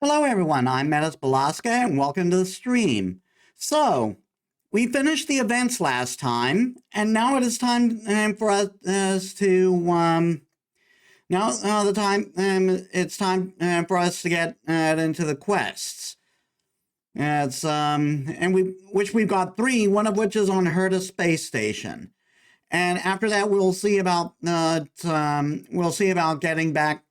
Hello everyone, I'm Metis Balaska and welcome to the stream. So, we finished the events last time, and now it is time for us to, it's time for us to get into the quests. Which we've got three, one of which is on Herta Space Station. And after that, we'll see about getting back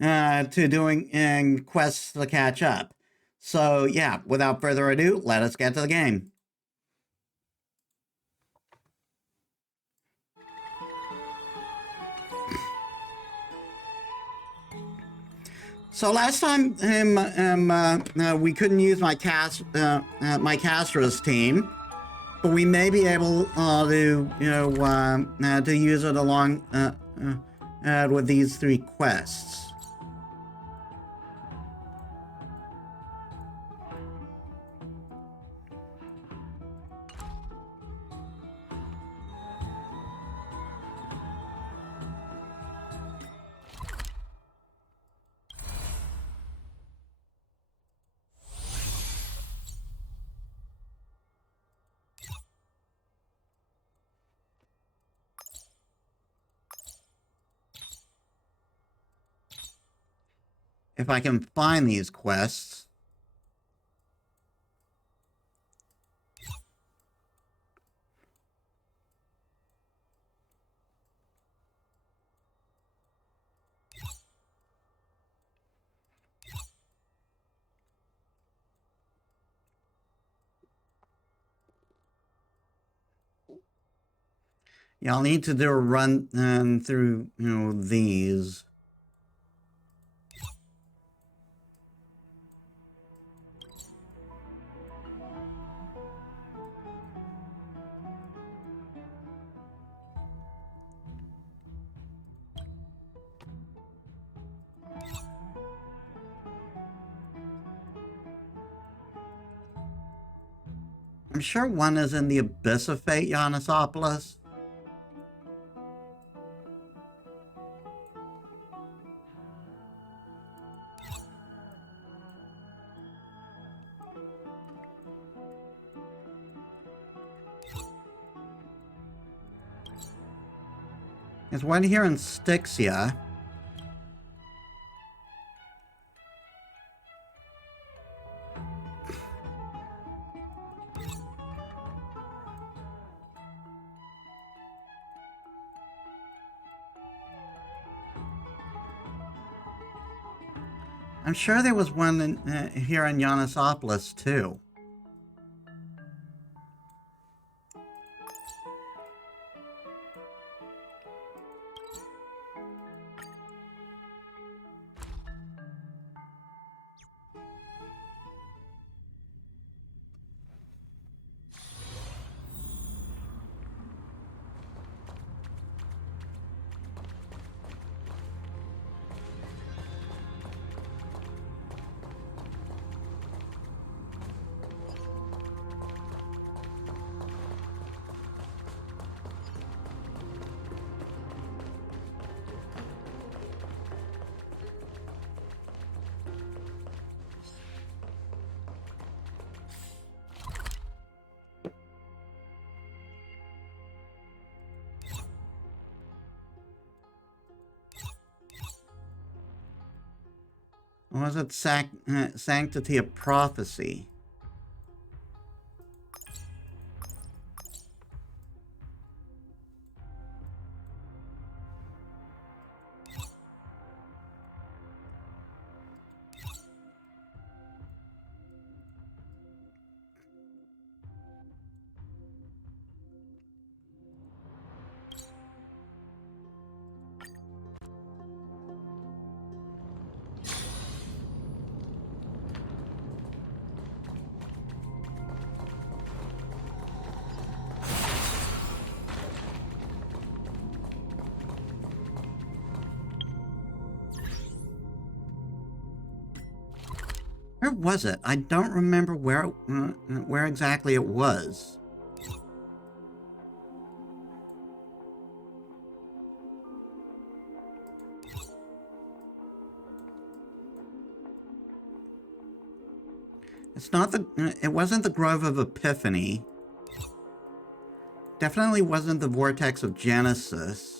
to doing quests to catch up. So yeah, without further ado, let us get to the game. So last time we couldn't use my caster's team, but we may be able to use it along with these three quests. If I can find these quests. Yeah, I'll need to do a run through, these. I'm sure one is in the Abyss of Fate, Yanisopoulos. There's one here in Styxia. I'm sure there was one here in Yanisopoulos, too. Or was it Sanctity of Prophecy? Where was it? I don't remember where exactly it was. It's not the... It wasn't the Grove of Epiphany. Definitely wasn't the Vortex of Genesis.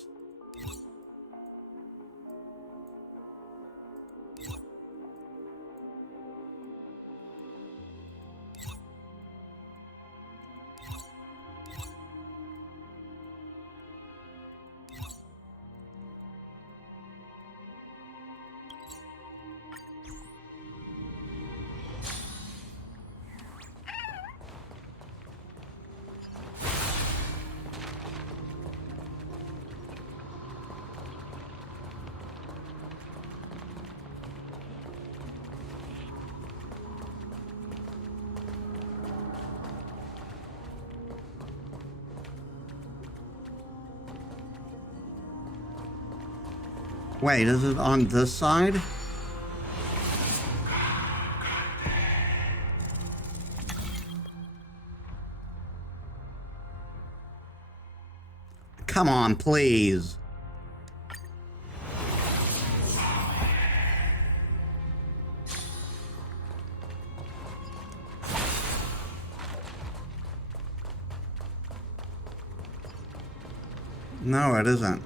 Wait, is it on this side? Come on, please. No, it isn't.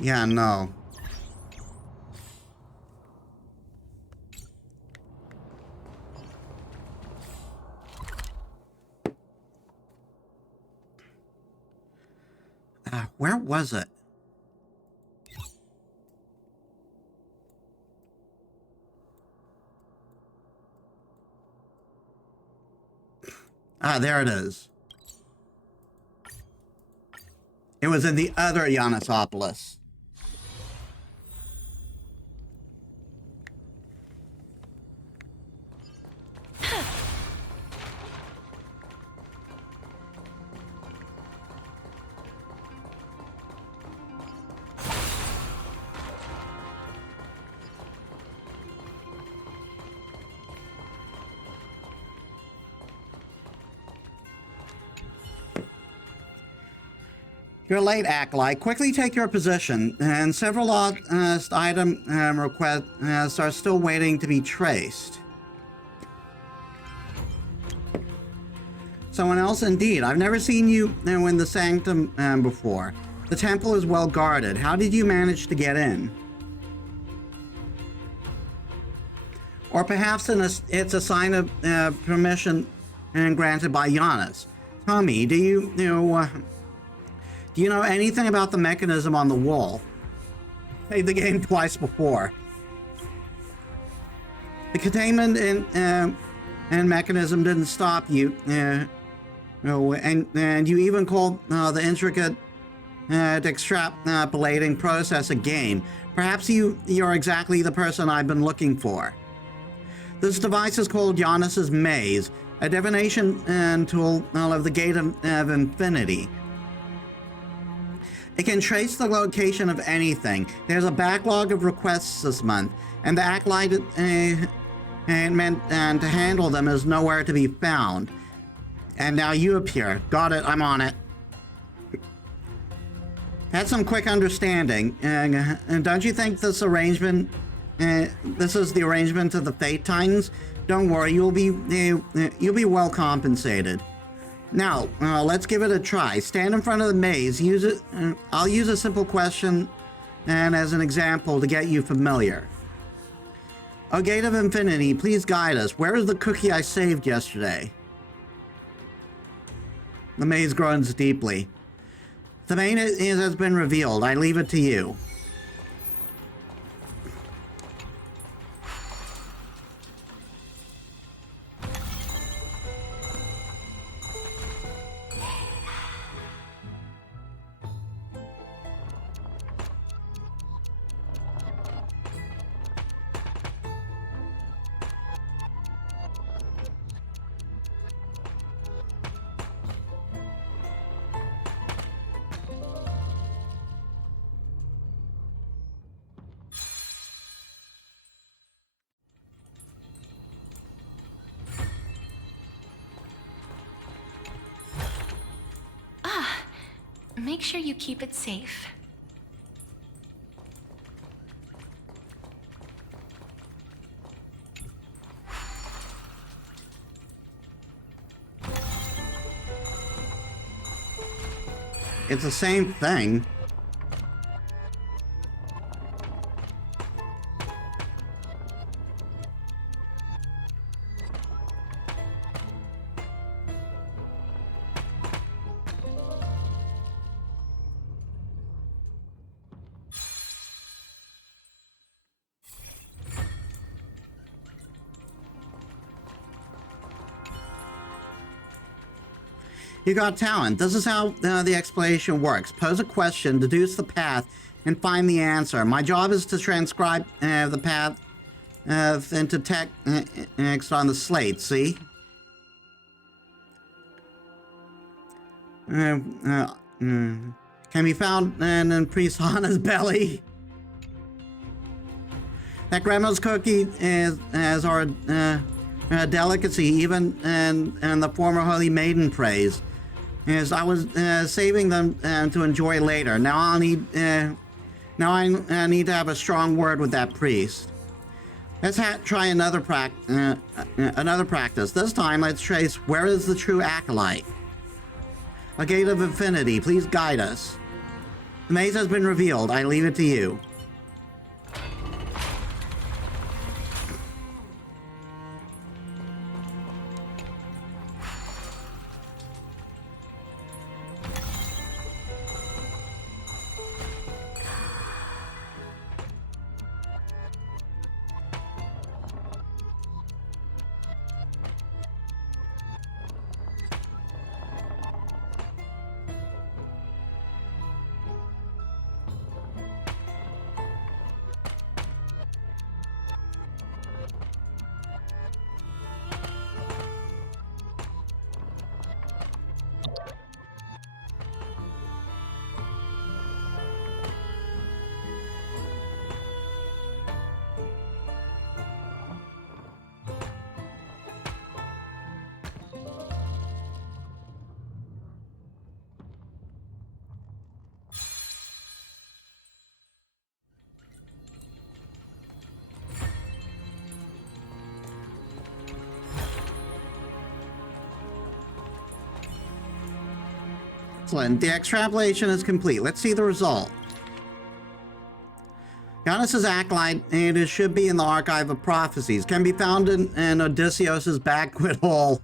Yeah, no. Where was it? Ah, there it is. It was in the other Ionissopolis. You're late, Acolyte. Quickly take your position, and several lost item requests are still waiting to be traced. Someone else? Indeed. I've never seen you in the Sanctum before. The temple is well guarded. How did you manage to get in? Or perhaps it's a sign of permission granted by Giannis. Tell me, do you know anything about the mechanism on the wall? Played the game twice before. The containment and mechanism didn't stop you. And you even called the intricate extrapolating process a game. Perhaps you're exactly the person I've been looking for. This device is called Giannis's Maze, a divination tool of the Gate of Infinity. It can trace the location of anything. There's a backlog of requests this month, and the acolyte meant to handle them is nowhere to be found. And now you appear. Got it, I'm on it. Had some quick understanding. And don't you think this arrangement, this is the arrangement of the Fate Titans? Don't worry, you'll be well compensated. Now, let's give it a try. Stand in front of the maze. Use it. I'll use a simple question and as an example to get you familiar. O Gate of Infinity, please guide us. Where is the cookie I saved yesterday? The maze groans deeply. The main has been revealed. I leave it to you. make sure you keep it safe. It's the same thing. You got talent. This is how the explanation works. Pose a question, deduce the path, and find the answer. My job is to transcribe the path into text on the slate, see? Can be found in Priest Hana's belly. That grandma's cookie is our delicacy, even in the former Holy Maiden praise. As I was saving them to enjoy later. Now I need to have a strong word with that priest. Let's try another practice. This time, let's trace where is the true acolyte. A gate of infinity, please guide us. The maze has been revealed. I leave it to you. Excellent. The extrapolation is complete. Let's see the result. Giannis's acolyte, and it should be in the archive of prophecies, can be found in Odysseus's banquet hall.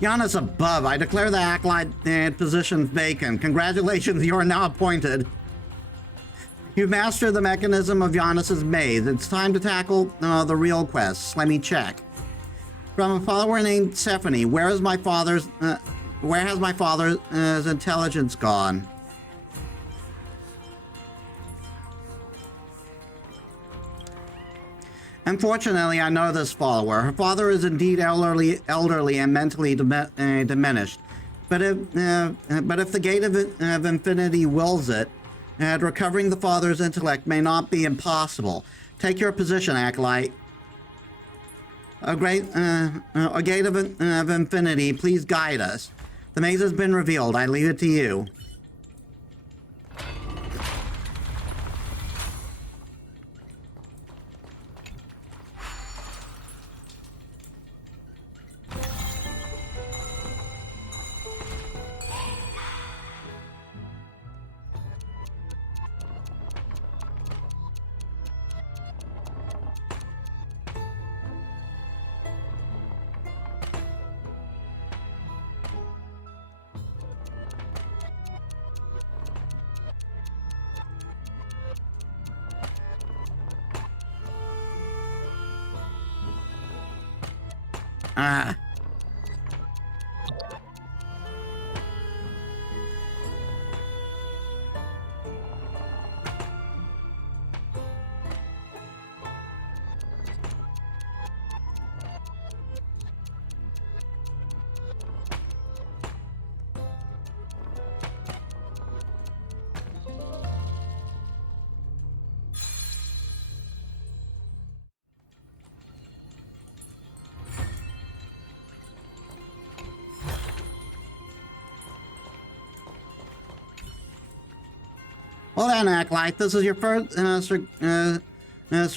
Giannis above. I declare the acolyte position vacant. Congratulations, you are now appointed. You've mastered the mechanism of Giannis's maze. It's time to tackle the real quests. Let me check. From a follower named Stephanie, where has my father's intelligence gone? Unfortunately, I know this follower. Her father is indeed elderly and mentally diminished. But if the gate of infinity wills it, recovering the father's intellect may not be impossible. Take your position, acolyte. A gate of infinity, please guide us. The maze has been revealed. I leave it to you. Ah. Well then, Acolyte, this is your first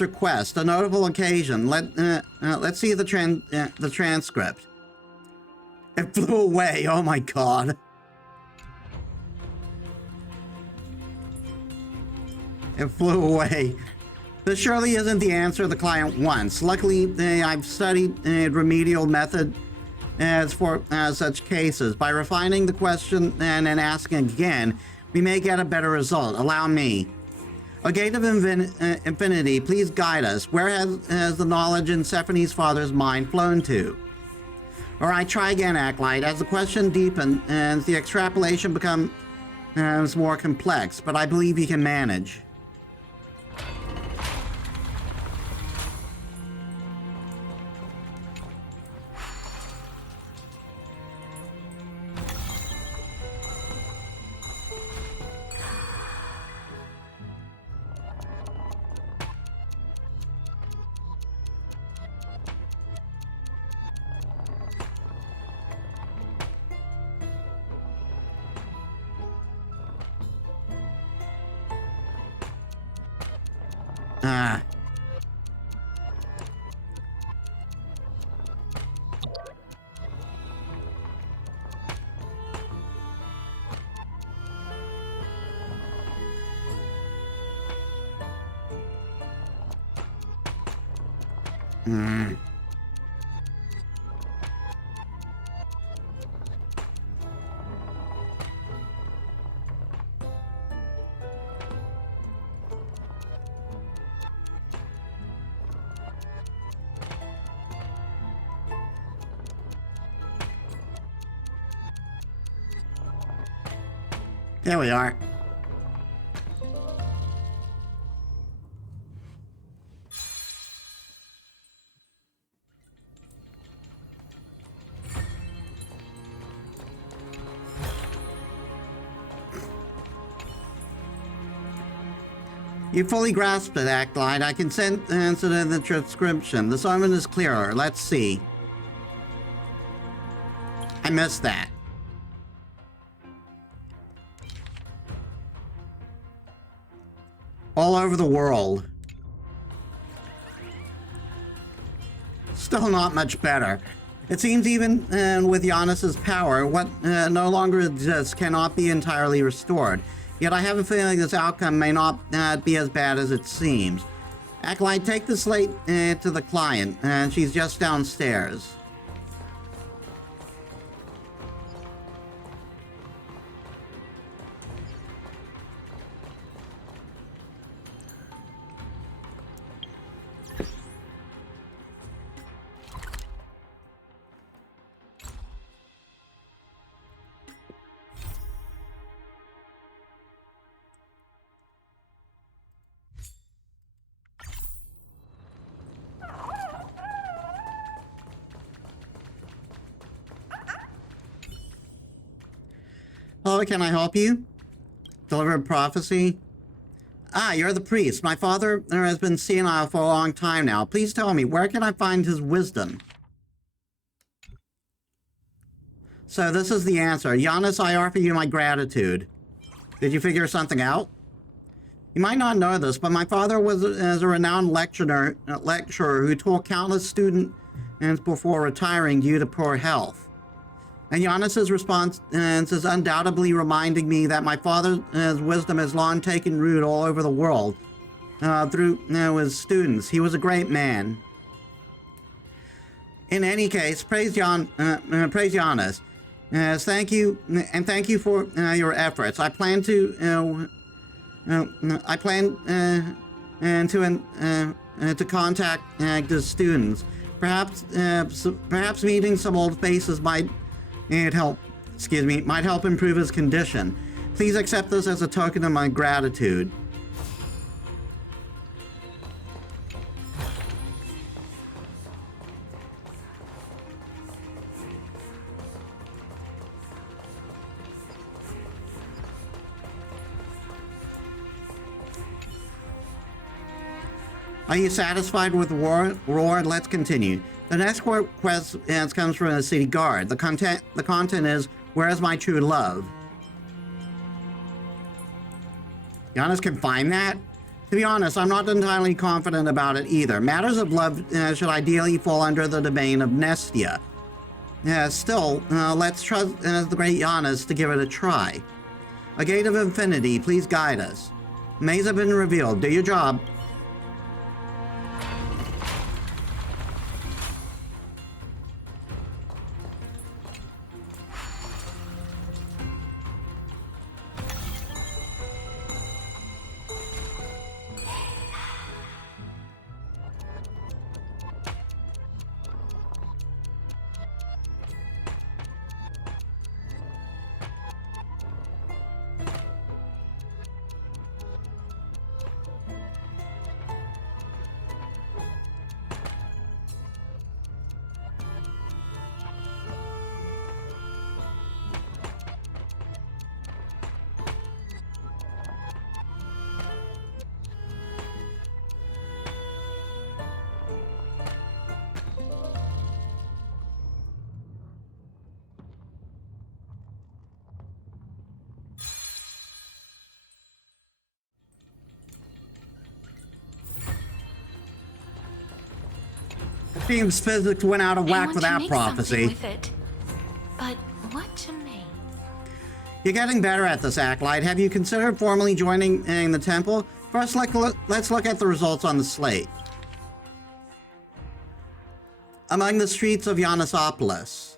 request, a notable occasion. Let's see the transcript. It flew away. Oh my god. It flew away. This surely isn't the answer the client wants. Luckily, I've studied remedial method for such cases. By refining the question and asking again, we may get a better result. Allow me. A gate of infinity, please guide us. Where has the knowledge in Sephone's father's mind flown to? All right, try again, Acolyte. As the question deepens, and the extrapolation becomes more complex, but I believe you can manage. There we are. You fully grasped it, Acolyte. I can send the answer to the transcription. The summon is clearer. Let's see. I missed that. All over the world. Still not much better. It seems even with Giannis's power, what no longer exists cannot be entirely restored. Yet I have a feeling this outcome may not be as bad as it seems. Acolyte, take the slate to the client. She's just downstairs. Hello, can I help you? Deliver a prophecy? Ah, you're the priest. My father has been senile for a long time now. Please tell me, where can I find his wisdom? So this is the answer. Giannis, I offer you my gratitude. Did you figure something out? You might not know this, but my father was a renowned lecturer who taught countless students before retiring due to poor health. And Giannis's response is undoubtedly reminding me that my father's wisdom has long taken root all over the world through his students. He was a great man. In any case, praise Giannis. Thank you, and thank you for your efforts. I plan to contact the students. Perhaps meeting some old faces might help improve his condition. Please accept this as a token of my gratitude. Are you satisfied with the reward? Let's continue. The next quest comes from a city guard. The content is, where is my true love? Giannis can find that? To be honest, I'm not entirely confident about it either. Matters of love should ideally fall under the domain of Nestia. Still, let's trust the great Giannis to give it a try. A gate of infinity, please guide us. Maze have been revealed. Do your job. Seems physics went out of whack for that prophecy. With it. But what to make? You're getting better at this, Acolyte. Have you considered formally joining the temple? First, let's look at the results on the slate. Among the streets of Yannisopolis.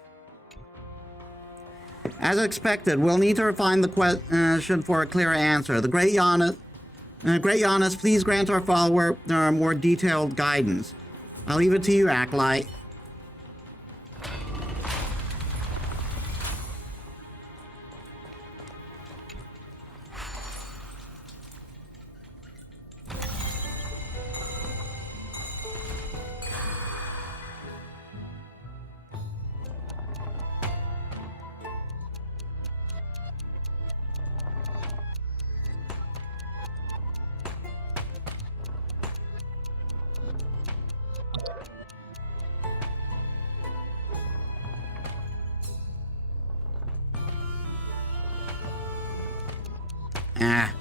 As expected, we'll need to refine the question for a clearer answer. The Great Giannis, please grant our follower more detailed guidance. I'll leave it to you, Acolyte. Ah.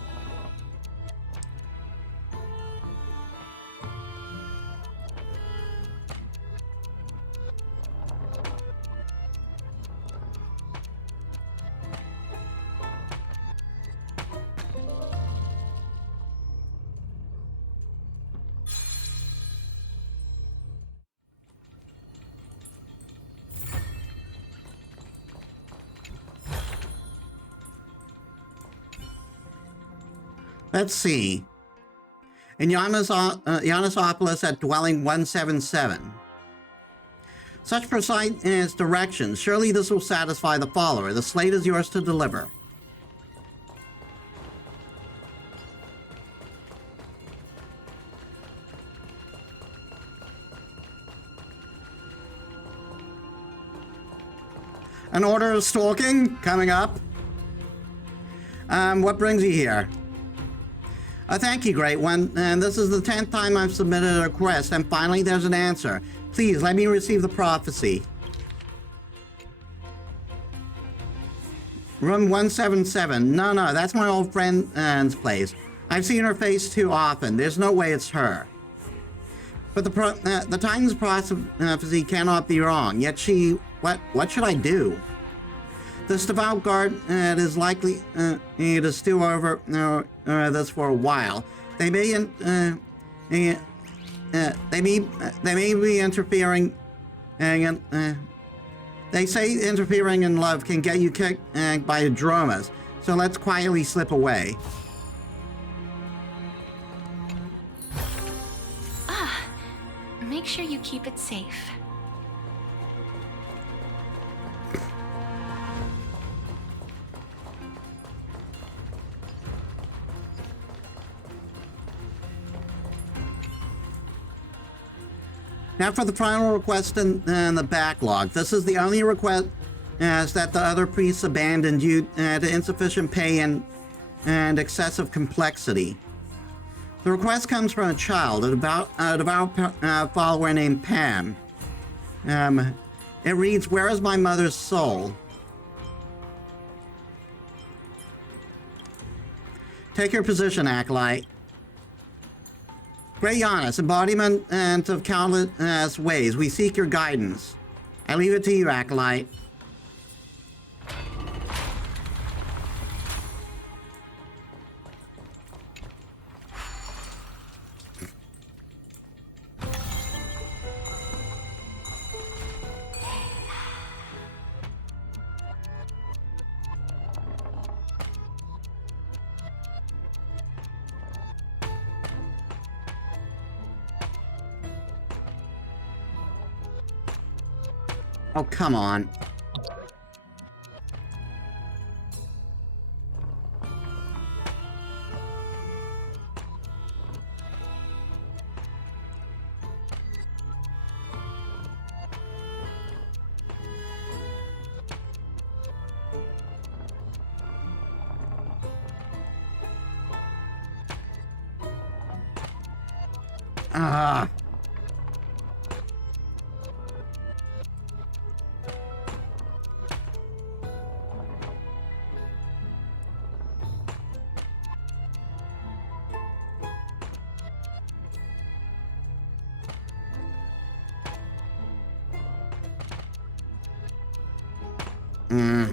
Let's see. In Yannisopolis at Dwelling 177. Such precise directions. Surely this will satisfy the follower. The slate is yours to deliver. An order of stalking coming up. What brings you here? Thank you, Great One. And this is the 10th time I've submitted a request, and finally there's an answer. Please, let me receive the prophecy. Room 177. No, that's my old friend's place. I've seen her face too often. There's no way it's her. But the Titan's prophecy cannot be wrong. Yet she... What should I do? This devout guard is likely to stew over this for a while. They may be interfering, and they say interfering in love can get you kicked by Dromas. So let's quietly slip away. Make sure you keep it safe. Now for the final request in the backlog. This is the only request that the other priests abandoned due to insufficient pay and excessive complexity. The request comes from a child, a devout follower named Pam. It reads, "Where is my mother's soul?" Take your position, Acolyte. Great Giannis, embodiment and of countless ways, we seek your guidance. I leave it to you, Acolyte. Oh, come on. Ah. Hmm.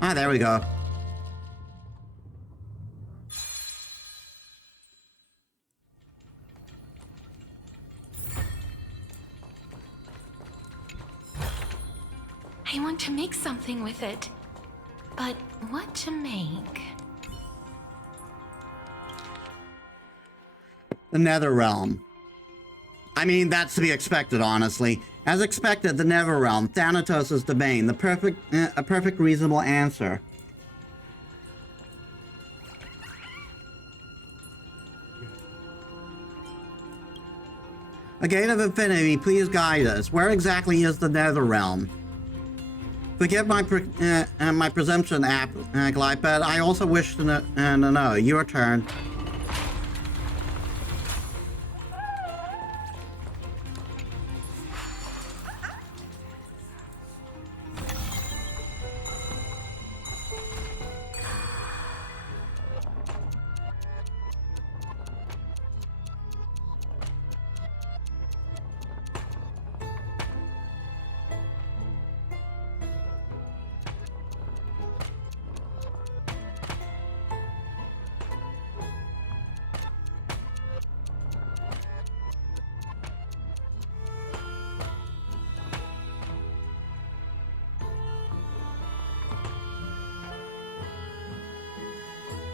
Ah, there we go. I want to make something with it. But what to make? The Netherrealm. I mean, that's to be expected, honestly. As expected, the Netherrealm, Thanatos' domain, a perfect reasonable answer. A gate of infinity, please guide us. Where exactly is the Netherrealm? Forgive my my presumption, Acolyte, but I also wish to know. Your turn.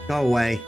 Go away.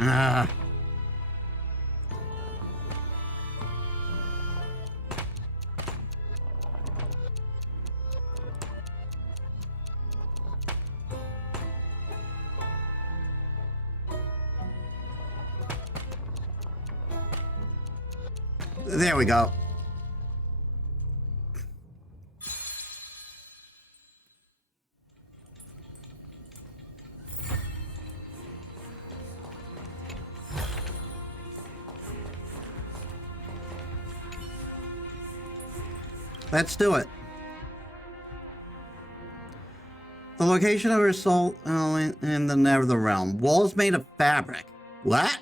Ah. There we go. Let's do it. The location of her soul in the nether realm. Walls made of fabric. What?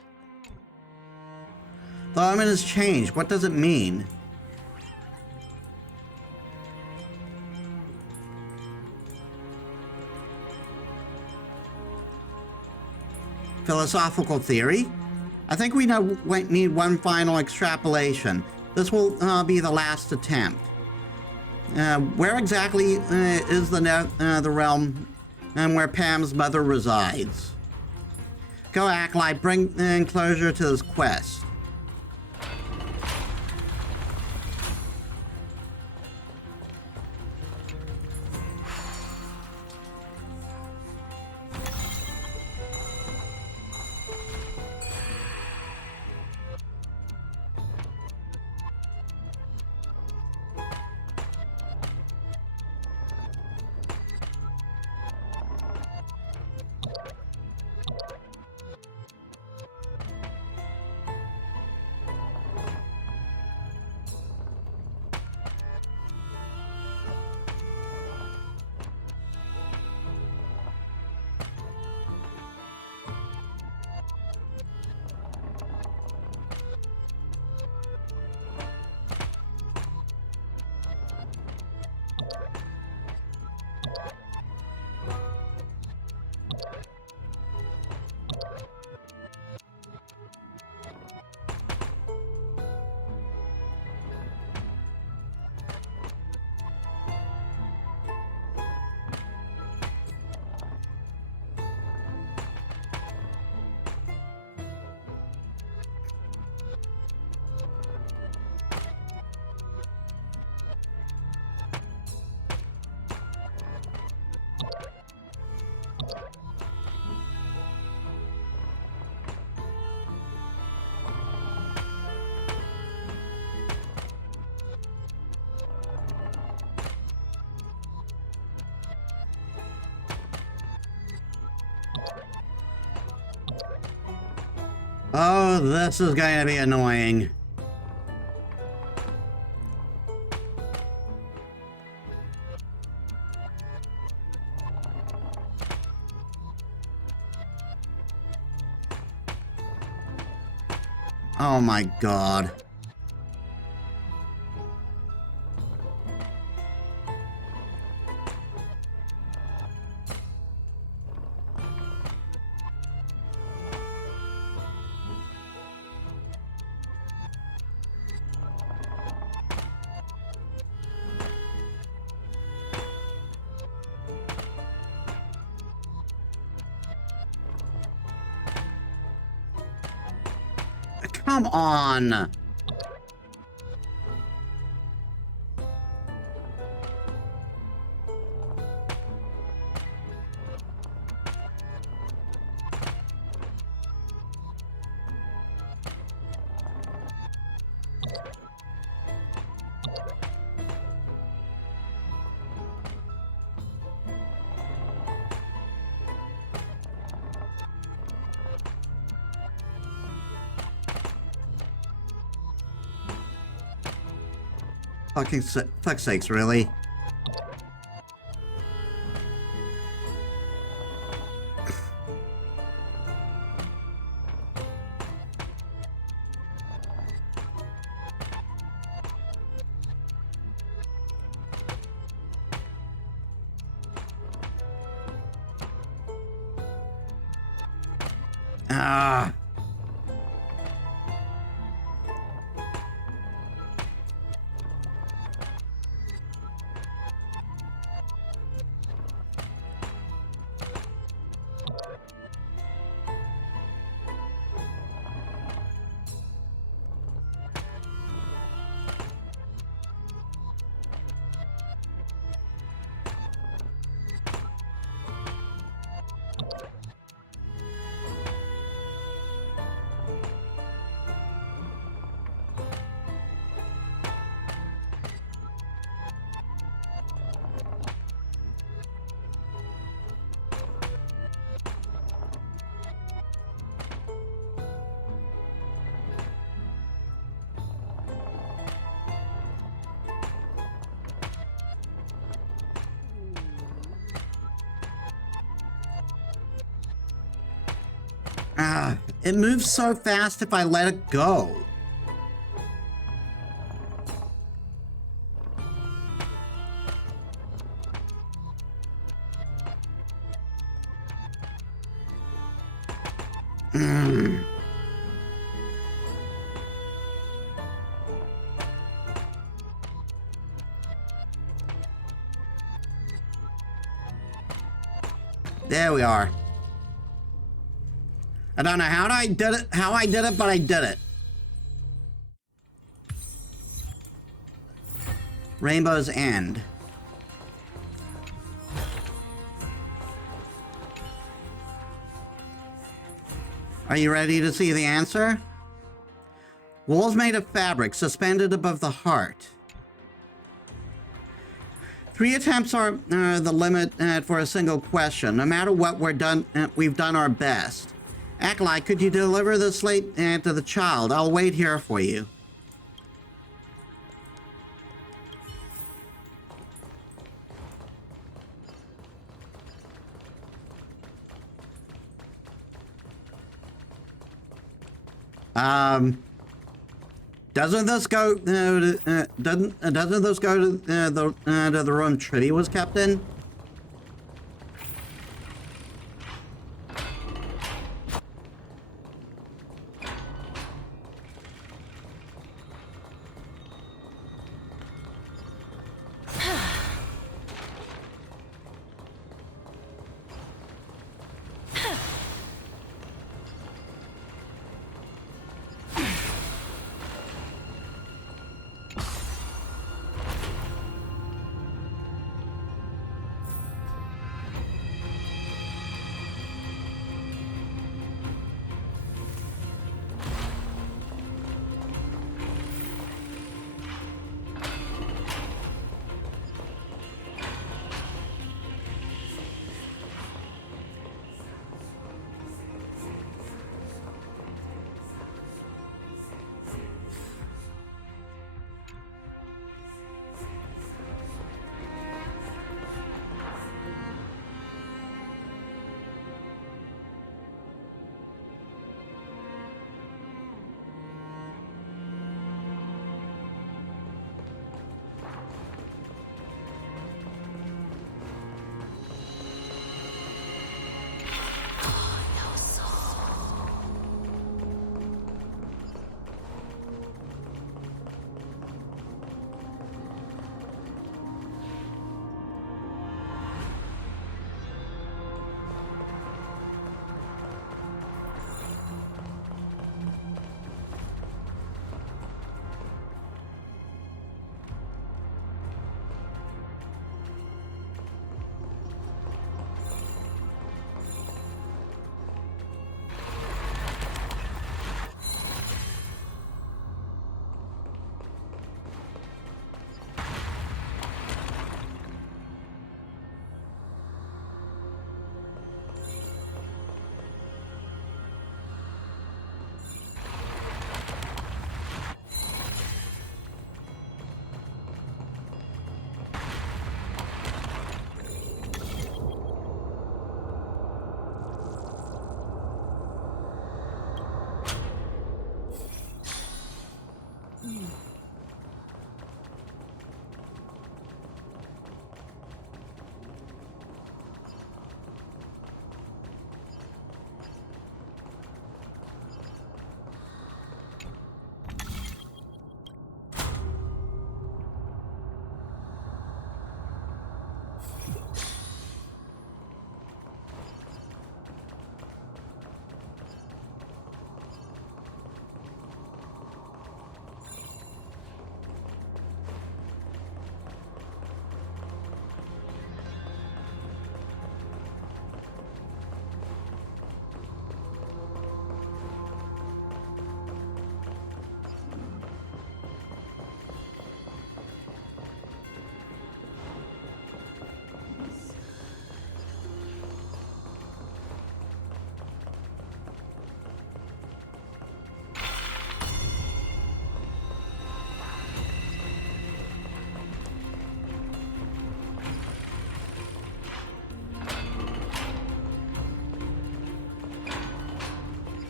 The element has changed. What does it mean? Philosophical theory? I think we need one final extrapolation. This will be the last attempt. Where exactly is the realm and where Pam's mother resides? Go, Acolyte, bring closure to this quest. Oh, this is going to be annoying. Oh my god. Come on! Fuck's sakes, really? Ah. It moves so fast if I let it go. There we are. I don't know how I did it, but I did it. Rainbow's End. Are you ready to see the answer? Walls made of fabric suspended above the heart. 3 attempts are the limit for a single question. No matter what we've done our best. Acolyte, could you deliver the slate to the child? I'll wait here for you. Doesn't this go? Doesn't this go to the room Trivia was kept in?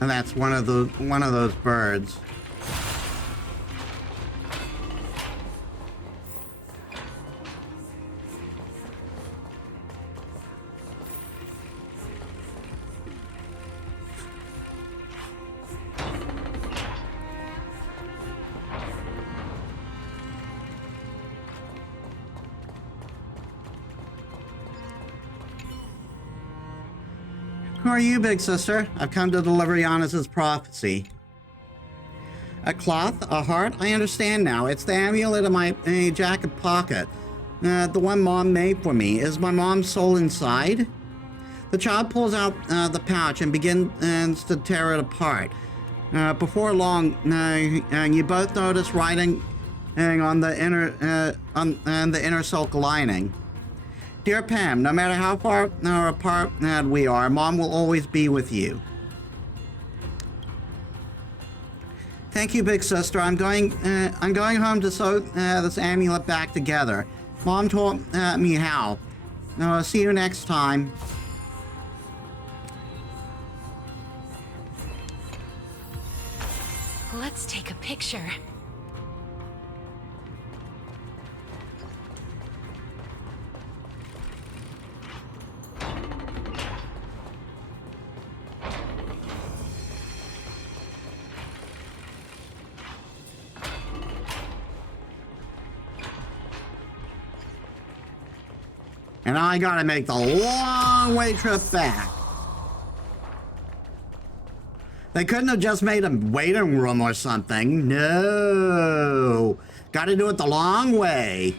And that's one of those birds. Who are you, big sister? I've come to deliver Giannis's prophecy. A cloth? A heart? I understand now. It's the amulet in my jacket pocket. The one Mom made for me. Is my mom's soul inside? The child pulls out the pouch and begins to tear it apart. Before long, you both notice writing on the inner silk lining. Dear Pam, no matter how far apart we are, Mom will always be with you. Thank you, big sister. I'm going home to sew this amulet back together. Mom taught me how. See you next time. Let's take a picture. And I gotta make the long way trip back. They couldn't have just made a waiting room or something. No. Gotta do it the long way.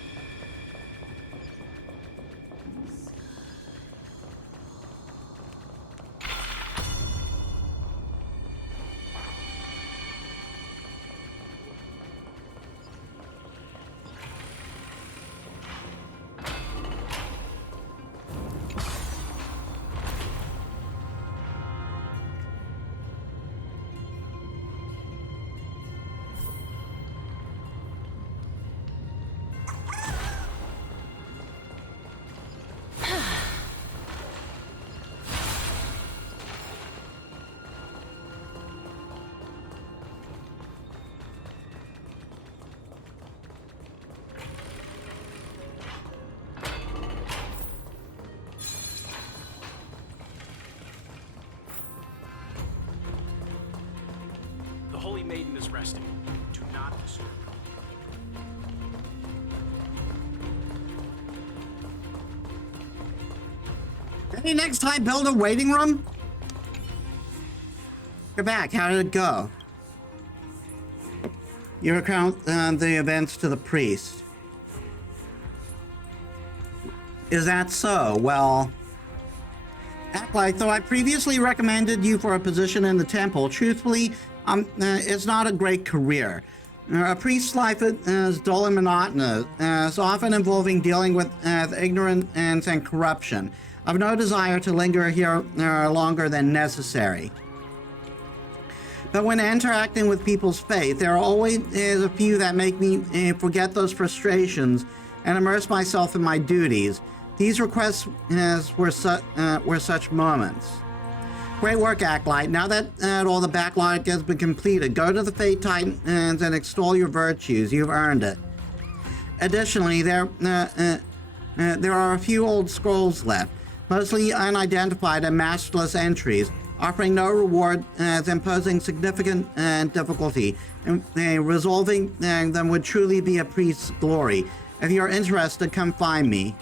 The Holy Maiden is resting. Do not disturb her. Maybe next time build a waiting room? You're back. How did it go? You recount the events to the priest. Is that so? Well, act like though I previously recommended you for a position in the temple, truthfully, it's not a great career. A priest's life is dull and monotonous, often involving dealing with ignorance and corruption. I've no desire to linger here longer than necessary. But when interacting with people's faith, there are always a few that make me forget those frustrations and immerse myself in my duties. These requests were such moments. Great work, Acolyte. Now that all the backlog has been completed, go to the Fate Titans and extol your virtues. You've earned it. Additionally, there are a few old scrolls left, mostly unidentified and masterless entries, offering no reward as imposing significant difficulty. Resolving them would truly be a priest's glory. If you're interested, come find me.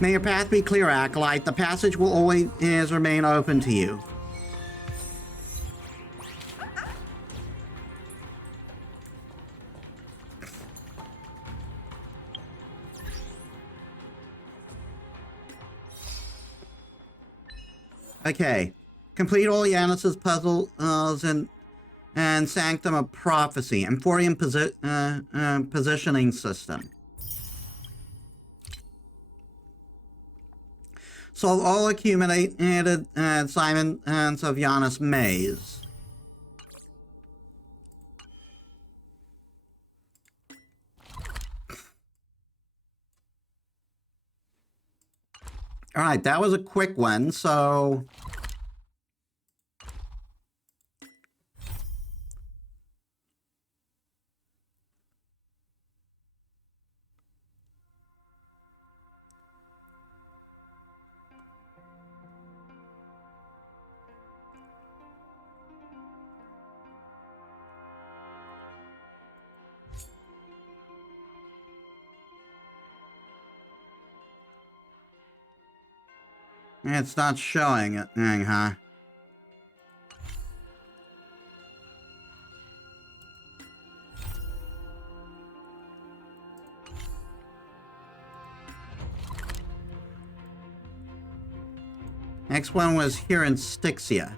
May your path be clear, Acolyte. The passage will always remain open to you. Okay. Complete all Giannis's puzzles and Sanctum of Prophecy. Amphoreus positioning system. Solve all accumulated assignments of Giannis Maze. All right, that was a quick one, so It's not showing it, huh? Next one was here in Styxia.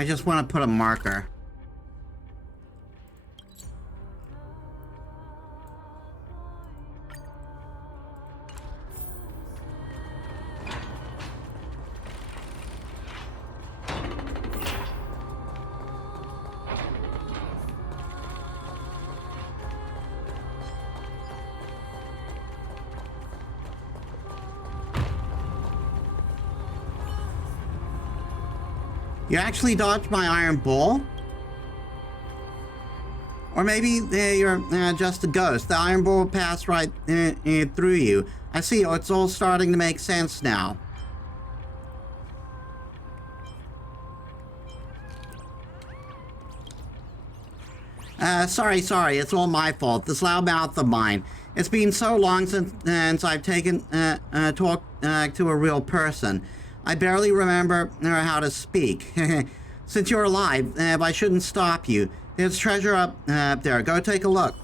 I just want to put a marker. You actually dodged my iron ball? Or maybe you're just a ghost. The iron ball passed right through you. I see, it's all starting to make sense now. Sorry, it's all my fault. This loud mouth of mine. It's been so long since I've taken talk to a real person. I barely remember how to speak. Since you're alive, I shouldn't stop you. There's treasure up there. Go take a look.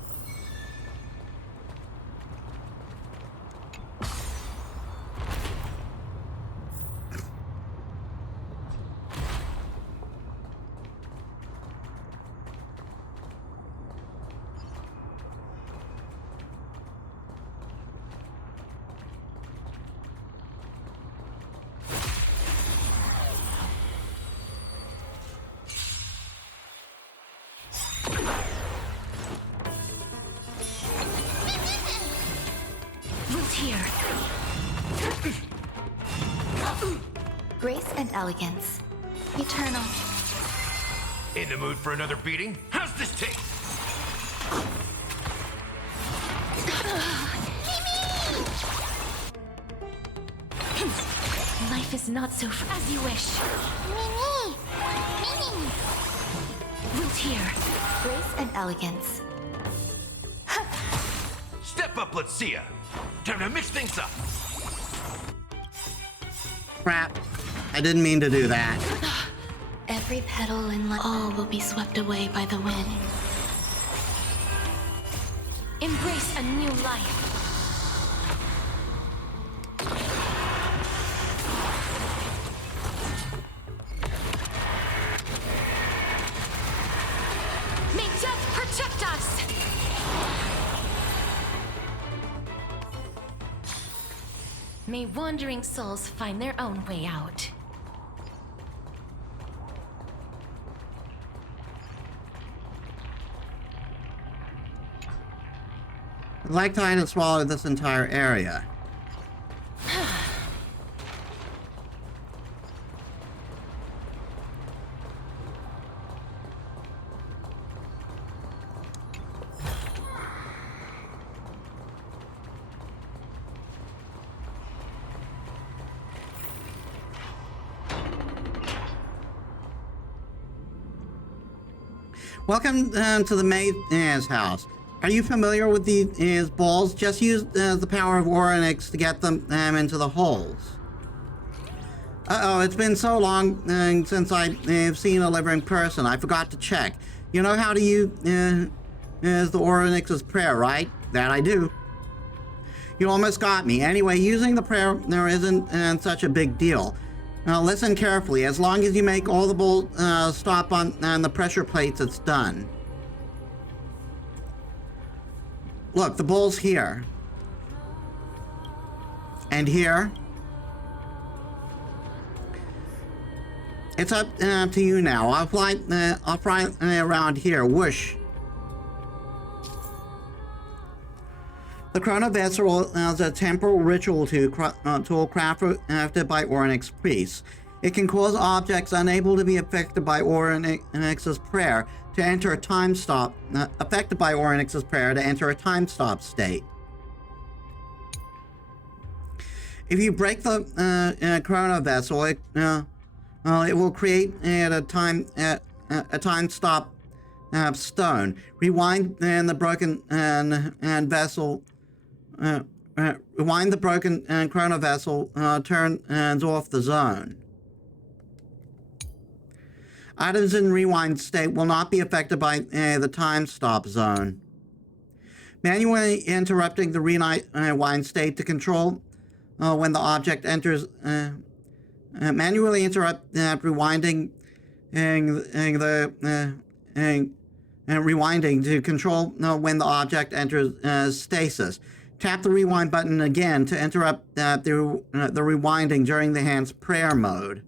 Grace and elegance. Eternal. In the mood for another beating? How's this taste? Life is not so as you wish. Mimi! Mimi! Root here. Grace and elegance. Step up, let's see ya. Time to mix things up. Crap. I didn't mean to do that. Every petal in life, all will be swept away by the wind. Embrace a new life. May death protect us! May wandering souls find their own way out. I'd like to hide and swallow this entire area. Welcome to the Metis house. Are you familiar with these balls? Just use the power of Oryx to get them into the holes. Uh-oh, it's been so long since I've seen a living person. I forgot to check. You know how to use the Oryx's prayer, right? That I do. You almost got me. Anyway, using the prayer there isn't such a big deal. Now listen carefully. As long as you make all the bolts stop on the pressure plates, it's done. Look, the bowl's here. And here. It's up to you now. I'll fly around here. Whoosh. The Chrono Vessel is a temporal ritual tool crafted by Oryx priests. It can cause objects unable to be affected by Oryx's prayer to enter a time stop. Affected by Oryx's prayer to enter a time stop state. If you break the Chrono Vessel, it will create a time stop stone. Rewind the broken vessel. Rewind the broken Chrono Vessel. Turns off the zone. Items in rewind state will not be affected by the time stop zone. Manually interrupting the rewind state to control when the object enters. Manually interrupt rewinding rewinding to control when the object enters stasis. Tap the rewind button again to interrupt the rewinding during the hand's prayer mode.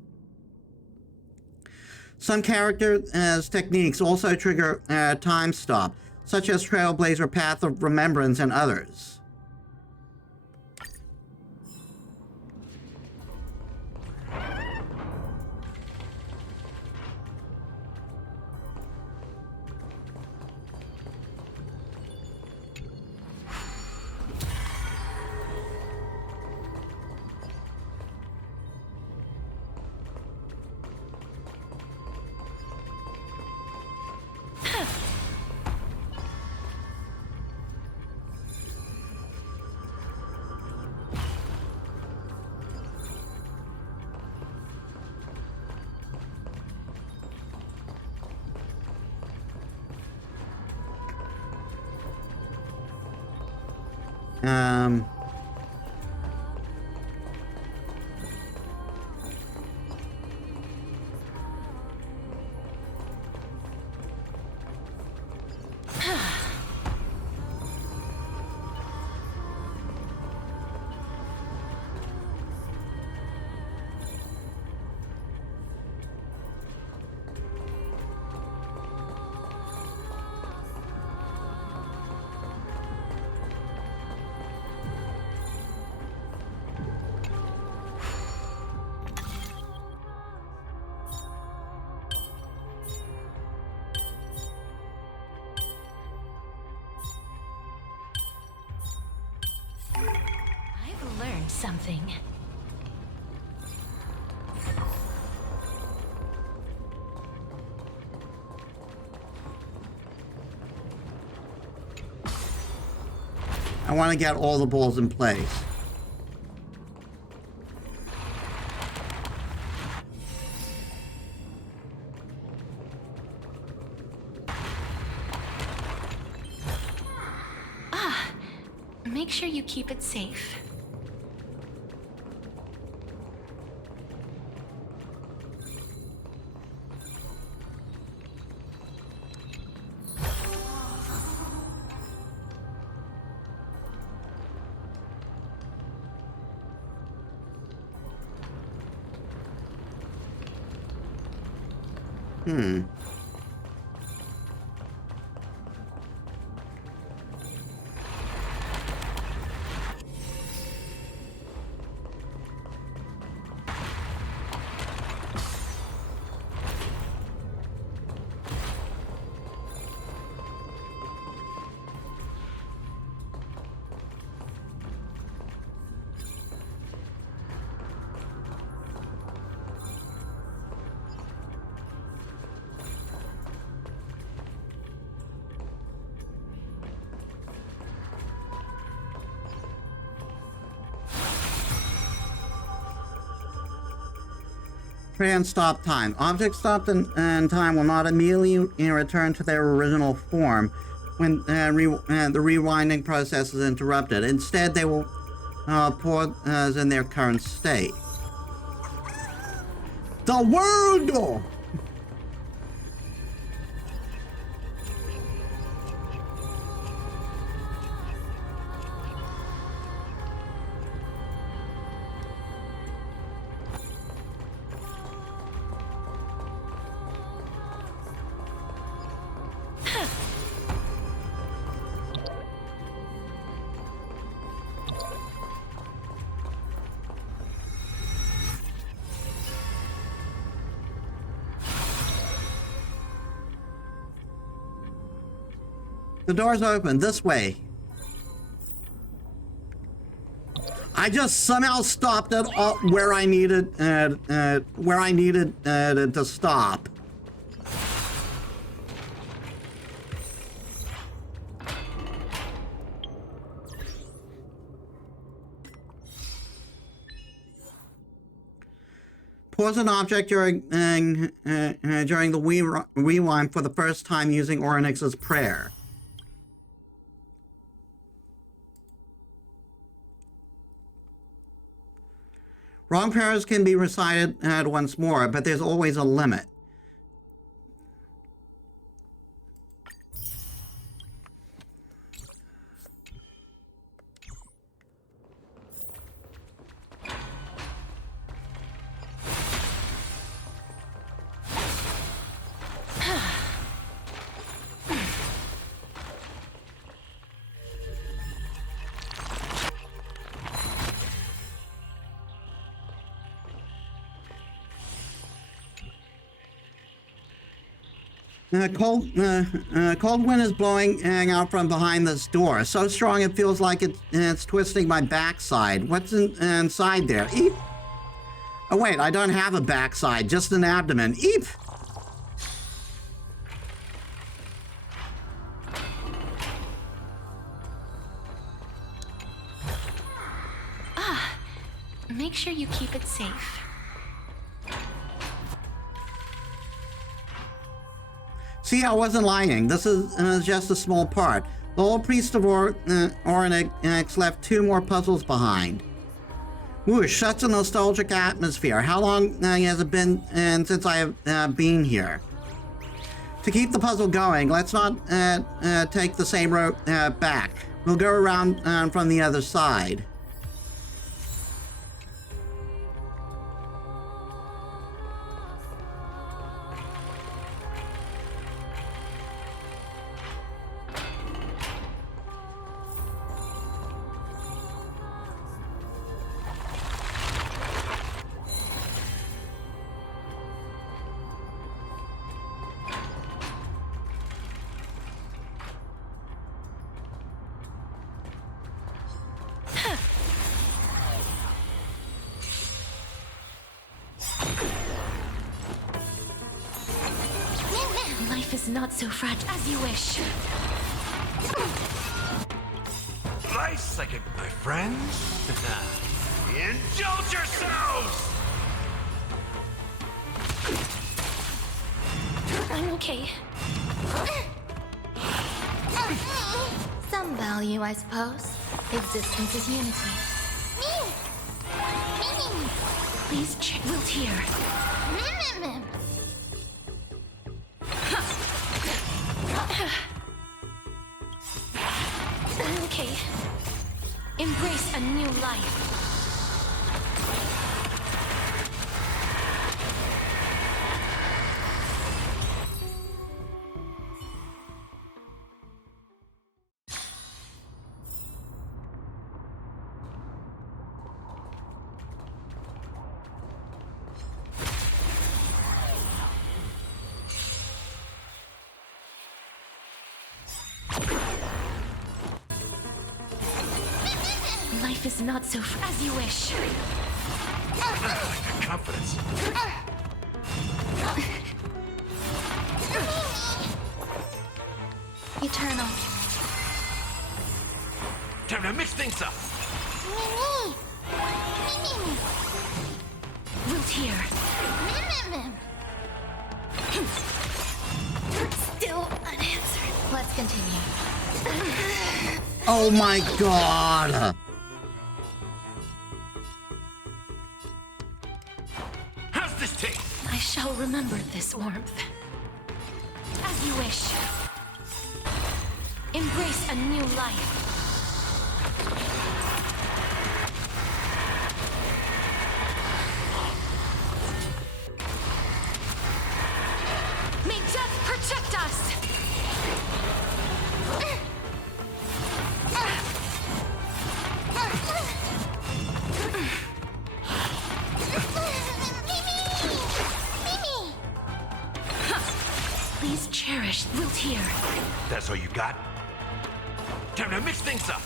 Some character techniques also trigger time stop, such as Trailblazer Path of Remembrance and others. Something. I want to get all the balls in place. Make sure you keep it safe. and stop time. Objects stopped in time will not immediately return to their original form when the rewinding process is interrupted. Instead, they will pause in their current state. The world! The door's open. This way. I just somehow stopped it where I needed to stop. Pause an object during the rewind for the first time using Orynyx's prayer. Wrong prayers can be recited once more, but there's always a limit. Cold wind is blowing out from behind this door. So strong it feels like it's twisting my backside. What's inside there? Eep! Oh wait, I don't have a backside, just an abdomen. Eep! Make sure you keep it safe. See, I wasn't lying. This is just a small part. The old priest of Orynyx left 2 more puzzles behind. Whoosh, such a nostalgic atmosphere. How long has it been since I have been here? To keep the puzzle going, let's not take the same route back. We'll go around from the other side. Life is not so fragile as you wish. Life's psychic, my friends. Indulge yourselves! I'm okay. Some value, I suppose. Existence is unity. Me! Please check. Wilt here. Okay. Embrace a new life. Life is not so as you wish. Confidence. Eternal. Time to mix things up. Wilt here. him. Still unanswered. Let's continue. Oh my god! How's this taste? I shall remember this warmth. As you wish. Embrace a new life. May death protect us! Please cherish Wilt here. That's all you got? Time to mix things up.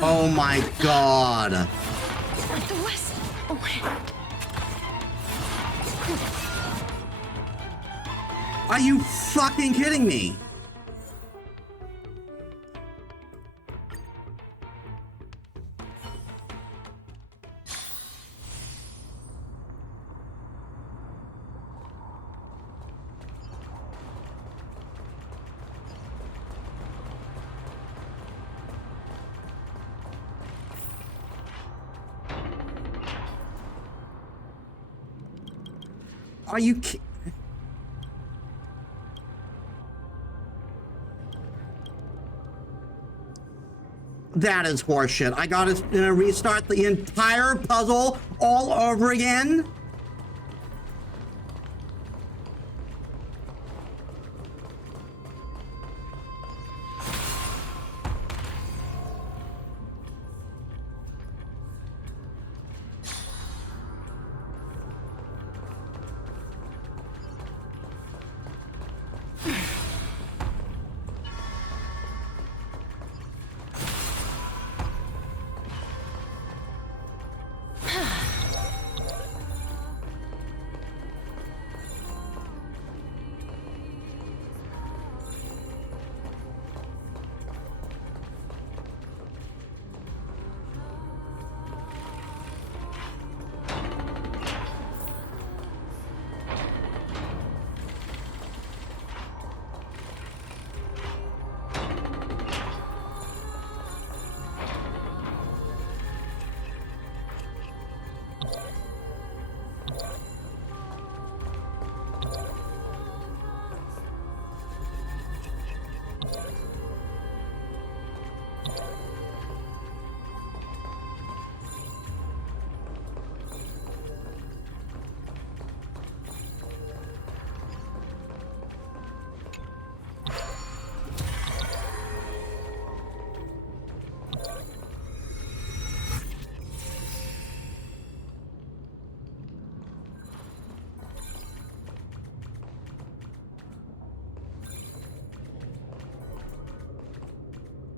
Oh my god! Like the west. Are you fucking kidding me? Are you ki- That is horseshit. I gotta restart the entire puzzle all over again?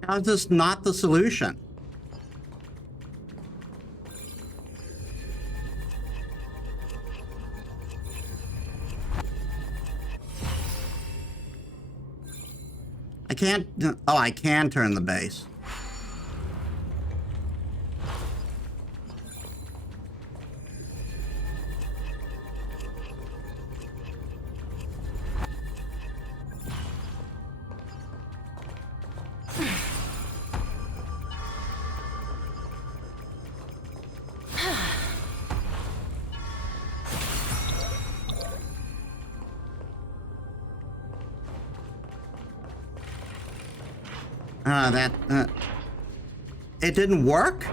How is this not the solution? I can't... Oh, I can turn the base. It didn't work?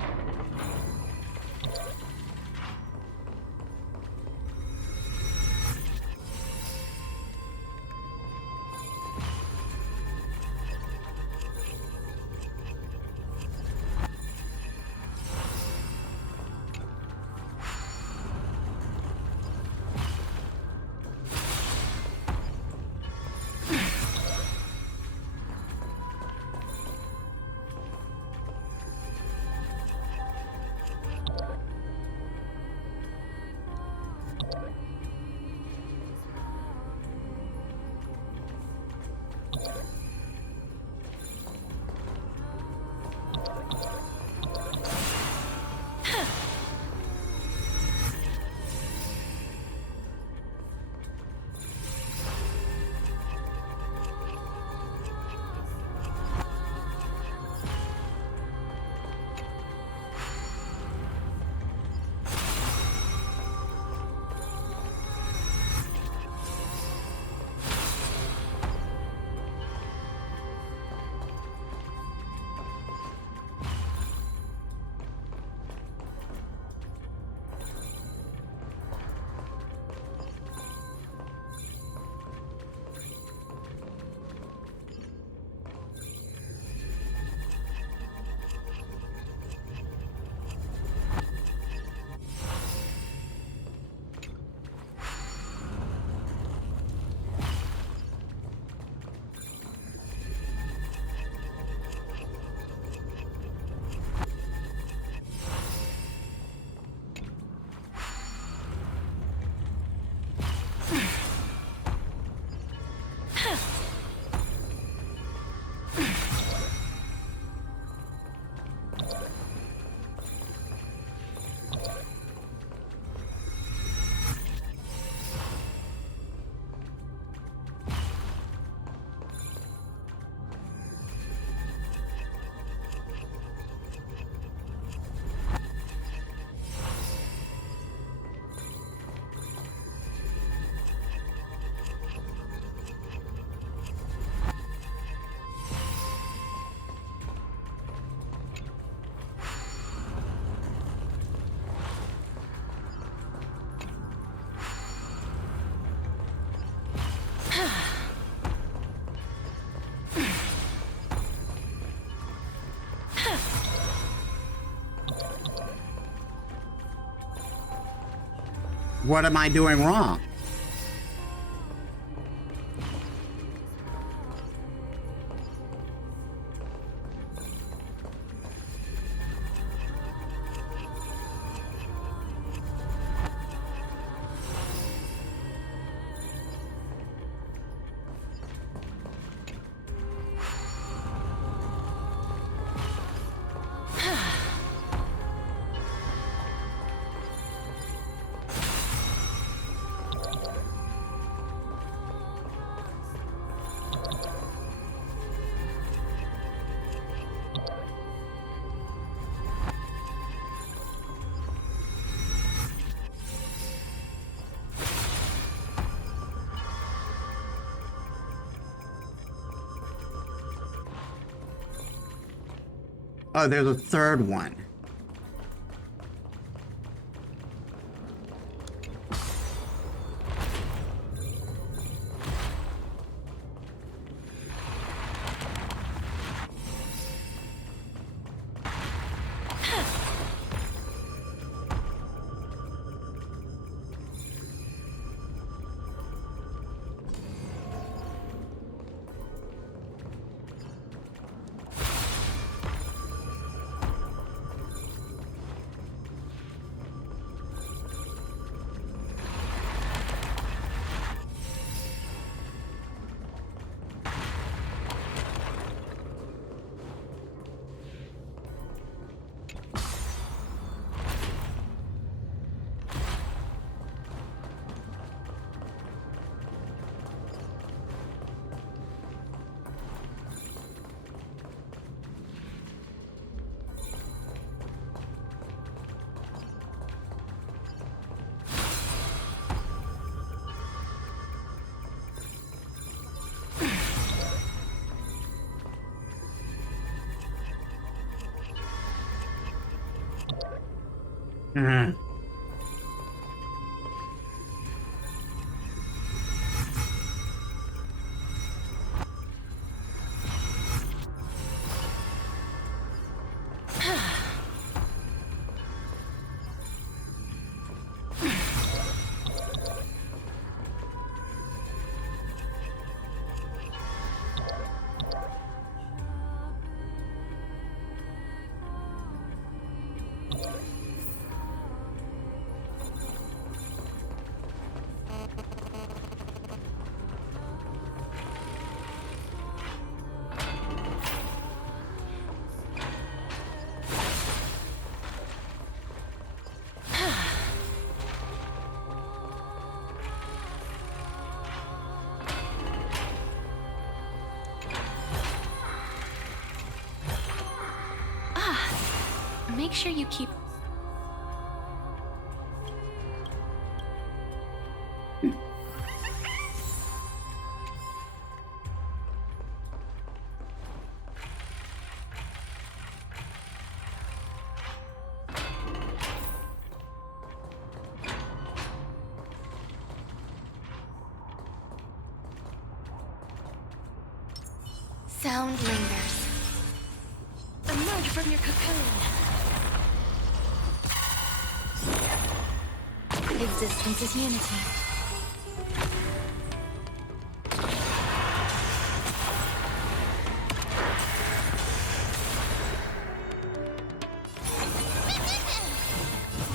What am I doing wrong? Oh, there's a third one. Mm-hmm. Make sure you keep... Sound lingers. Emerge from your cocoon. Existence is unity.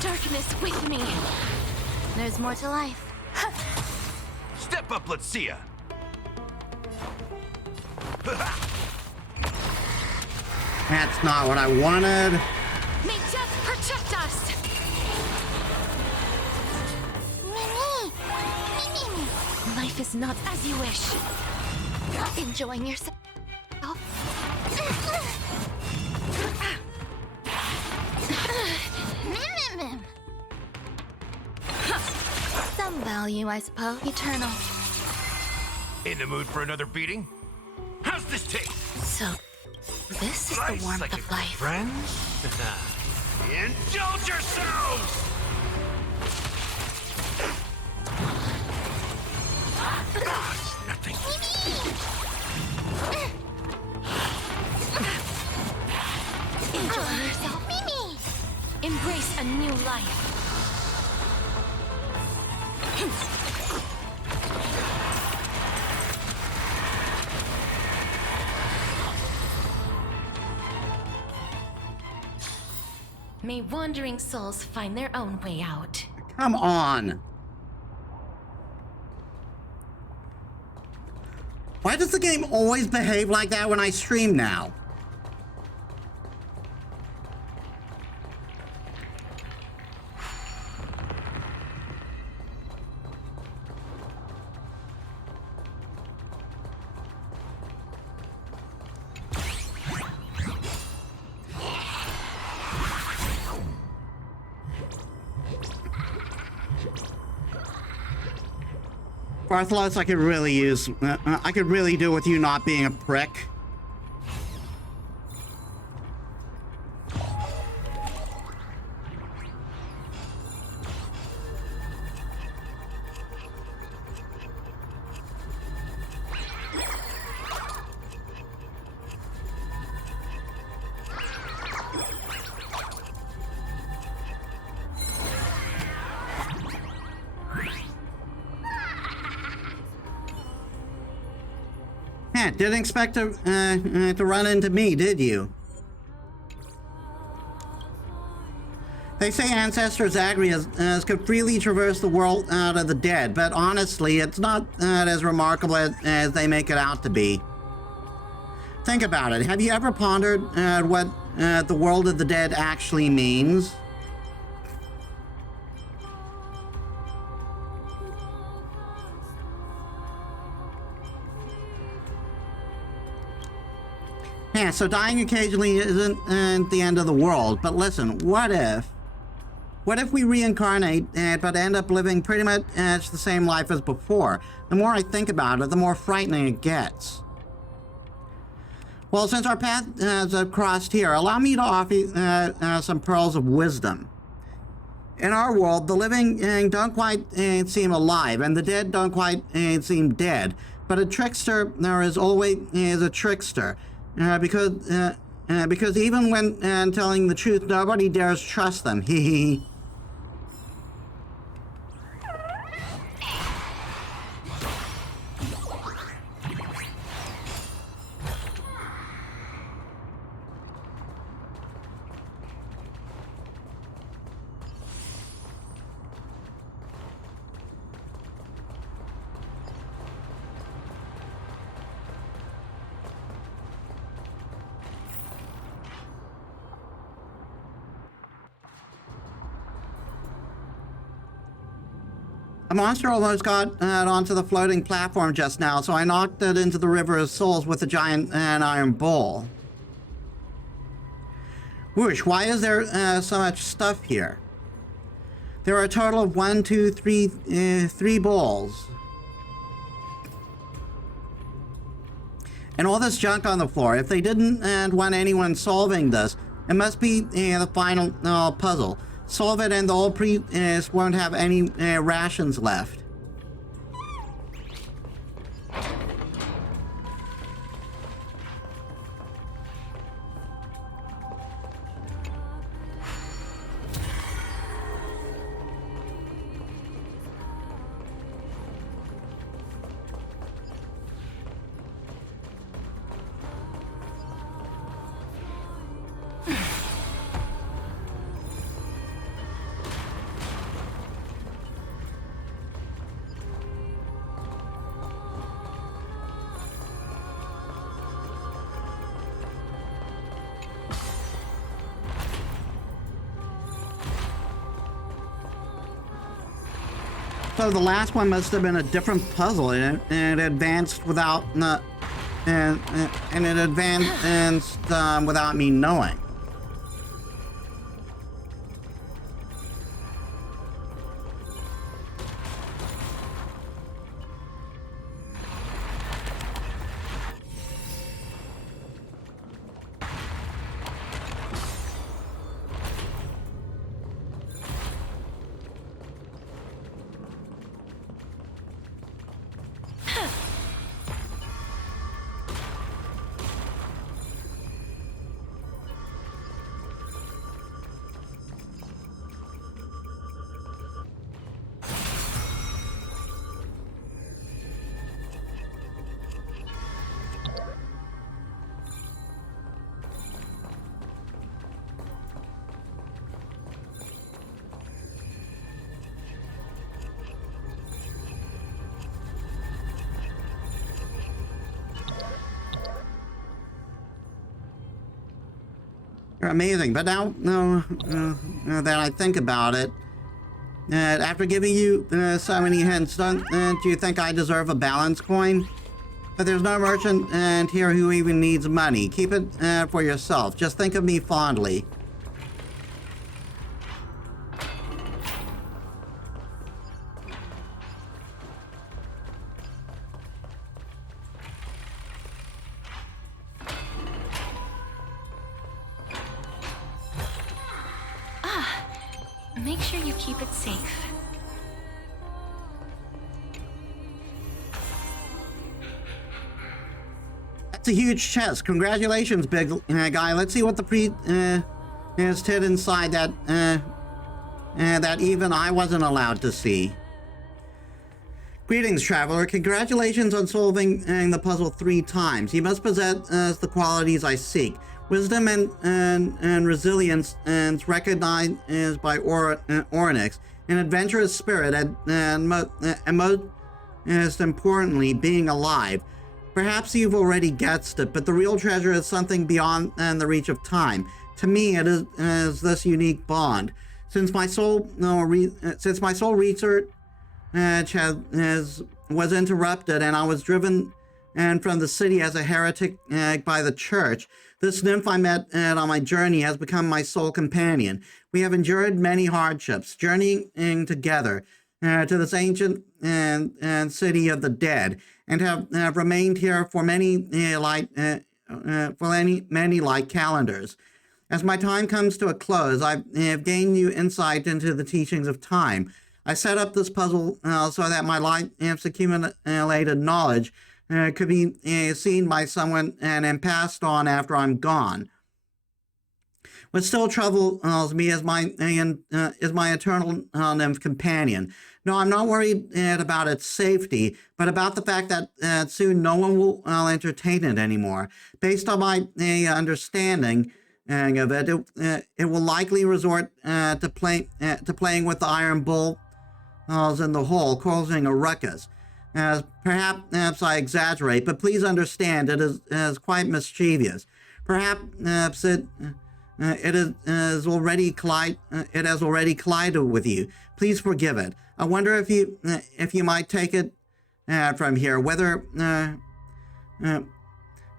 Darkness with me. There's more to life. Step up, let's see ya. That's not what I wanted. May death protect us! Life is not as you wish. Enjoying yourself? Some value, I suppose. Eternal. In the mood for another beating? How's this taste? So, this is the warmth of life. Friends? Indulge yourselves! It's nothing. Enjoy yourself. Embrace a new life. May wandering souls find their own way out. Come on. Why does the game always behave like that when I stream now? Bartholos, I could really use... I could really do with you not being a prick. Didn't expect to run into me, did you? They say Ancestor Zagreus could freely traverse the world out of the dead, but honestly, it's not as remarkable as they make it out to be. Think about it. Have you ever pondered what the world of the dead actually means? Yeah, so dying occasionally isn't the end of the world, but listen, what if we reincarnate but end up living pretty much the same life as before? The more I think about it, the more frightening it gets. Well, since our path has crossed here, allow me to offer you some pearls of wisdom. In our world, the living don't quite seem alive, and the dead don't quite seem dead, but a trickster is always a trickster. Because even when telling the truth, nobody dares trust them. Hee hee. A monster almost got onto the floating platform just now, so I knocked it into the River of Souls with a giant iron bowl. Whoosh, why is there so much stuff here? There are a total of 1, 2, 3, 3 bowls. And all this junk on the floor. If they didn't want anyone solving this, it must be the final puzzle. Solve it and the whole priest won't have any rations left. So the last one must have been a different puzzle, and it advanced without and it advanced without me knowing. You're amazing, but now, that I think about it, after giving you so many hints, don't you think I deserve a balance coin? But there's no merchant here who even needs money. Keep it for yourself. Just think of me fondly. Make sure you keep it safe. That's a huge chest. Congratulations, big guy. Let's see what the priest has hid inside that that even I wasn't allowed to see. Greetings, traveler. Congratulations on solving the puzzle 3 times. You must possess the qualities I seek. Wisdom and resilience recognized by Ornyx, an adventurous spirit, and most importantly, being alive. Perhaps you've already guessed it, but the real treasure is something beyond the reach of time. To me, it is this unique bond. Since my soul research was interrupted and I was driven from the city as a heretic by the church, this nymph I met on my journey has become my sole companion. We have endured many hardships, journeying together to this ancient city of the dead, and have remained here for many like calendars. As my time comes to a close, I have gained new insight into the teachings of time. I set up this puzzle so that my life's accumulated knowledge could be seen by someone and passed on after I'm gone. What still troubles me is my eternal nymph companion. No, I'm not worried about its safety, but about the fact that soon no one will entertain it anymore. Based on my understanding of it, it will likely resort to playing with the iron bulls in the hole, causing a ruckus. Perhaps I exaggerate, but please understand it is quite mischievous. Perhaps it has already collided with you. Please forgive it. I wonder if you might take it from here, whether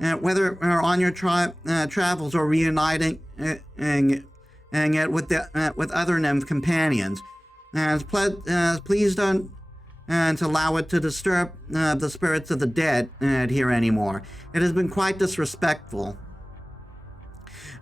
on your travels or reuniting it with other nymph companions. Please don't allow it to disturb the spirits of the dead here anymore. It has been quite disrespectful.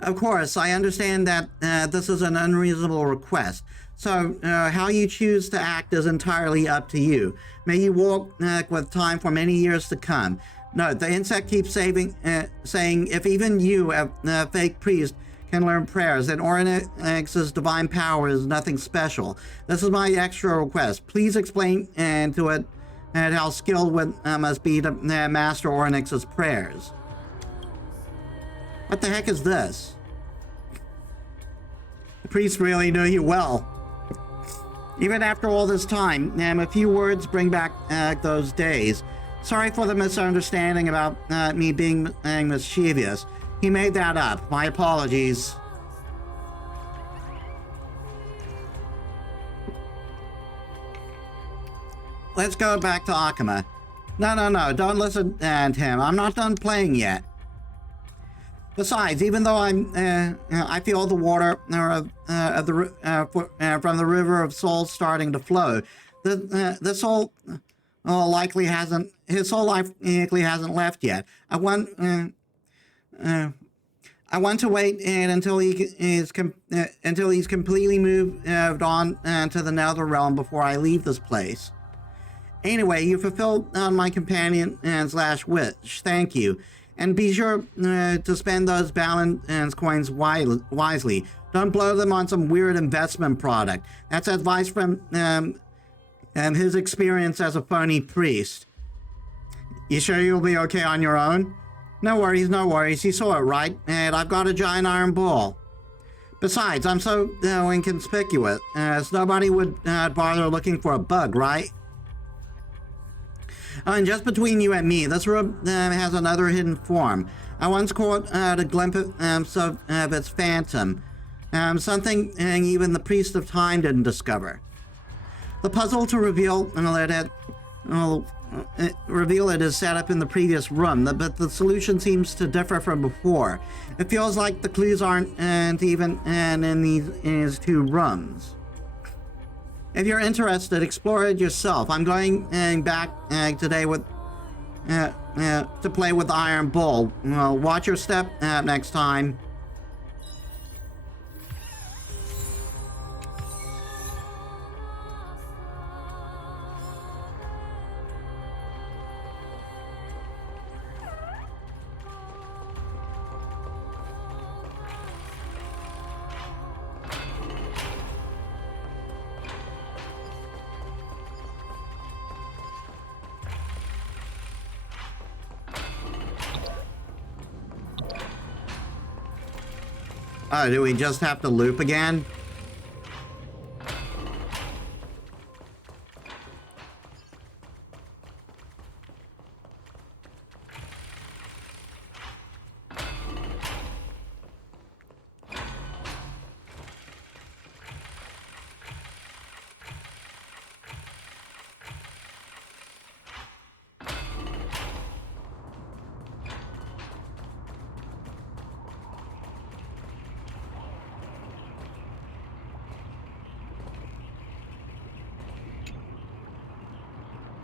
Of course, I understand that this is an unreasonable request, so how you choose to act is entirely up to you. May you walk with time for many years to come. No, the insect keeps saying, if even you, a fake priest, can learn prayers, then Ornyx's divine power is nothing special. This is my extra request. Please explain to it how skilled one must be to master Ornyx's prayers. What the heck is this? The priest really knew you well. Even after all this time, a few words bring back those days. Sorry for the misunderstanding about me being mischievous. He made that up. My apologies. Let's go back to Akuma. No, don't listen to him. I'm not done playing yet. Besides, even though I feel the water from the river of souls starting to flow, this soul likely hasn't left yet. I want to wait until he's completely moved on to the nether realm before I leave this place. Anyway, you fulfilled my companion / wish. Thank you. And be sure to spend those balance coins wisely. Don't blow them on some weird investment product. That's advice from his experience as a phony priest. You sure you'll be okay on your own? No worries. You saw it, right? And I've got a giant iron ball. Besides, I'm so inconspicuous. Nobody would bother looking for a bug, right? And just between you and me, this room has another hidden form. I once caught a glimpse of its phantom. Something even the Priest of Time didn't discover. The puzzle to reveal it is set up in the previous room, but the solution seems to differ from before. It feels like the clues aren't even in these two rooms. If you're interested, explore it yourself. I'm going back today with to play with the Iron Bull. Well, watch your step next time. Oh, do we just have to loop again?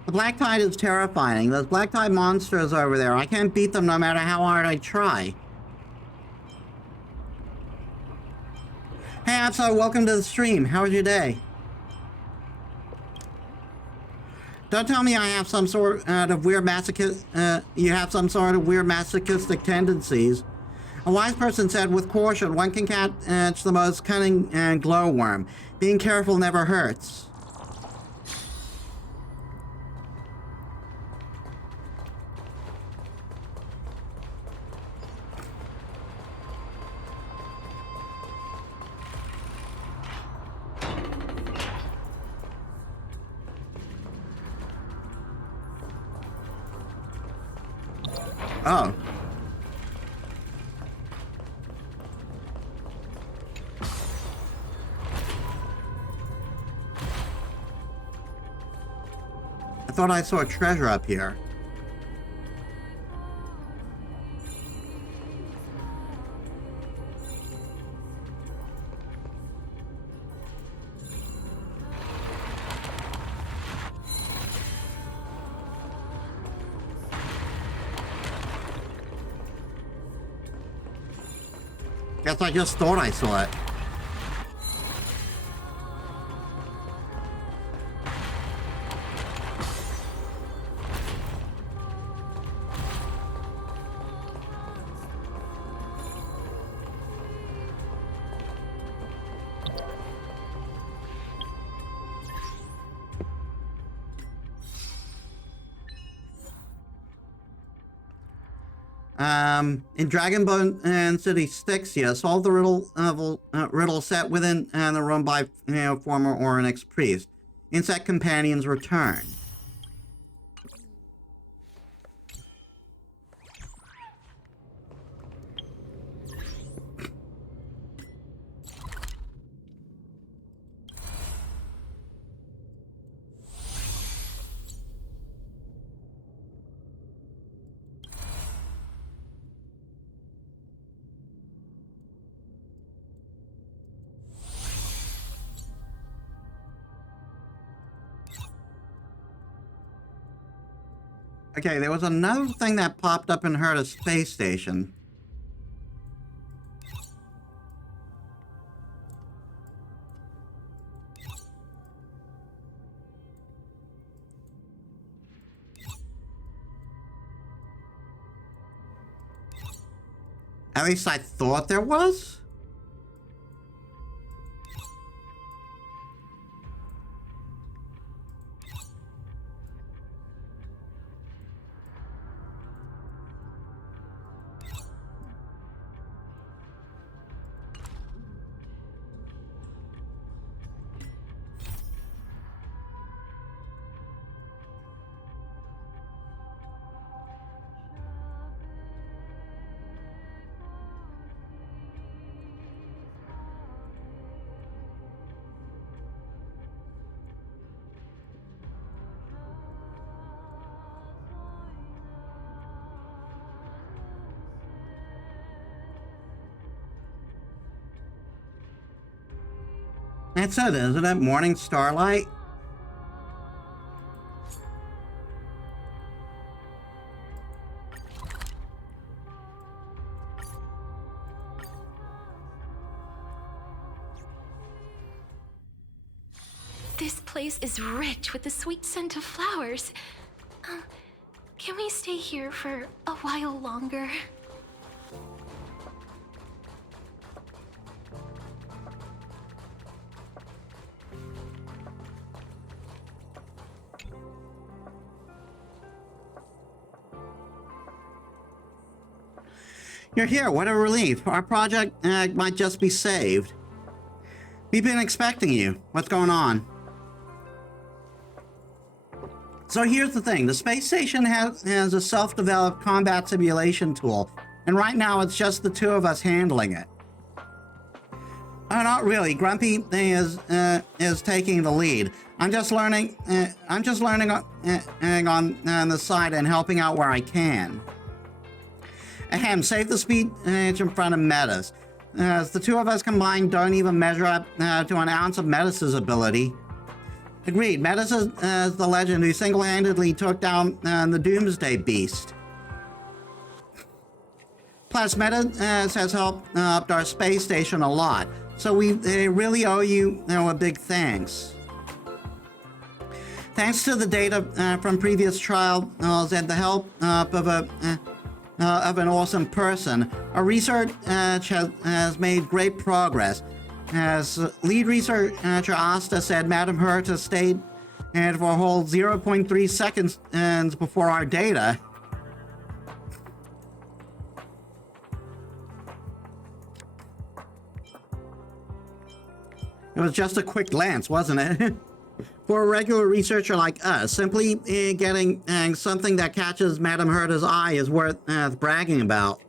The Black Tide is terrifying. Those Black Tide monsters over there, I can't beat them no matter how hard I try. Hey, Atso, welcome to the stream. How was your day? Don't tell me I have some sort of weird you have some sort of weird masochistic tendencies. A wise person said, with caution, one can catch the most cunning glowworm. Being careful never hurts. Oh. I thought I saw a treasure up here. Guess I just thought I saw it. In Dragonbone City Styxia, solve the riddle set within the room by former Oryx priest. Insect companions return. Okay, there was another thing that popped up in Herta Space Station. At least I thought there was. That's it, isn't it? Morning starlight? This place is rich with the sweet scent of flowers. Can we stay here for a while longer? You're here, what a relief. Our project might just be saved. We've been expecting you. What's going on? So here's the thing, the space station has a self-developed combat simulation tool, and right now it's just the two of us handling it. Oh, not really. Grumpy is taking the lead. I'm just learning on the side and helping out where I can. Ahem, save the speech in front of Metis. As the two of us combined don't even measure up to an ounce of Metis' ability. Agreed, Metis is the legend who single-handedly took down the Doomsday Beast. Plus, Metis has helped our space station a lot, so we really owe you a big thanks. Thanks to the data from previous trials and the help of an awesome person, our research has made great progress. As lead researcher Asta said, Madam Herta stayed for a whole 0.3 seconds before our data. It was just a quick glance, wasn't it? For a regular researcher like us, simply getting something that catches Madam Herta's eye is worth bragging about.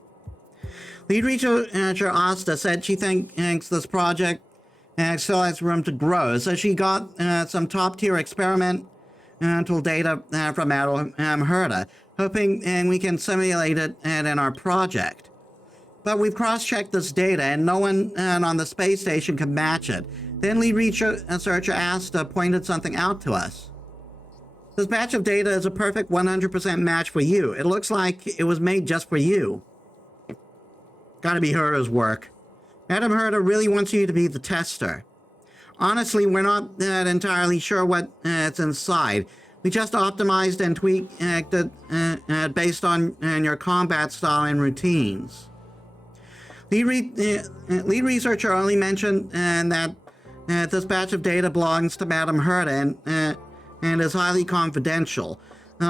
Lead researcher Asta said she thinks this project still has room to grow, so she got some top-tier experimental data from Madam Herta, hoping we can simulate it in our project. But we've cross-checked this data, and no one on the space station can match it. Then lead researcher Asta pointed something out to us. This batch of data is a perfect 100% match for you. It looks like it was made just for you. Gotta be Herta's work. Madam Herta really wants you to be the tester. Honestly, we're not entirely sure what's inside. We just optimized and tweaked it based on your combat style and routines. Lead researcher only mentioned that this batch of data belongs to Madam Herta and is highly confidential.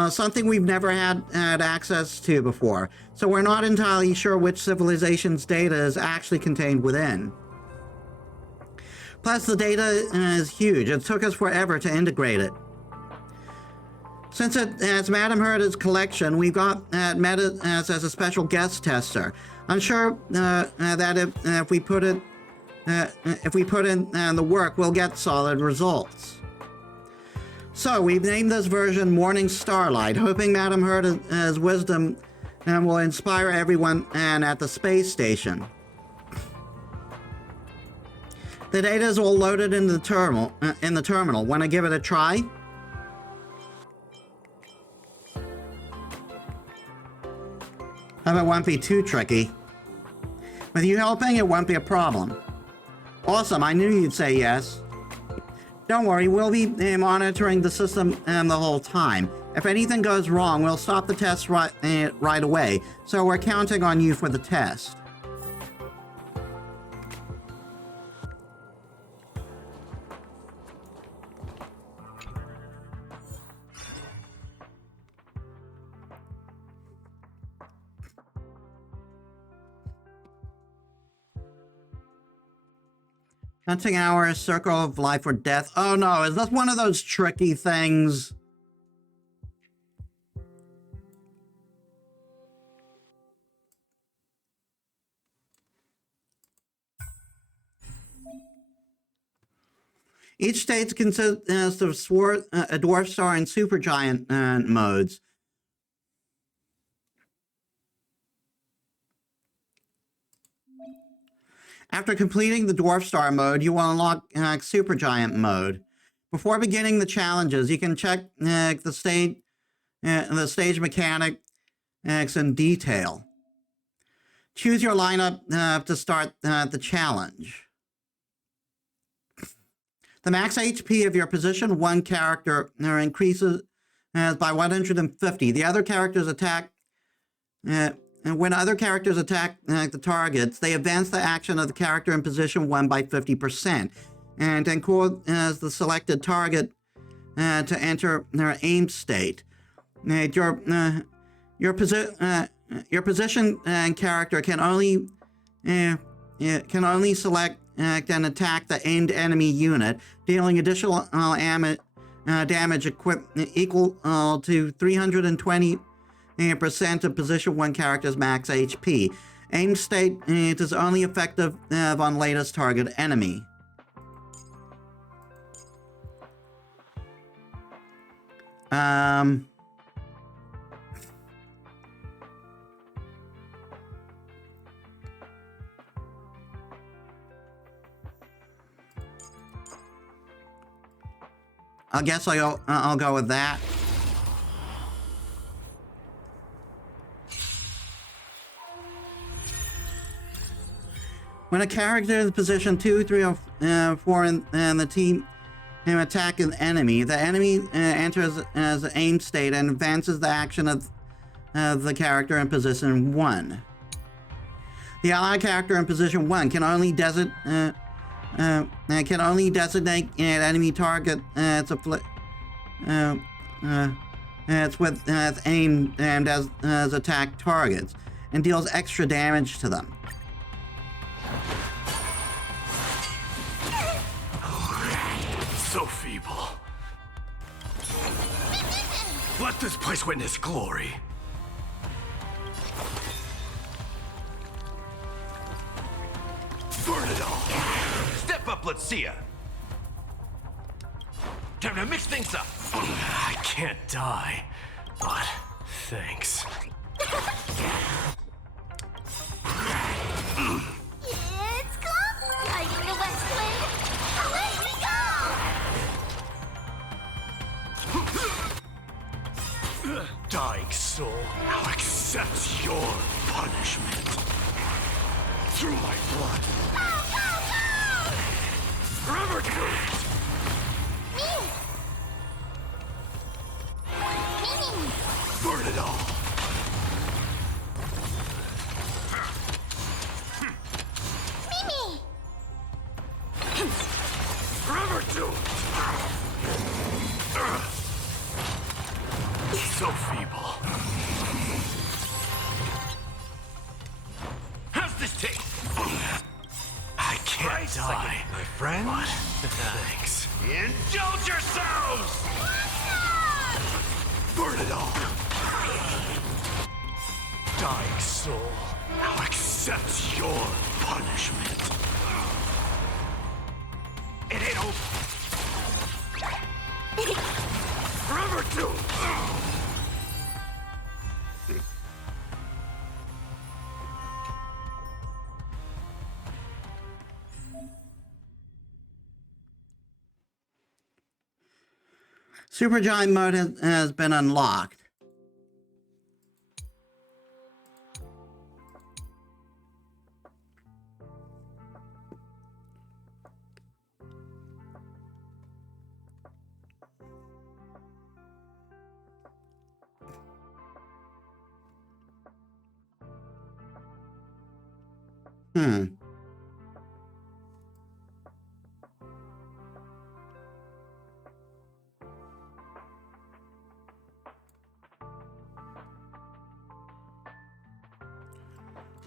Something we've never had access to before, so we're not entirely sure which civilization's data is actually contained within. Plus, the data is huge. It took us forever to integrate it. Since it's Madam Herta's collection, we've got Metis as a special guest tester. I'm sure that if we put in the work, we'll get solid results. So, we've named this version Morning Starlight, hoping Madam Herta's wisdom will inspire everyone at the space station. The data is all loaded in the terminal. Want to give it a try? Hope it won't be too tricky. With you helping, it won't be a problem. Awesome, I knew you'd say yes. Don't worry, we'll be monitoring the system the whole time. If anything goes wrong, we'll stop the test right away, so we're counting on you for the test. Hunting hours, circle of life or death. Oh no, is this one of those tricky things? Each stage consists of a dwarf star and supergiant modes. After completing the Dwarf Star mode, you will unlock Supergiant mode. Before beginning the challenges, you can check the stage mechanics in detail. Choose your lineup to start the challenge. The max HP of your position 1 character increases by 150. The other characters attack, and when other characters attack the targets, they advance the action of the character in position 1 by 50%, and encode as the selected target to enter their aim state. Your position and character can only select and attack the aimed enemy unit, dealing additional damage equal to 320% of position 1 character's max HP. Aim state is only effective on latest target enemy. I guess I'll go with that. When a character is position 2, 3, or 4 in the team attack an enemy, the enemy enters as an aim state and advances the action of the character in position 1. The allied character in position 1 can only designate an enemy target it's with aim and as attack targets, and deals extra damage to them. So feeble. Let this place witness glory. Burn it all. Step up, let's see ya. Time to mix things up. I can't die, but thanks. It's gone! Riding the west wind! Away we go! Dying soul, I'll accept your punishment. Through my blood. Go, go, go! Forever doomed. Me! Burn it all. Mimi! Forever doomed. So feeble. How's this taste? I can't die, my friend. But thanks. Indulge yourselves! Burn it all. Dying soul, I'll accept your punishment. It ain't over. Forever doomed. Supergiant mode has been unlocked.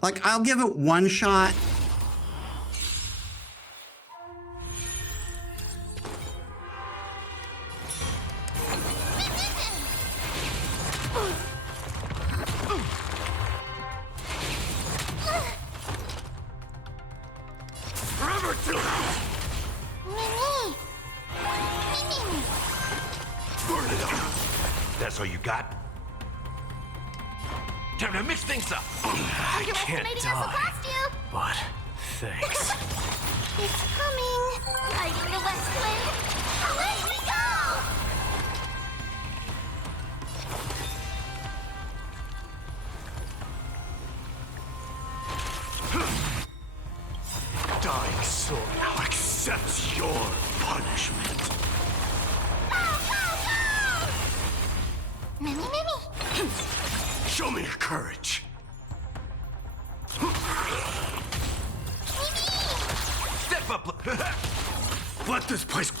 Like, I'll give it one shot. That's all you got? Time to mix things up. I can't die, but Thanks. It's coming. Lighting the west wind. Away we go! Dying soul now accepts your punishment. Mimi, Mimi! Show me your courage. Step up. Let this place.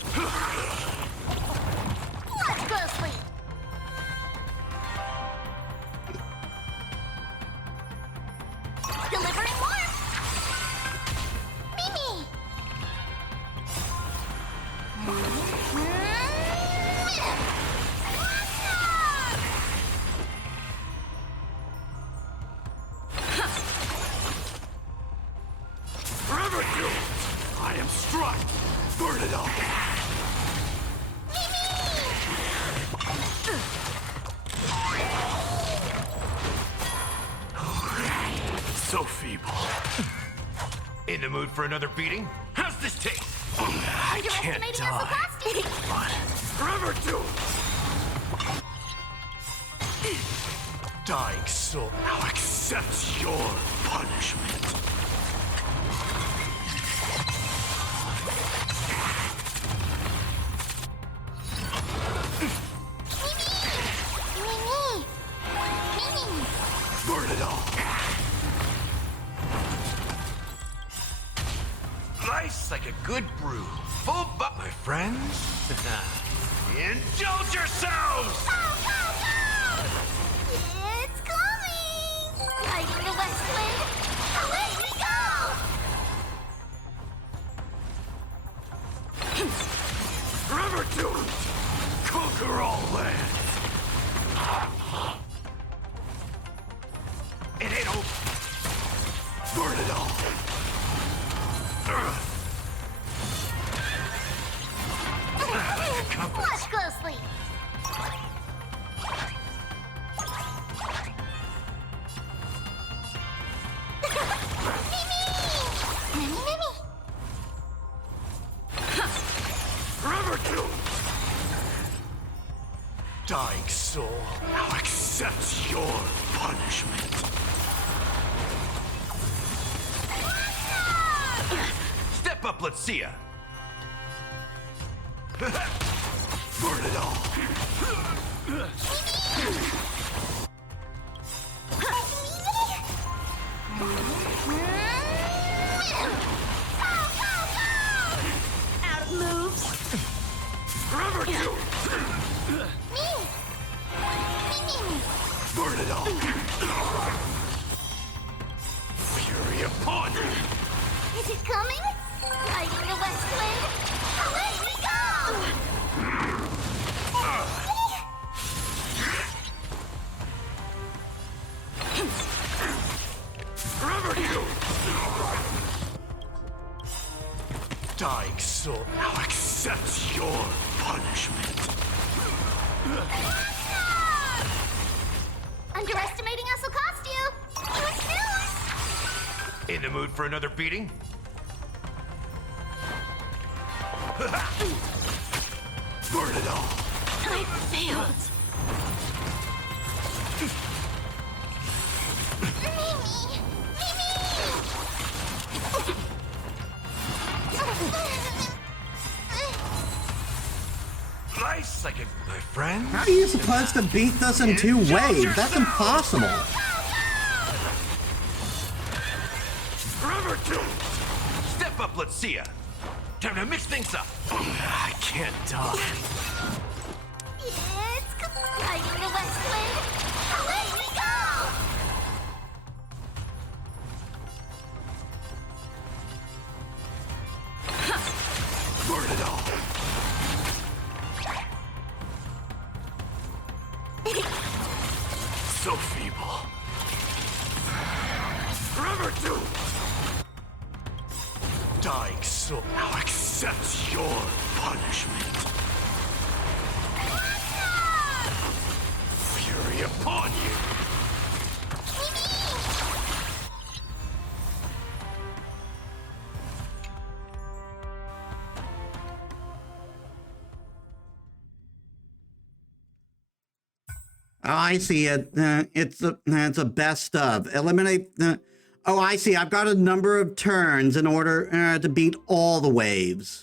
Watch closely! Delivering warmth! Mimi! Forever you. I am struck. Burn it all. So feeble. In the mood for another beating? How's this taste? I can't Underestimating die. Amphoreus. But forever do. Dying soul now accepts your punishment. Mimi! Mimi! Burn it all. Nice like a good brew. Full butt, my friends. Indulge yourselves! It's coming! Lighting the west wind. Away we go! Forever doomed! Conquer all lands! It ain't over. Burn it all. Watch closely! Mimi! Mimi, Mimi! Forever doomed! Dying soul now accepts your punishment. Step up, let's see ya. Burn it all. Out of moves! Forever doomed! Me! Mimi! Burn it all. Fury upon you. Is it coming? Lighting the west wind. Away we go! Forever doomed! Dying soul now accepts your punishment. Underestimating us will cost you. News, news! In the mood for another beating? Burn it all. I failed. Mimi! Nice like it, my friend. How are you supposed to beat this in 2 waves? That's impossible. Forever doomed. Step up, let's see ya. Time to mix things up. I can't die. It's lighting the west wind. Away we go! Burn it all. So feeble. Forever doomed. Dying soul now accepts your punishment. Fury upon you. Oh, I see it. It's a best of. Eliminate the... Oh, I see. I've got a number of turns in order to beat all the waves.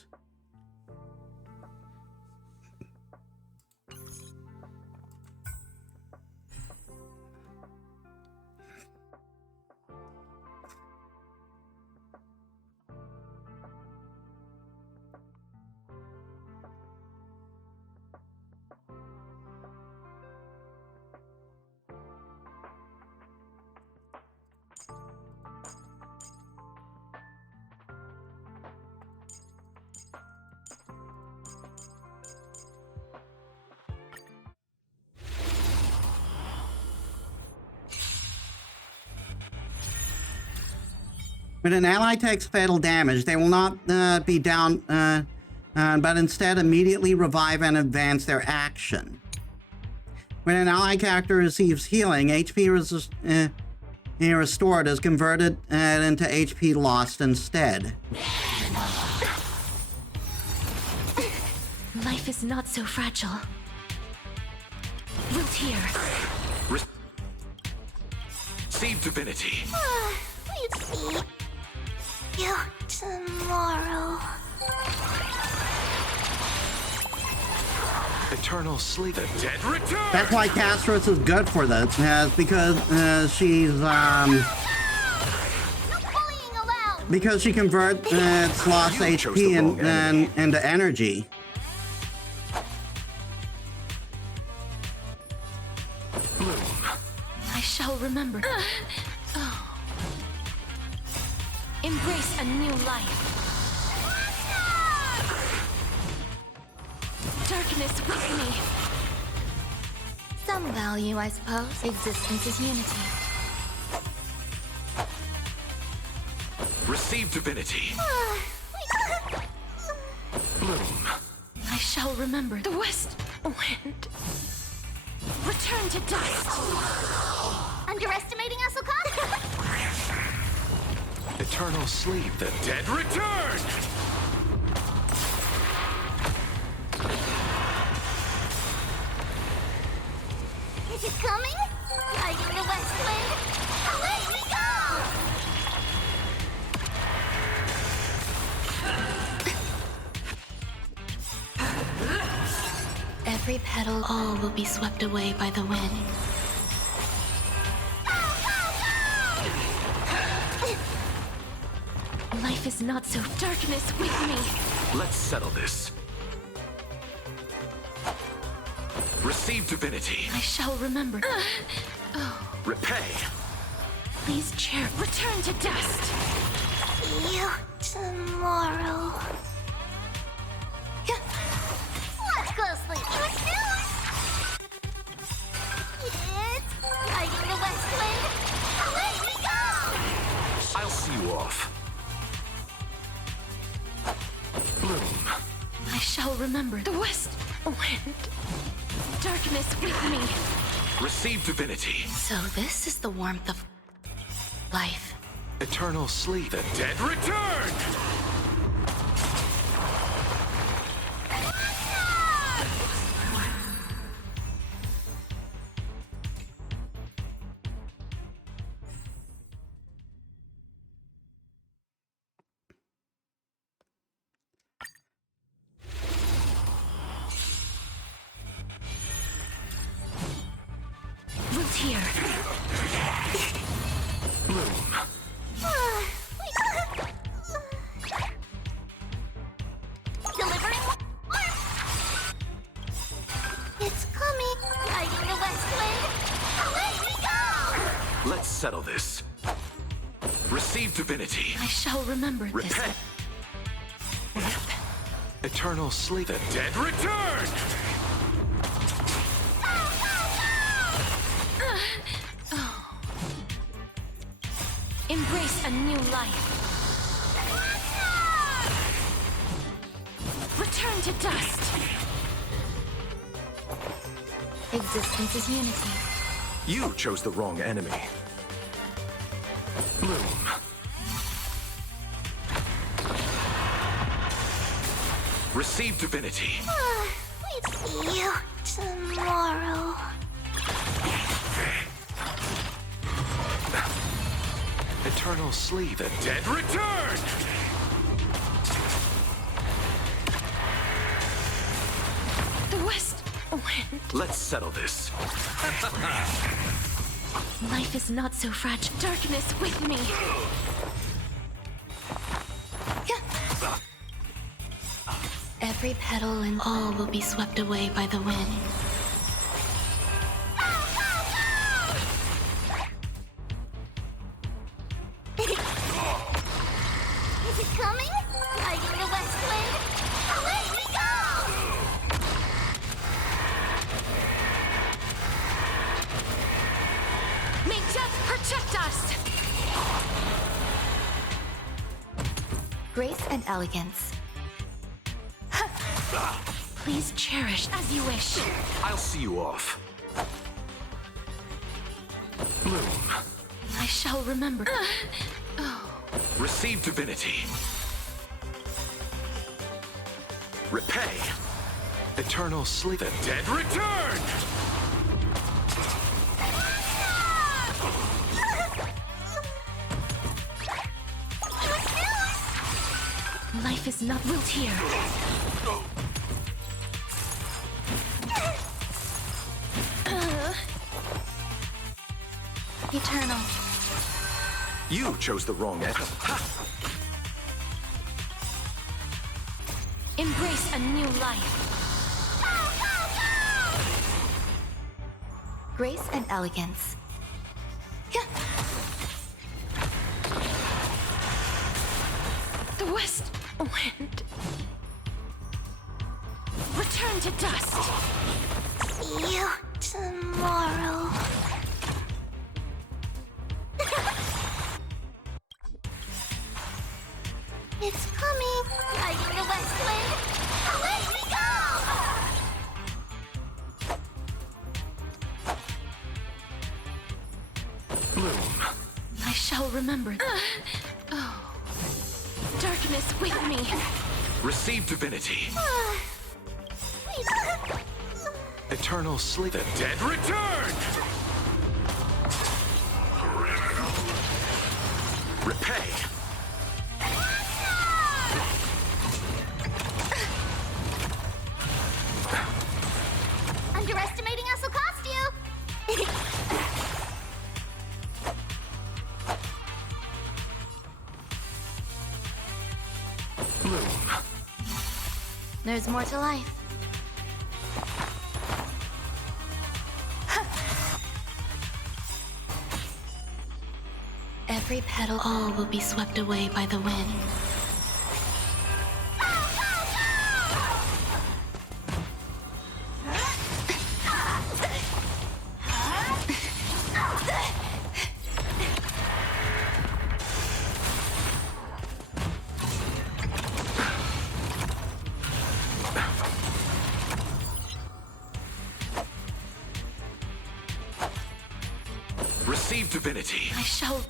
When an ally takes fatal damage, they will not be down, but instead immediately revive and advance their action. When an ally character receives healing, HP restored is converted into HP lost instead. Life is not so fragile. Root here. Receive divinity. We'll see you tomorrow. Eternal sleep. The dead return. That's why Castros is good for this, because she's because she converts its lost HP into energy. I shall remember. Embrace a new life. Darkness with me. Some value, I suppose. Existence is unity. Receive divinity. Bloom. I shall remember. The west wind. Return to dust. Underestimating us, Okada? Eternal sleep. The dead return. Is it coming? Riding the west wind. Away we go! Every petal, all will be swept away by the wind. Life is not so darkness with me. Let's settle this. Receive divinity. I shall remember. Repay. Please, chair, return to dust. See you tomorrow. Watch closely. It's riding the west wind. Away we go! I'll see you off. Bloom. I shall remember the west wind. Darkness with me. Receive divinity. So this is the warmth of life. Eternal sleep. The dead return. Root here. Bloom. Delivering warmth. It's coming. Riding the west wind. Away we go! Let's settle this. Receive divinity. I shall remember this. Repent. Eternal sleep. The dead return. Embrace a new life. Return to dust. Existence is unity. You chose the wrong enemy. Bloom. Receive divinity. We'll see you tomorrow. Eternal sleep. The dead return! The west wind. Let's settle this. Life is not so fragile. Darkness with me. Every petal and all will be swept away by the wind. Is it coming? Fighting the west wind. Away we go! May death protect us! Grace and elegance. Please cherish as you wish. I'll see you off. Bloom. I shall remember. Receive divinity. Repay. Eternal sleep. The dead return! Life is not willed here. Eternal. You chose the wrong end. Embrace a new life. Grace and elegance. The west wind. Return to dust. See you tomorrow. It's coming. Fighting the west wind. Away we go! Bloom. I shall remember. Darkness with me. Receive divinity. Eternal sleep. The dead return! Repay. Underestimating us will cost you. Bloom. There's more to life. Every petal, all will be swept away by the wind. Receive divinity. I shall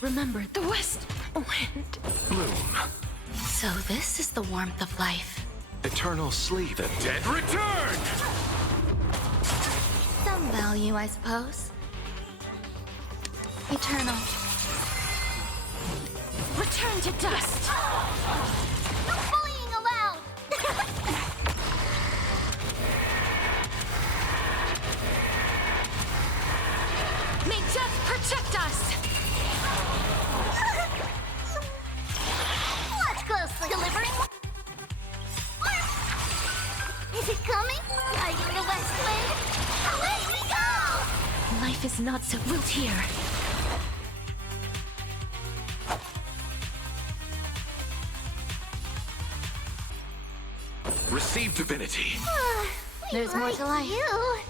remember the west wind. Bloom. So this is the warmth of life. Eternal sleep. The dead return! Some value, I suppose. Eternal. Return to dust. No bullying allowed. May death protect us! Watch closely. Delivering. Is it coming? Fighting the west wind. Away we go! Life is not so willed here. Receive divinity. There's more to life. You.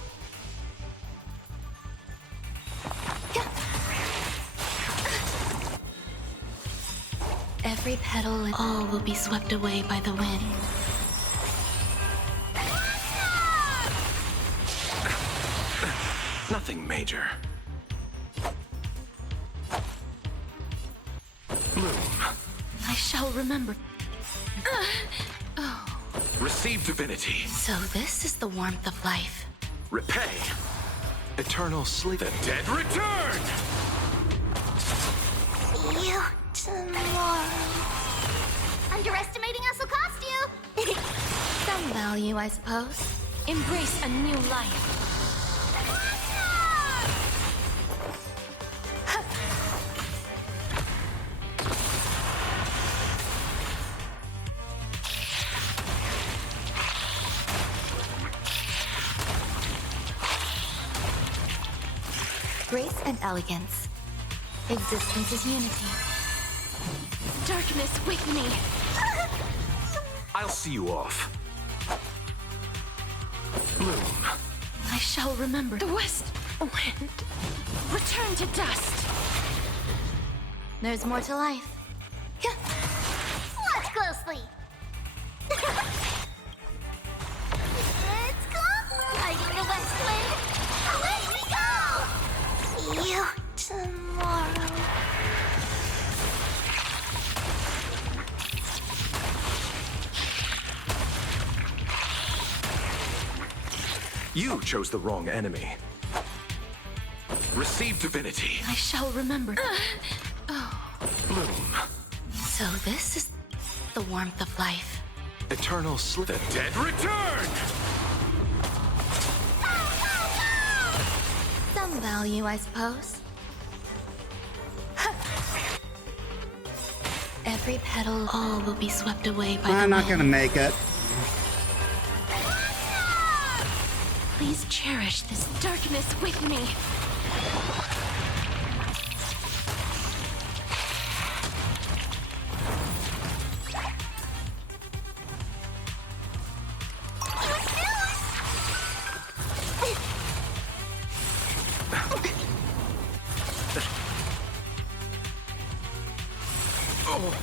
Every petal and all will be swept away by the wind. Nothing major. Bloom. I shall remember. Receive divinity. So this is the warmth of life. Repay. Eternal sleep. The dead return! See you tomorrow. Underestimating us will cost you. Some value, I suppose. Embrace a new life. Grace and elegance. Existence is unity. Darkness with me. I'll see you off. Bloom. I shall remember. The west wind. Return to dust. There's more to life. Watch closely. It's gone. Riding the west wind. Away we go. See you tomorrow. You chose the wrong enemy. Receive divinity. I shall remember. Bloom. So this is the warmth of life. Eternal sleep. The dead return! Some value, I suppose. Every petal, all will be swept away by the I'm not wind. gonna make it. Please cherish this darkness with me.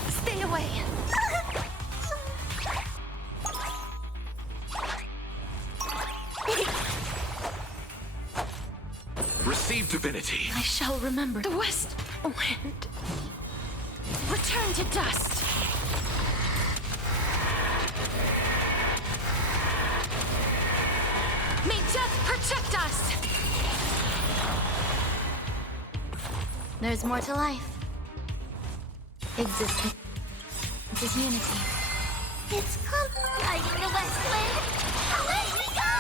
Stay away. Receive divinity. I shall remember. The west wind. Return to dust. May death protect us. There's more to life. Existence is unity. It's called riding the west wind. Away we go.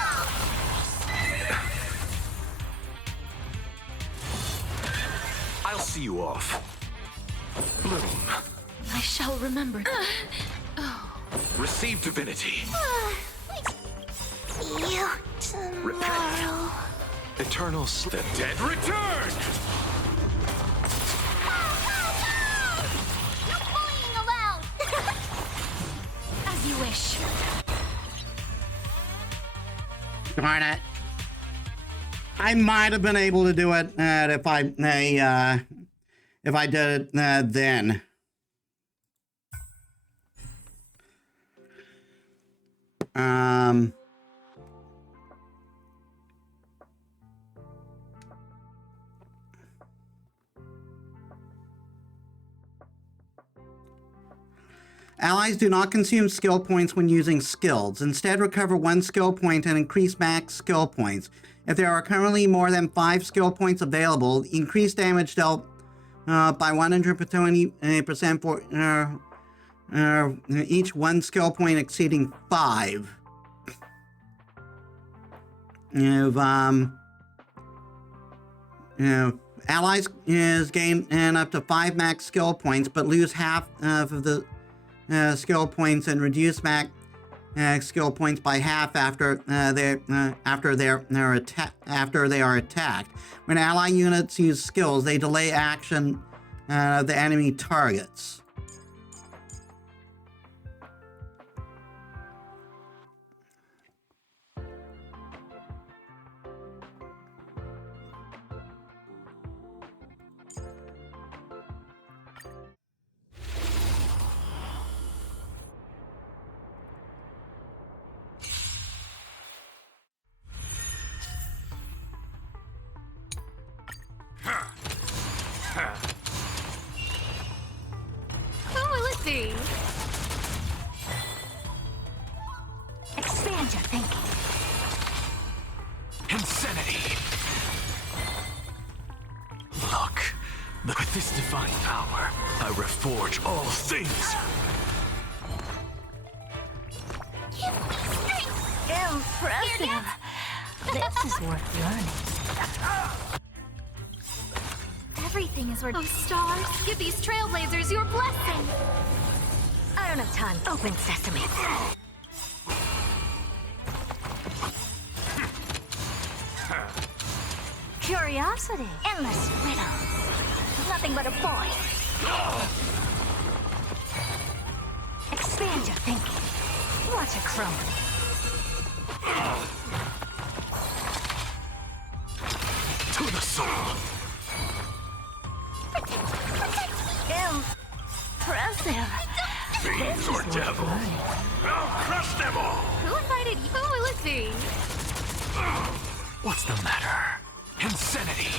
I'll see you off. Bloom. I shall remember. Receive divinity. See you tomorrow. Eternal sleep. The dead return! No bullying allowed. As you wish. Darn it. I might have been able to do it if I did it then. Allies do not consume skill points when using skills. Instead, recover 1 skill point and increase max skill points. If there are currently more than 5 skill points available, increase damage dealt by 120% for each 1 skill point exceeding 5. If allies gain up to 5 max skill points, but lose half of the skill points and reduce max skill points by half after they are attacked. When ally units use skills, they delay action of the enemy targets. With this divine power, I reforge all things. Impressive. This is worth learning. Everything is worth. Oh, stars, give these trailblazers your blessing. I don't have time. Open sesame. Curiosity. Endless riddles. Nothing but a void. Expand your thinking. Watch it crumble. To the soul. Impressive. Fiends or devils. I'll crush them all. Who invited you? Who will it be? What's the matter? Insanity.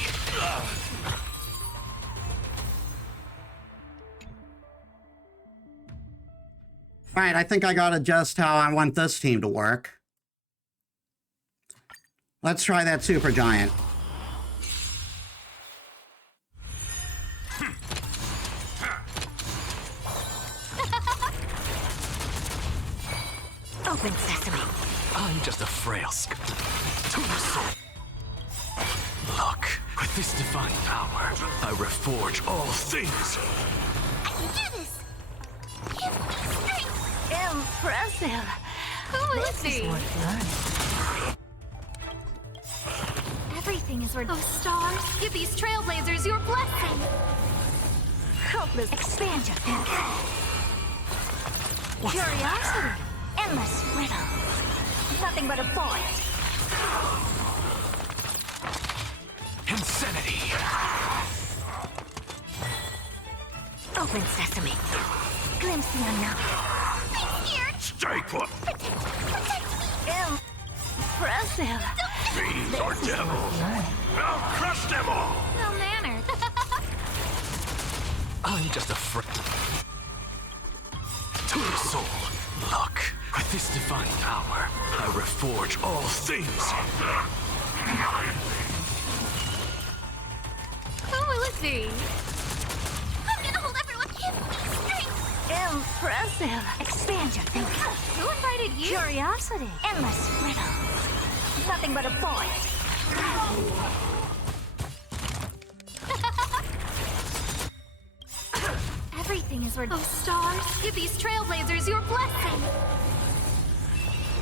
Right, I think I got just how I want this team to work. Let's try that supergiant. Open sesame. I'm just a frail to the soul. Look, with this divine power, I reforge all things. I can do this. Impressive. Who will it This is be? worth learning. Everything is worth. Oh, stars, give these trailblazers your blessing. Hopeless. Expand your thinking. What's the Curiosity. matter? Endless riddles. Nothing but a void. Insanity. Open sesame. Glimpse the unknown. Stay put. Impressive. Fiends or devils. I'll crush them all. No manners. I'm just a to the soul. Look, with this divine power, I reforge all things. Who will it be? I'm gonna hold everyone. Give me strength. Impressive. Expand your thinking. Who invited you? Curiosity. Endless riddles. Nothing but a void. Everything is worth. Oh, stars, give these trailblazers your blessing.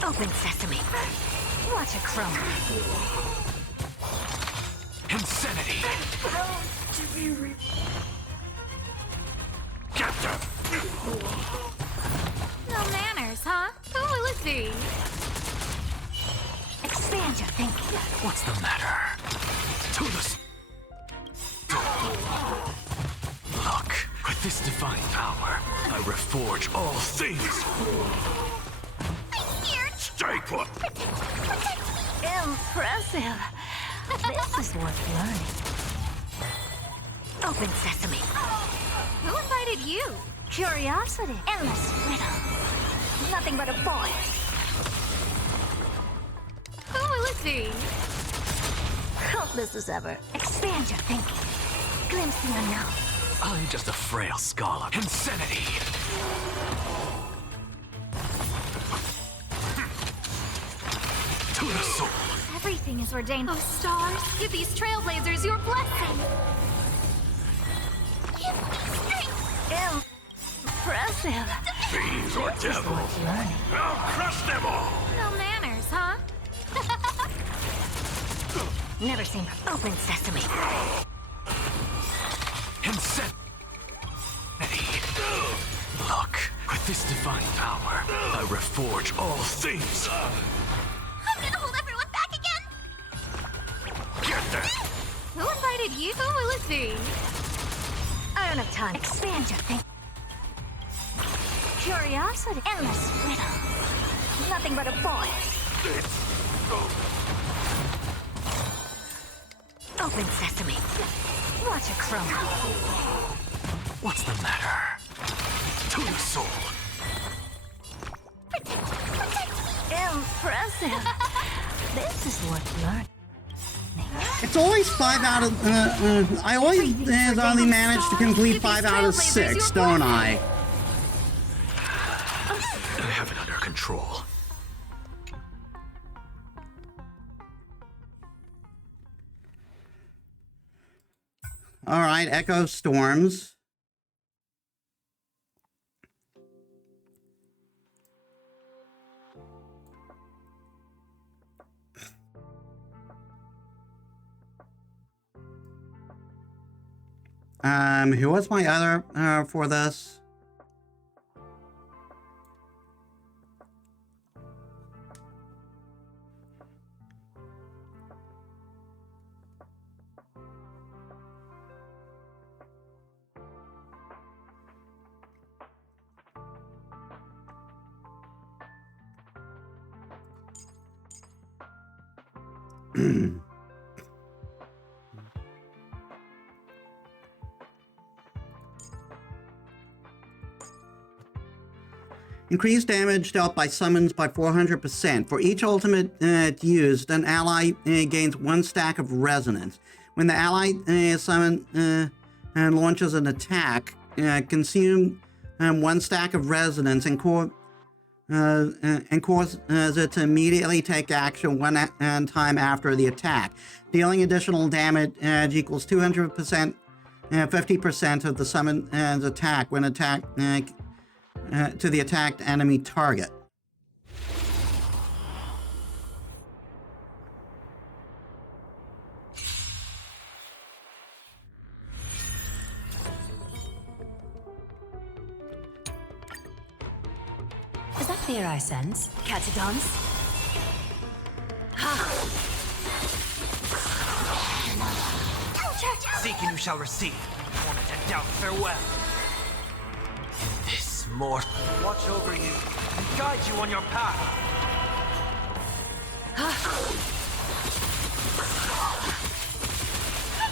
Open sesame. Watch it crumble. Insanity. Get them. No manners, huh? Who will it be? Expand your thinking. What's the matter? To the look, with this divine power, I reforge all things. Stay put. Impressive. This is worth learning. Open sesame. Who invited you? Curiosity. Endless riddles. Nothing but a void. Who will it be? Hopeless as ever. Expand your thinking. Glimpse the unknown. I'm just a frail scholar. Insanity. To the soul. Everything is ordained. Oh, stars, give these trailblazers your blessing. Impressive. Fiends or devils. Learning. I'll crush them all. No manners, huh? Never seen her. Open sesame. Insanity. Look, with this divine power, I reforge all things. I'm gonna hold everyone back again. Get them. Who invited you? Who will it be? I don't have time. Expand your thinking. Curiosity. Endless riddles. Nothing but a void. Open sesame. Watch it crumble. What's the matter? To the soul. Impressive. This is worth learning. lightning. It's always 5 out of. I always only manage to complete 5 out of 6, don't I? I have it under control. All right, Echo Storms. Who was my other for this? Increased damage dealt by summons by 400%. For each ultimate used, an ally gains 1 stack of resonance. When the ally summon and launches an attack, consume 1 stack of resonance and cause it to immediately take action 1 time after the attack. Dealing additional damage equals 200%, 50% of the summoned attack when attacked to the attacked enemy target. Is that fear I sense? Catadons? Seek and you shall receive. Torment and doubt, farewell. This more. Watch over you and guide you on your path. I'm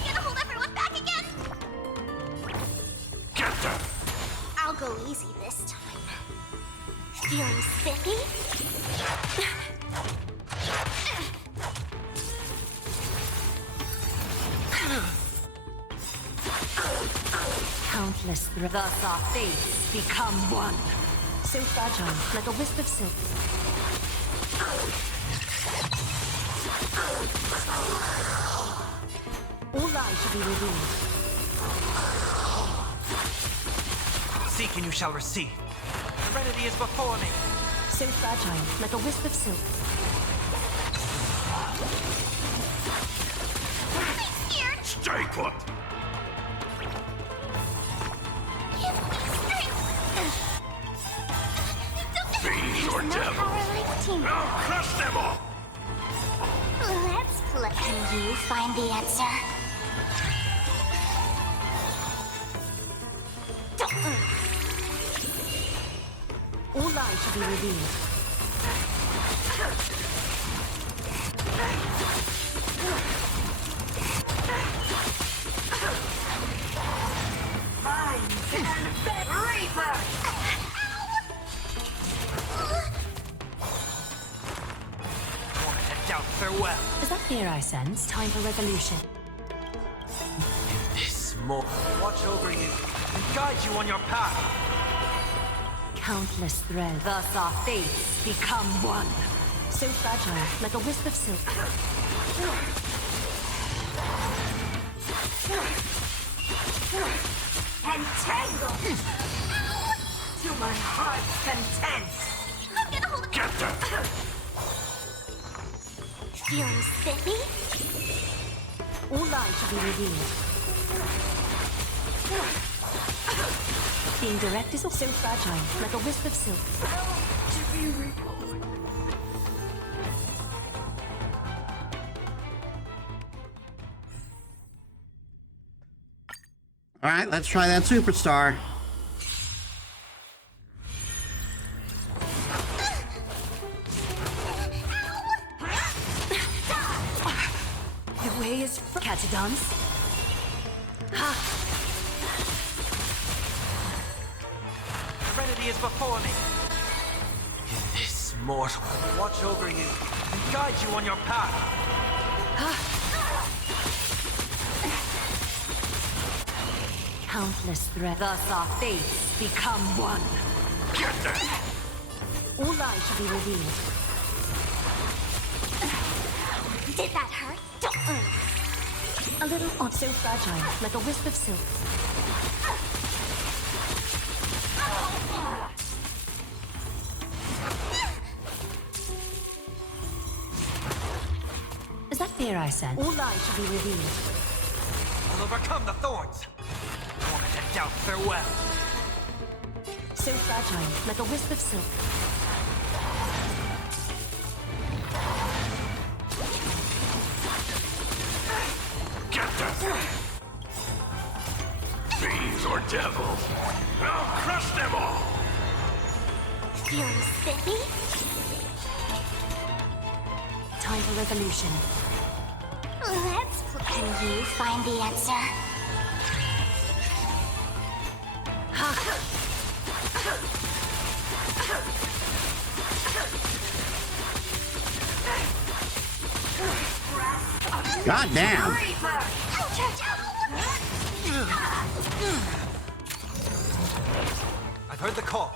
gonna hold everyone back again. Get them! I'll go easy this time. Feeling spiffy? Countless thus our fates become one. So fragile, like a wisp of silk. All lies should be revealed. Seek and you shall receive. Serenity is before me. So fragile, like a wisp of silk. I'm scared. Stay put! Give me strength. Fiend or Not devil! how I like teamwork. I'll crush them all! Let's play. Can you find the answer? All lies should be revealed. Torment and doubt, farewell. Is that fear I sense? Time for revolution. This more. Watch over you and guide you on your path. Countless threads. Thus our fates become one. So fragile, like a wisp of silk. Entangled! To my heart's content! I'm gonna hold it. Get them! Feeling spiffy? All lies should be revealed. Being direct is also fragile, like a wisp of silk. To be reborn. All right, let's try that superstar. The way is for Catadons. Serenity is before me. This mortal. Watch over you and guide you on your path. Countless threats. Thus our fates become one. Get them! All lies shall be revealed. Did that hurt? A little odd, so fragile, like a wisp of silk. Is that fear I sense? All lies shall be revealed. I'll overcome the thorns. Torment and doubt farewell. So fragile, like a wisp of silk. Get them! Fiends or devils! I'll crush them all! Feeling spiffy? Time for resolution. Let's Can you find the answer? God damn. I've heard the call.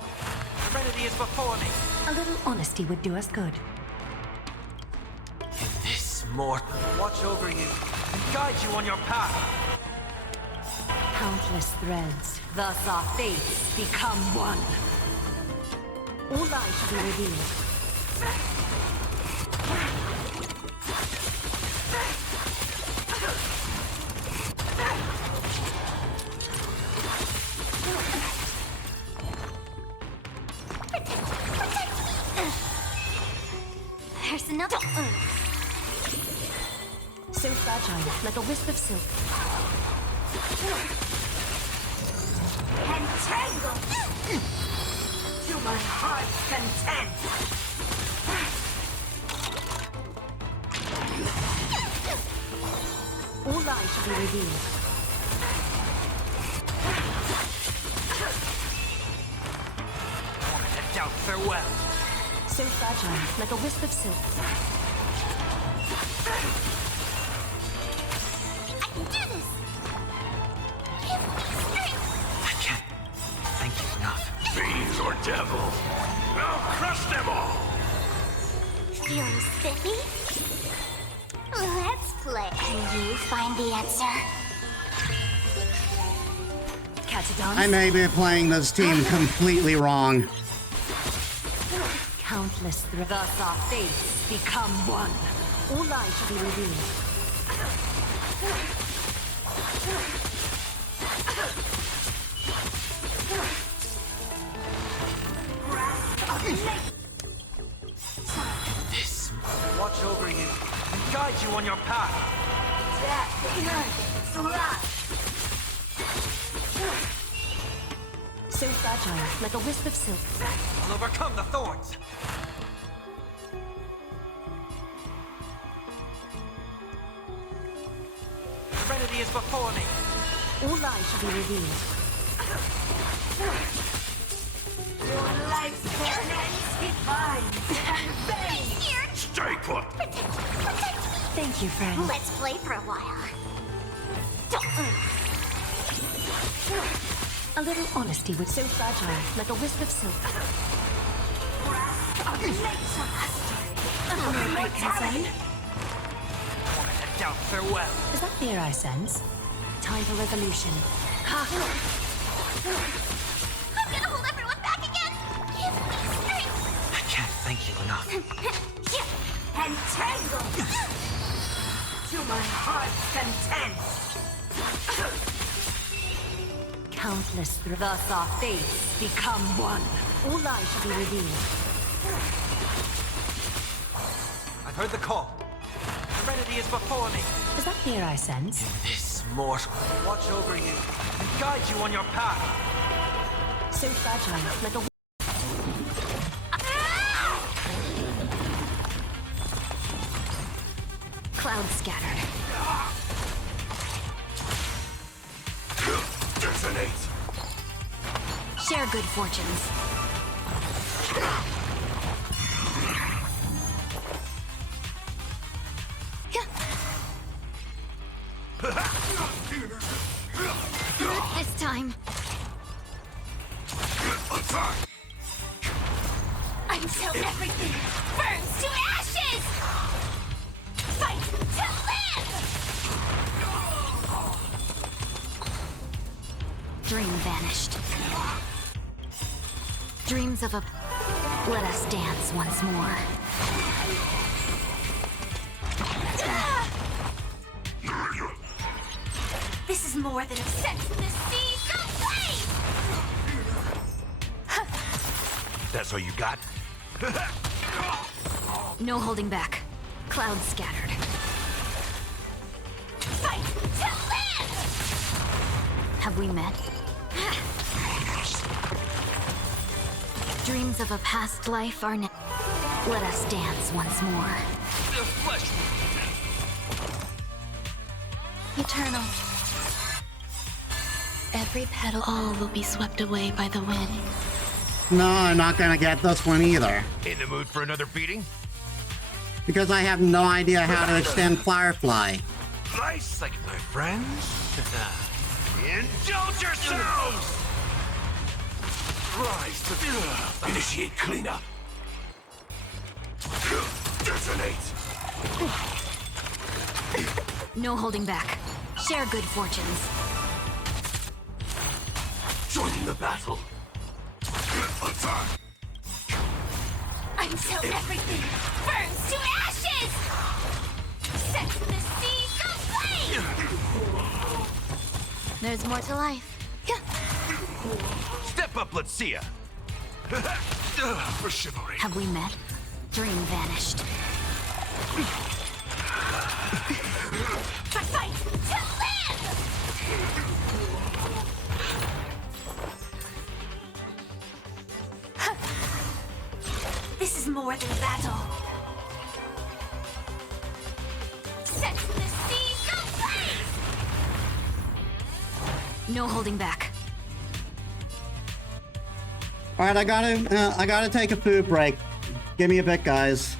Serenity is before me. A little honesty would do us good. This mortal watch over you and guide you on your path. Countless threads, thus our fates become one. All lies shall be revealed. There's another. So fragile, like a wisp of silk. Entangle! To my heart's content! All lies shall be revealed. Torment and doubt farewell. So fragile, like a wisp of silk. I can do this! Give me strength! I can't thank you enough. Fiends or devils, I'll crush them all! Feeling spiffy? Let's play. Can you find the answer? Catadons. I may be playing this team completely wrong. Countless threads, thus our fates become one. All lies shall be revealed. This watch over you and guide you on your path. So fragile, like a wisp of silk. I'll overcome the thorns. Serenity is before me. All lies shall be revealed. Your life's torments defines and fades! Here! Stay put! Protect me! Thank you, friend. Let's play for a while. A little honesty would so fragile, like a wisp of silk. No great concern. Torment and doubt farewell. Is that fear I sense? Time for resolution. I'm gonna hold everyone back again! Give me strength! I can't thank you enough. Entangle! To my heart's content! Countless threads, thus our fates become one. All lies shall be revealed. I've heard the call. Serenity is before me. Is that fear I sense? This mortal watch over you and guide you on your path. So fragile, like a cloud scattered. Detonate! Share good fortunes. This time. Until everything burns to ashes! Fight to live! Dream vanished. Dreams of a... Let us dance once more. This is more than a sense in the seas of flame! That's all you got? No holding back. Clouds scattered. Fight to live! Have we met? Dreams of a past life are now. Let us dance once more. The flesh. Eternal. Every petal, all will be swept away by the wind. No, I'm not gonna get this one either. In the mood for another beating? Because I have no idea how to extend Firefly. Nice, like my friends. Indulge yourselves! Rise to initiate cleanup. Detonate. No holding back. Share good fortunes. Join the battle. Attack. Until everything burns to ashes! Set the seas aflame! There's more to life. Step up, let's see ya. For chivalry. Have we met? Dream vanished. Fight to live! This is more than a battle. Set the seas ablaze! No holding back. All right, I gotta take a food break. Give me a bit, guys.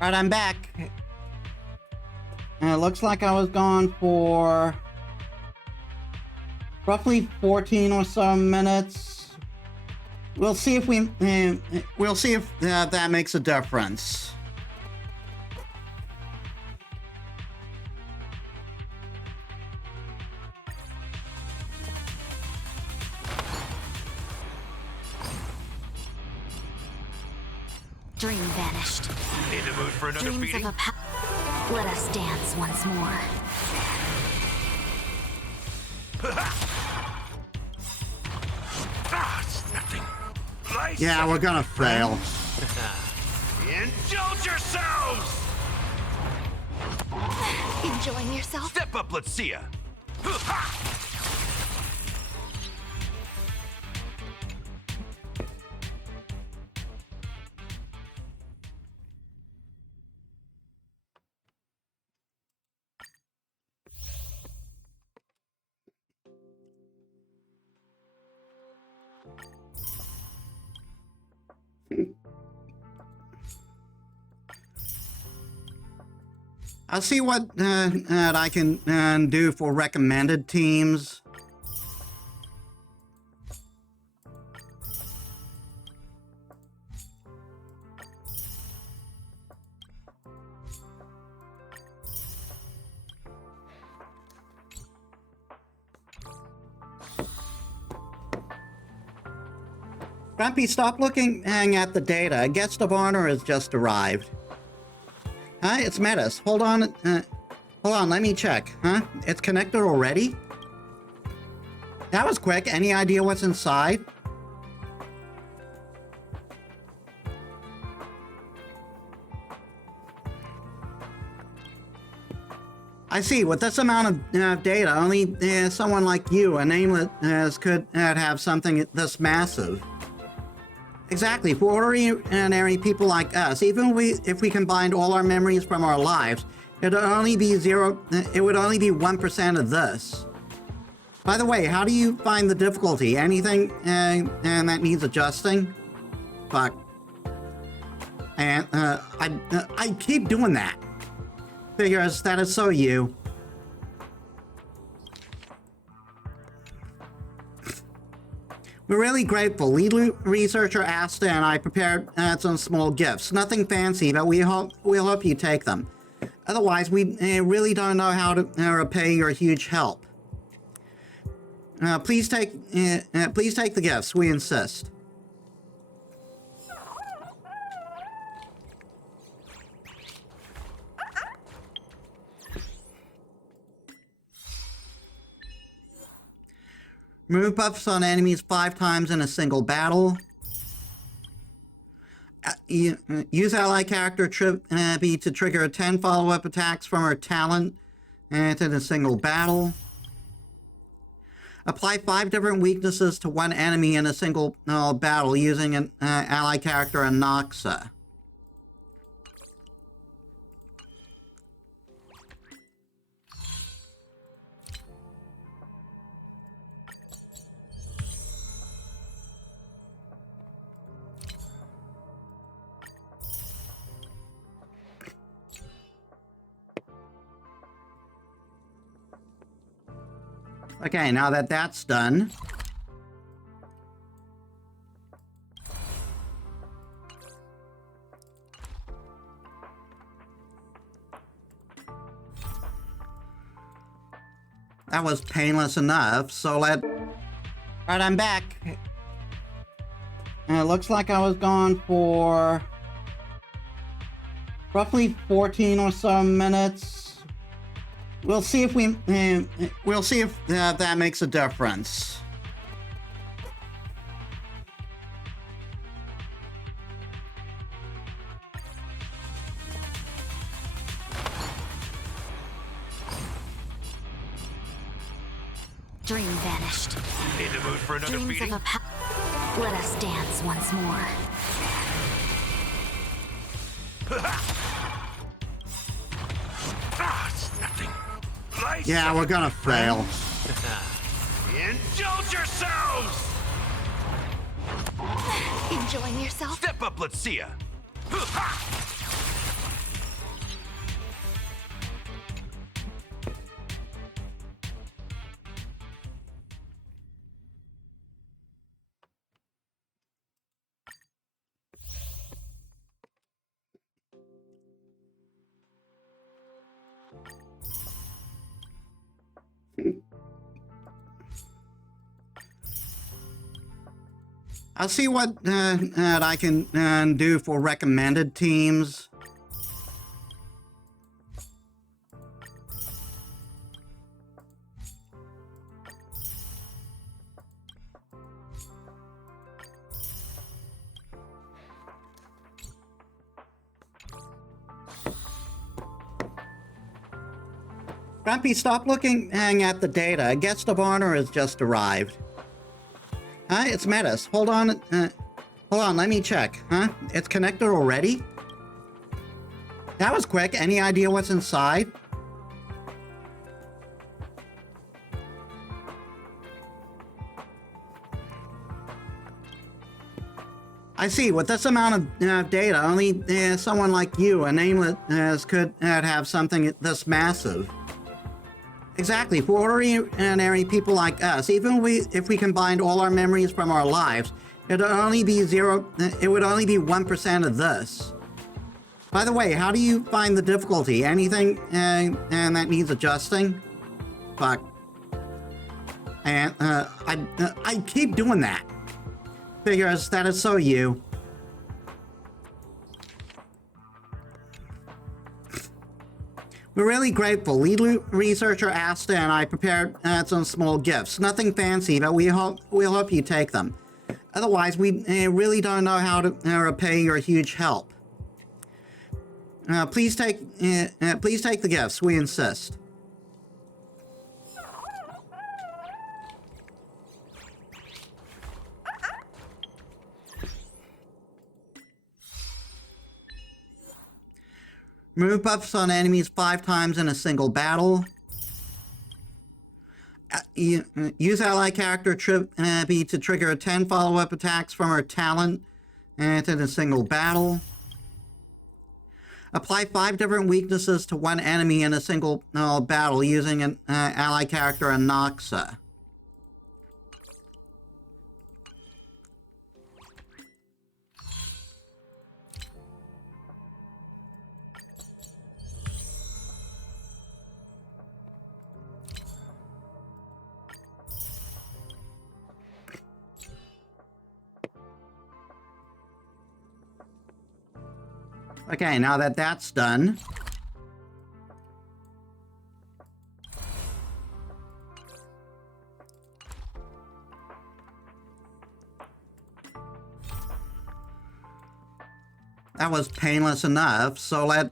Right, I'm back. And it looks like I was gone for roughly 14 or so minutes. We'll see if that makes a difference. Dream vanished. In the mood for another Dreams beating? of a Let us dance once more. It's nothing. Life Yeah, we're gonna fail. Indulge yourselves! Enjoying yourself? Step up, let's see ya. I'll see what I can do for recommended teams. Grumpy, stop looking at the data. A guest of honor has just arrived. Hi, it's Metis. Hold on, let me check. Huh? It's connected already? That was quick. Any idea what's inside? I see. With this amount of data, only someone like you, a nameless, could have something this massive. Exactly. For ordinary people like us, even if we combined all our memories from our lives, it would only be 1% of this. By the way, how do you find the difficulty? Anything that needs adjusting? Fuck. And I keep doing that. Figures that is so you. We're really grateful. Lead researcher Asta and I prepared some small gifts. Nothing fancy, but we'll hope you take them. Otherwise, we really don't know how to repay your huge help. Please take the gifts. We insist. Remove buffs on enemies 5 times in a single battle. Use ally character Tribby to trigger 10 follow-up attacks from her talent in a single battle. Apply 5 different weaknesses to one enemy in a single battle using an ally character Anoxa. Okay, now that that's done. That was painless enough, so Right, I'm back. And it looks like I was gone for roughly 14 or so minutes. We'll see if that makes a difference. Dream vanished. In the mood for another Dreams beating? of a Let us dance once more. It's nothing. Life Yeah, we're gonna fail. Indulge yourselves! Enjoying yourself? Step up, let's see ya. I'll see what I can do for recommended teams. Grumpy, stop looking at the data. A guest of honor has just arrived. Huh? It's Metis. Hold on, let me check. Huh? It's connected already? That was quick. Any idea what's inside? I see. With this amount of data, only someone like you, a nameless, could have something this massive. Exactly. For ordinary people like us, even if we combined all our memories from our lives, it would only be 1% of this. By the way, how do you find the difficulty? Anything that needs adjusting? Fuck. And I keep doing that. Figures that is so you. We're really grateful. Lead researcher Asta and I prepared some small gifts. Nothing fancy, but we'll hope you take them. Otherwise, we really don't know how to repay your huge help. Please take the gifts. We insist. Remove buffs on enemies 5 times in a single battle. Use ally character Trippy to trigger 10 follow-up attacks from her talent in a single battle. Apply 5 different weaknesses to one enemy in a single battle using an ally character Anoxa. Okay, now that that's done. That was painless enough, so let's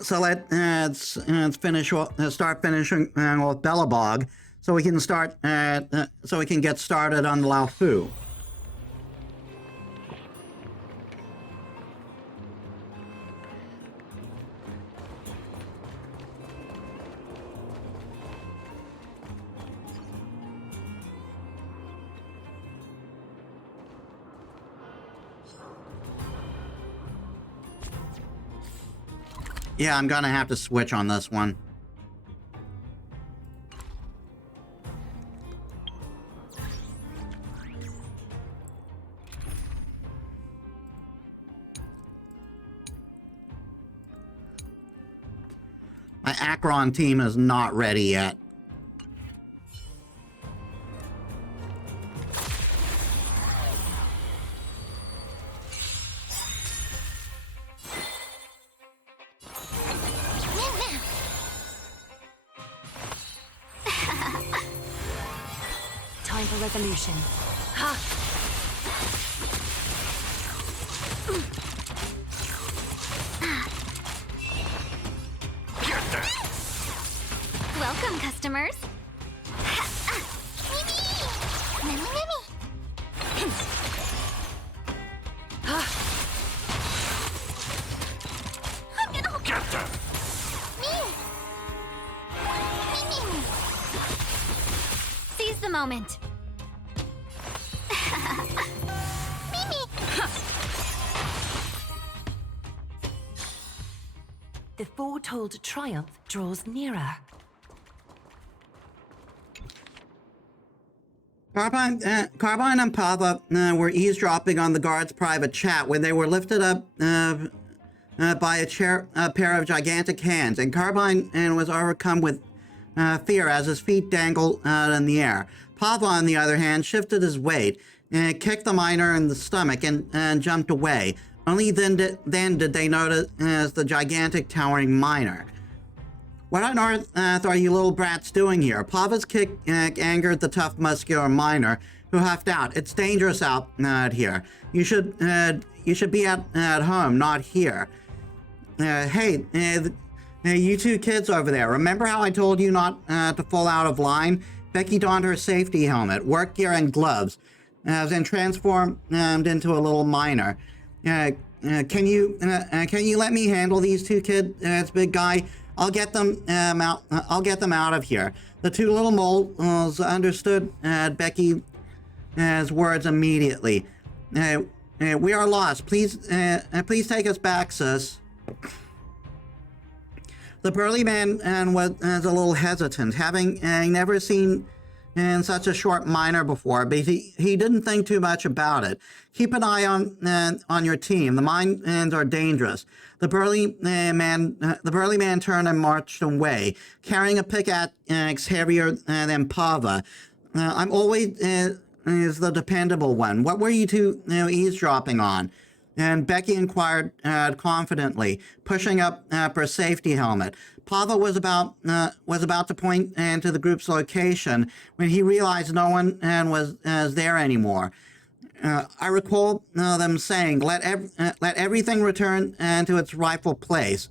so let's finish. Start finishing with Bellabog, so we can start. So we can get started on Laofu. Yeah, I'm gonna have to switch on this one. My Akron team is not ready yet. Time for resolution. Ha! Welcome, customers. Mimi! Get them! Seize the moment. The foretold triumph draws nearer. Carbine and Pava were eavesdropping on the guard's private chat when they were lifted up by a pair of gigantic hands, and Carbine was overcome with fear as his feet dangled in the air. Pava, on the other hand, shifted his weight and kicked the miner in the stomach and jumped away. Only then did they notice the gigantic towering miner. What on earth are you little brats doing here? Pava's kick angered the tough, muscular miner, who huffed out. It's dangerous out here. You should be at home, not here. Hey, you two kids over there, remember how I told you not to fall out of line? Becky donned her safety helmet, work gear, and gloves, then transformed into a little miner. Can you let me handle these two kids, big guy? I'll get them out. I'll get them out of here. The two little moles understood Becky's words immediately. We are lost. Please take us back, sis. The burly man was a little hesitant, having never seen such a short miner before, but he didn't think too much about it. Keep an eye on your team. The mines are dangerous. The burly man turned and marched away, carrying a pickaxe heavier than Pava. I'm always is the dependable one. What were you two eavesdropping on? And Becky inquired confidently, pushing up her safety helmet. Pava was about to point to the group's location when he realized no one was there anymore. I recall them saying, "Let everything return to its rightful place.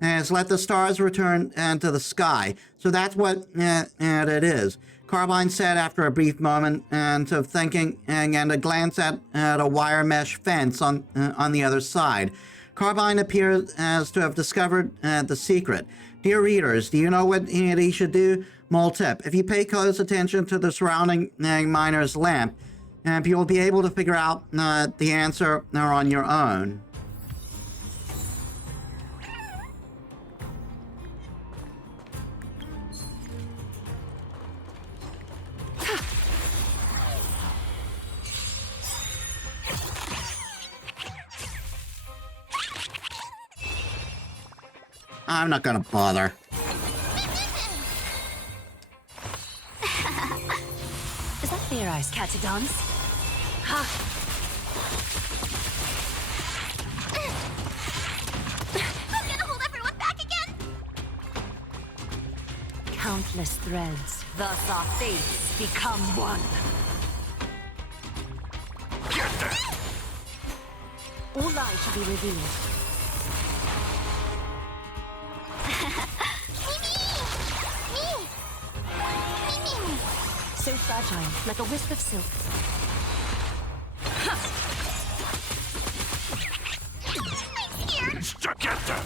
Let the stars return to the sky." So that's what it is. Carbine said after a brief moment of thinking and a glance at a wire mesh fence on the other side. Carbine appears as to have discovered the secret. Dear readers, do you know what he should do? Mole tip: if you pay close attention to the surrounding miner's lamp, you'll be able to figure out the answer on your own. I'm not gonna bother. Is that Fair Eyes Catadons? Ha! I'm gonna hold everyone back again! Countless threads, thus our fates become one. Get there! All lies shall be revealed. So fragile, like a wisp of silk. I'm scared! Get there!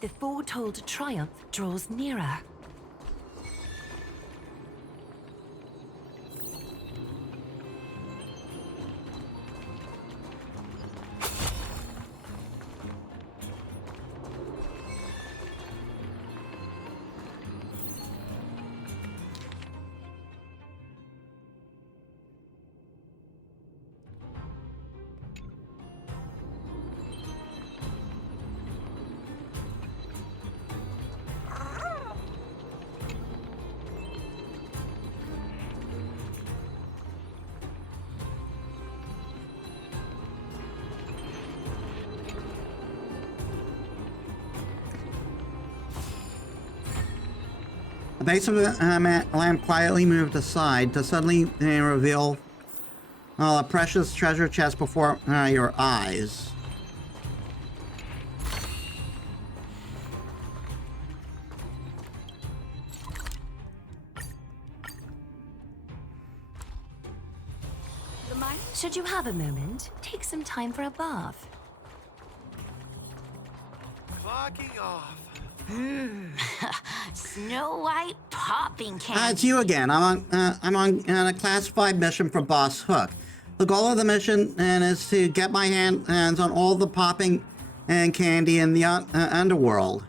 The foretold triumph draws nearer. The base of the lamp quietly moved aside to suddenly reveal a precious treasure chest before your eyes. Should you have a moment, take some time for a bath. Clocking off. Snow White popping candy. It's you again. I'm on a classified mission for Boss Hook. The goal of the mission is to get my hands on all the popping and candy in the underworld.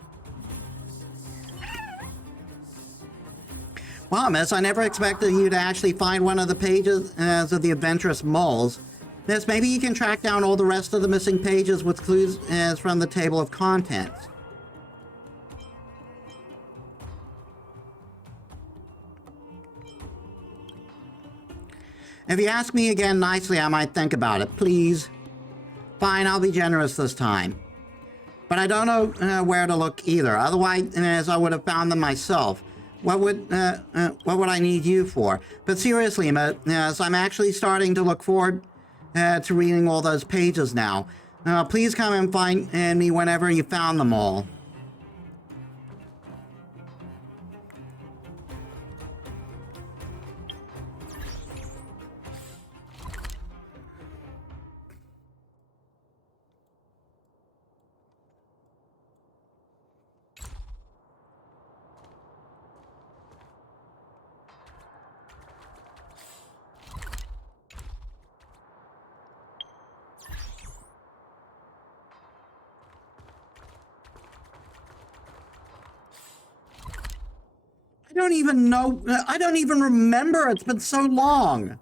Wow, miss, I never expected you to actually find one of the pages of the adventurous moles. Miss, maybe you can track down all the rest of the missing pages with clues from the table of contents. If you ask me again nicely, I might think about it. Please. Fine, I'll be generous this time. But I don't know where to look either. Otherwise, I would have found them myself. What would I need you for? But seriously, Miss, I'm actually starting to look forward to reading all those pages now. Please come and find me whenever you found them all. I don't even know. I don't even remember. It's been so long.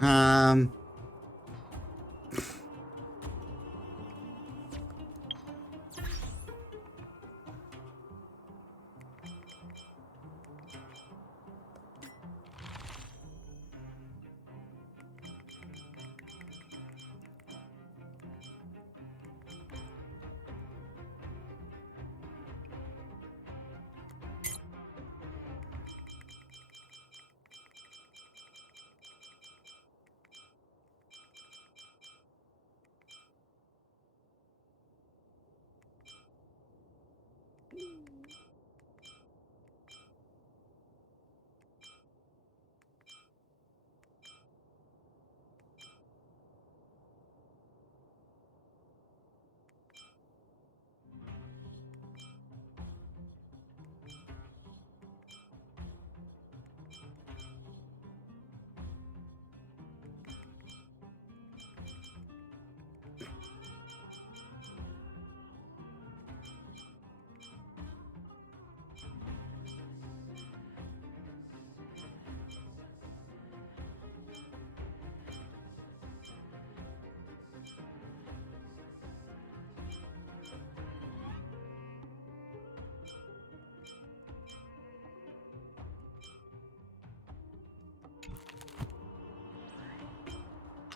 Um...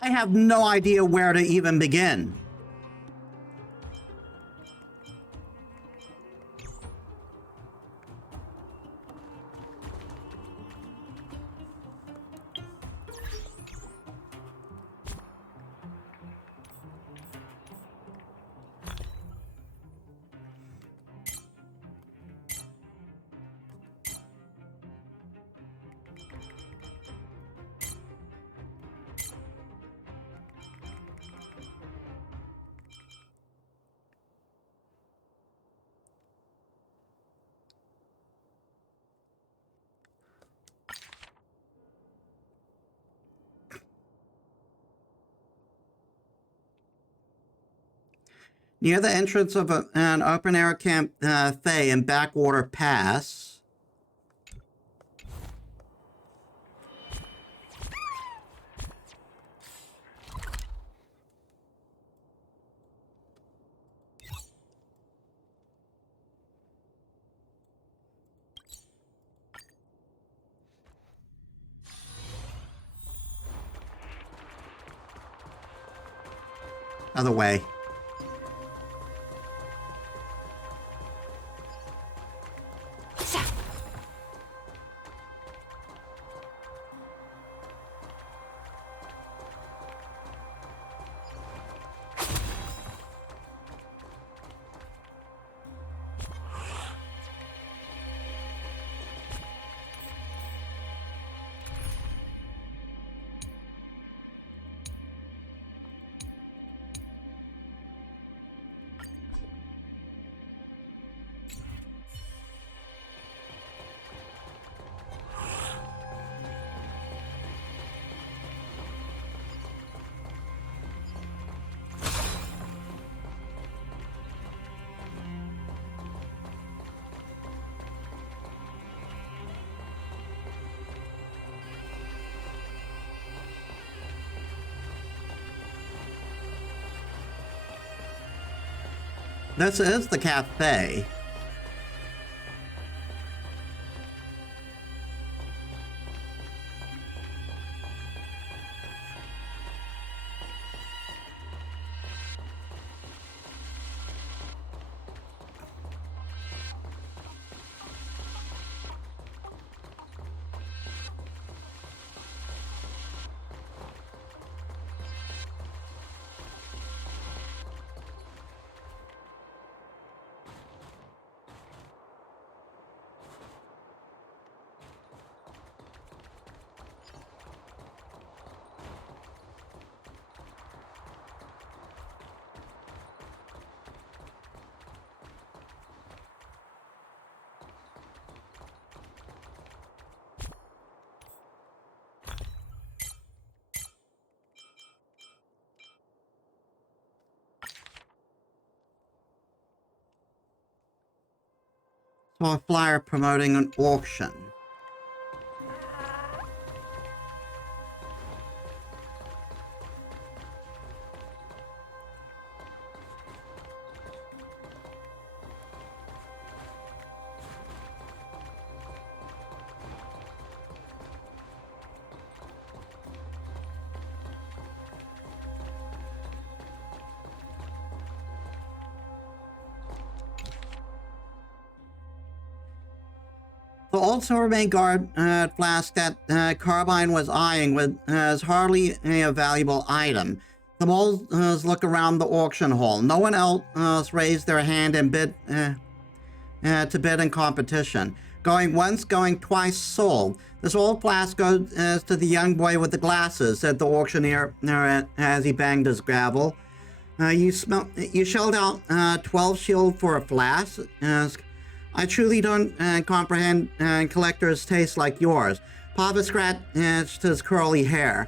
I have no idea where to even begin. Near the entrance of an open-air cafe in Backwater Pass. other way. This is the cafe. Saw a flyer promoting an auction. The old Silvermane guard flask that Carbine was eyeing was hardly a valuable item. The moles look around the auction hall. No one else raised their hand and bid to bid in competition. Going once, going twice, sold. This old flask goes to the young boy with the glasses, said the auctioneer as he banged his gravel. You shelled out 12 shield for a flask? I truly don't comprehend collector's taste like yours. Papa scratched his curly hair.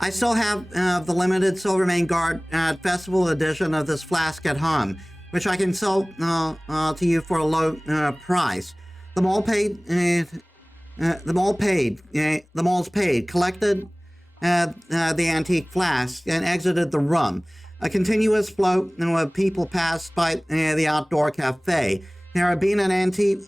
I still have the limited Silvermane Guard Festival edition of this flask at home, which I can sell to you for a low price. The mole paid. The moles paid. Collected the antique flask and exited the room. A continuous flow of people passed by the outdoor cafe. There had been an antique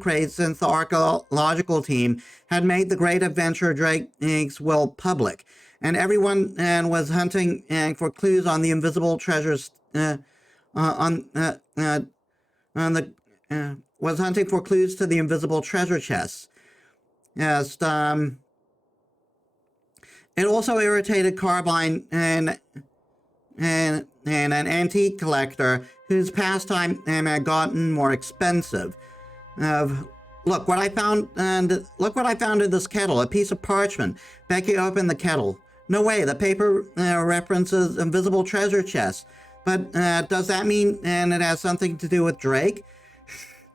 craze since the archaeological team had made the great adventure Drake's Will public, and everyone was hunting for clues on the invisible treasures. Was hunting for clues to the invisible treasure chests. Yes. It also irritated Carbine and an antique collector whose pastime had gotten more expensive. Look what I found, and look what I found in this kettle, a piece of parchment. Becky opened the kettle. No way, the paper references invisible treasure chests. But does that mean it has something to do with Drake?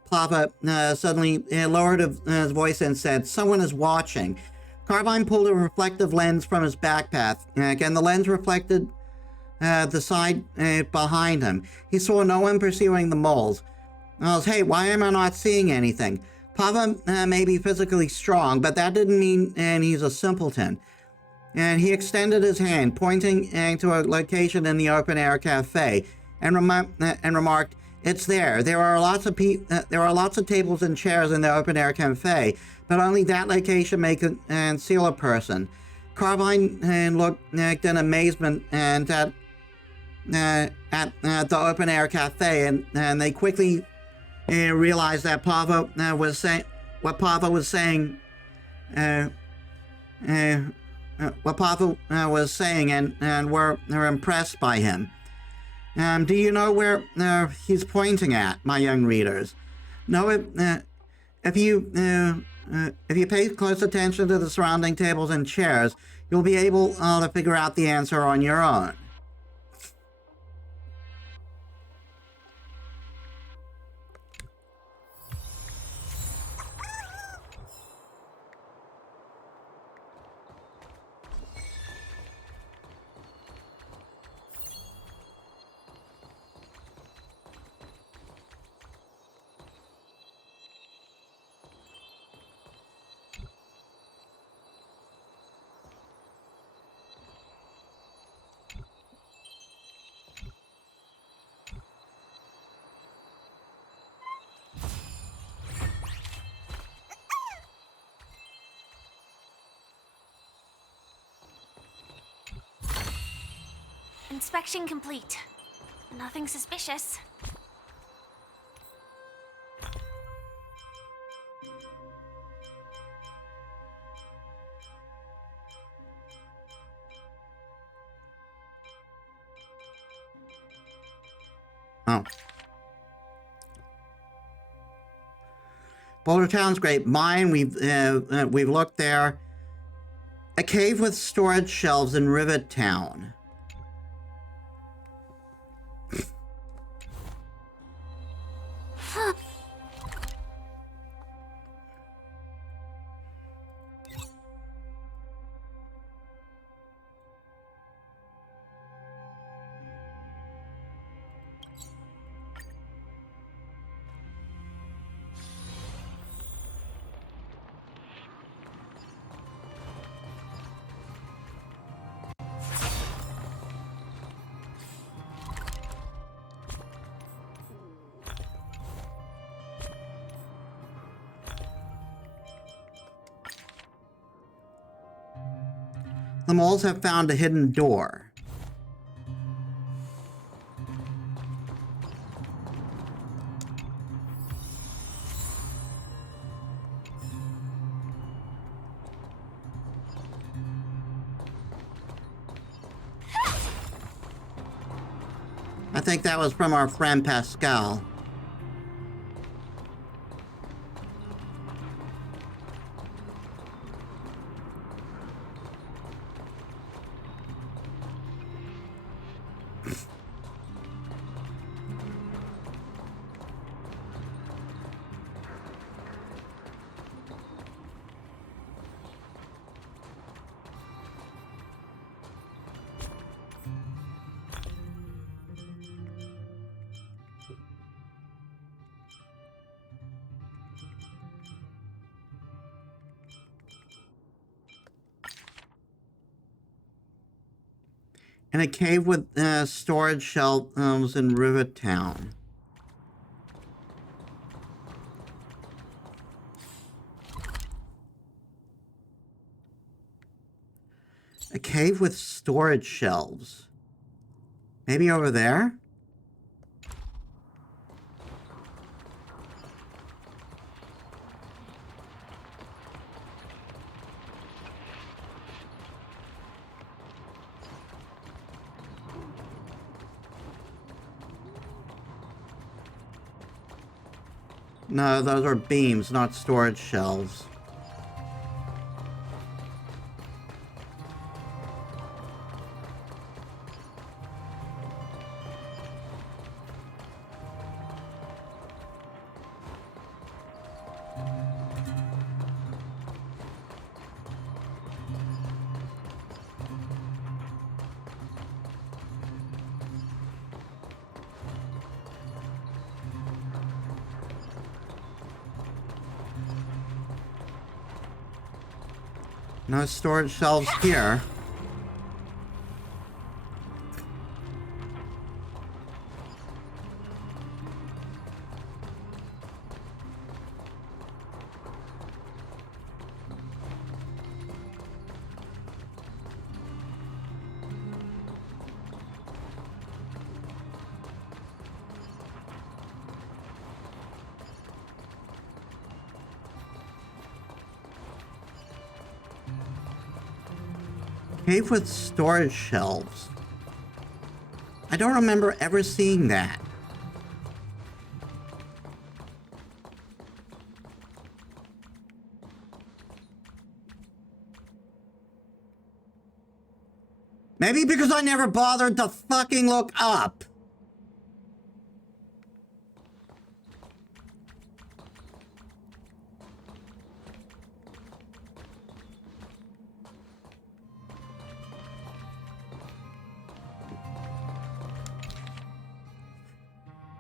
Papa suddenly lowered his voice and said, "Someone is watching." Carbine pulled a reflective lens from his backpack, and the lens reflected the side behind him. He saw no one pursuing the moles. Hey, why am I not seeing anything? Papa may be physically strong, but that didn't mean he's a simpleton. And he extended his hand, pointing to a location in the open-air cafe, and remarked, "It's there. There are lots of tables and chairs in the open-air cafe, but only that location may conceal a person. Carbine looked in amazement and at the open air cafe, and they quickly realized that Pavo was saying what Pavo was saying. What Pavo was saying, and were impressed by him. Do you know where he's pointing at, my young readers? No, if you pay close attention to the surrounding tables and chairs, you'll be able to figure out the answer on your own. Inspection complete. Nothing suspicious. Oh. Boulder Town's great mine. We've looked there. A cave with storage shelves in Rivet Town. The moles have found a hidden door. I think that was from our friend Pascal. In a cave with storage shelves in Rivet Town. A cave with storage shelves. Maybe over there? No, those are beams, not storage shelves. No storage shelves here. Cave with storage shelves. I don't remember ever seeing that. Maybe because I never bothered to fucking look up.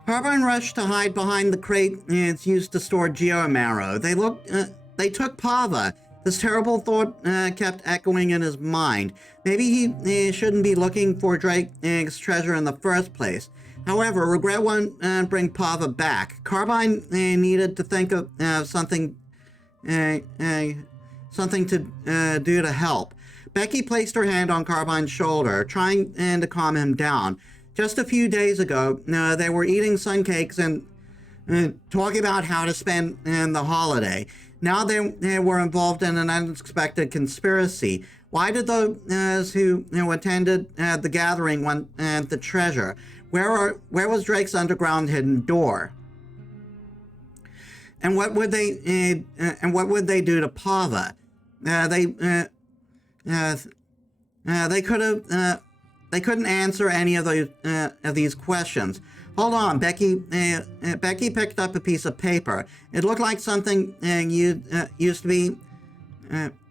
Carbine rushed to hide behind the crate it's used to store geomarrow. They took Pava. This terrible thought kept echoing in his mind. Maybe he shouldn't be looking for Drake's treasure in the first place. However, regret won't bring Pava back. Carbine needed to think of something to do to help. Becky placed her hand on Carbine's shoulder, trying to calm him down. Just a few days ago, they were eating sun cakes and talking about how to spend the holiday. Now they were involved in an unexpected conspiracy. Why did those who attended the gathering want the treasure? Where was Drake's underground hidden door? And what would they do to Pava? They couldn't answer any of these questions. Hold on, Becky picked up a piece of paper. It looked like something used to be.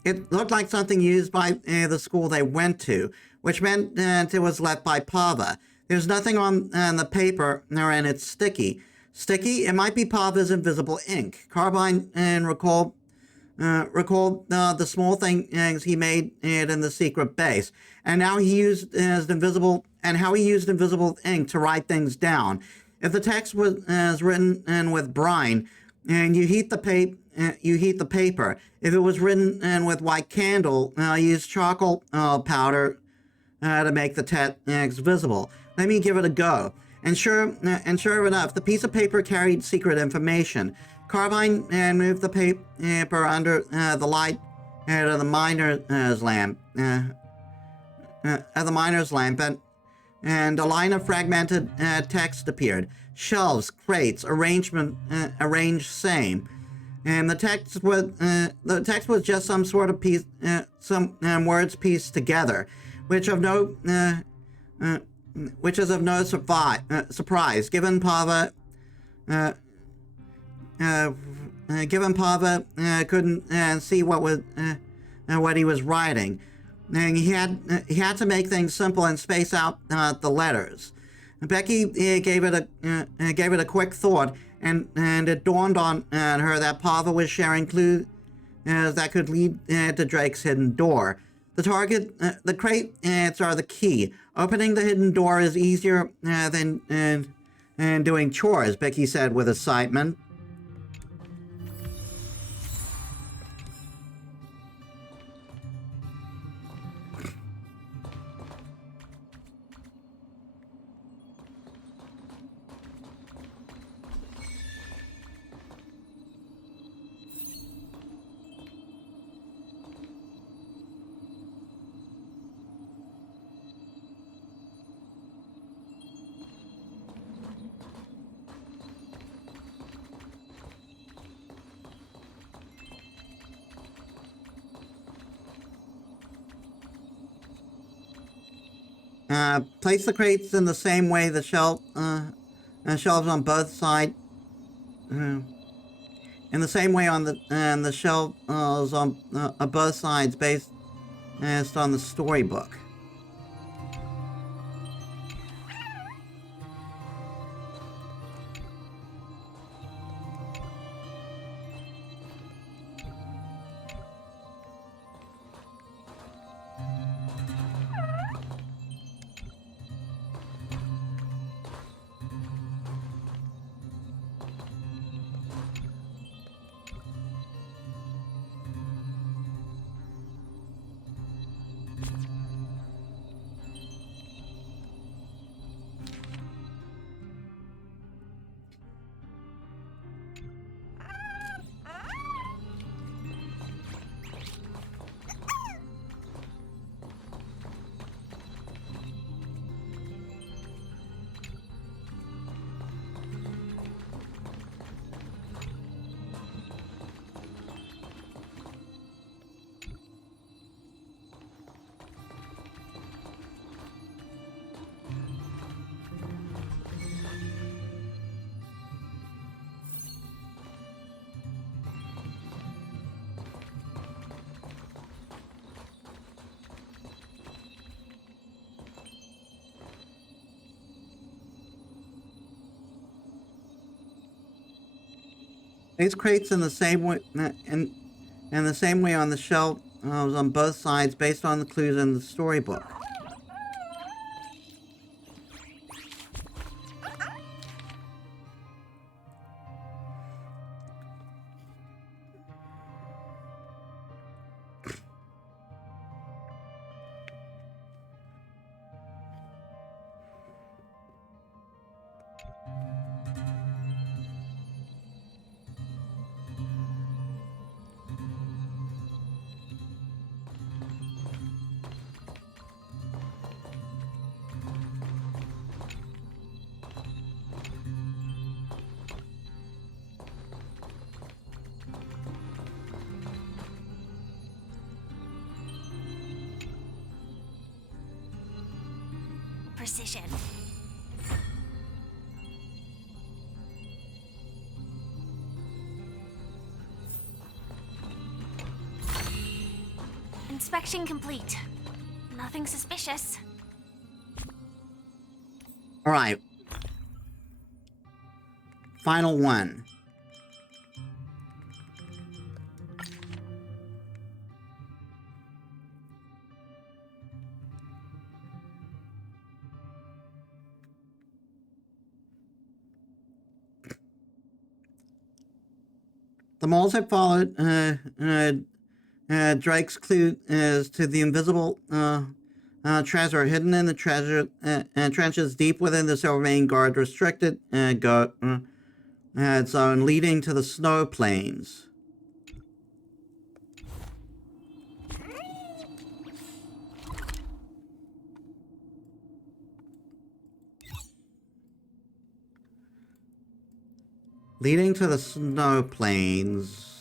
It looked like something used by the school they went to, which meant it was left by Pava. There's nothing on the paper, and it's sticky. Sticky? It might be Pava's invisible ink. Carbine recalled the small things he made in the secret base, and how he used invisible ink to write things down. If the text was written with brine, and you heat the paper. If it was written with white candle, use charcoal powder to make the text visible. Let me give it a go. And sure enough, the piece of paper carried secret information. Carbine moved the paper under the light of the miner's lamp. And a line of fragmented text appeared. Shelves, crates, arranged same. And the text was just some sort of piece, some words pieced together, which is of no surprise, given Pava couldn't see what he was writing. And he had to make things simple and space out the letters. Becky gave it a quick thought, and it dawned on her that Pava was sharing clues that could lead to Drake's hidden door. The crates are the key. Opening the hidden door is easier than doing chores, Becky said with excitement. Place the crates in the same way the shelves on both sides. In the same way on the shelves on both sides, based on the storybook. Place crates in the same way in the same way on the shelf on both sides based on the clues in the storybook. Precision. Inspection complete. Nothing suspicious. All right. Final one. The moles had followed Drake's clue as to the invisible treasure hidden in the treasure trenches deep within the Silvermane Guard restricted zone leading to the snow plains. Leading to the snow plains.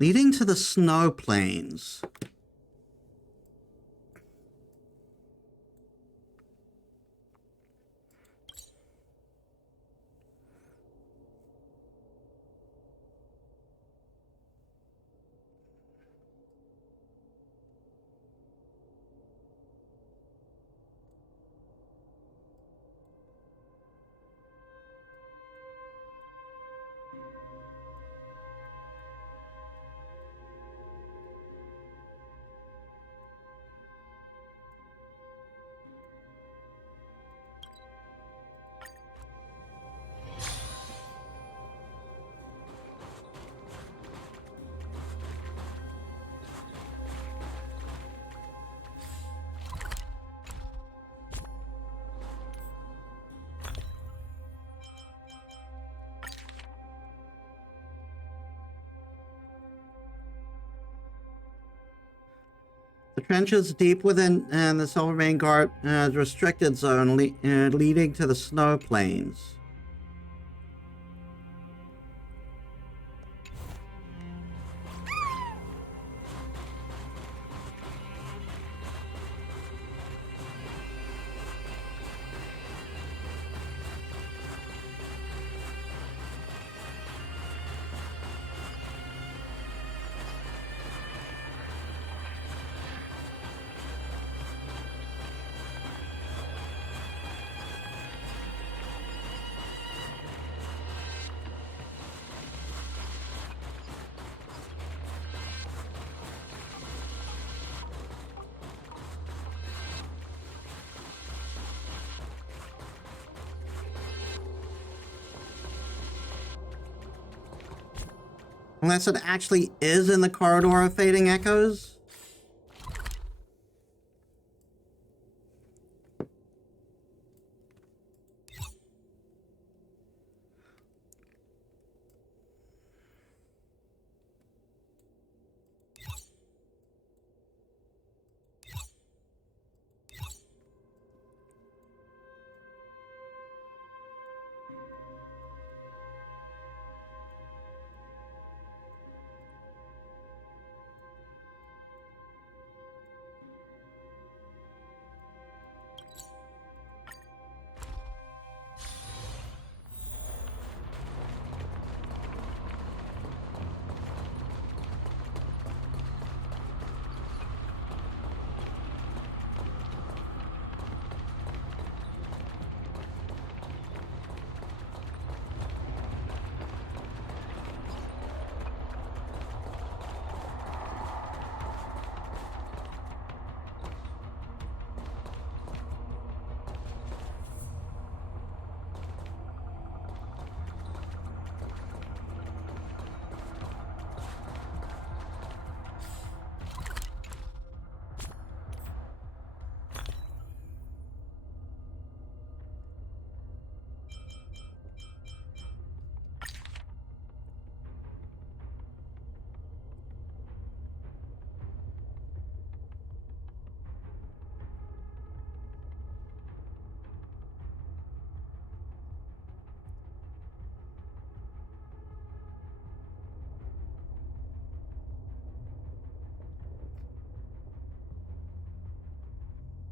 Leading to the snow plains. The trench is deep within the Silvermane Guard restricted zone leading to the snow plains. Unless it actually is in the corridor of fading echoes.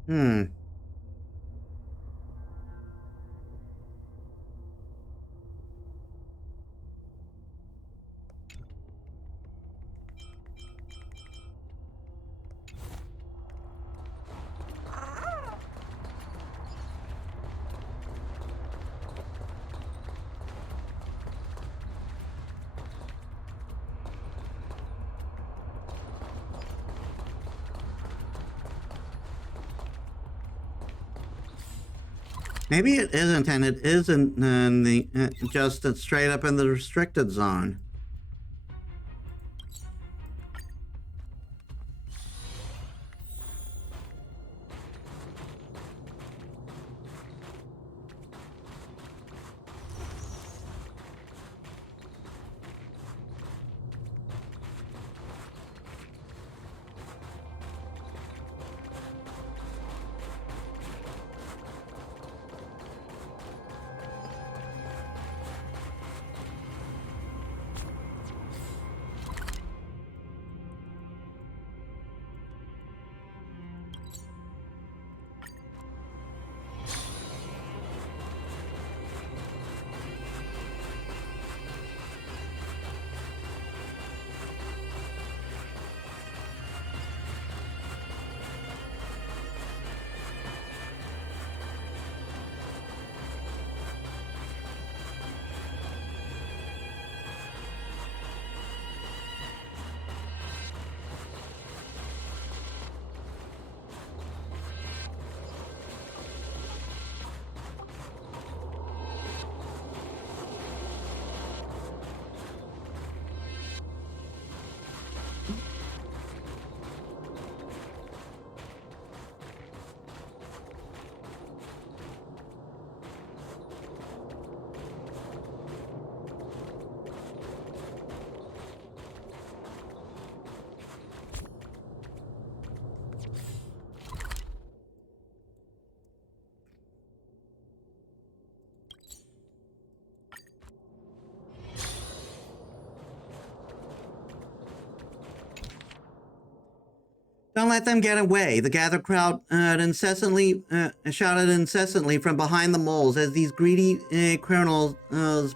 Hmm. Maybe it isn't, and it isn't in the just straight up in the restricted zone. Don't let them get away. The gathered crowd shouted incessantly from behind the moles as these greedy criminals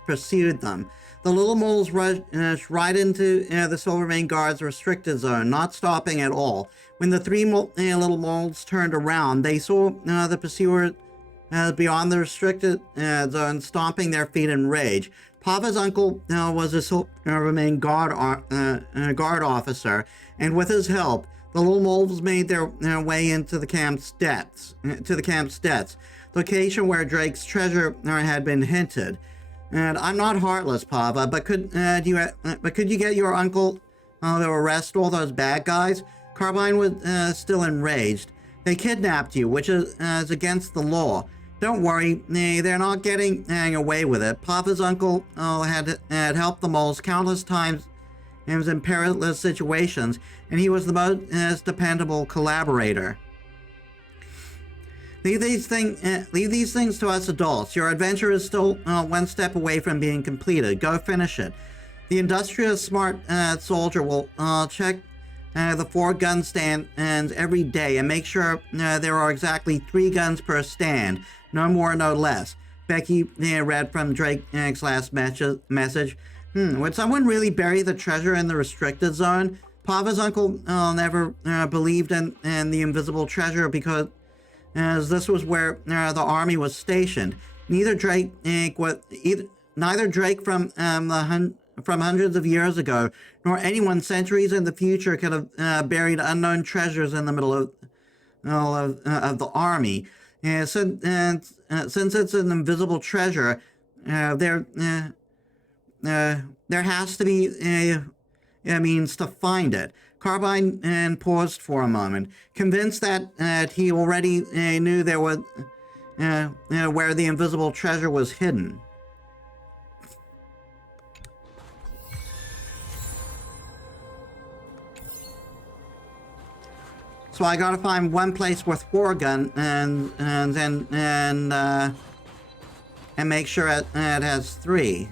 pursued them. The little moles rushed right into the Silvermane Guard's restricted zone, not stopping at all. When the three little moles turned around, they saw the pursuers beyond the restricted zone, stomping their feet in rage. Papa's uncle was a Silvermane Guard officer, and with his help, the little moles made their way into the camp's depths, location where Drake's treasure had been hinted. And I'm not heartless, Papa, but could you get your uncle to arrest all those bad guys? Carbine was still enraged. They kidnapped you, which is against the law. Don't worry, they're not getting away with it. Papa's uncle had helped the moles countless times in perilous situations, and he was the most dependable collaborator. Leave these things to us adults. Your adventure is still one step away from being completed. Go finish it. The industrious, smart soldier will check the 4 gun stands every day and make sure there are exactly 3 guns per stand. No more, no less. Becky read from Drake's last message. Would someone really bury the treasure in the restricted zone? Papa's uncle never believed in the invisible treasure because as this was where the army was stationed. Neither Drake from hundreds of years ago, nor anyone centuries in the future could have buried unknown treasures in the middle of the army. Since it's an invisible treasure, there has to be a means to find it. Carbine paused for a moment, convinced that he already knew there was where the invisible treasure was hidden. So I gotta find one place with 4 guns and make sure it has 3.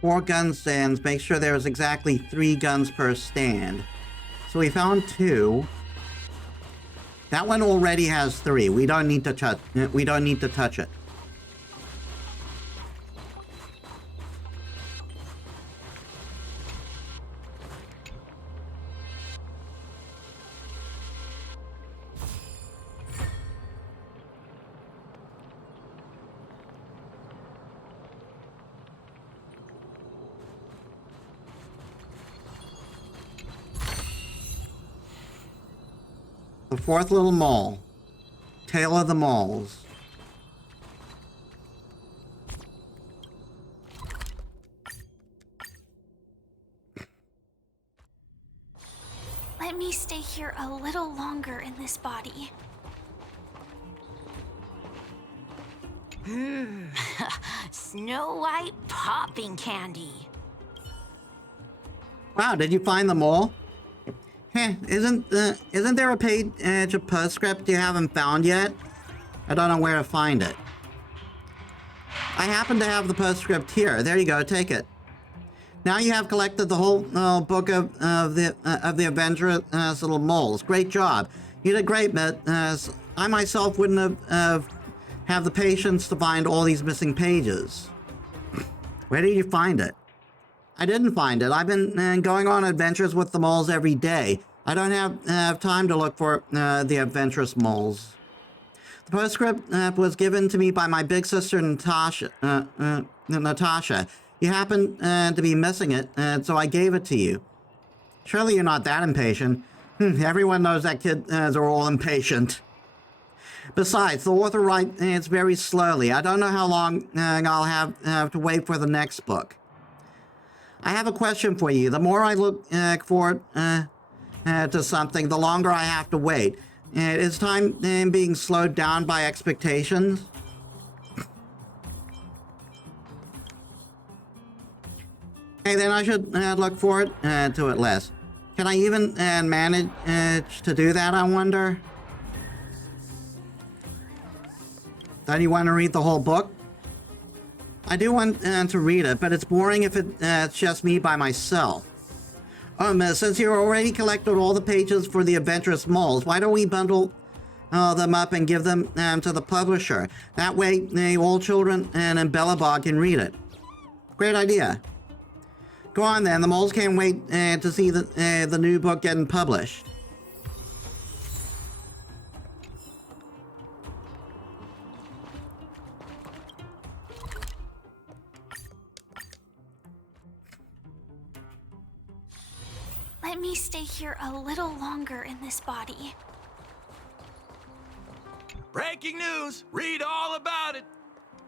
Four gun stands, make sure there's exactly 3 guns per stand. So we found 2. That one already has 3. We don't need to touch it. The 4th little mole. Tale of the Moles. Let me stay here a little longer in this body. Snow White popping candy. Wow, did you find the mole? Isn't there a page of postscript you haven't found yet? I don't know where to find it. I happen to have the postscript here. There you go, take it. Now you have collected the whole book of the adventurous little moles. Great job. You did great, Metis. I myself wouldn't have the patience to find all these missing pages. Where did you find it? I didn't find it. I've been going on adventures with the moles every day. I don't have time to look for the adventurous moles. The postscript was given to me by my big sister Natasha. You happened to be missing it, so I gave it to you. Surely you're not that impatient. Everyone knows that kids are all impatient. Besides, the author writes very slowly. I don't know how long I'll have to wait for the next book. I have a question for you. The more I look forward to something, the longer I have to wait. Is time being slowed down by expectations? Hey, then I should look forward to it less. Can I even manage to do that, I wonder? Don't you want to read the whole book? I do want to read it, but it's boring if it's just me by myself. Since you already collected all the pages for the Adventurous Moles, why don't we bundle them up and give them to the publisher? That way, all children and Bellabog can read it. Great idea. Go on then, the moles can't wait to see the new book getting published. Let me stay here a little longer in this body. Breaking news! Read all about it!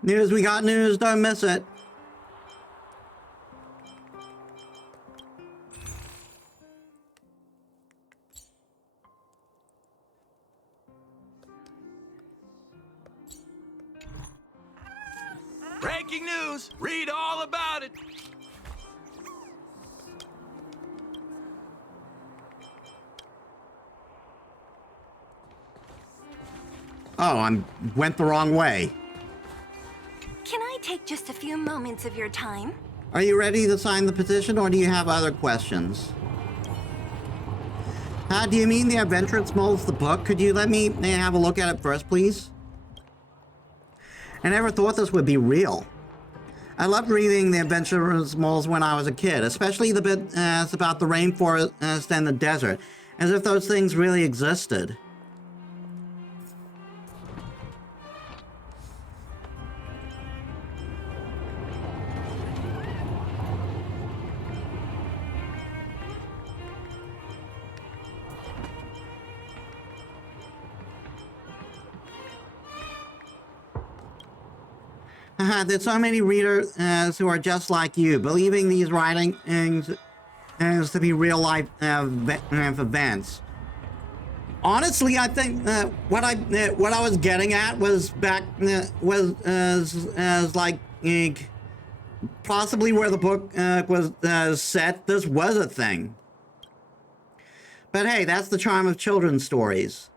News, we got news, don't miss it. Breaking news! Read all about it! Oh, I went the wrong way. Can I take just a few moments of your time? Are you ready to sign the petition, or do you have other questions? Do you mean the Adventurous Moles, the book? Could you let me have a look at it first, please? I never thought this would be real. I loved reading the Adventurous Moles when I was a kid, especially the bit about the rainforest and the desert, as if those things really existed. There's so many readers who are just like you, believing these writings to be real life events. Honestly, I think what I was getting at was was like possibly where the book was set. This was a thing. But hey, that's the charm of children's stories.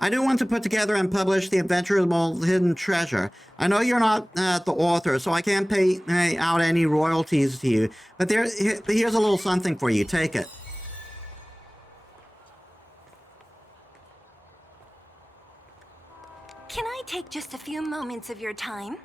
I do want to put together and publish The Adventurous Moles Hidden Treasure. I know you're not the author, so I can't pay out any royalties to you, but here's a little something for you. Take it. Can I take just a few moments of your time?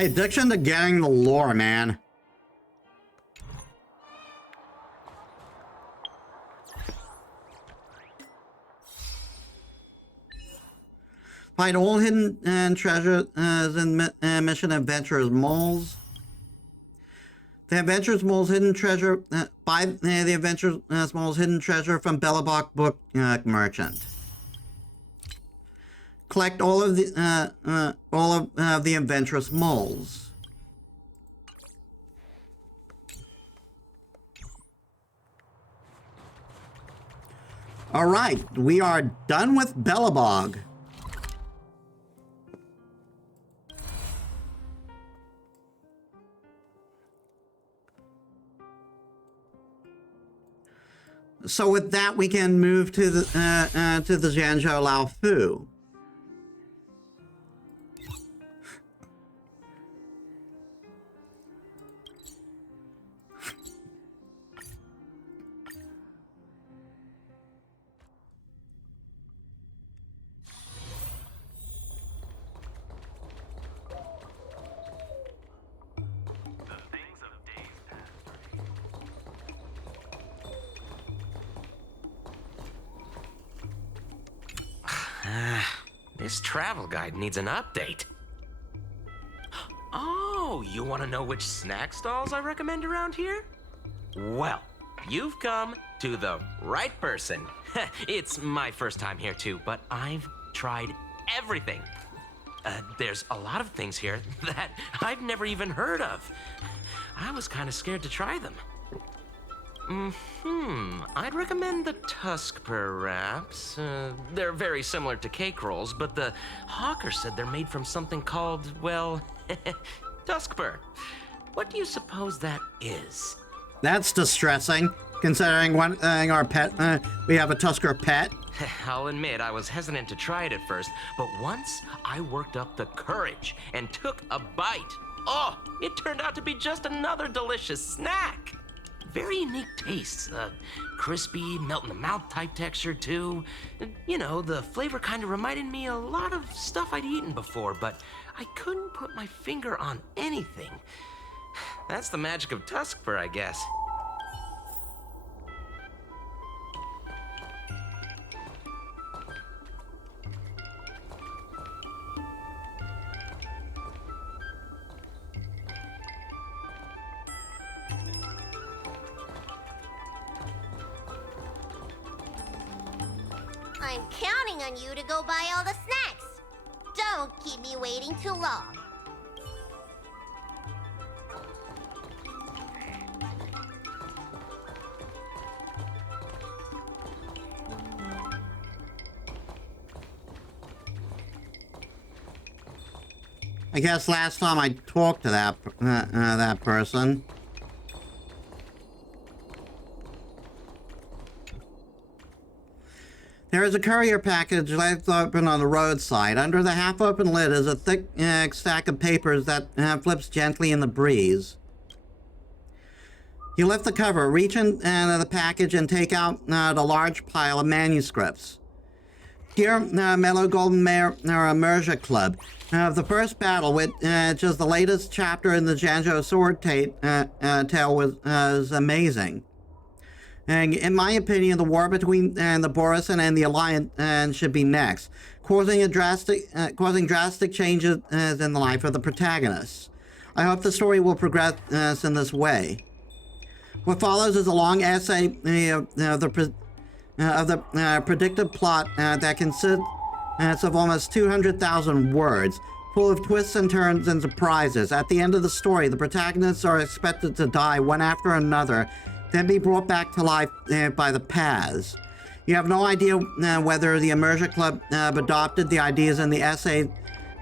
Addiction to getting the lore, man. Find all hidden treasures in Mission Adventurous Moles. The Adventurous Moles Hidden Treasure. Buy the Adventurous Moles Hidden Treasure from Bellabog Book Merchant. collect all of the adventurous moles. All right, we are done with Bellabog. So with that, we can move to the Zhanzhou Lao Fu. This travel guide needs an update. Oh, you want to know which snack stalls I recommend around here? Well, you've come to the right person. It's my first time here too, but I've tried everything. There's a lot of things here that I've never even heard of. I was kind of scared to try them. I'd recommend the Tuskper wraps. They're very similar to cake rolls, but the hawker said they're made from something called, well, Tuskper. What do you suppose that is? That's distressing, considering our pet, we have a Tusker pet. I'll admit I was hesitant to try it at first, but once I worked up the courage and took a bite, oh, it turned out to be just another delicious snack. Very unique tastes, crispy, melt-in-the-mouth type texture too. You know, the flavor kind of reminded me a lot of stuff I'd eaten before, but I couldn't put my finger on anything. That's the magic of Tuskper, I guess. I'm counting on you to go buy all the snacks. Don't keep me waiting too long. I guess last time I talked to that person. There is a courier package left open on the roadside. Under the half-open lid is a thick stack of papers that flips gently in the breeze. You lift the cover, reach in the package, and take out the large pile of manuscripts. Dear Mellow Golden Mare Mergia Club, the first battle, which is the latest chapter in the Zhanzhou Sword tale, was amazing. And in my opinion, the war between the Borisin and the Alliance should be next, causing drastic changes in the life of the protagonists. I hope the story will progress in this way. What follows is a long essay of the predictive plot that consists of almost 200,000 words, full of twists and turns and surprises. At the end of the story, the protagonists are expected to die one after another, then be brought back to life by the paths. You have no idea whether the Immersia Club adopted the ideas in the essay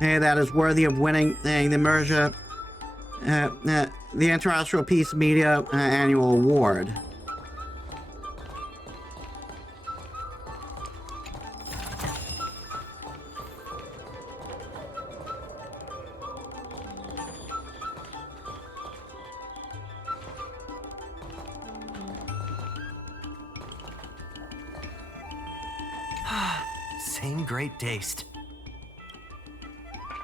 that is worthy of winning the Immersia, the Interastral Peace Media Annual Award. Same great taste.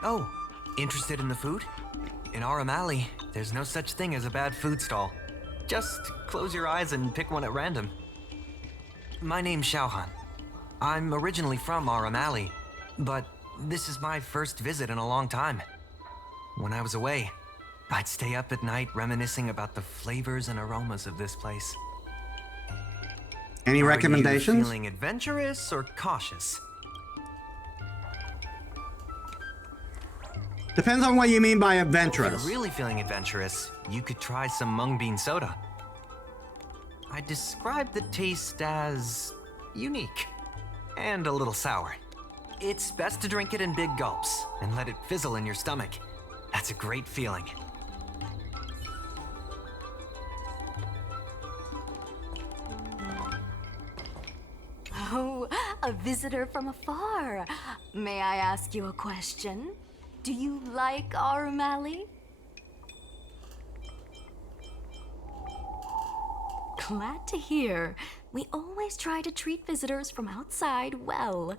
Oh, interested in the food? In Aram Alley, there's no such thing as a bad food stall. Just close your eyes and pick one at random. My name's Xiaohan. I'm originally from Aram Alley, but this is my first visit in a long time. When I was away, I'd stay up at night reminiscing about the flavors and aromas of this place. Any recommendations? Are you feeling adventurous or cautious? Depends on what you mean by If adventurous. you're really feeling adventurous, you could try some mung bean soda. I describe the taste as unique and a little sour. It's best to drink it in big gulps and let it fizzle in your stomach. That's a great feeling. Oh, a visitor from afar. May I ask you a question? Do you like our Mally? Glad to hear. We always try to treat visitors from outside well.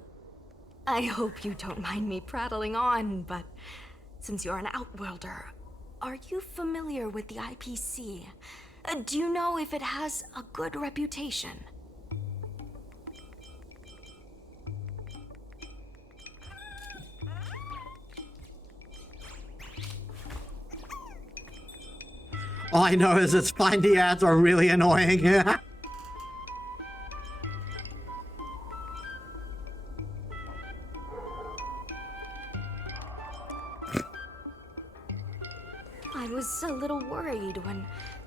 I hope you don't mind me prattling on, but since you're an outworlder, are you familiar with the IPC? Do you know if it has a good reputation? All I know is its findy ads are really annoying. I was a little worried when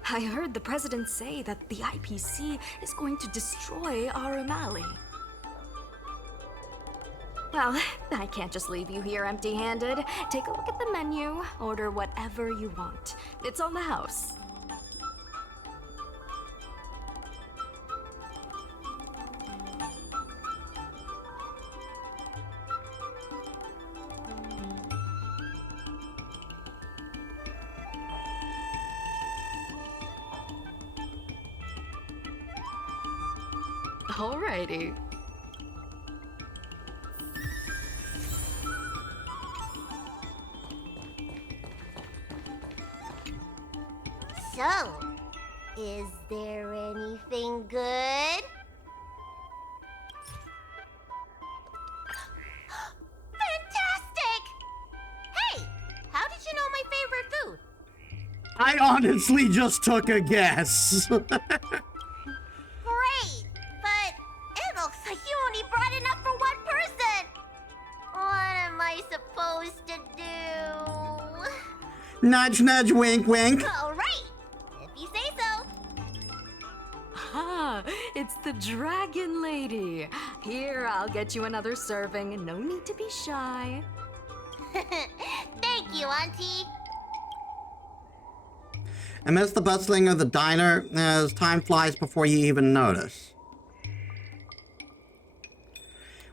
I heard the president say that the IPC is going to destroy our Mally. Well, I can't just leave you here empty-handed. Take a look at the menu, order whatever you want. It's on the house. Alrighty. So, is there anything good? Fantastic! Hey, how did you know my favorite food? I honestly just took a guess. Great, but it looks like you only brought enough for one person. What am I supposed to do? Nudge, nudge, wink, wink. All right, if you say so. Ah, it's the Dragon Lady. Here, I'll get you another serving. No need to be shy. Thank you, Auntie. Amidst the bustling of the diner, as time flies before you even notice.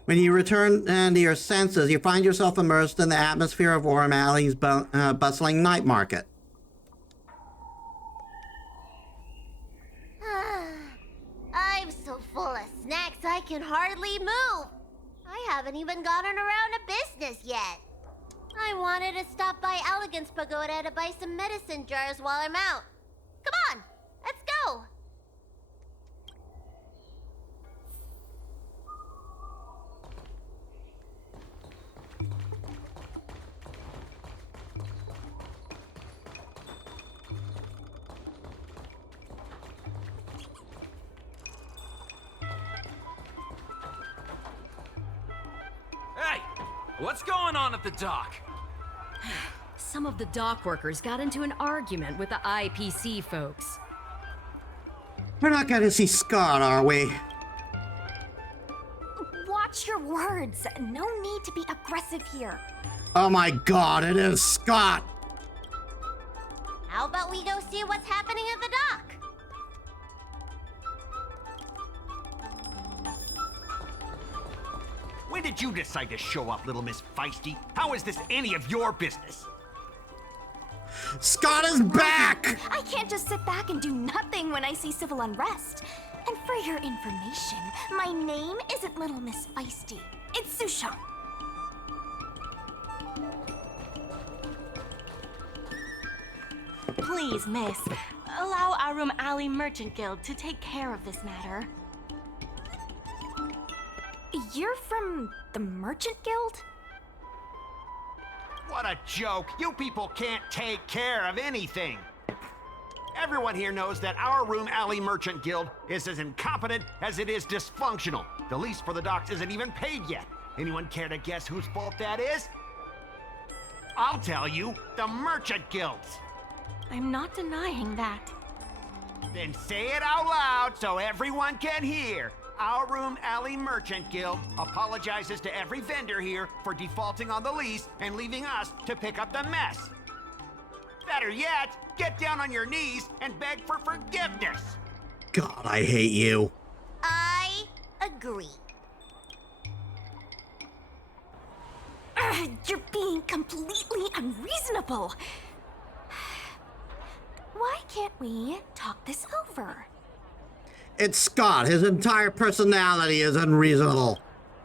When you return to your senses, you find yourself immersed in the atmosphere of O'Malley's bustling night market. I'm so full of snacks I can hardly move. I haven't even gotten around to business yet. I wanted to stop by Elegance Pagoda to buy some medicine jars while I'm out. Come on, let's go. Hey, what's going on at the dock? Some of the dock workers got into an argument with the IPC folks. We're not gonna see Scott, are we? Watch your words. No need to be aggressive here. Oh my god, it is Scott! How about we go see what's happening at the dock? When did you decide to show up, little Miss Feisty? How is this any of your business? Scott is back! I can't just sit back and do nothing when I see civil unrest. And for your information, my name isn't Little Miss Feisty. It's Sushan. Please, miss, allow our Room Alley Merchant Guild to take care of this matter. You're from the Merchant Guild? What a joke! You people can't take care of anything! Everyone here knows that our Room Alley Merchant Guild is as incompetent as it is dysfunctional. The lease for the docks isn't even paid yet. Anyone care to guess whose fault that is? I'll tell you, the Merchant Guilds. I'm not denying that. Then say it out loud so everyone can hear. Our Room Alley Merchant Guild apologizes to every vendor here for defaulting on the lease and leaving us to pick up the mess. Better yet, get down on your knees and beg for forgiveness. God, I hate you. I agree. You're being completely unreasonable. Why can't we talk this over? It's Scott. His entire personality is unreasonable.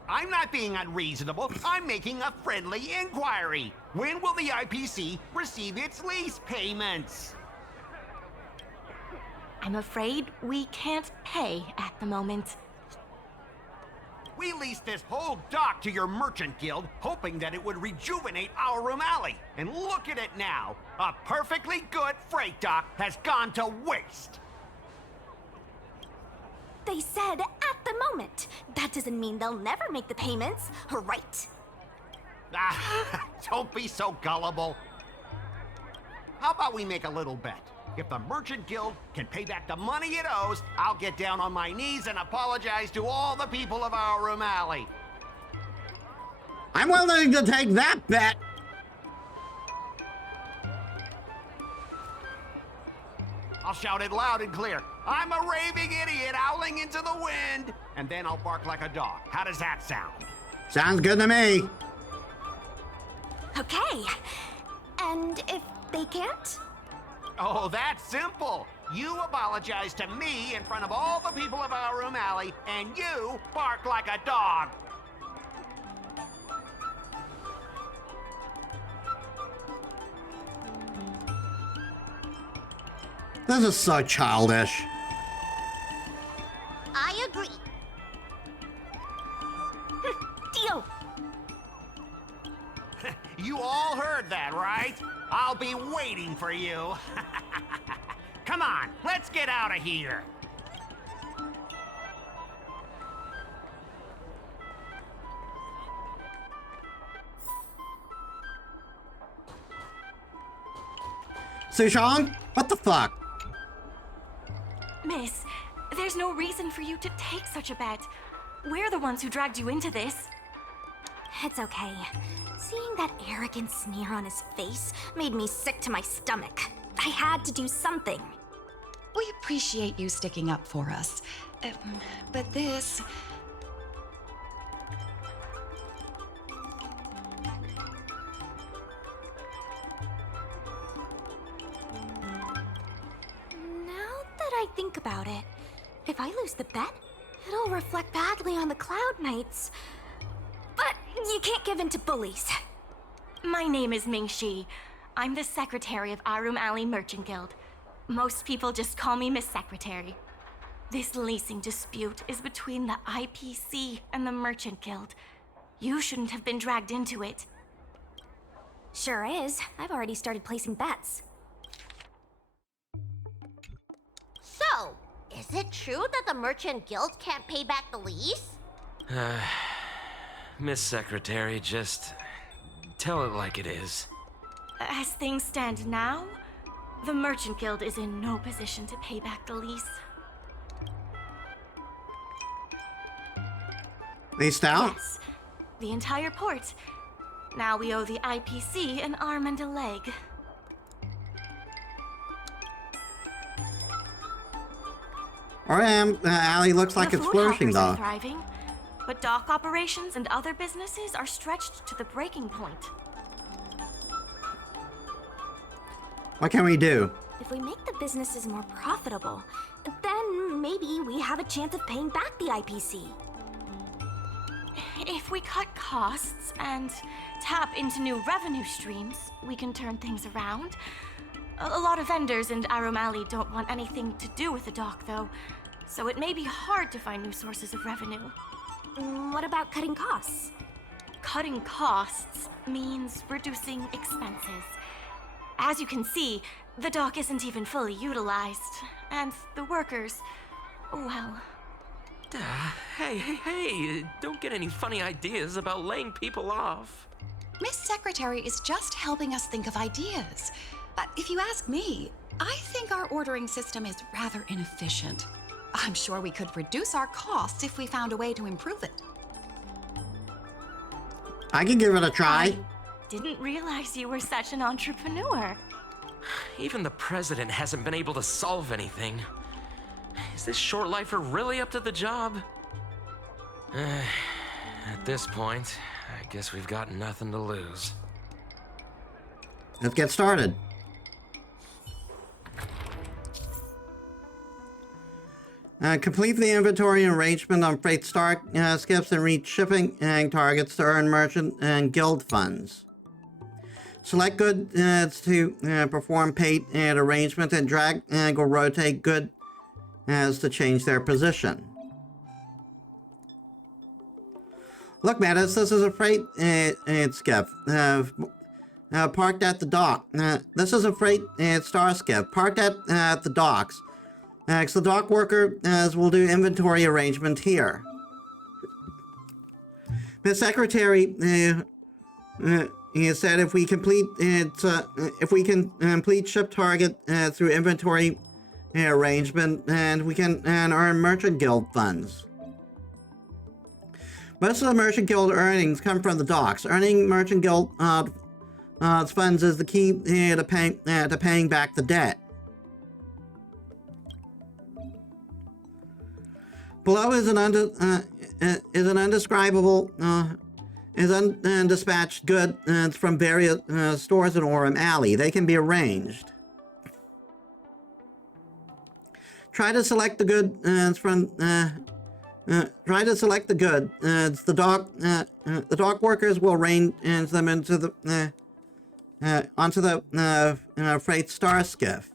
I'm not being unreasonable. I'm making a friendly inquiry. When will the IPC receive its lease payments? I'm afraid we can't pay at the moment. We leased this whole dock to your merchant guild, hoping that it would rejuvenate our room alley. And look at it now. A perfectly good freight dock has gone to waste. They said at the moment. That doesn't mean they'll never make the payments, right? Ah, don't be so gullible. How about we make a little bet? If the Merchant Guild can pay back the money it owes, I'll get down on my knees and apologize to all the people of our room alley. I'm willing to take that bet. I'll shout it loud and clear. I'm a raving idiot howling into the wind. And then I'll bark like a dog. How does that sound? Sounds good to me. Okay. And if they can't? Oh, that's simple. You apologize to me in front of all the people of our room alley, and you bark like a dog. This is so childish. I agree. Deal. You all heard that, right? I'll be waiting for you. Come on, let's get out of here. Sushong? What the fuck? Miss, there's no reason for you to take such a bet. We're the ones who dragged you into this. It's okay. Seeing that arrogant sneer on his face made me sick to my stomach. I had to do something. We appreciate you sticking up for us. But this... Now that I think about it, if I lose the bet, it'll reflect badly on the Cloud Knights. But you can't give in to bullies. My name is Ming-Shi. I'm the secretary of Arum Alley Merchant Guild. Most people just call me Miss Secretary. This leasing dispute is between the IPC and the Merchant Guild. You shouldn't have been dragged into it. Sure is. I've already started placing bets. So, is it true that the Merchant Guild can't pay back the lease? Miss Secretary, just tell it like it is. As things stand now, the Merchant Guild is in no position to pay back the lease. Leased out? Yes, the entire port. Now we owe the IPC an arm and a leg. Alley looks like The it's food flourishing, hoppers are though. thriving, but dock operations and other businesses are stretched to the breaking point. What can we do? If we make the businesses more profitable, then maybe we have a chance of paying back the IPC. If we cut costs and tap into new revenue streams, we can turn things around. A lot of vendors in Arum Alley don't want anything to do with the dock, though, so it may be hard to find new sources of revenue. What about cutting costs? Cutting costs means reducing expenses. As you can see, the dock isn't even fully utilized, and the workers, well... Hey, don't get any funny ideas about laying people off. Miss Secretary is just helping us think of ideas. But if you ask me, I think our ordering system is rather inefficient. I'm sure we could reduce our costs if we found a way to improve it. I can give it a try. Didn't realize you were such an entrepreneur. Even the president hasn't been able to solve anything. Is this short lifer really up to the job? At this point, I guess we've got nothing to lose. Let's get started. Complete the inventory arrangement on freight star skips and reach shipping targets to earn merchant and guild funds. Select goods to perform pay arrangement and drag or rotate goods to change their position. Look, Metis, this is a freight skip parked at the dock. This is a freight star skip parked at the docks. So the dock worker will do inventory arrangement here. The secretary he said if we complete complete ship target through inventory arrangement, and we can earn merchant guild funds. Most of the merchant guild earnings come from the docks. Earning merchant guild funds is the key to paying back the debt. Below is an undescribable undispatched goods from various stores in Aurum Alley. They can be arranged. Try to select the goods from. Try to select the goods. The dock workers will arrange them into the onto the freight star skiff.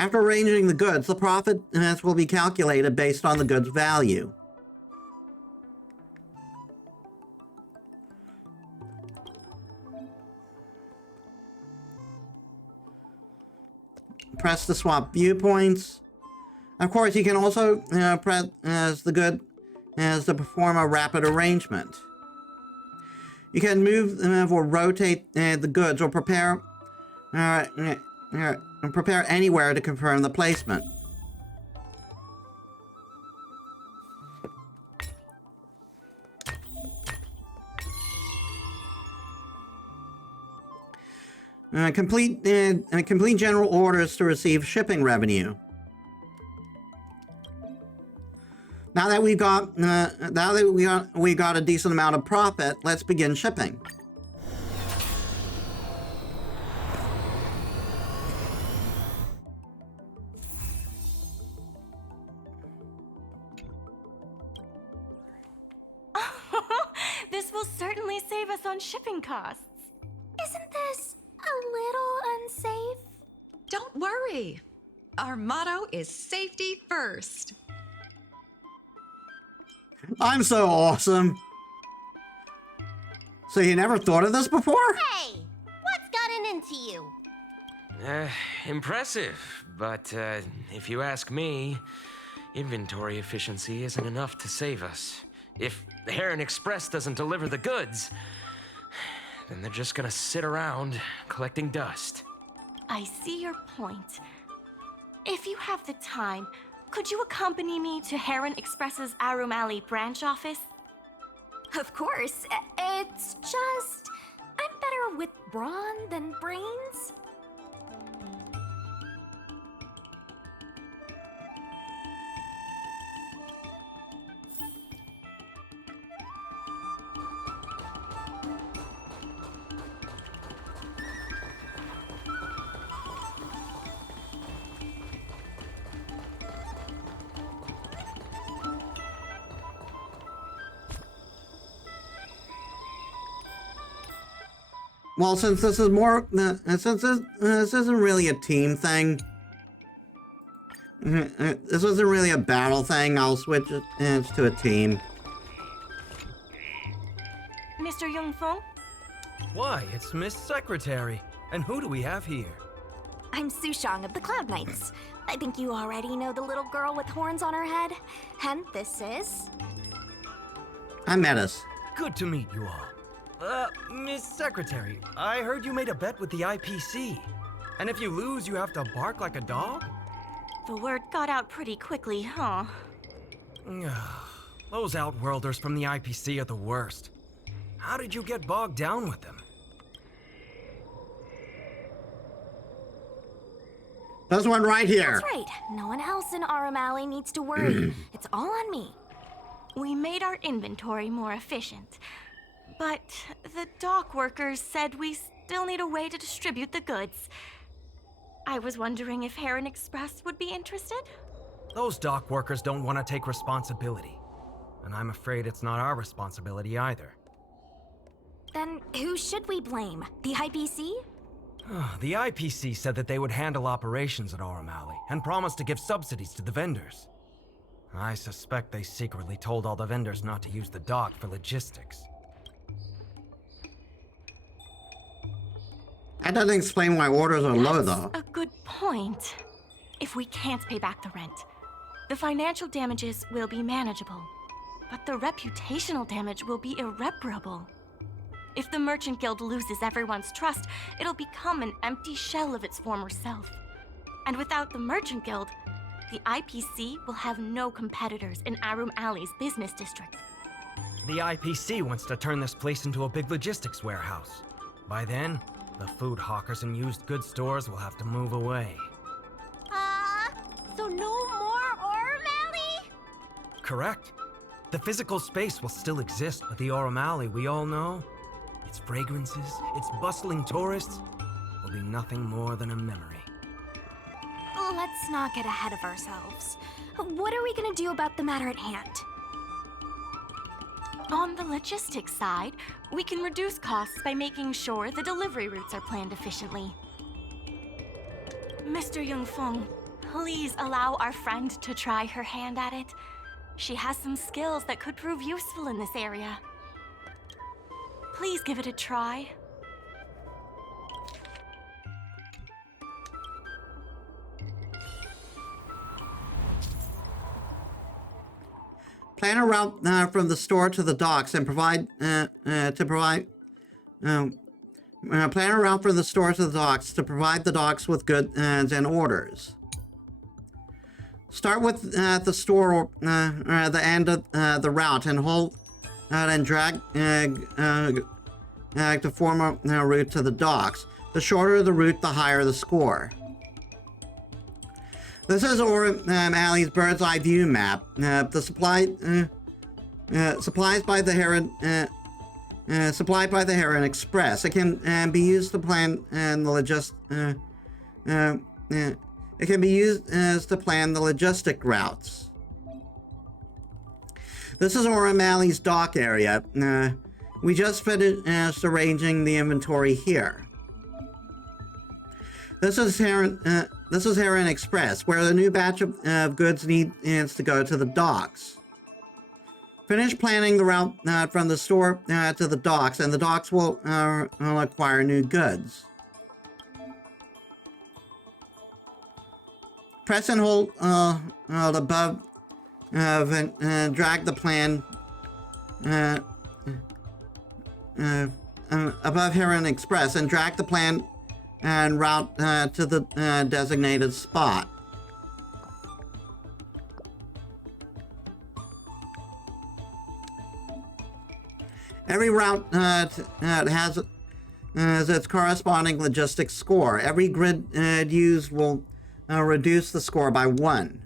After arranging the goods, the profit will be calculated based on the goods' value. Press to swap viewpoints. Of course, you can also press the good to perform a rapid arrangement. You can move or rotate the goods or prepare anywhere to confirm the placement. Complete general orders to receive shipping revenue. Now that we got a decent amount of profit, let's begin shipping. This will certainly save us on shipping costs. Isn't this a little unsafe? Don't worry. Our motto is safety first. I'm so awesome. So you never thought of this before? Hey, what's gotten into you? Impressive, but if you ask me, inventory efficiency isn't enough to save us. If the Heron Express doesn't deliver the goods, then they're just gonna sit around collecting dust. I see your point. If you have the time, could you accompany me to Heron Express's Aurum Alley branch office? Of course. It's just I'm better with brawn than brains. Well, since this is more, since this isn't really a team thing, this isn't really a battle thing, I'll switch it to a team. Mr. Yongfeng? Why, it's Miss Secretary. And who do we have here? I'm Sushang of the Cloud Knights. I think you already know the little girl with horns on her head. And this is... I'm Metis. Good to meet you all. Miss Secretary, I heard you made a bet with the IPC. And if you lose, you have to bark like a dog? The word got out pretty quickly, huh? Those Outworlders from the IPC are the worst. How did you get bogged down with them? There's one right here. That's right. No one else in Arum Alley needs to worry. It's all on me. We made our inventory more efficient. But the dock workers said we still need a way to distribute the goods. I was wondering if Heron Express would be interested? Those dock workers don't want to take responsibility. And I'm afraid it's not our responsibility either. Then who should we blame? The IPC? The IPC said that they would handle operations at Arum Alley and promised to give subsidies to the vendors. I suspect they secretly told all the vendors not to use the dock for logistics. That doesn't explain why orders are low, though. A good point. If we can't pay back the rent, the financial damages will be manageable, but the reputational damage will be irreparable. If the Merchant Guild loses everyone's trust, it'll become an empty shell of its former self. And without the Merchant Guild, the IPC will have no competitors in Arum Alley's business district. The IPC wants to turn this place into a big logistics warehouse. By then, the food hawkers and used goods stores will have to move away. So no more Arum Alley? Correct. The physical space will still exist, but the Arum Alley we all know, its fragrances, its bustling tourists, will be nothing more than a memory. Let's not get ahead of ourselves. What are we gonna do about the matter at hand? On the logistics side, we can reduce costs by making sure the delivery routes are planned efficiently. Mr. Yungfeng, please allow our friend to try her hand at it. She has some skills that could prove useful in this area. Please give it a try. Plan a route from the store to the docks and plan a route from the store to the docks to provide the docks with goods and orders. Start with the store the end of the route and hold and drag to form a route to the docks. The shorter the route, the higher the score. This is Arum Alley's bird's eye view map. The supplies by the Heron Express. It can be used to plan the it can be used as to plan the logistic routes. This is Arum Alley's dock area. We just finished arranging the inventory here. This is Heron Express, where the new batch of goods needs to go to the docks. Finish planning the route from the store to the docks, and the docks will acquire new goods. Press and hold above and drag the plan above Heron Express and drag the plan and route to the designated spot. Every route has its corresponding logistics score. Every grid used will reduce the score by 1.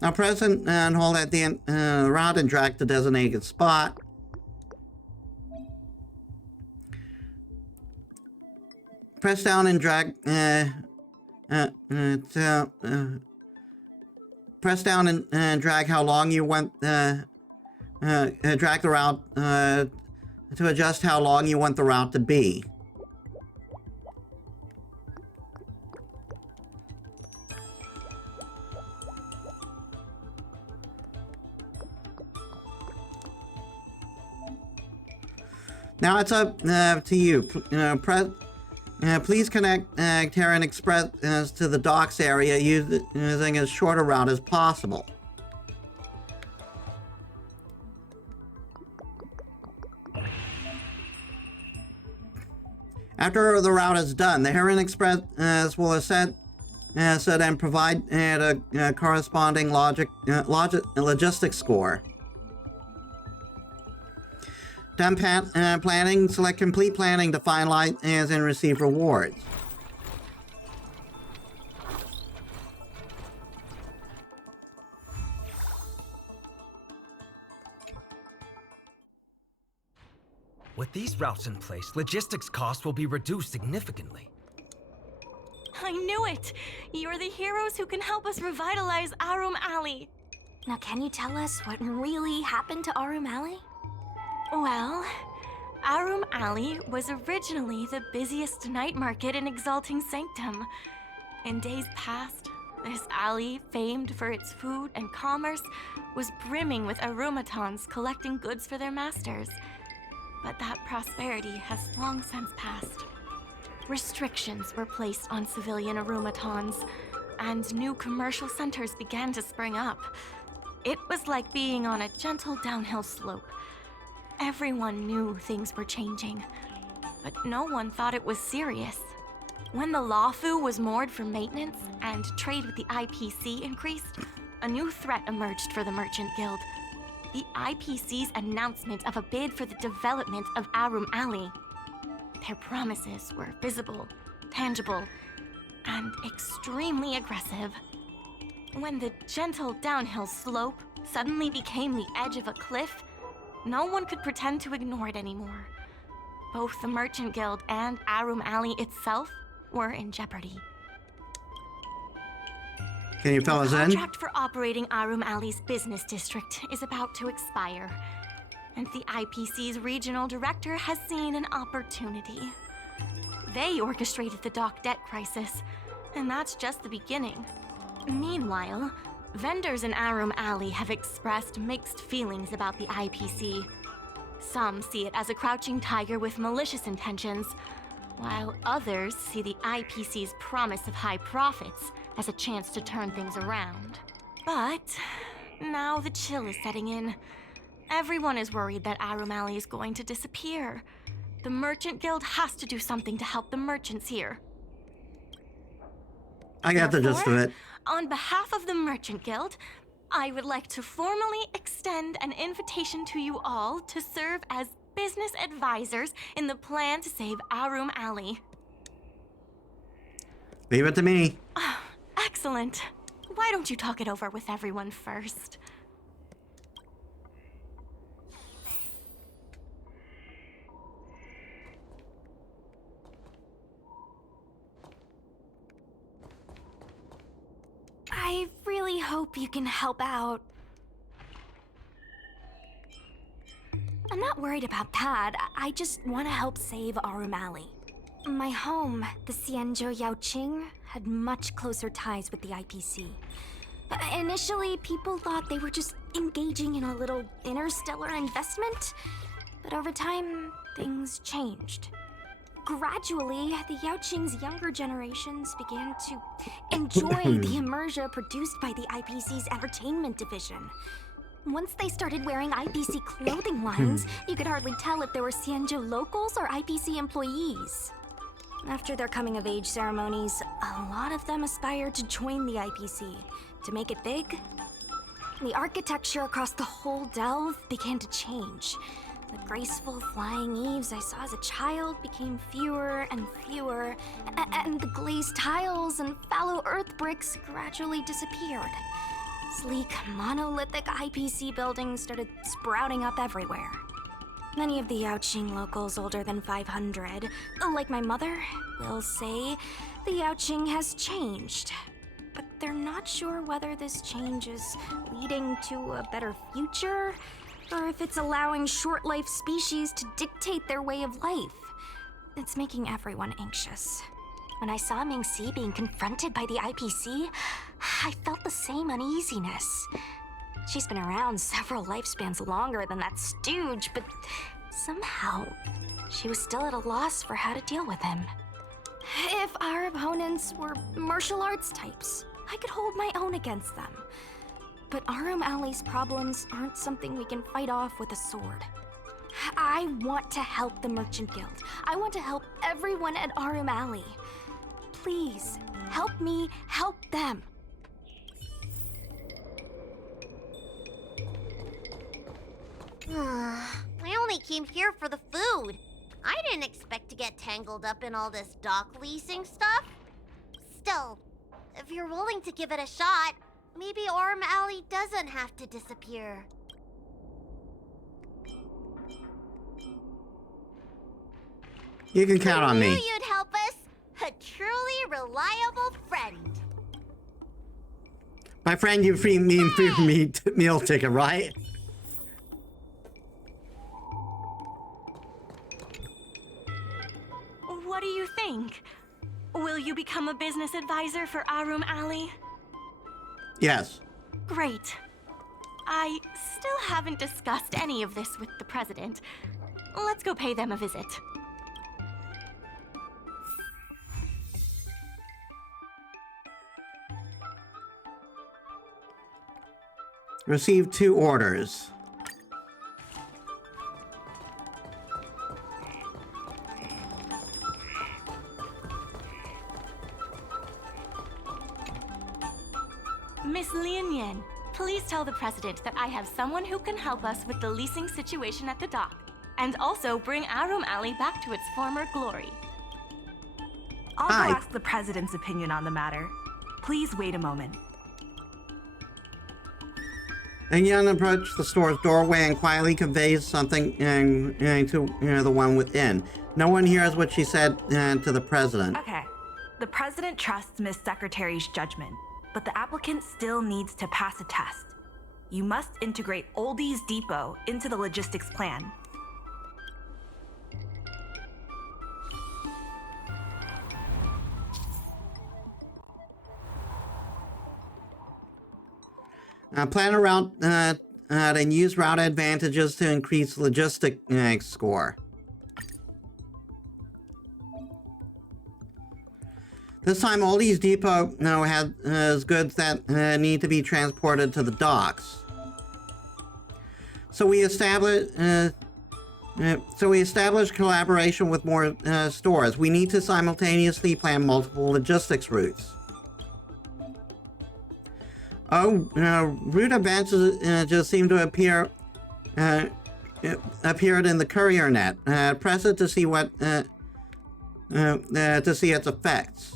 Now press and hold at the end route and drag to designated spot. Press down and drag press down and drag how long you want drag the route to adjust how long you want the route to be. Now it's up to you. Please connect Terran Express to the docks area using as short a route as possible. After the route is done, the Terran Express will ascend and provide a corresponding logistics score. Done planning, select complete planning to finalize and receive rewards. With these routes in place, logistics costs will be reduced significantly. I knew it! You're the heroes who can help us revitalize Arum Alley. Now, can you tell us what really happened to Arum Alley? Well, Arum Alley was originally the busiest night market in Exalting Sanctum. In days past, this alley, famed for its food and commerce, was brimming with Arumatons collecting goods for their masters. But that prosperity has long since passed. Restrictions were placed on civilian Arumatons, and new commercial centers began to spring up. It was like being on a gentle downhill slope. Everyone knew things were changing, but no one thought it was serious. When the Lawfu was moored for maintenance and trade with the IPC increased, a new threat emerged for the Merchant Guild. The IPC's announcement of a bid for the development of Arum Alley. Their promises were visible, tangible, and extremely aggressive. When the gentle downhill slope suddenly became the edge of a cliff, no one could pretend to ignore it anymore. Both the Merchant Guild and Arum Alley itself were in jeopardy. Can you fill us in? The contract for operating Arum Alley's business district is about to expire, and the IPC's regional director has seen an opportunity. They orchestrated the dock debt crisis, and that's just the beginning. Meanwhile, vendors in Arum Alley have expressed mixed feelings about the IPC. Some see it as a crouching tiger with malicious intentions, while others see the IPC's promise of high profits as a chance to turn things around. But now the chill is setting in. Everyone is worried that Arum Alley is going to disappear. The Merchant Guild has to do something to help the merchants here. I got the gist of it. On behalf of the Merchant Guild, I would like to formally extend an invitation to you all to serve as business advisors in the plan to save Arum Alley. Leave it to me. Excellent. Why don't you talk it over with everyone first? I really hope you can help out. I'm not worried about that. I just want to help save Arum Alley. My home, the Xianzhou Yaoqing, had much closer ties with the IPC. Initially, people thought they were just engaging in a little interstellar investment, but over time, things changed. Gradually, the Yaoqing's younger generations began to enjoy the immersion produced by the IPC's entertainment division. Once they started wearing IPC clothing lines, you could hardly tell if they were Xianzhou locals or IPC employees. After their coming-of-age ceremonies, a lot of them aspired to join the IPC. To make it big, the architecture across the whole delve began to change. The graceful flying eaves I saw as a child became fewer and fewer, and the glazed tiles and fallow earth bricks gradually disappeared. Sleek, monolithic IPC buildings started sprouting up everywhere. Many of the Yaoqing locals older than 500, like my mother, will say the Yaoqing has changed. But they're not sure whether this change is leading to a better future, or if it's allowing short-life species to dictate their way of life. It's making everyone anxious. When I saw Mingxi being confronted by the IPC, I felt the same uneasiness. She's been around several lifespans longer than that stooge, but somehow she was still at a loss for how to deal with him. If our opponents were martial arts types, I could hold my own against them. But Arum Alley's problems aren't something we can fight off with a sword. I want to help the Merchant Guild. I want to help everyone at Arum Alley. Please, help me help them. I only came here for the food. I didn't expect to get tangled up in all this dock leasing stuff. Still, if you're willing to give it a shot, maybe Arum Alley doesn't have to disappear. You can count on I me. knew you'd help us. A truly reliable friend. My friend, you free meal ticket, right? What do you think? Will you become a business advisor for Arum Alley? Yes. Great. I still haven't discussed any of this with the president. Let's go pay them a visit. Received 2 orders. Miss Lien Yen, please tell the president that I have someone who can help us with the leasing situation at the dock, and also bring Arum Alley back to its former glory. I'll go ask the president's opinion on the matter. Please wait a moment. And Yan approaches the store's doorway and quietly conveys something to the one within. No one hears what she said to the president. Okay. The president trusts Miss Secretary's judgment, but the applicant still needs to pass a test. You must integrate Oldies Depot into the logistics plan. Plan a route and use route advantages to increase logistic score. This time, Oldies Depot has goods that need to be transported to the docks. So we establish collaboration with more stores. We need to simultaneously plan multiple logistics routes. Oh, route events just seem to appeared in the courier net. Press it to see its effects.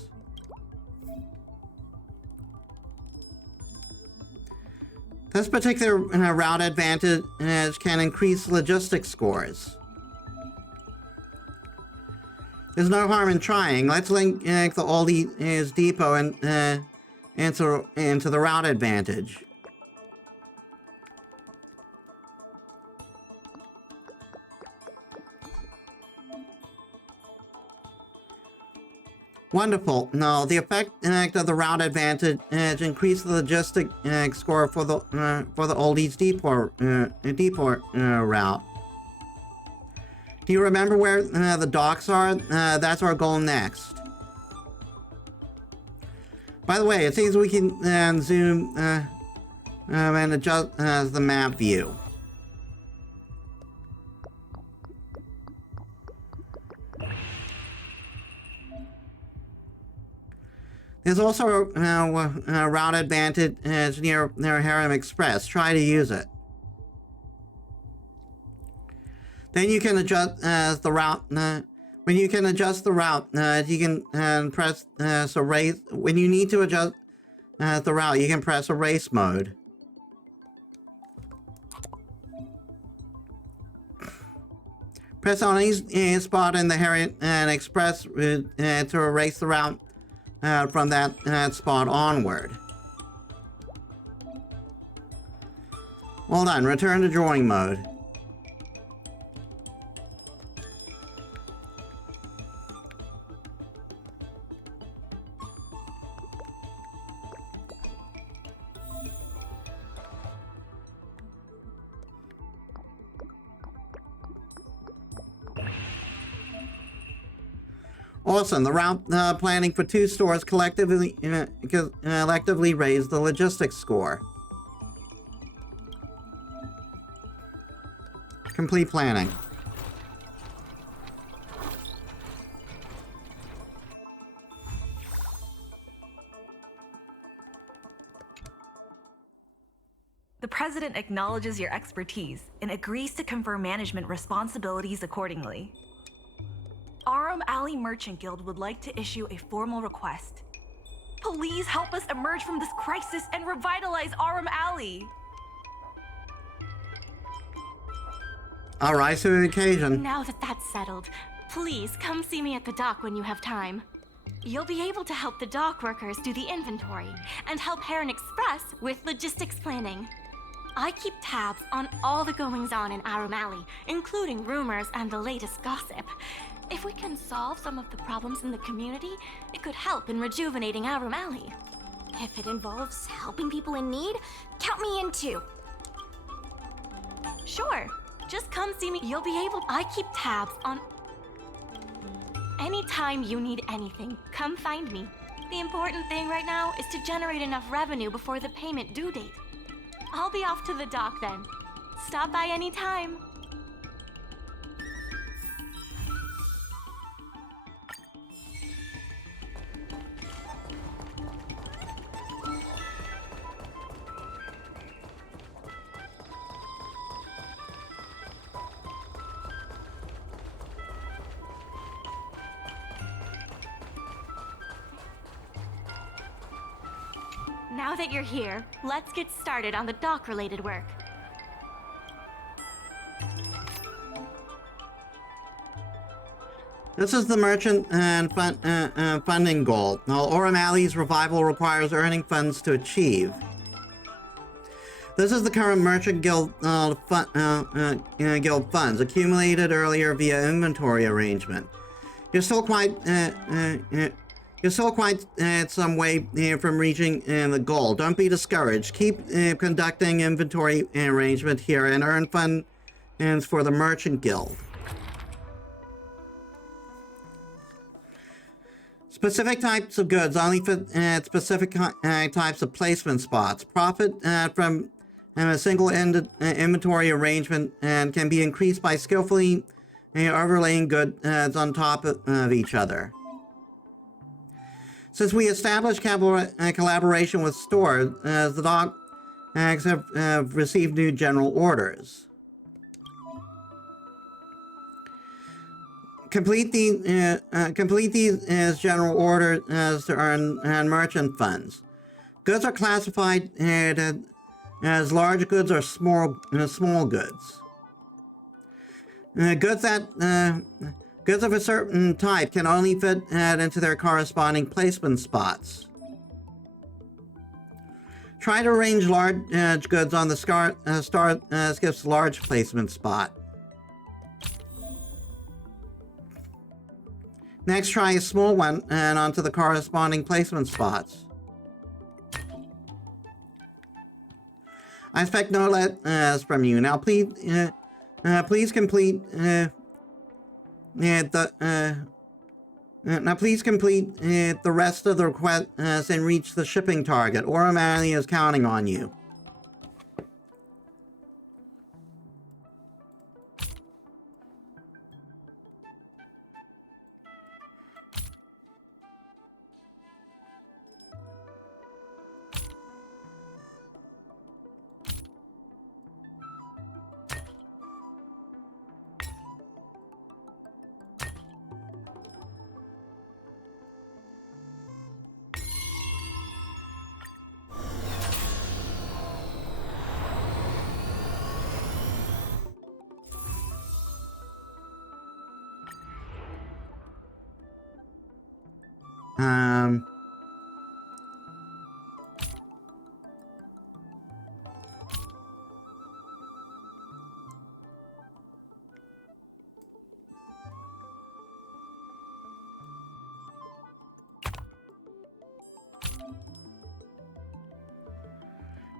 This particular route advantage can increase logistics scores. There's no harm in trying. Let's link the Oldies Depot into the route advantage. Wonderful. No, the effect of the route advantage increased the logistic score for the Oldies Depot route. Do you remember where the docks are? That's our goal next. By the way, it seems we can zoom and adjust the map view. There's also a route advantage near Harem Express. Try to use it. Then you can adjust the route. When you can adjust the route, you can press race. When you need to adjust the route, you can press a race mode. Press on any spot in the Harem Express to erase the route from that spot onward. Well done. Return to drawing mode. Awesome. The route planning for 2 stores collectively raised the logistics score. Complete planning. The President acknowledges your expertise and agrees to confer management responsibilities accordingly. Arum Alley Merchant Guild would like to issue a formal request. Please help us emerge from this crisis and revitalize Arum Alley! I'll rise to the occasion. Now that that's settled, please come see me at the dock when you have time. You'll be able to help the dock workers do the inventory and help Heron Express with logistics planning. I keep tabs on all the goings-on in Arum Alley, including rumors and the latest gossip. If we can solve some of the problems in the community, it could help in rejuvenating Arum Alley. If it involves helping people in need, count me in too. Sure. Just come see me. You'll be able. I keep tabs on. Anytime you need anything, come find me. The important thing right now is to generate enough revenue before the payment due date. I'll be off to the dock then. Stop by anytime. Now that you're here, let's get started on the dock-related work. This is the merchant and funding goal. Now, Arum Alley's revival requires earning funds to achieve. This is the current merchant guild guild funds accumulated earlier via inventory arrangement. You're still quite some way from reaching the goal. Don't be discouraged. Keep conducting inventory arrangement here and earn funds for the Merchant Guild. Specific types of goods only fit specific types of placement spots. Profit from a single-ended inventory arrangement and can be increased by skillfully overlaying goods on top of each other. Since we established collaboration with stores, the docks have received new general orders. Complete these as general orders to earn merchant funds. Goods are classified as large goods or small goods. Goods of a certain type can only fit into their corresponding placement spots. Try to arrange large goods on the star skiff's large placement spot. Next, try a small one and onto the corresponding placement spots. I expect no less from you. Now, please complete. Now please complete the rest of the request and reach the shipping target. Arum Alley is counting on you.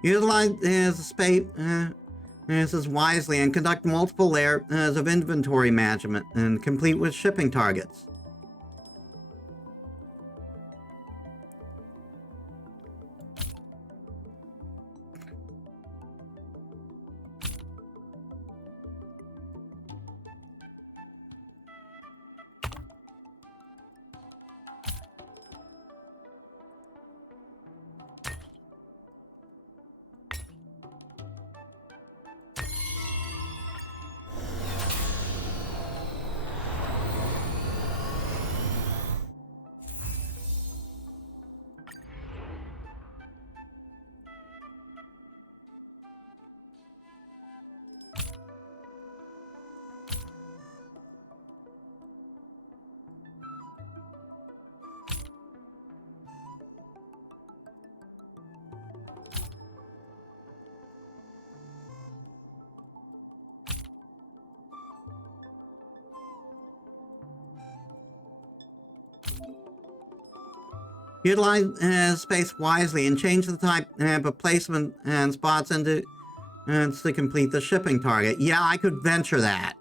Utilize the space wisely and conduct multiple layers of inventory management and complete with shipping targets. Utilize space wisely and change the type of placement and spots into to complete the shipping target. Yeah, I could venture that.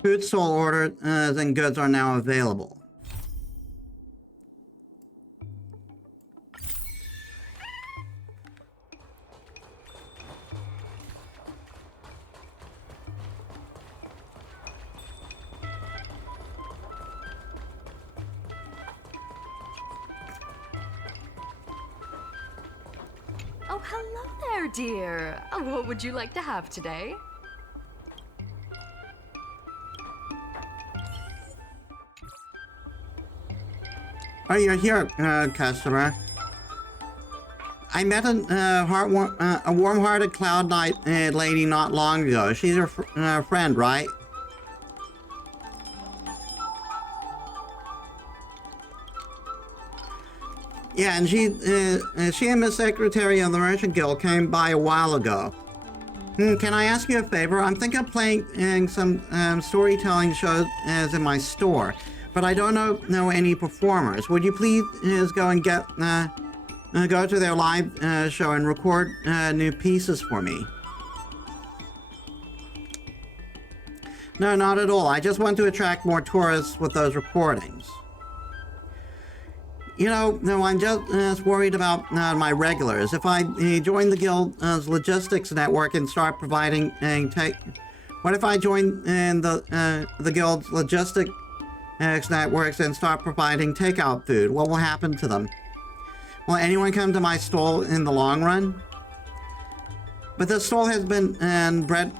Food stall orders and goods are now available. Oh, hello there, dear. What would you like to have today? Oh, you're here, customer. I met a warm-hearted Cloud Knight lady not long ago. She's your friend, right? Yeah, and she and Miss Secretary of the Merchant Guild came by a while ago. Can I ask you a favor? I'm thinking of playing some storytelling shows in my store, but I don't know any performers. Would you please go and go to their live show and record new pieces for me? No, not at all. I just want to attract more tourists with those recordings. You know, no, I'm just worried about my regulars. If I join the guild's logistics network and start providing what if I join the guild's logistics networks and start providing takeout food? What will happen to them? Will anyone come to my stall in the long run? But this stall has been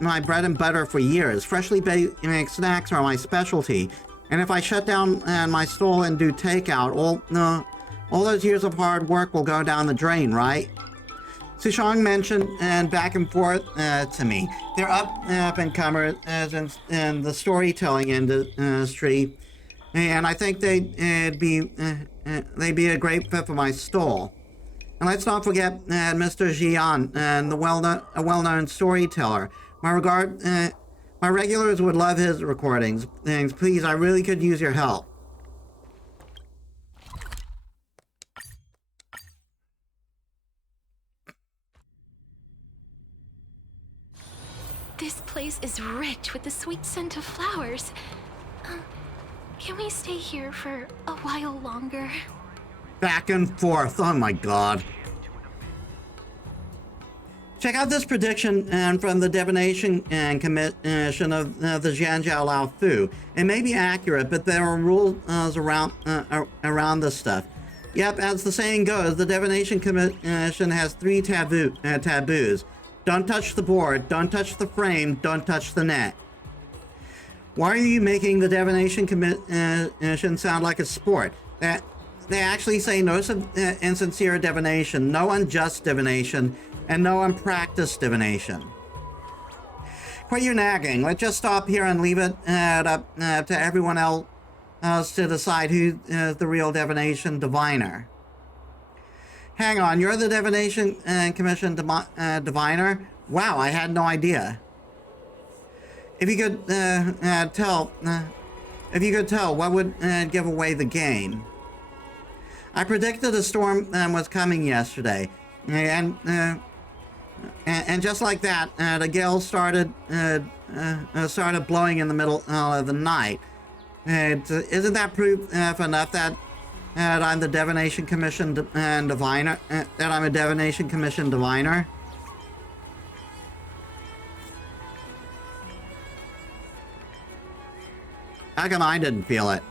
my bread and butter for years. Freshly baked snacks are my specialty. And if I shut down my stall and do takeout, all those years of hard work will go down the drain, right? Sushang mentioned back and forth to me. They're up and comers in the storytelling industry, and I think they'd be a great fit for my stall. And let's not forget Mr. Jian, a well-known storyteller. My regulars would love his recordings. Please, I really could use your help. place is rich with the sweet scent of flowers. Can we stay here for a while longer? Back and forth. Oh my god. Check out this prediction from the divination commission of the Zhanjiao Lao Fu. It may be accurate, but there are rules around this stuff. Yep, as the saying goes, the divination commission has 3 taboos. Don't touch the board, don't touch the frame, don't touch the net. Why are you making the divination commission sound like a sport? They actually say no insincere divination, no unjust divination, and no unpracticed divination. Quit your nagging. Let's just stop here and leave it up to everyone else to decide who is the real divination diviner. Hang on, you're the divination commission diviner? Wow, I had no idea. If you could tell, what would give away the game? I predicted a storm was coming yesterday, and just like that, the gale started blowing in the middle of the night. Isn't that proof enough that I'm the divination commission diviner? That I'm a divination commission diviner? How come I didn't feel it?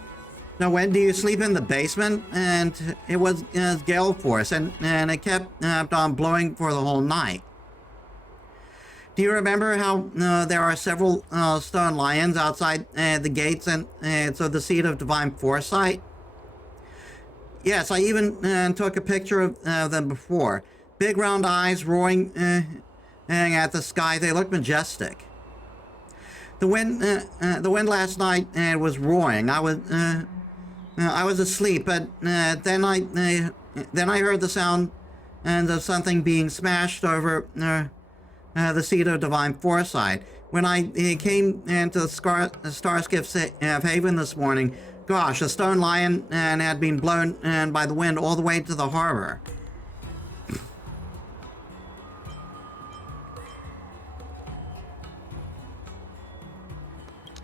Now, when do you sleep in the basement? And it was gale force, and it kept on blowing for the whole night. Do you remember how there are several stone lions outside the gates and so the seat of divine foresight? Yes, I even took a picture of them before. Big round eyes roaring at the sky. They look majestic. The wind last night was roaring. I was asleep, but then I heard the sound of something being smashed over the seat of divine foresight. When I came into the Starskiff Haven this morning, gosh, a stone lion had been blown by the wind all the way to the harbor.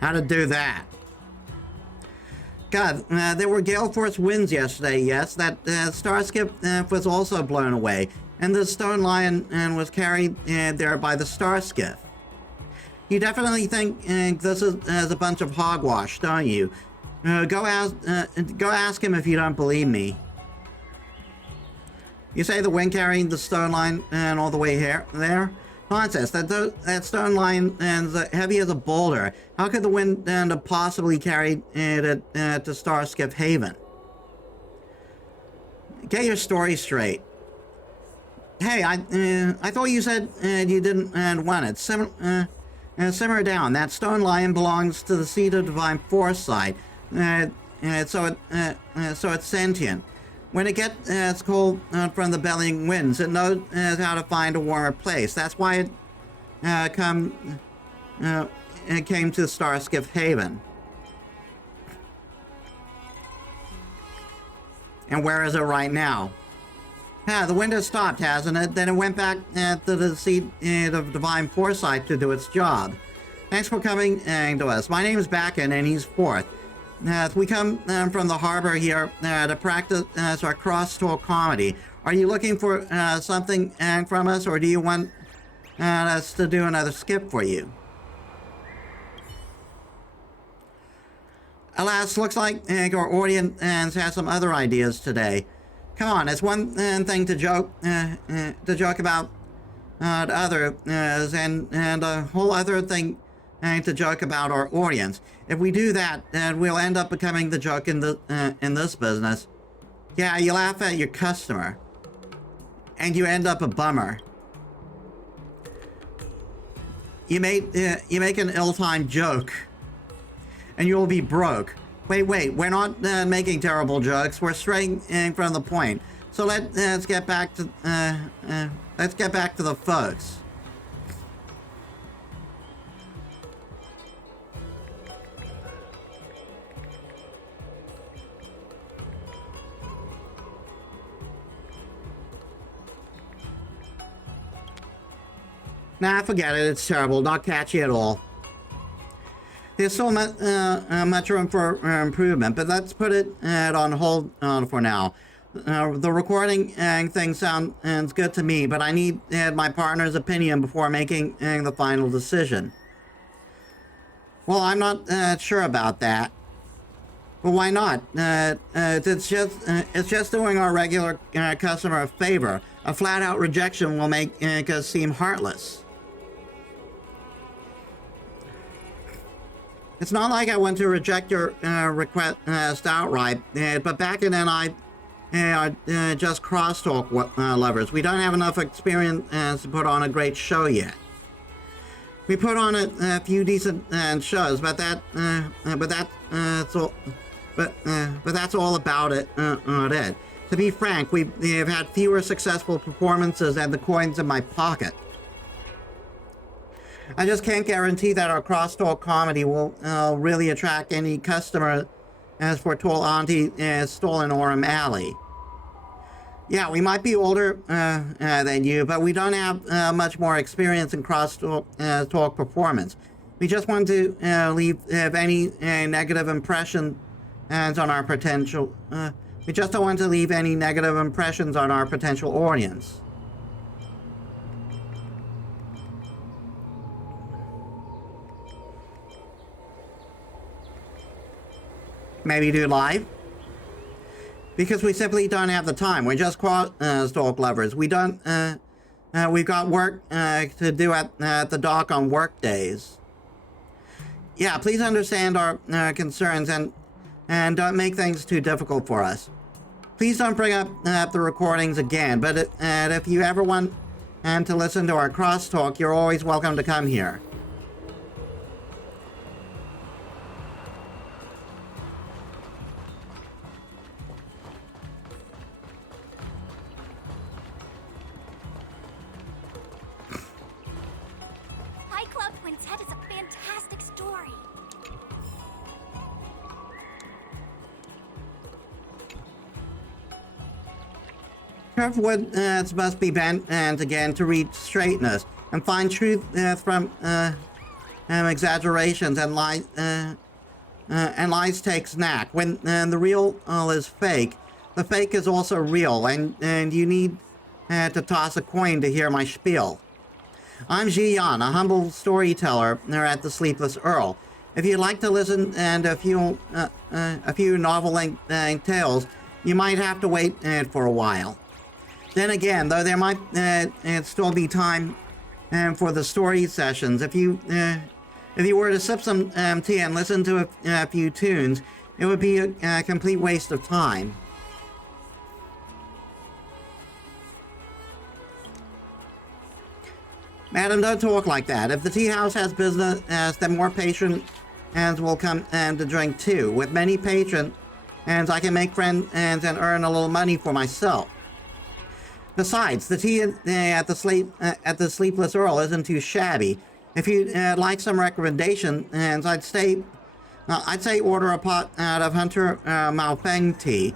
How to do that? God, there were gale force winds yesterday, yes. That Starskiff was also blown away. And the stone lion was carried there by the Starskiff. You definitely think this is a bunch of hogwash, don't you? Go ask him if you don't believe me. You say the wind carried the stone lion all the way there? Nonsense. That stone lion is heavy as a boulder. How could the wind have possibly carried it to Starskiff Haven? Get your story straight. Hey, I thought you said you didn't want it. Simmer down. That stone lion belongs to the seat of divine foresight, so it's sentient. When it gets cold from the bellying winds, it knows how to find a warmer place. That's why it came to Starskiff Haven. And where is it right now? The wind has stopped, hasn't it? Then it went back to the seat of divine foresight to do its job. Thanks for coming to us. My name is Bakken, and he's fourth. We come from the harbor here to practice our cross-talk comedy. Are you looking for something from us, or do you want us to do another skip for you? Alas, looks like our audience has some other ideas today. Come on, it's one thing to joke about others, and a whole other thing to joke about our audience. If we do that, we'll end up becoming the joke in this business. Yeah, you laugh at your customer, and you end up a bummer. You make an ill-timed joke, and you'll be broke. Wait, we're not making terrible jokes. We're straying from the point. So let's get back to the folks. Nah, forget it. It's terrible. Not catchy at all. There's so much room for improvement, but let's put it on hold for now. The recording thing sounds good to me, but I need my partner's opinion before making the final decision. Well, I'm not sure about that. Well, why not? It's just doing our regular customer a favor. A flat-out rejection will make us seem heartless. It's not like I want to reject your request outright, but Beckett and I are just crosstalk lovers. We don't have enough experience to put on a great show yet. We put on a few decent shows, but that's all about it. To be frank, we have had fewer successful performances than the coins in my pocket. I just can't guarantee that our crosstalk comedy will really attract any customer as foretold Auntie stole in Orem Alley. Yeah, we might be older than you, but we don't have much more experience in crosstalk talk performance. We just want to leave any negative impression on our potential. We just don't want to leave any negative impressions on our potential audience. Maybe do live? Because we simply don't have the time. We're just crosstalk lovers. We've got work to do at the dock on work days. Yeah, please understand our concerns and don't make things too difficult for us. Please don't bring up the recordings again, but if you ever want to listen to our crosstalk, you're always welcome to come here. Curved wood must be bent and again to reach straightness and find truth from exaggerations and lies takes knack. When the real is fake, the fake is also real, and you need to toss a coin to hear my spiel. I'm Ji Yan, a humble storyteller at the Sleepless Earl. If you'd like to listen and a few novel-length tales, you might have to wait for a while. Then again, though there might still be time for the story sessions, if you were to sip some tea and listen to a few tunes, it would be a complete waste of time. Madam, don't talk like that. If the tea house has business, then more patrons will come to drink too. With many patrons, I can make friends and earn a little money for myself. Besides, the tea at the Sleepless Earl isn't too shabby. If you'd like some recommendation, I'd say order a pot out of Hunter Maofeng tea.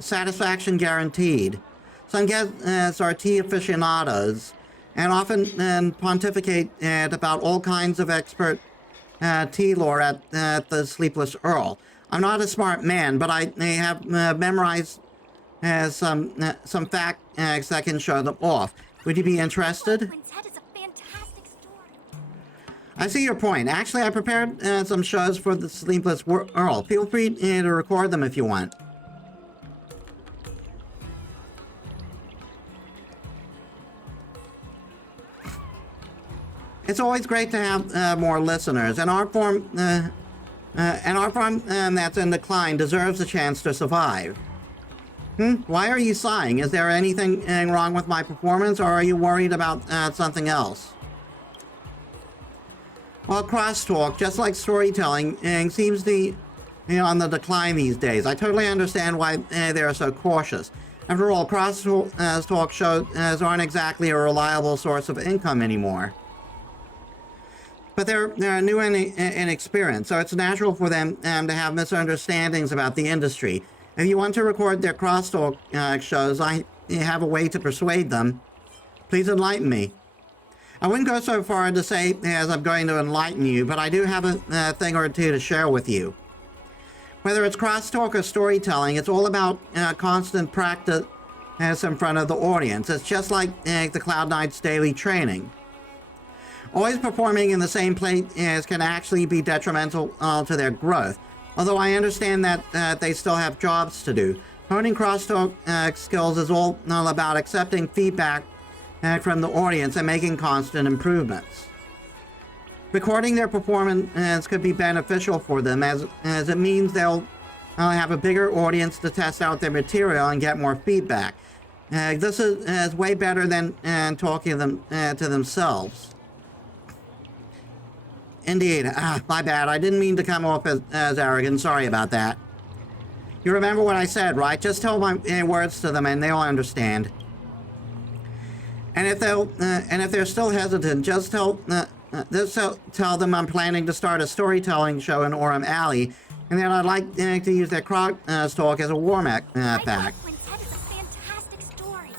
Satisfaction guaranteed. Some guests are tea aficionados and often pontificate about all kinds of expert tea lore at the Sleepless Earl. I'm not a smart man, but I have memorized some facts that can show them off. Would you be interested? I see your point. Actually, I prepared some shows for the Sleepless Earl. Feel free to record them if you want. It's always great to have more listeners, and our form that's in decline deserves a chance to survive. Why are you sighing? Is there anything wrong with my performance, or are you worried about something else? Well, crosstalk, just like storytelling, seems to be on the decline these days. I totally understand why they're so cautious. After all, crosstalk shows aren't exactly a reliable source of income anymore. But they're new and inexperienced, so it's natural for them to have misunderstandings about the industry. If you want to record their crosstalk shows, I have a way to persuade them. Please enlighten me. I wouldn't go so far to say as I'm going to enlighten you, but I do have a thing or two to share with you. Whether it's crosstalk or storytelling, it's all about constant practice in front of the audience. It's just like the Cloud Knight's daily training. Always performing in the same place can actually be detrimental to their growth, although I understand that they still have jobs to do. Honing crosstalk skills is all about accepting feedback from the audience and making constant improvements. Recording their performance could be beneficial for them as it means they'll have a bigger audience to test out their material and get more feedback. This is way better than talking to themselves. Indeed. My bad. I didn't mean to come off as arrogant. Sorry about that. You remember what I said, right? Just tell my words to them and they'll understand. And if they're still hesitant, just tell them I'm planning to start a storytelling show in Orem Alley, and then I'd like to use their crosstalk as a warm-up pack. Quintet is a fantastic story.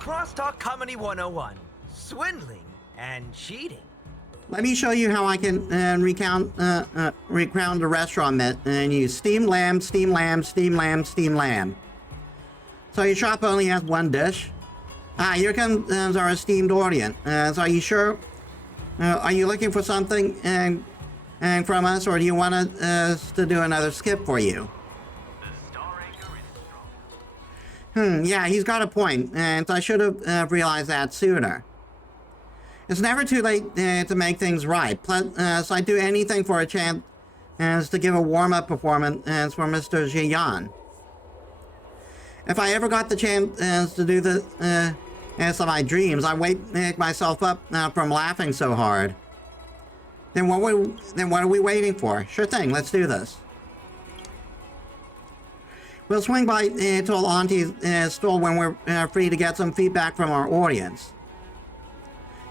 Crosstalk Comedy 101. Swindling and cheating. Let me show you how I can recount a restaurant menu. Steamed lamb, steamed lamb, steamed lamb, steamed lamb. So your shop only has one dish? Here comes our esteemed audience. So are you sure? Are you looking for something and from us, or do you want us to do another skip for you? Yeah, he's got a point, and I should have realized that sooner. It's never too late to make things right. Plus, I'd do anything for a chance to give a warm-up performance for Mr. Jian. If I ever got the chance to do the of my dreams, I wake myself up from laughing so hard. Then what are we waiting for? Sure thing, let's do this. We'll swing by to Auntie's store when we're free to get some feedback from our audience.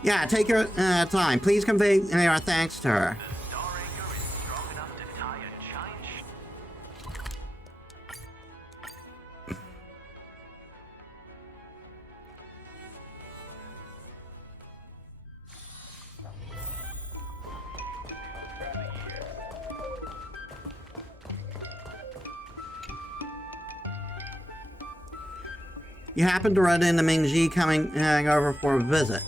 Yeah, take your time. Please convey our thanks to her. You happen to run into Mingji coming over for a visit.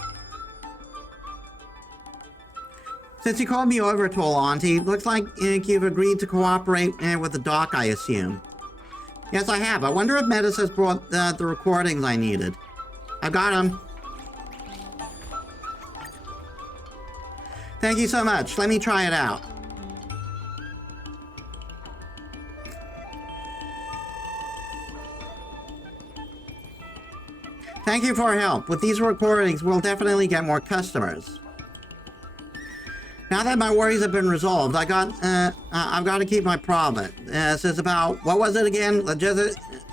Since you called me over, told Auntie, looks like you've agreed to cooperate with the doc, I assume. Yes, I have. I wonder if Metis has brought the recordings I needed. I've got them. Thank you so much. Let me try it out. Thank you for your help. With these recordings, we'll definitely get more customers. Now that my worries have been resolved, I've got to keep my promise. This is about, what was it again?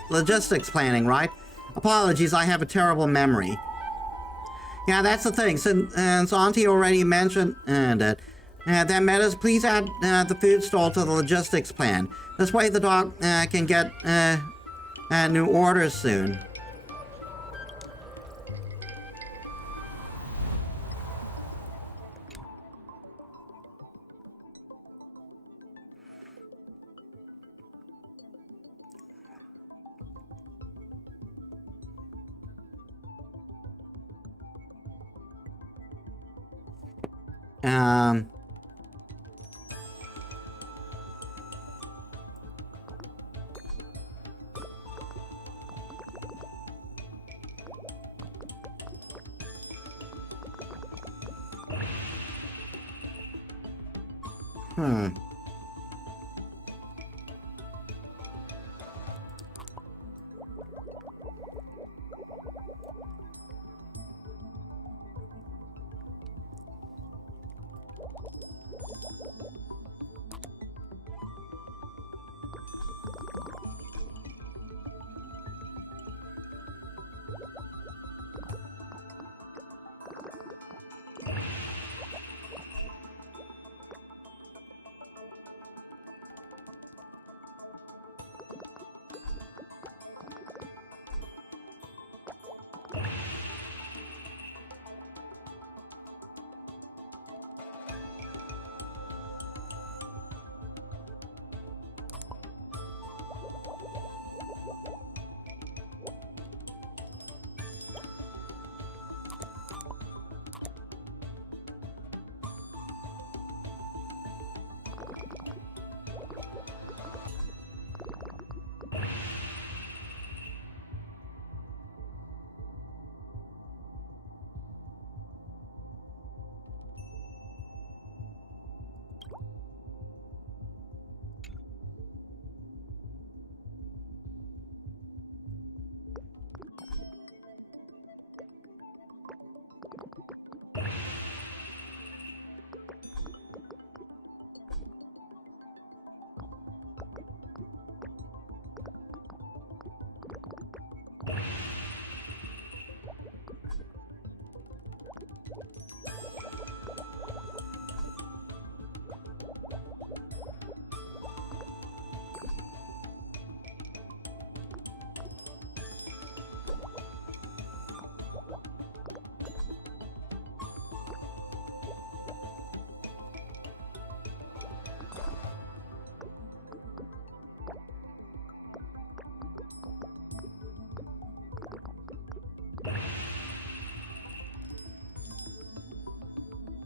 Logistics planning, right? Apologies, I have a terrible memory. Yeah, that's the thing. Since Auntie already mentioned it, then Metis, please add the food stall to the logistics plan. This way the doc can get new orders soon.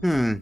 Hmm.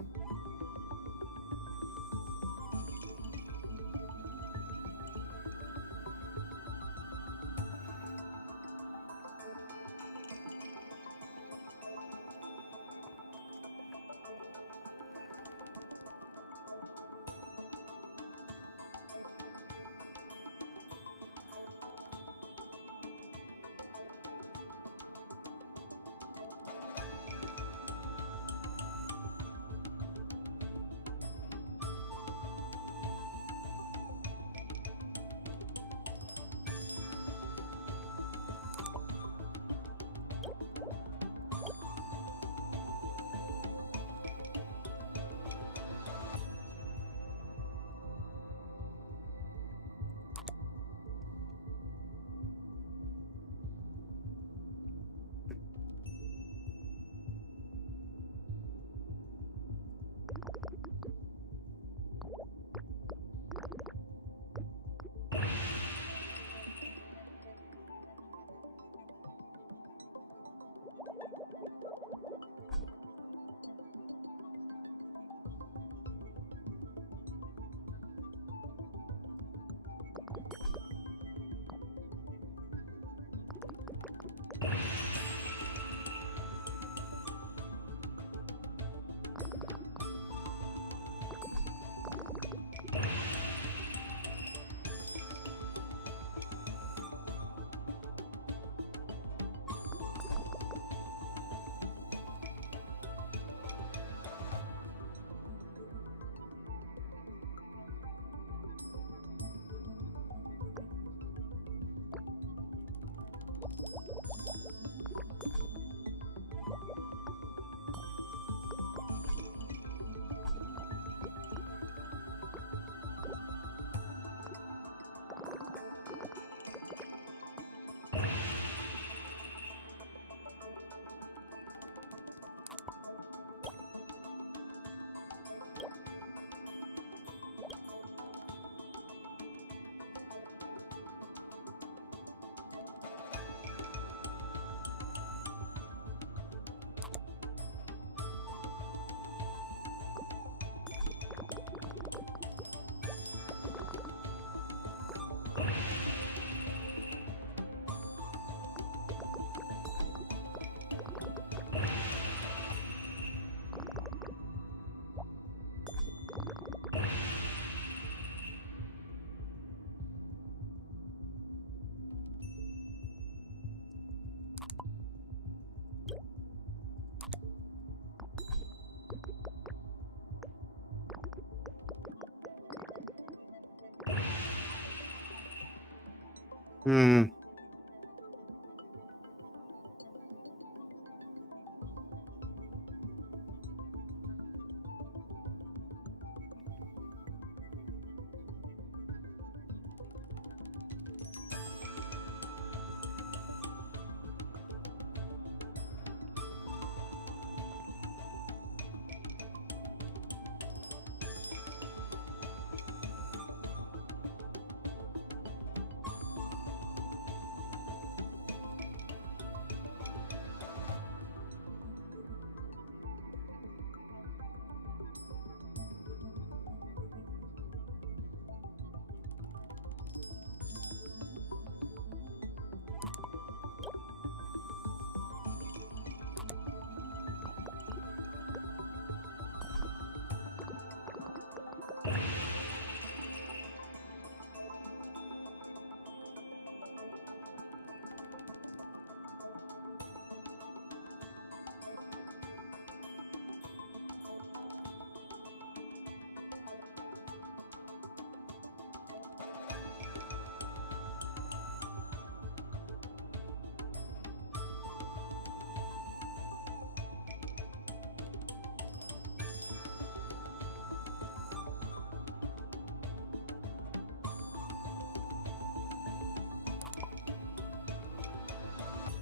Hmm.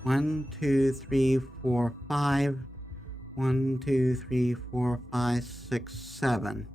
One, two, three, four, five. 1, 2, 3, 4, 5, 6, 7.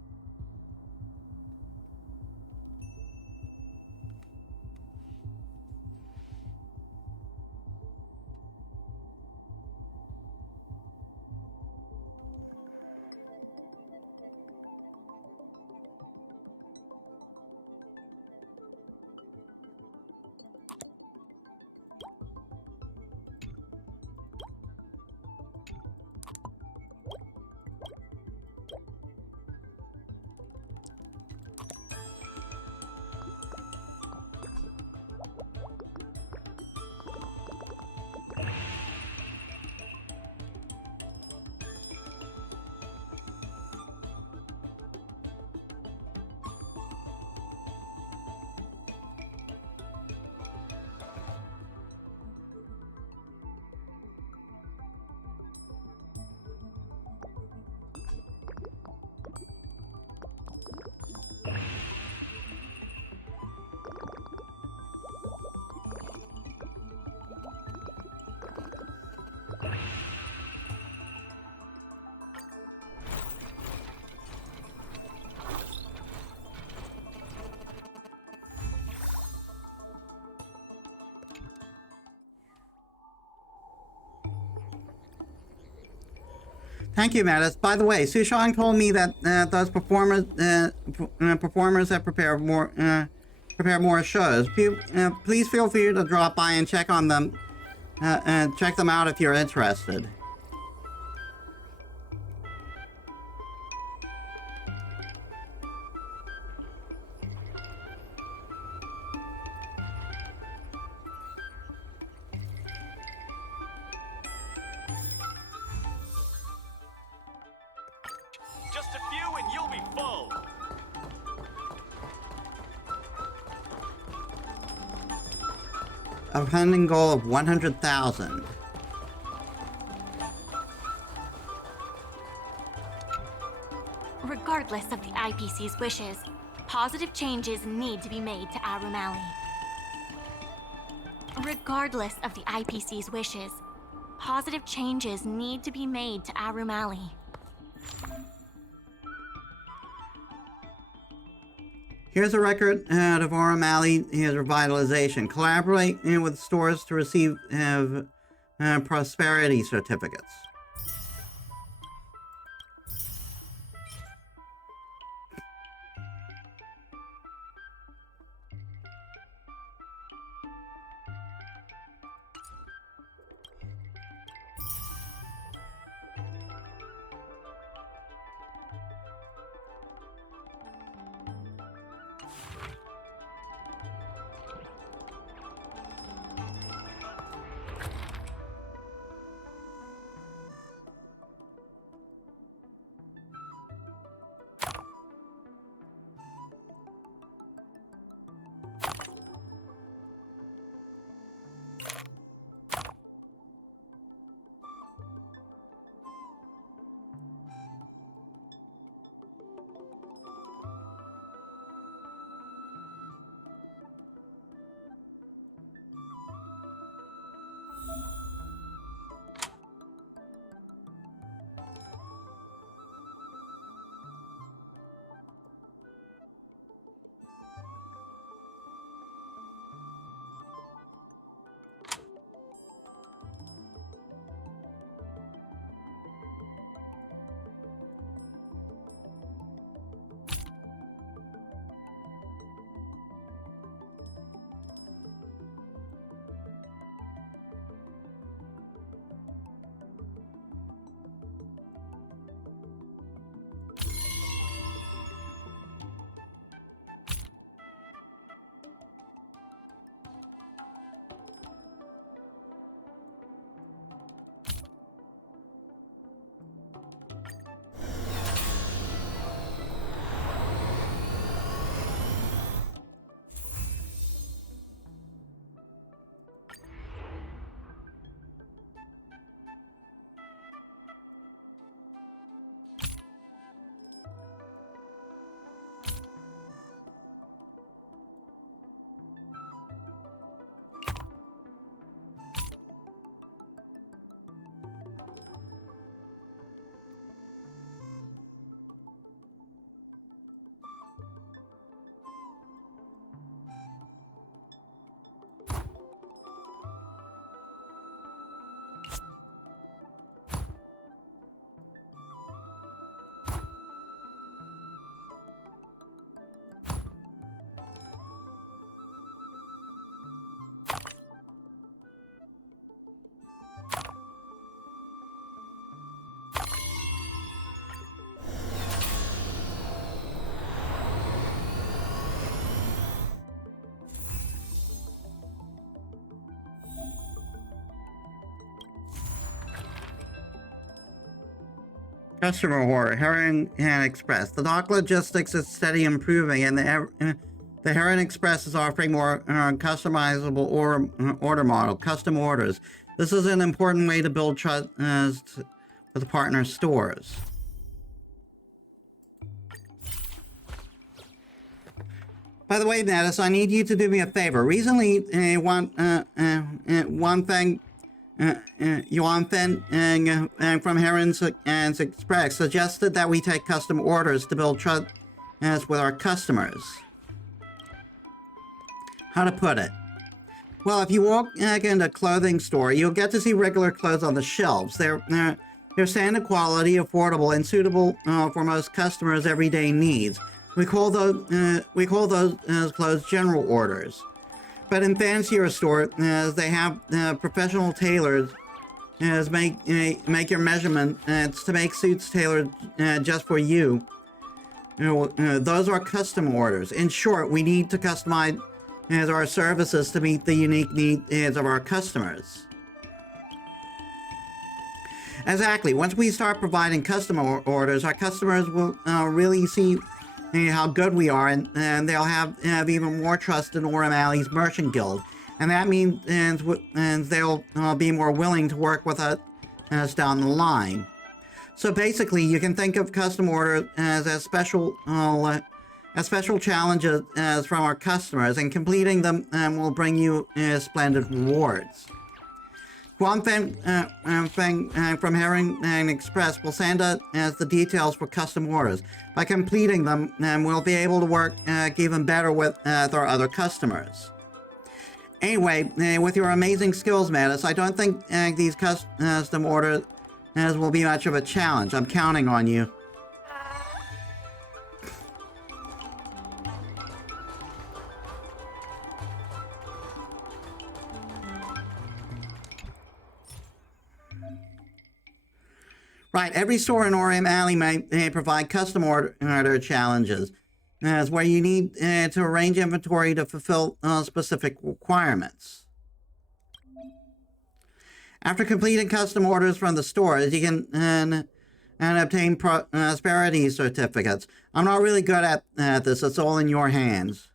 Thank you, Metis. By the way, Sushang told me that those performers have prepared more shows. Please feel free to drop by and check on them. Check them out if you're interested. Just a few and you'll be full. A funding goal of 100,000. Regardless of the IPC's wishes, positive changes need to be made to Arum Alley. Regardless of the IPC's wishes, positive changes need to be made to Arum Alley. Here's a record of Arum Alley. Here's revitalization. Collaborate with stores to receive prosperity certificates. Customer order, Heron Express. The dock logistics is steady improving, and the Heron Express is offering more customizable order model, custom orders. This is an important way to build trust with partner stores. By the way, Metis, I need you to do me a favor. Recently, one thing. Yuan Fen from Heron's Express suggested that we take custom orders to build trust with our customers. How to put it? Well, if you walk into a clothing store, you'll get to see regular clothes on the shelves. They're They're standard quality, affordable, and suitable for most customers' everyday needs. We call those clothes general orders. But in fancier stores, they have professional tailors make your measurements to make suits tailored just for you. Those are custom orders. In short, we need to customize our services to meet the unique needs of our customers. Exactly. Once we start providing custom orders, our customers will really see how good we are, and they'll have even more trust in Aurum Alley's Merchant Guild. And that means they'll be more willing to work with us down the line. So basically, you can think of custom orders as special challenges from our customers, and completing them will bring you splendid rewards. Guan Feng from Herring Express will send us the details for custom orders. By completing them, we'll be able to work even better with our other customers. Anyway, with your amazing skills, Metis, I don't think these custom orders will be much of a challenge. I'm counting on you. Right, every store in Aurum Alley may provide custom order challenges. That's where you need to arrange inventory to fulfill specific requirements. After completing custom orders from the stores, you can obtain prosperity certificates. I'm not really good at this. It's all in your hands.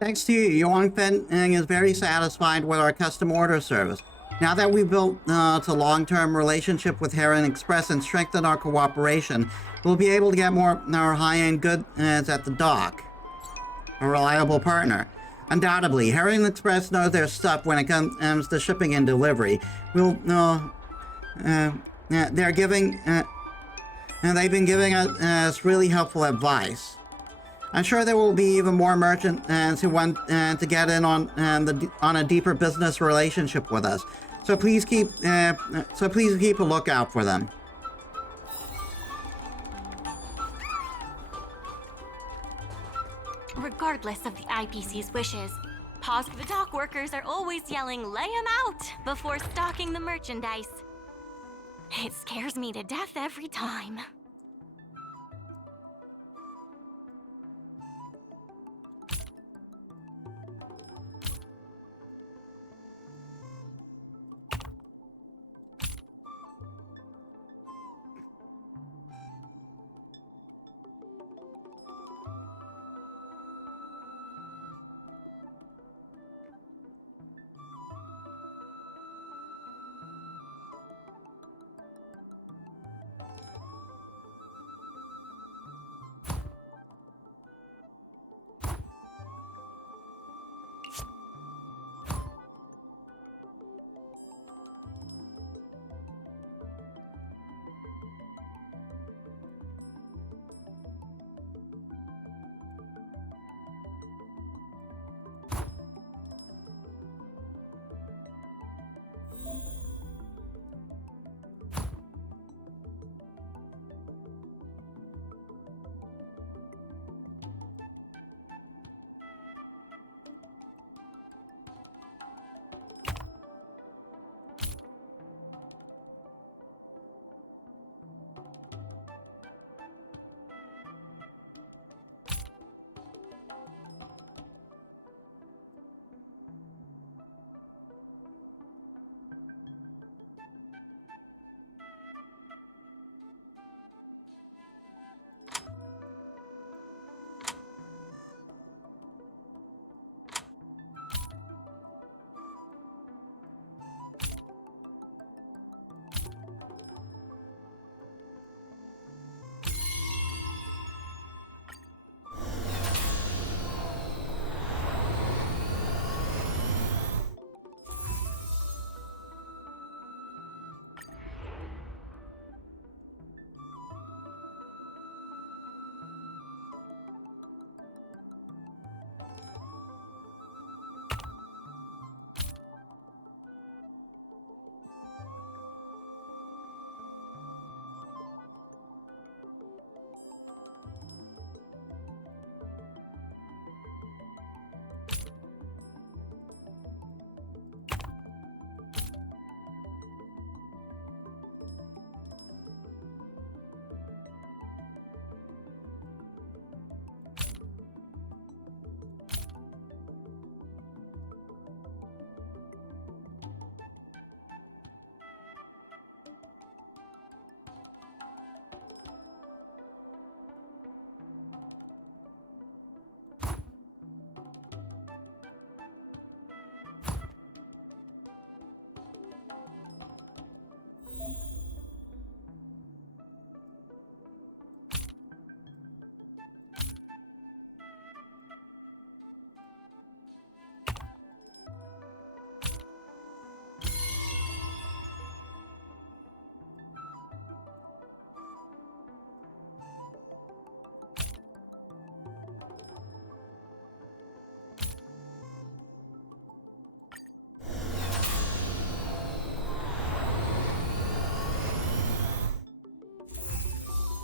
Thanks to you, Yuan Feng is very satisfied with our custom order service. Now that we've built a long-term relationship with Herring Express and strengthened our cooperation, we'll be able to get more high-end goods at the dock. A reliable partner. Undoubtedly, Herring Express knows their stuff when it comes to shipping and delivery. They've been giving us really helpful advice. I'm sure there will be even more merchants who want to get in on a deeper business relationship with us. So please keep a lookout for them. Regardless of the IPC's wishes, Paws for the dock workers are always yelling, "Lay 'em out!" before stocking the merchandise. It scares me to death every time.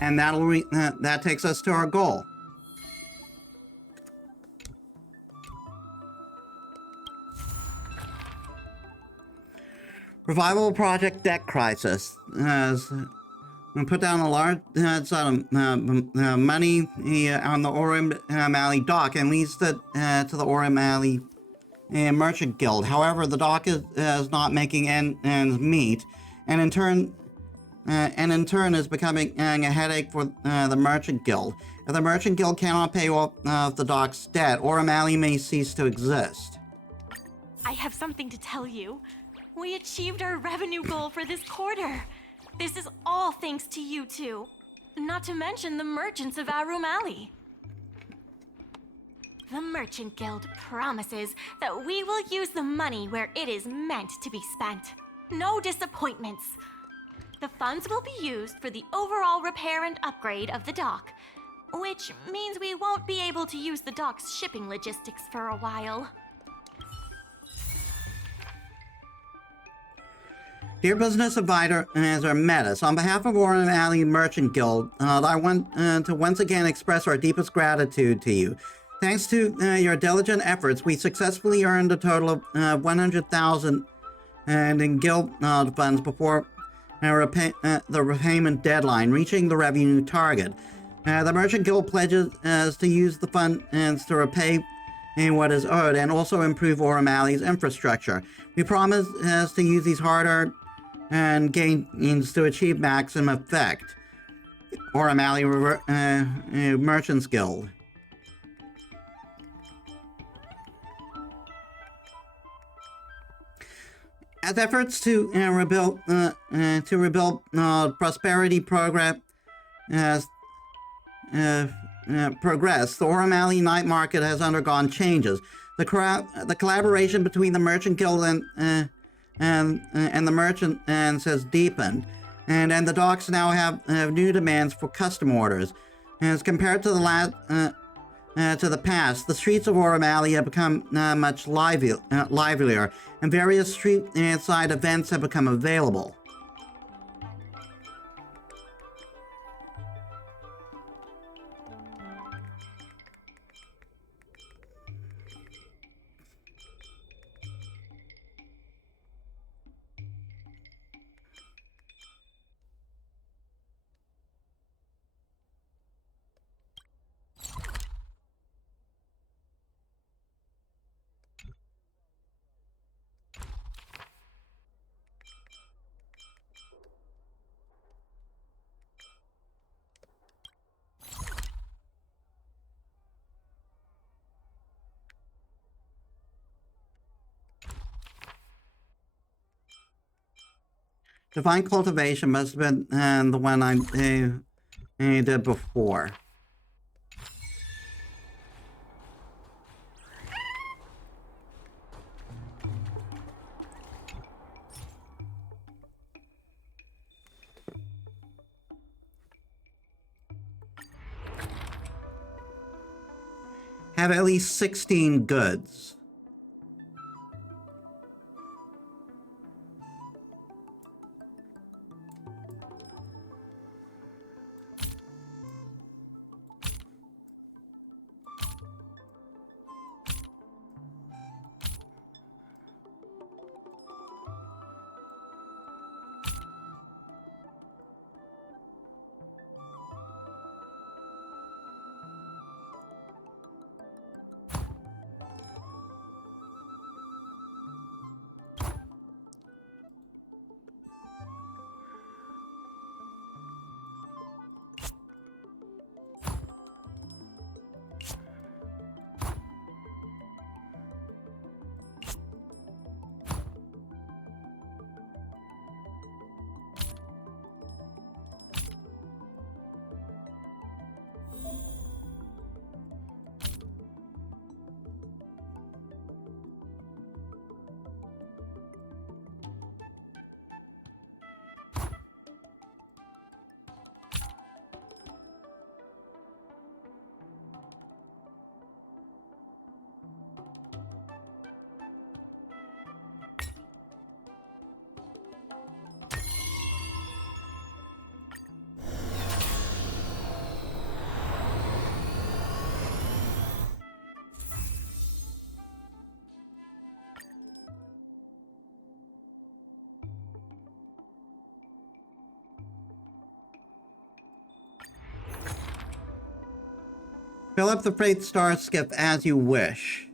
And that takes us to our goal. Revival Project Deck Crisis. We put down a large sum of money on the Orem Alley dock and leased it to the Orem Alley Merchant Guild. However, the dock is not making ends meet, and in turn is becoming a headache for the Merchant Guild. If the Merchant Guild cannot pay off the dock's debt, Orem Alley may cease to exist. I have something to tell you. We achieved our revenue goal for this quarter. This is all thanks to you two. Not to mention the merchants of Arum Alley. The Merchant Guild promises that we will use the money where it is meant to be spent. No disappointments. The funds will be used for the overall repair and upgrade of the dock, which means we won't be able to use the dock's shipping logistics for a while. Dear Business Advisor Metis, on behalf of Orem Alley Merchant Guild, I want to once again express our deepest gratitude to you. Thanks to your diligent efforts, we successfully earned a total of 100,000 in guild funds before the repayment deadline, reaching the revenue target. The Merchant Guild pledges to use the funds to repay what is owed and also improve Orem Alley's infrastructure. We promise to use these hard-earned gains to achieve maximum effect. Orem Alley Merchants Guild. As efforts to rebuild prosperity program progress, the Orem Alley night market has undergone changes. The collaboration between the Merchant Guild and the merchants has deepened, and the docks now have new demands for custom orders. As compared to the past, the streets of Orem Alley have become much livelier, and various street-side events have become available. Divine Cultivation must have been the one I did before. Have at least 16 goods. Fill up the freight star skip as you wish.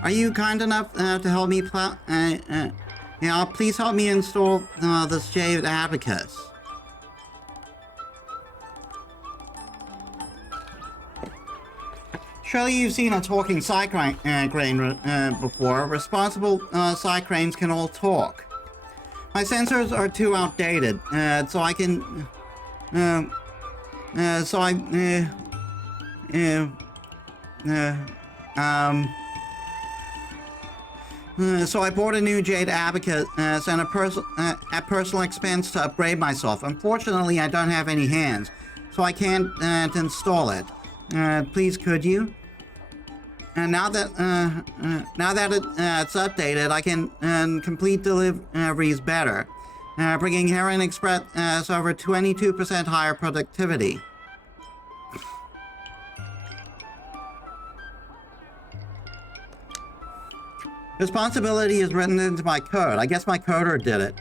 Are you kind enough to help me please help me install this Jade Abacus. Surely you've seen a talking Psy-Crane before. Responsible Psy-Cranes can all talk. My sensors are too outdated, so I can... So I bought a new Jade Abacus and at personal expense to upgrade myself. Unfortunately, I don't have any hands, so I can't install it. Please, could you? And now that it's updated, I can complete deliveries better, bringing Heron Express over 22% higher productivity. Responsibility is written into my code. I guess my coder did it.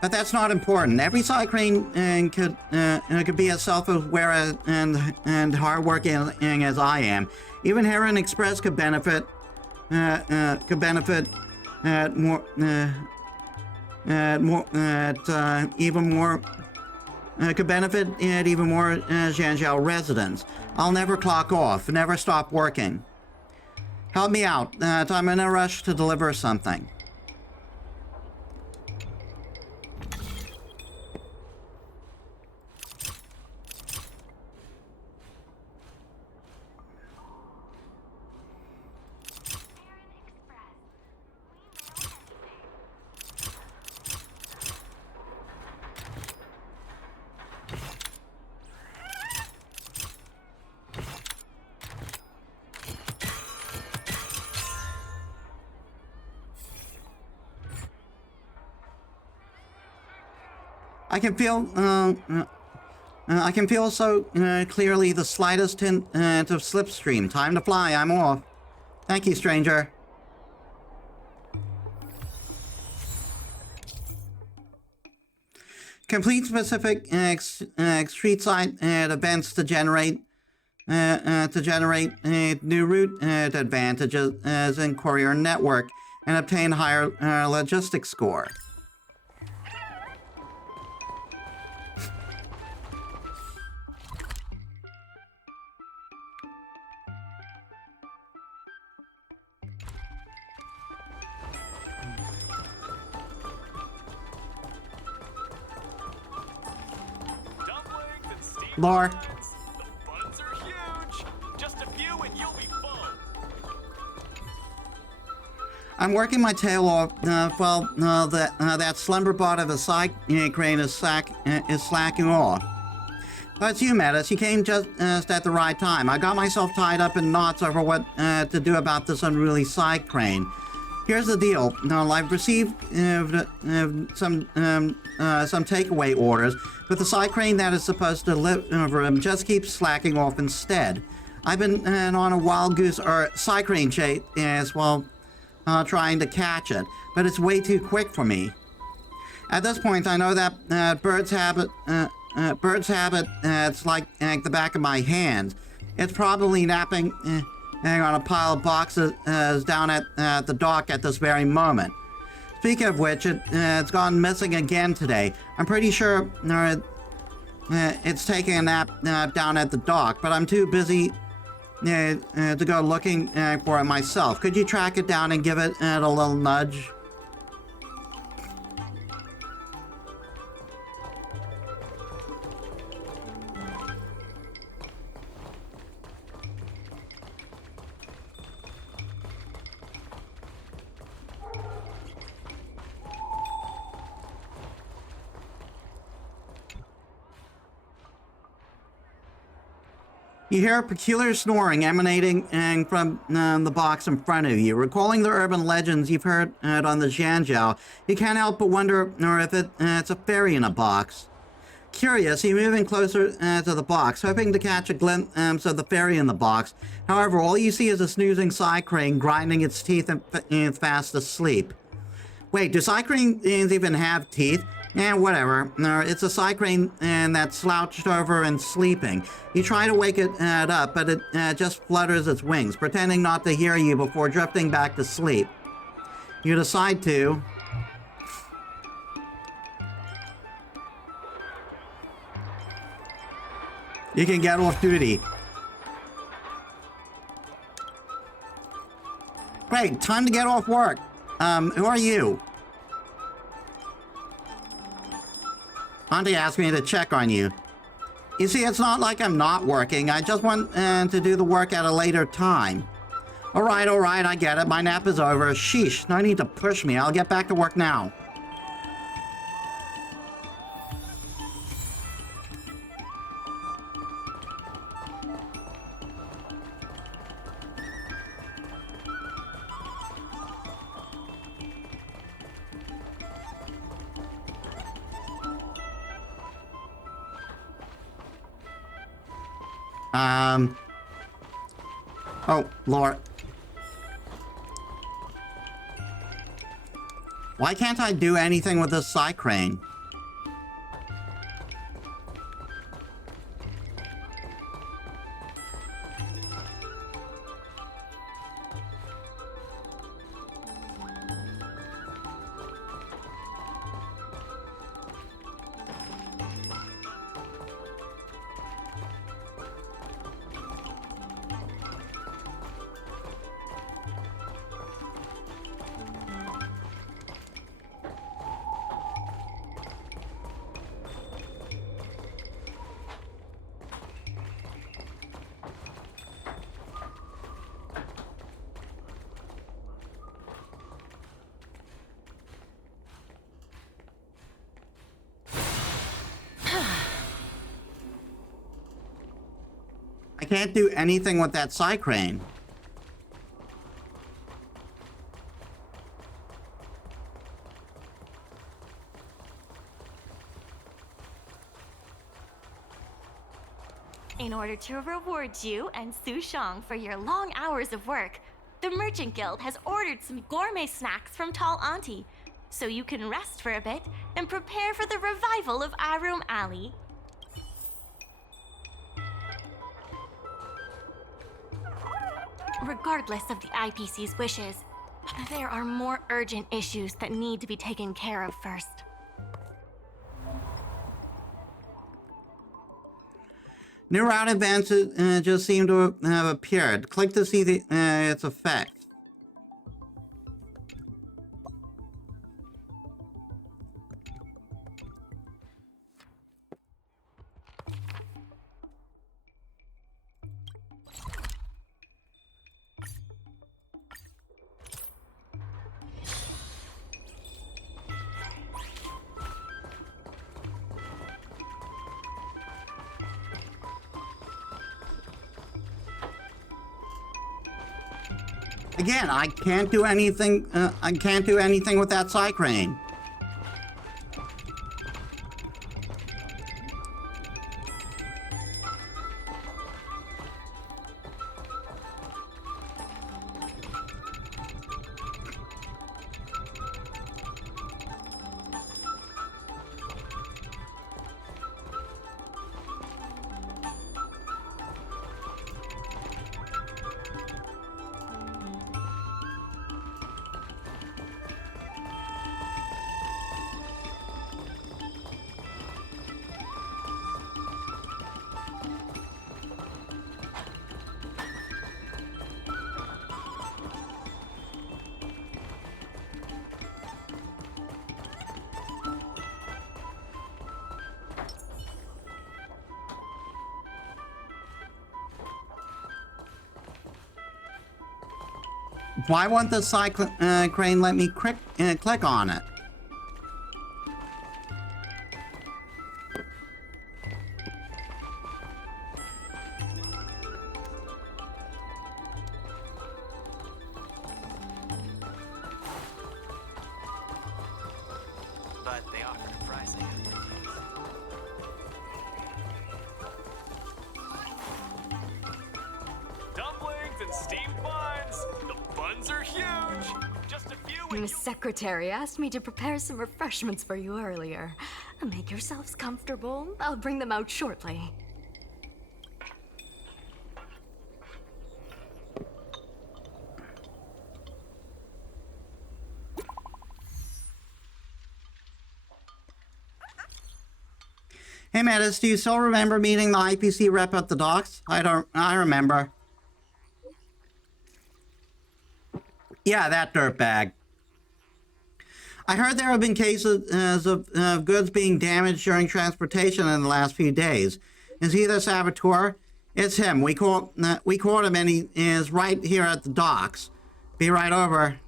But that's not important. Every Psy-Crane could be as self-aware and hardworking as I am. Even Heron Express could benefit even more Zhanjiao residents. I'll never clock off, never stop working. Help me out. I'm in a rush to deliver something. I can feel so clearly the slightest hint of slipstream. Time to fly. I'm off. Thank you, stranger. Complete specific street side events to generate new route advantages in courier network and obtain higher logistics score. Lore. The buns are huge. Just a few and you'll be full. I'm working my tail off. That slumber bot of a crane is slacking off. Oh, it's you, Metis. You came just at the right time. I got myself tied up in knots over what to do about this unruly side crane. Here's the deal. I've received some takeaway orders, but the side crane that is supposed to deliver them just keeps slacking off instead. I've been on a wild goose or side crane chase while trying to catch it, but it's way too quick for me. At this point, I know that bird's habit. It's like the back of my hand. It's probably napping on a pile of boxes down at the dock at this very moment. Speaking of which, it's gone missing again today. I'm pretty sure it's taking a nap down at the dock, but I'm too busy to go looking for it myself. Could you track it down and give it a little nudge? You hear a peculiar snoring emanating from the box in front of you. Recalling the urban legends you've heard on the Zhanjiao, you can't help but wonder if it's a fairy in a box. Curious, you're moving closer to the box, hoping to catch a glimpse of the fairy in the box. However, all you see is a snoozing side crane grinding its teeth and fast asleep. Wait, do side cranes even have teeth? Whatever. It's a side crane that's slouched over and sleeping. You try to wake it up, but it just flutters its wings, pretending not to hear you before drifting back to sleep. You decide to... You can get off duty. Great, time to get off work. Who are you? Auntie asked me to check on you. You see, it's not like I'm not working. I just want to do the work at a later time. All right, I get it. My nap is over. Sheesh, no need to push me. I'll get back to work now. Oh, Lord. Why can't I do anything with this side crane? I can't do anything with that side crane. In order to reward you and Su Shang for your long hours of work, the Merchant Guild has ordered some gourmet snacks from Tall Auntie, so you can rest for a bit and prepare for the revival of Arum Alley. Regardless of the IPC's wishes, there are more urgent issues that need to be taken care of first. New route advances just seem to have appeared. Click to see its effect. Again, I can't do anything. I can't do anything with that Psy Crane. Why won't the Psy Crane let me click on it? But they offered a price I had to refuse. Dumplings and steamed buns. The buns are huge. Just a few. Miss Secretary asked me to prepare some refreshments for you earlier. Make yourselves comfortable. I'll bring them out shortly. Hey Metis, do you still remember meeting the IPC rep at the docks? I remember. Yeah, that dirtbag. I heard there have been cases of goods being damaged during transportation in the last few days. Is he the saboteur? It's him. We caught him and he is right here at the docks. Be right over.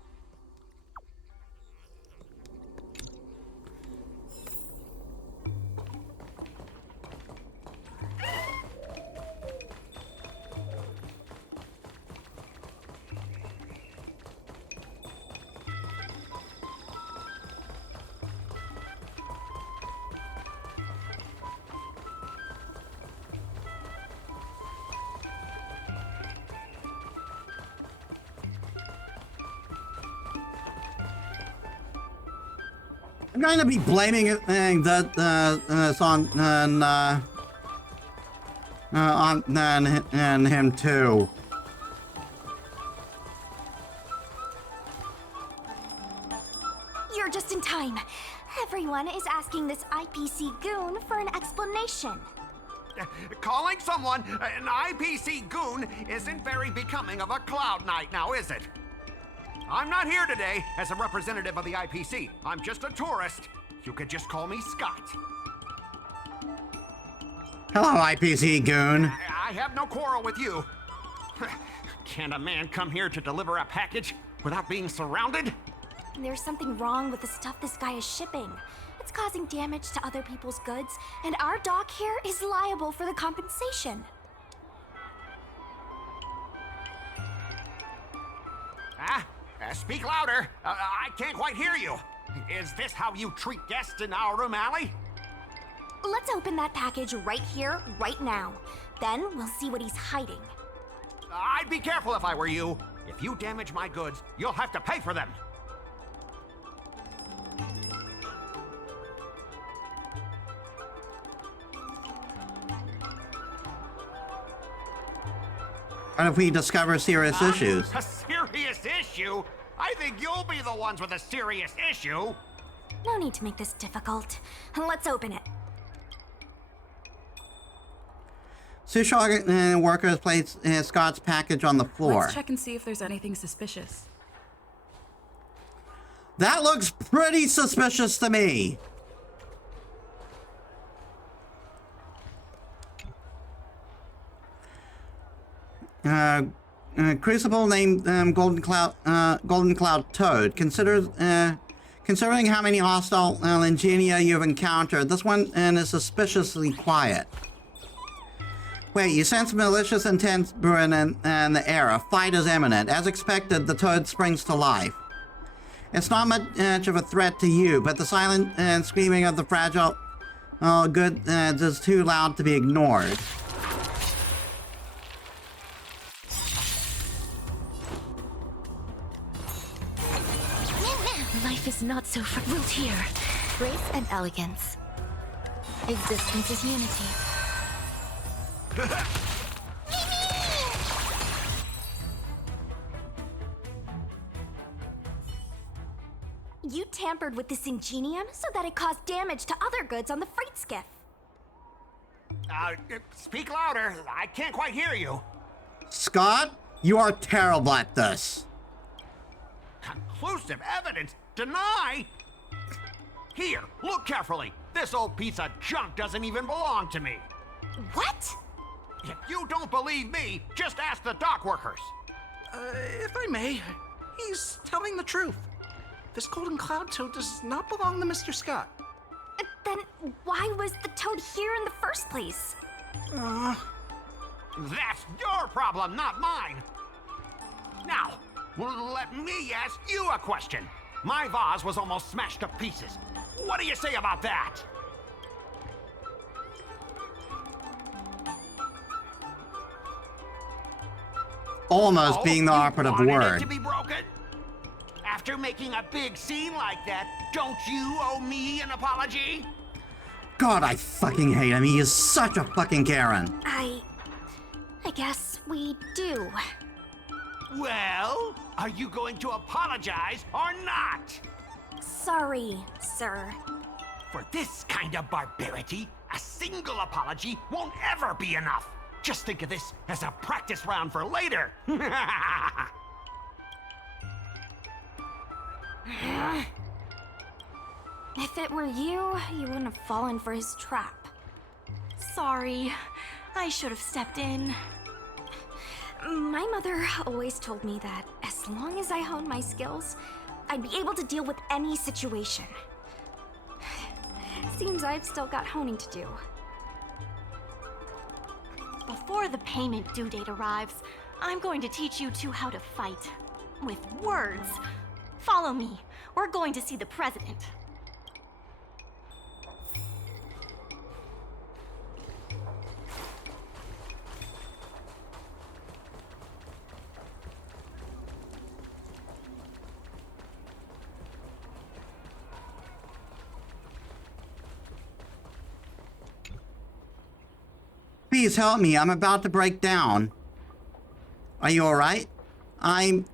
I'm going to be blaming it on him too. You're just in time. Everyone is asking this IPC goon for an explanation. Calling someone an IPC goon isn't very becoming of a Cloud Knight now, is it? I'm not here today as a representative of the IPC. I'm just a tourist. You could just call me Scott. Hello, IPC goon. I have no quarrel with you. Can a man come here to deliver a package without being surrounded? There's something wrong with the stuff this guy is shipping. It's causing damage to other people's goods, and our dock here is liable for the compensation. Speak louder. I can't quite hear you. Is this how you treat guests in our room alley? Let's open that package right here, right now. Then we'll see what he's hiding. I'd be careful if I were you. If you damage my goods, you'll have to pay for them. What if we discover serious issues? A serious issue? I think you'll be the ones with a serious issue. No need to make this difficult. Let's open it. Sushi workers placed Scott's package on the floor. Let's check and see if there's anything suspicious. That looks pretty suspicious to me. Crucible named Golden Cloud Toad. Considering how many hostile Ingenia you've encountered, this one is suspiciously quiet. Wait, you sense malicious intent brewing in the air. A fight is imminent. As expected, the toad springs to life. It's not much of a threat to you, but the silent and screaming of the fragile good is too loud to be ignored. Life is not so ruled here. Grace and elegance. Existence is unity. You tampered with this ingenium so that it caused damage to other goods on the freight skiff. Speak louder. I can't quite hear you. Scott, you are terrible at this. Conclusive evidence? Deny? Here, look carefully. This old piece of junk doesn't even belong to me. What? If you don't believe me, just ask the dock workers. If I may, he's telling the truth. This golden cloud toad does not belong to Mr. Scott. Then why was the toad here in the first place? That's your problem, not mine. Now, let me ask you a question. My vase was almost smashed to pieces. What do you say about that? Almost being the operative wanted word. It to be broken? After making a big scene like that, don't you owe me an apology? God, I fucking hate him. He is such a fucking Karen. I guess we do. Well, are you going to apologize or not? Sorry, sir. For this kind of barbarity, a single apology won't ever be enough. Just think of this as a practice round for later. If it were you, you wouldn't have fallen for his trap. Sorry, I should have stepped in. My mother always told me that as long as I honed my skills, I'd be able to deal with any situation. Seems I've still got honing to do. Before the payment due date arrives, I'm going to teach you two how to fight. With words. Follow me. We're going to see the president. Please help me. I'm about to break down. Are you alright? I'm...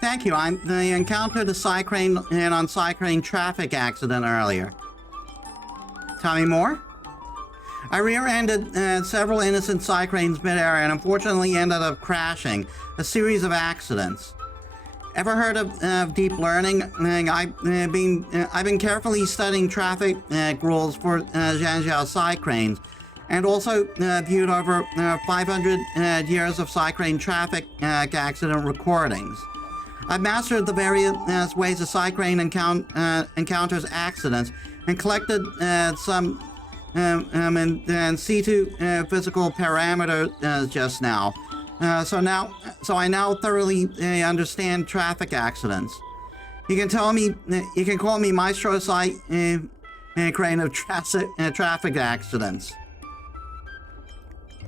Thank you. I encountered a Psycrane and on Psycrane traffic accident earlier. Tell me more? I rear-ended several innocent Psycranes mid-air and unfortunately ended up crashing. A series of accidents. Ever heard of deep learning? I've been carefully studying traffic rules for Zhanjiao Psycranes, and also viewed over 500 years of Psycrane traffic accident recordings. I've mastered the various ways a Psycrane encounters accidents and collected some and C2 physical parameters just now. So I now thoroughly understand traffic accidents. You can call me Maestro Psycrane of traffic accidents.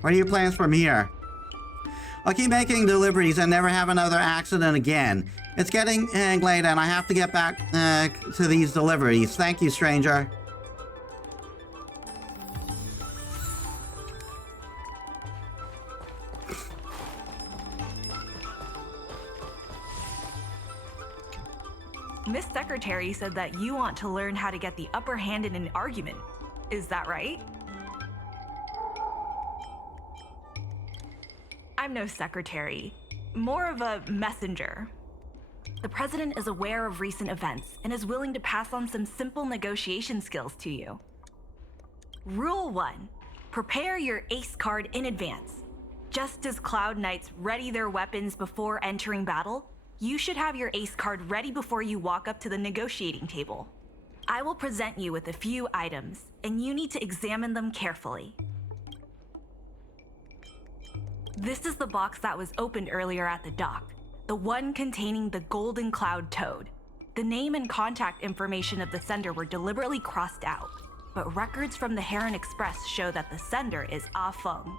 What are your plans from here? I'll keep making deliveries and never have another accident again. It's getting late and I have to get back to these deliveries. Thank you, stranger. Miss Secretary said that you want to learn how to get the upper hand in an argument. Is that right? I'm no secretary, more of a messenger. The president is aware of recent events and is willing to pass on some simple negotiation skills to you. Rule 1. Prepare your ace card in advance. Just as Cloud Knights ready their weapons before entering battle, you should have your ace card ready before you walk up to the negotiating table. I will present you with a few items, and you need to examine them carefully. This is the box that was opened earlier at the dock, the one containing the Golden Cloud Toad. The name and contact information of the sender were deliberately crossed out, but records from the Heron Express show that the sender is Ah Feng.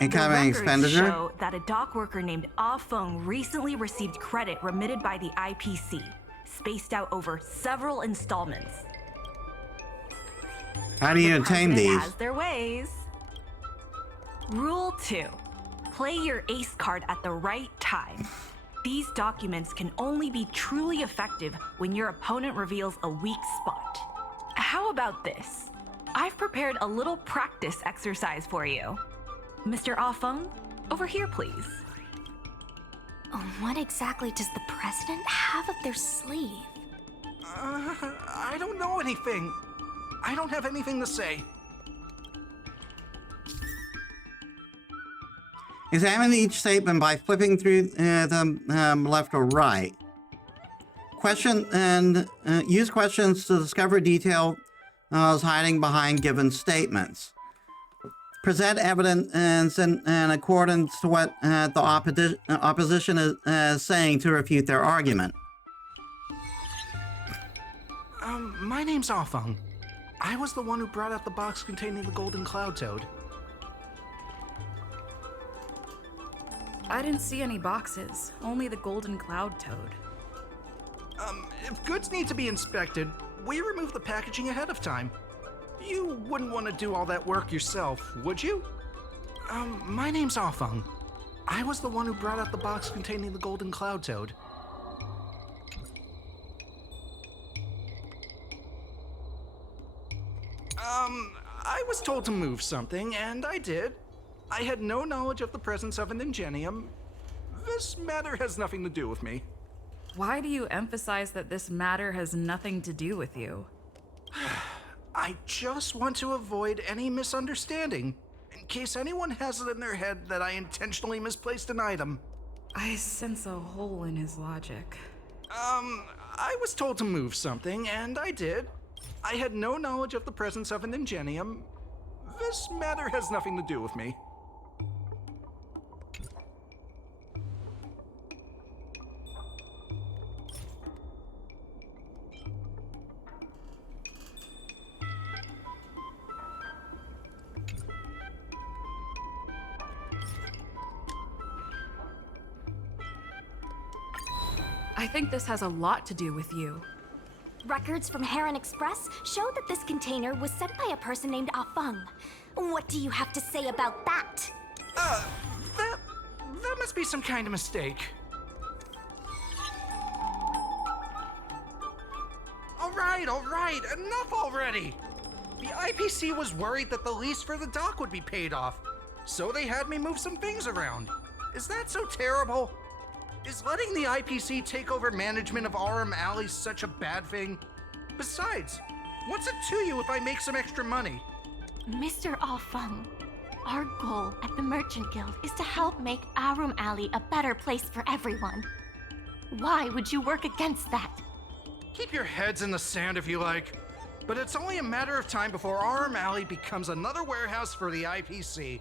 Incoming expenditure? Show that a dock worker named Ah Feng recently received credit remitted by the IPC, spaced out over several installments. How do you obtain these? Has their ways. Rule 2. Play your ace card at the right time. These documents can only be truly effective when your opponent reveals a weak spot. How about this? I've prepared a little practice exercise for you. Mr. Ah Feng, over here, please. What exactly does the president have up their sleeve? I don't know anything. I don't have anything to say. Examine each statement by flipping through them left or right. Question and use questions to discover details hiding behind given statements. Present evidence in accordance to what the opposition is saying to refute their argument. My name's Ah Feng. I was the one who brought out the box containing the Golden Cloud Toad. I didn't see any boxes, only the Golden Cloud Toad. If goods need to be inspected, we remove the packaging ahead of time. You wouldn't want to do all that work yourself, would you? My name's Ah Feng. I was the one who brought out the box containing the Golden Cloud Toad. I was told to move something, and I did. I had no knowledge of the presence of an ingenium. This matter has nothing to do with me. Why do you emphasize that this matter has nothing to do with you? I just want to avoid any misunderstanding, in case anyone has it in their head that I intentionally misplaced an item. I sense a hole in his logic. I was told to move something, and I did. I had no knowledge of the presence of an ingenium. This matter has nothing to do with me. I think this has a lot to do with you. Records from Heron Express show that this container was sent by a person named Ah Feng. What do you have to say about that? That must be some kind of mistake. All right, enough already! The IPC was worried that the lease for the dock would be paid off, so they had me move some things around. Is that so terrible? Is letting the IPC take over management of Aurum Alley such a bad thing? Besides, what's it to you if I make some extra money? Mr. Ah Feng, our goal at the Merchant Guild is to help make Aurum Alley a better place for everyone. Why would you work against that? Keep your heads in the sand if you like, but it's only a matter of time before Aurum Alley becomes another warehouse for the IPC.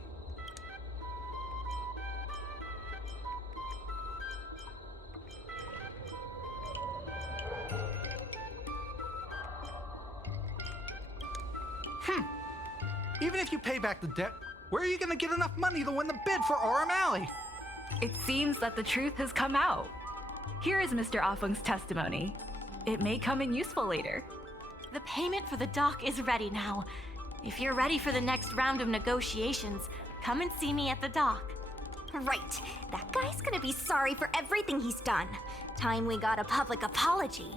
Even if you pay back the debt, Where are you gonna get enough money to win the bid for Aurum Alley? It seems that the truth has come out. Here is Mr. Afung's testimony. It may come in useful later. The payment for the dock is ready now. If you're ready for the next round of negotiations, come and see me at the dock. Right. That guy's gonna be sorry for everything he's done. Time we got a public apology.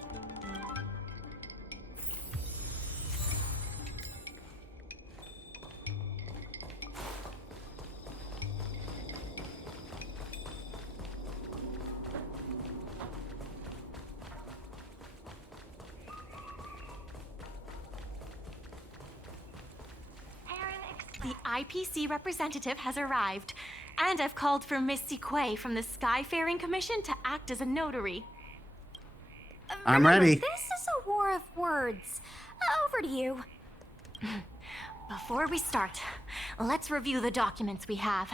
The IPC representative has arrived, and I've called for Miss Sequay from the Skyfaring Commission to act as a notary. I'm ready. This is a war of words. Over to you. Before we start, let's review the documents we have.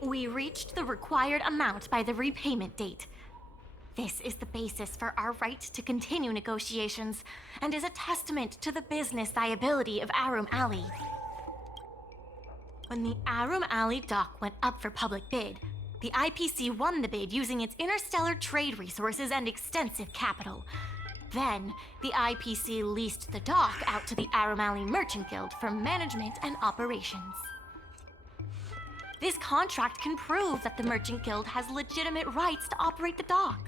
We reached the required amount by the repayment date. This is the basis for our right to continue negotiations and is a testament to the business viability of Aurum Alley. When the Aurum Alley dock went up for public bid, the IPC won the bid using its interstellar trade resources and extensive capital. Then, the IPC leased the dock out to the Aurum Alley Merchant Guild for management and operations. This contract can prove that the Merchant Guild has legitimate rights to operate the dock.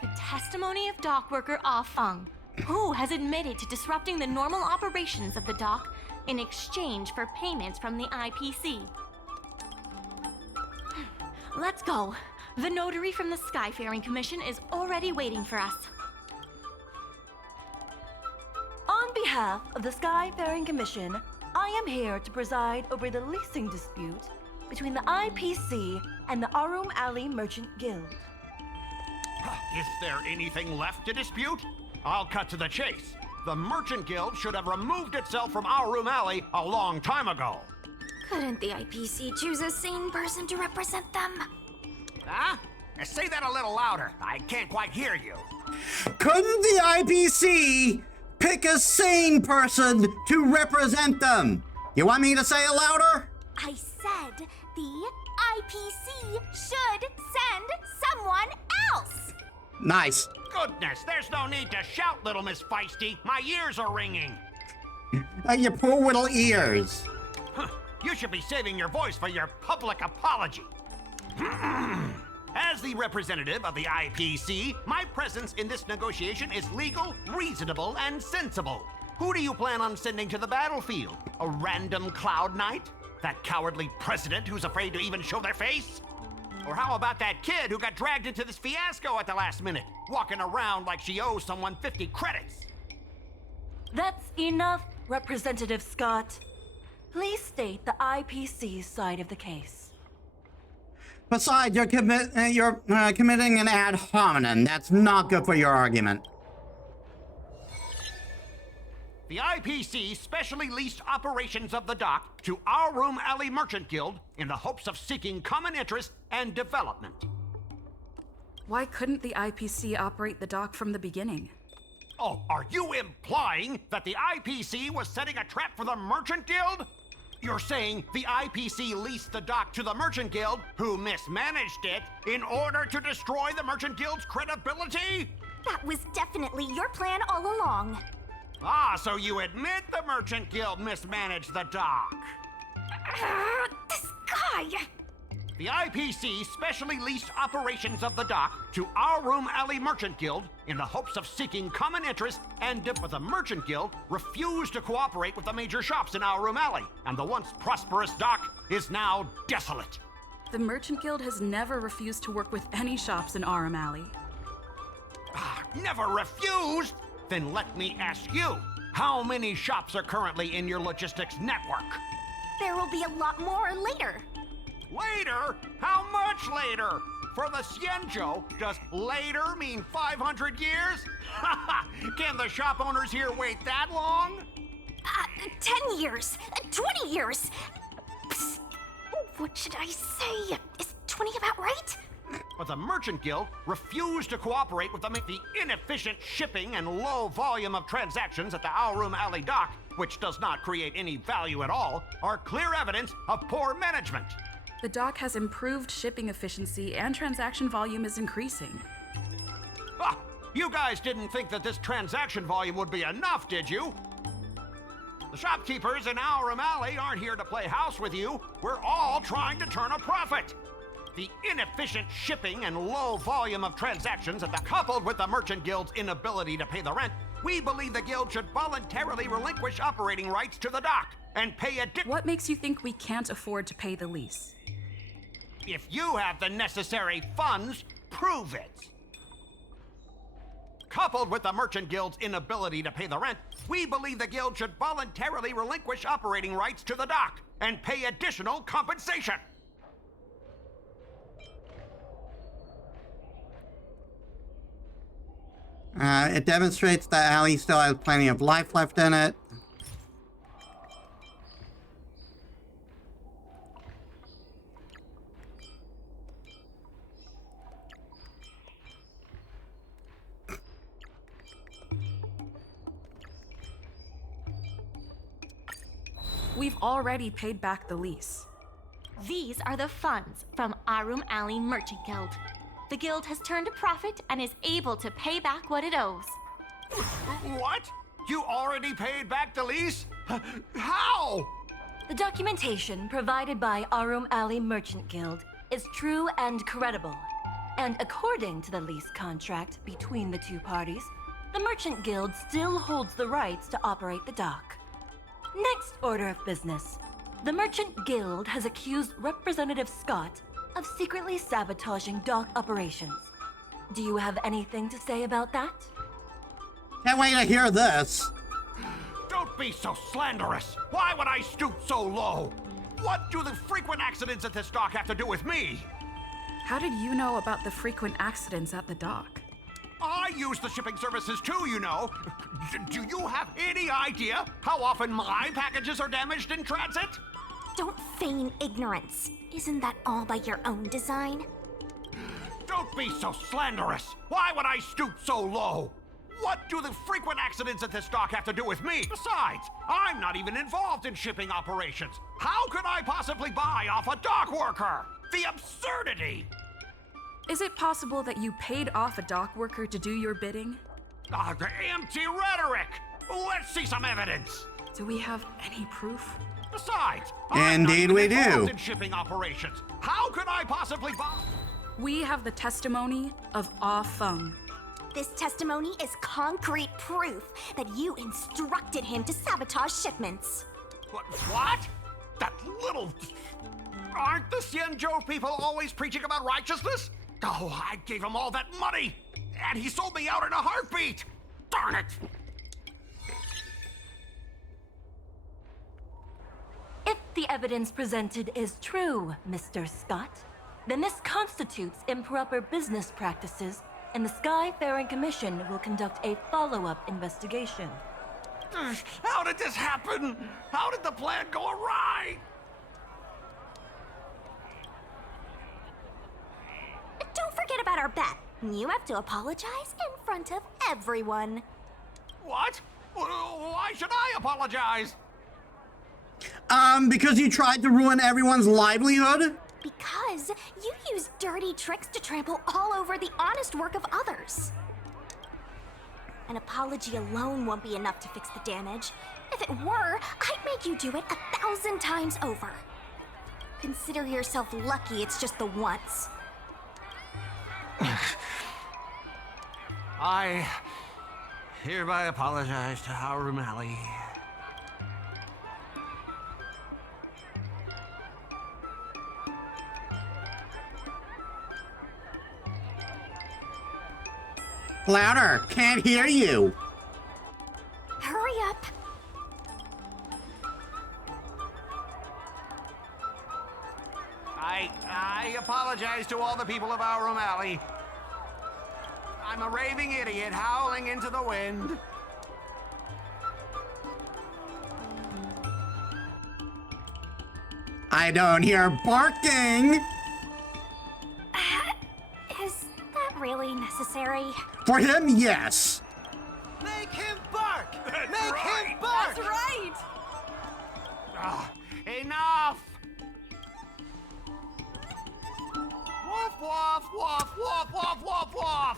The testimony of dock worker Ah Feng, who has admitted to disrupting the normal operations of the dock in exchange for payments from the IPC. Let's go. The notary from the Skyfaring Commission is already waiting for us. On behalf of the Skyfaring Commission, I am here to preside over the leasing dispute between the IPC and the Aurum Alley Merchant Guild. Is there anything left to dispute? I'll cut to the chase. The Merchant Guild should have removed itself from Aurum Alley a long time ago. Couldn't the IPC choose a sane person to represent them? Huh? Say that a little louder. I can't quite hear you. Couldn't the IPC pick a sane person to represent them? You want me to say it louder? I said the IPC should send someone else. Nice. Goodness, there's no need to shout, little Miss Feisty. My ears are ringing. Your poor little ears. Huh. You should be saving your voice for your public apology. As the representative of the IPC, my presence in this negotiation is legal, reasonable, and sensible. Who do you plan on sending to the battlefield? A random Cloud Knight? That cowardly president who's afraid to even show their face? Or how about that kid who got dragged into this fiasco at the last minute, walking around like she owes someone 50 credits? That's enough, Representative Scott. Please state the IPC's side of the case. Besides, you're committing an ad hominem. That's not good for your argument. The IPC specially leased operations of the dock to Aurum Alley Merchant Guild in the hopes of seeking common interest and development. Why couldn't the IPC operate the dock from the beginning? Oh, are you implying that the IPC was setting a trap for the Merchant Guild? You're saying the IPC leased the dock to the Merchant Guild, who mismanaged it, in order to destroy the Merchant Guild's credibility? That was definitely your plan all along. Ah, so you admit the Merchant Guild mismanaged the dock. This guy! The IPC specially leased operations of the dock to Aurum Alley Merchant Guild in the hopes of seeking common interest but the Merchant Guild refused to cooperate with the major shops in Aurum Alley, and the once prosperous dock is now desolate. The Merchant Guild has never refused to work with any shops in Aurum Alley. Never refused? Then let me ask you, how many shops are currently in your logistics network? There will be a lot more later. Later? How much later? For the Xianzhou, does later mean 500 years? Can the shop owners here wait that long? 10 years, 20 years. Psst. What should I say? Is 20 about right? But the Merchant Guild refused to cooperate with the inefficient shipping and low volume of transactions at the Aurum Alley dock which does not create any value at all, are clear evidence of poor management. The dock has improved shipping efficiency and transaction volume is increasing. Ah, you guys didn't think that this transaction volume would be enough, did you? The shopkeepers in Aurum Alley aren't here to play house with you. We're all trying to turn a profit. The inefficient shipping and low volume of transactions, coupled with the Merchant Guild's inability to pay the rent, we believe the Guild should voluntarily relinquish operating rights to the dock and pay a What makes you think we can't afford to pay the lease? If you have the necessary funds, prove it. Coupled with the Merchant Guild's inability to pay the rent, we believe the Guild should voluntarily relinquish operating rights to the dock and pay additional compensation. It demonstrates that Alley still has plenty of life left in it. We've already paid back the lease. These are the funds from Aurum Alley Merchant Guild. The guild has turned a profit and is able to pay back what it owes. What? You already paid back the lease? How? The documentation provided by Aurum Alley Merchant Guild is true and credible. And according to the lease contract between the two parties, the Merchant Guild still holds the rights to operate the dock. Next order of business. The Merchant Guild has accused Representative Scott of secretly sabotaging dock operations. Do you have anything to say about that? Can't wait to hear this. Don't be so slanderous. Why would I stoop so low? What do the frequent accidents at this dock have to do with me? How did you know about the frequent accidents at the dock? I use the shipping services too, you know. Do you have any idea how often my packages are damaged in transit? Don't feign ignorance. Isn't that all by your own design? Don't be so slanderous. Why would I stoop so low? What do the frequent accidents at this dock have to do with me? Besides, I'm not even involved in shipping operations. How could I possibly buy off a dock worker? The absurdity! Is it possible that you paid off a dock worker to do your bidding? Empty rhetoric! Let's see some evidence! Do we have any proof? Besides, Indeed I'm not we even involved do. in shipping operations. How could I possibly buy? We have the testimony of Ah Feng. This testimony is concrete proof that you instructed him to sabotage shipments. What? That little... Aren't the Xianzhou people always preaching about righteousness? Oh, I gave him all that money, and he sold me out in a heartbeat! Darn it! If the evidence presented is true, Mr. Scott, then this constitutes improper business practices, and the Sky-Faring Commission will conduct a follow-up investigation. How did this happen? How did the plan go awry? Don't forget about our bet. You have to apologize in front of everyone. What? Why should I apologize? Because you tried to ruin everyone's livelihood? Because you use dirty tricks to trample all over the honest work of others. An apology alone won't be enough to fix the damage. If it were, I'd make you do it 1,000 times over. Consider yourself lucky it's just the once. I hereby apologize to Aurum Alley. Louder, can't hear you. Hurry up. I apologize to all the people of Aurum Alley. I'm a raving idiot howling into the wind. I don't hear barking. Is that really necessary? For him, yes. Make him bark! Make him bark! That's right! Enough! Woof, woof, woof, woof, woof, woof, woof!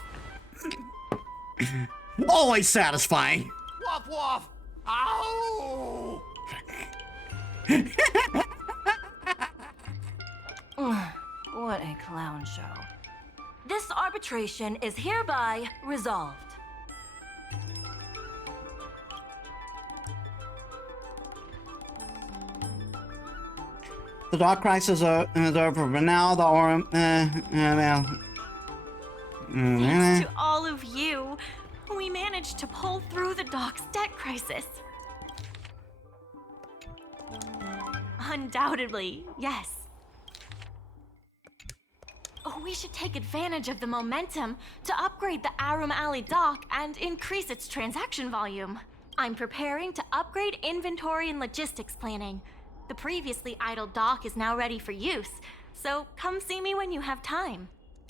Always satisfying. Woof, woof! Ow! What a clown show. This arbitration is hereby resolved. The dock crisis is over, but now the Aurum... Thanks to all of you, we managed to pull through the dock's debt crisis. Undoubtedly, yes. We should take advantage of the momentum to upgrade the Arum Alley dock and increase its transaction volume. I'm preparing to upgrade inventory and logistics planning. The previously idle dock is now ready for use, so come see me when you have time.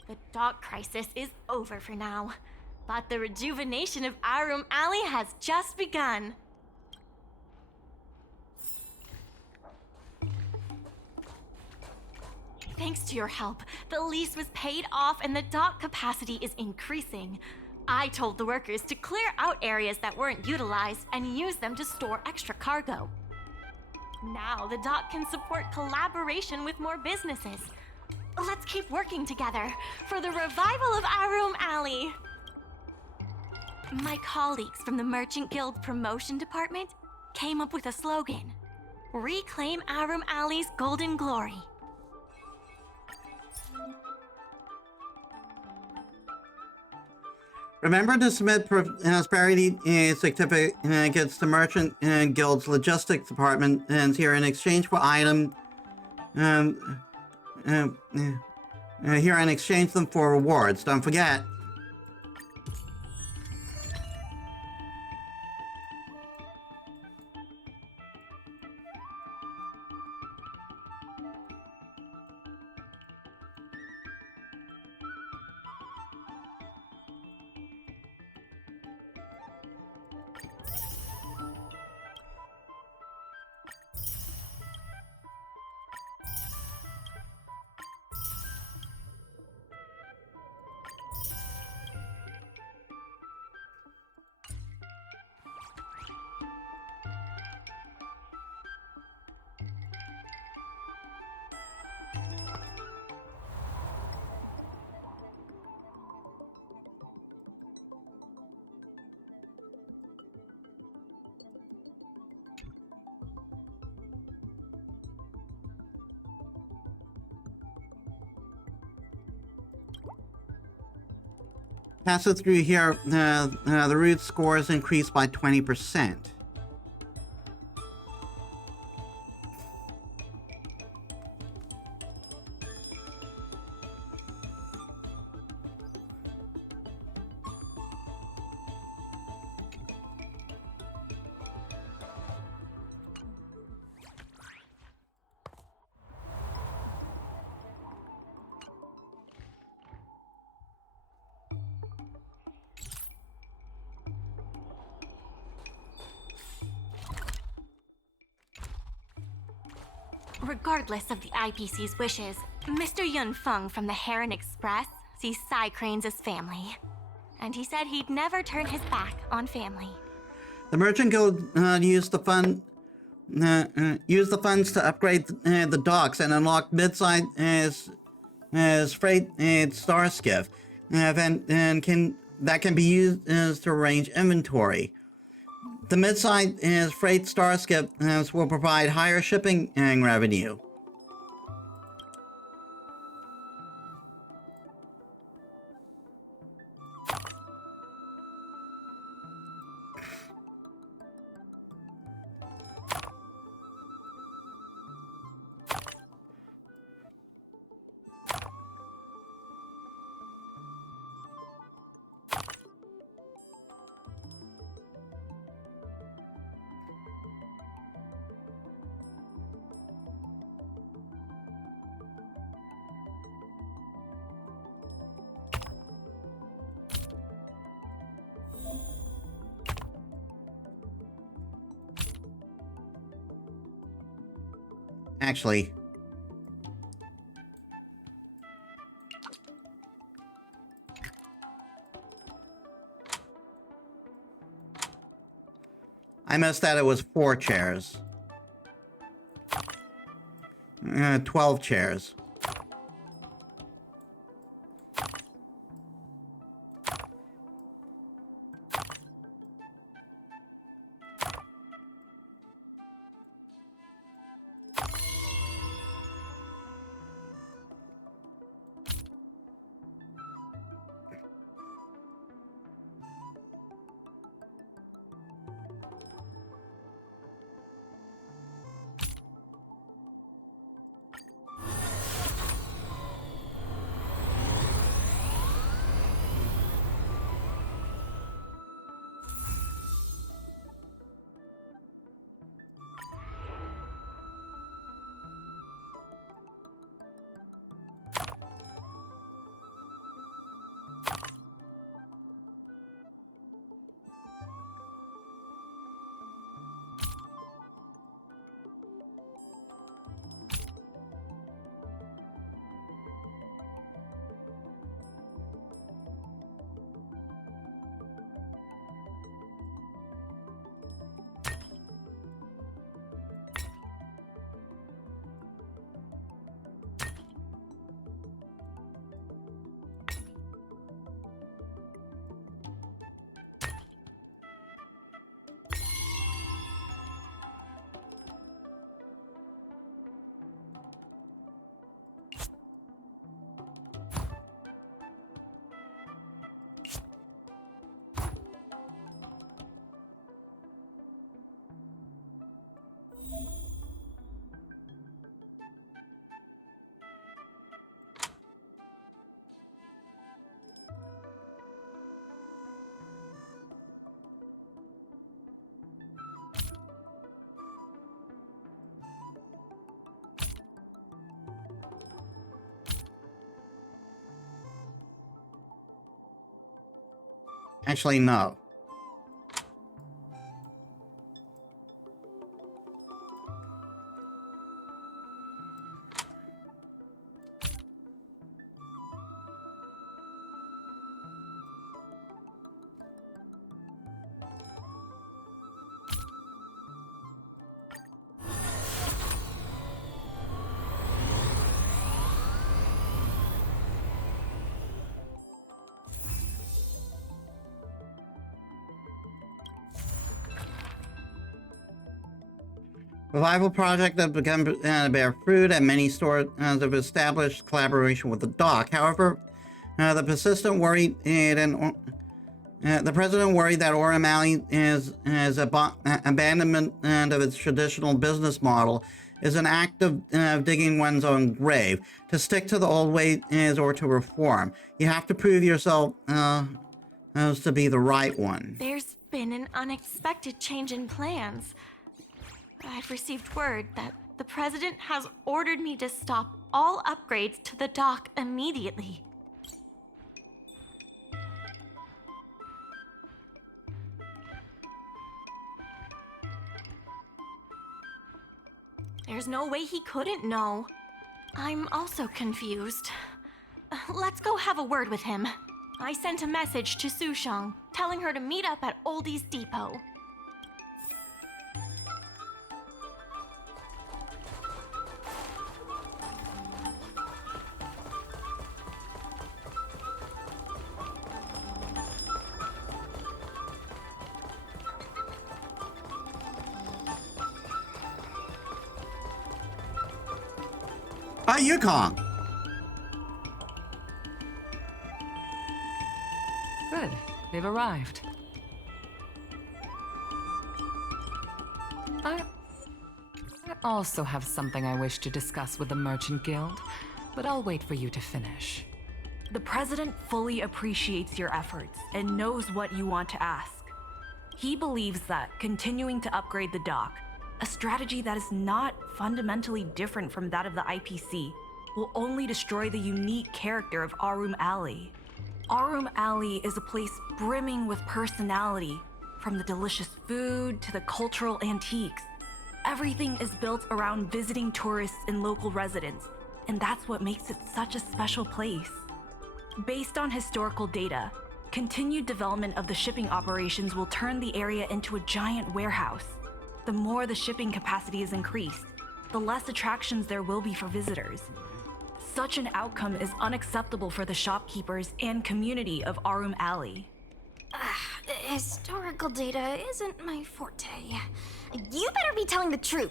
The dock crisis is over for now, but the rejuvenation of Arum Alley has just begun. Thanks to your help, the lease was paid off and the dock capacity is increasing. I told the workers to clear out areas that weren't utilized and use them to store extra cargo. Now the dock can support collaboration with more businesses. Let's keep working together for the revival of Arum Alley. My colleagues from the Merchant Guild Promotion Department came up with a slogan: Reclaim Arum Alley's golden glory. Remember to submit prosperity certificates to Merchant Guild's Logistics Department and here in exchange for item... here and exchange them for rewards. Don't forget. Pass it through here, the root scores increased by 20%. Regardless of the IPC's wishes, Mr. Yun Feng from the Heron Express sees Psy Cranes as family. And he said he'd never turn his back on family. The Merchant Guild used the funds to upgrade the docks and unlock mid-size as freight star skiff, that can be used to arrange inventory. The mid-size freight starship will provide higher shipping revenue. Actually... I missed that it was 4 chairs. 12 chairs. Actually, no. Revival project that begun to bear fruit, and many stores have established collaboration with the dock. However, the persistent worry and the president worried that O'Malley is abandonment of its traditional business model is an act of digging one's own grave. To stick to the old ways or to reform, you have to prove yourself as to be the right one. There's been an unexpected change in plans. I've received word that the president has ordered me to stop all upgrades to the dock immediately. There's no way he couldn't know. I'm also confused. Let's go have a word with him. I sent a message to Sushang, telling her to meet up at Oldie's Depot. Yukong! Good. They've arrived. I also have something I wish to discuss with the Merchant Guild, but I'll wait for you to finish. The president fully appreciates your efforts and knows what you want to ask. He believes that continuing to upgrade the dock, a strategy that is not fundamentally different from that of the IPC, will only destroy the unique character of Arum Alley. Arum Alley is a place brimming with personality, from the delicious food to the cultural antiques. Everything is built around visiting tourists and local residents, and that's what makes it such a special place. Based on historical data, continued development of the shipping operations will turn the area into a giant warehouse. The more the shipping capacity is increased, the less attractions there will be for visitors. Such an outcome is unacceptable for the shopkeepers and community of Arum Alley. Historical data isn't my forte. You better be telling the truth.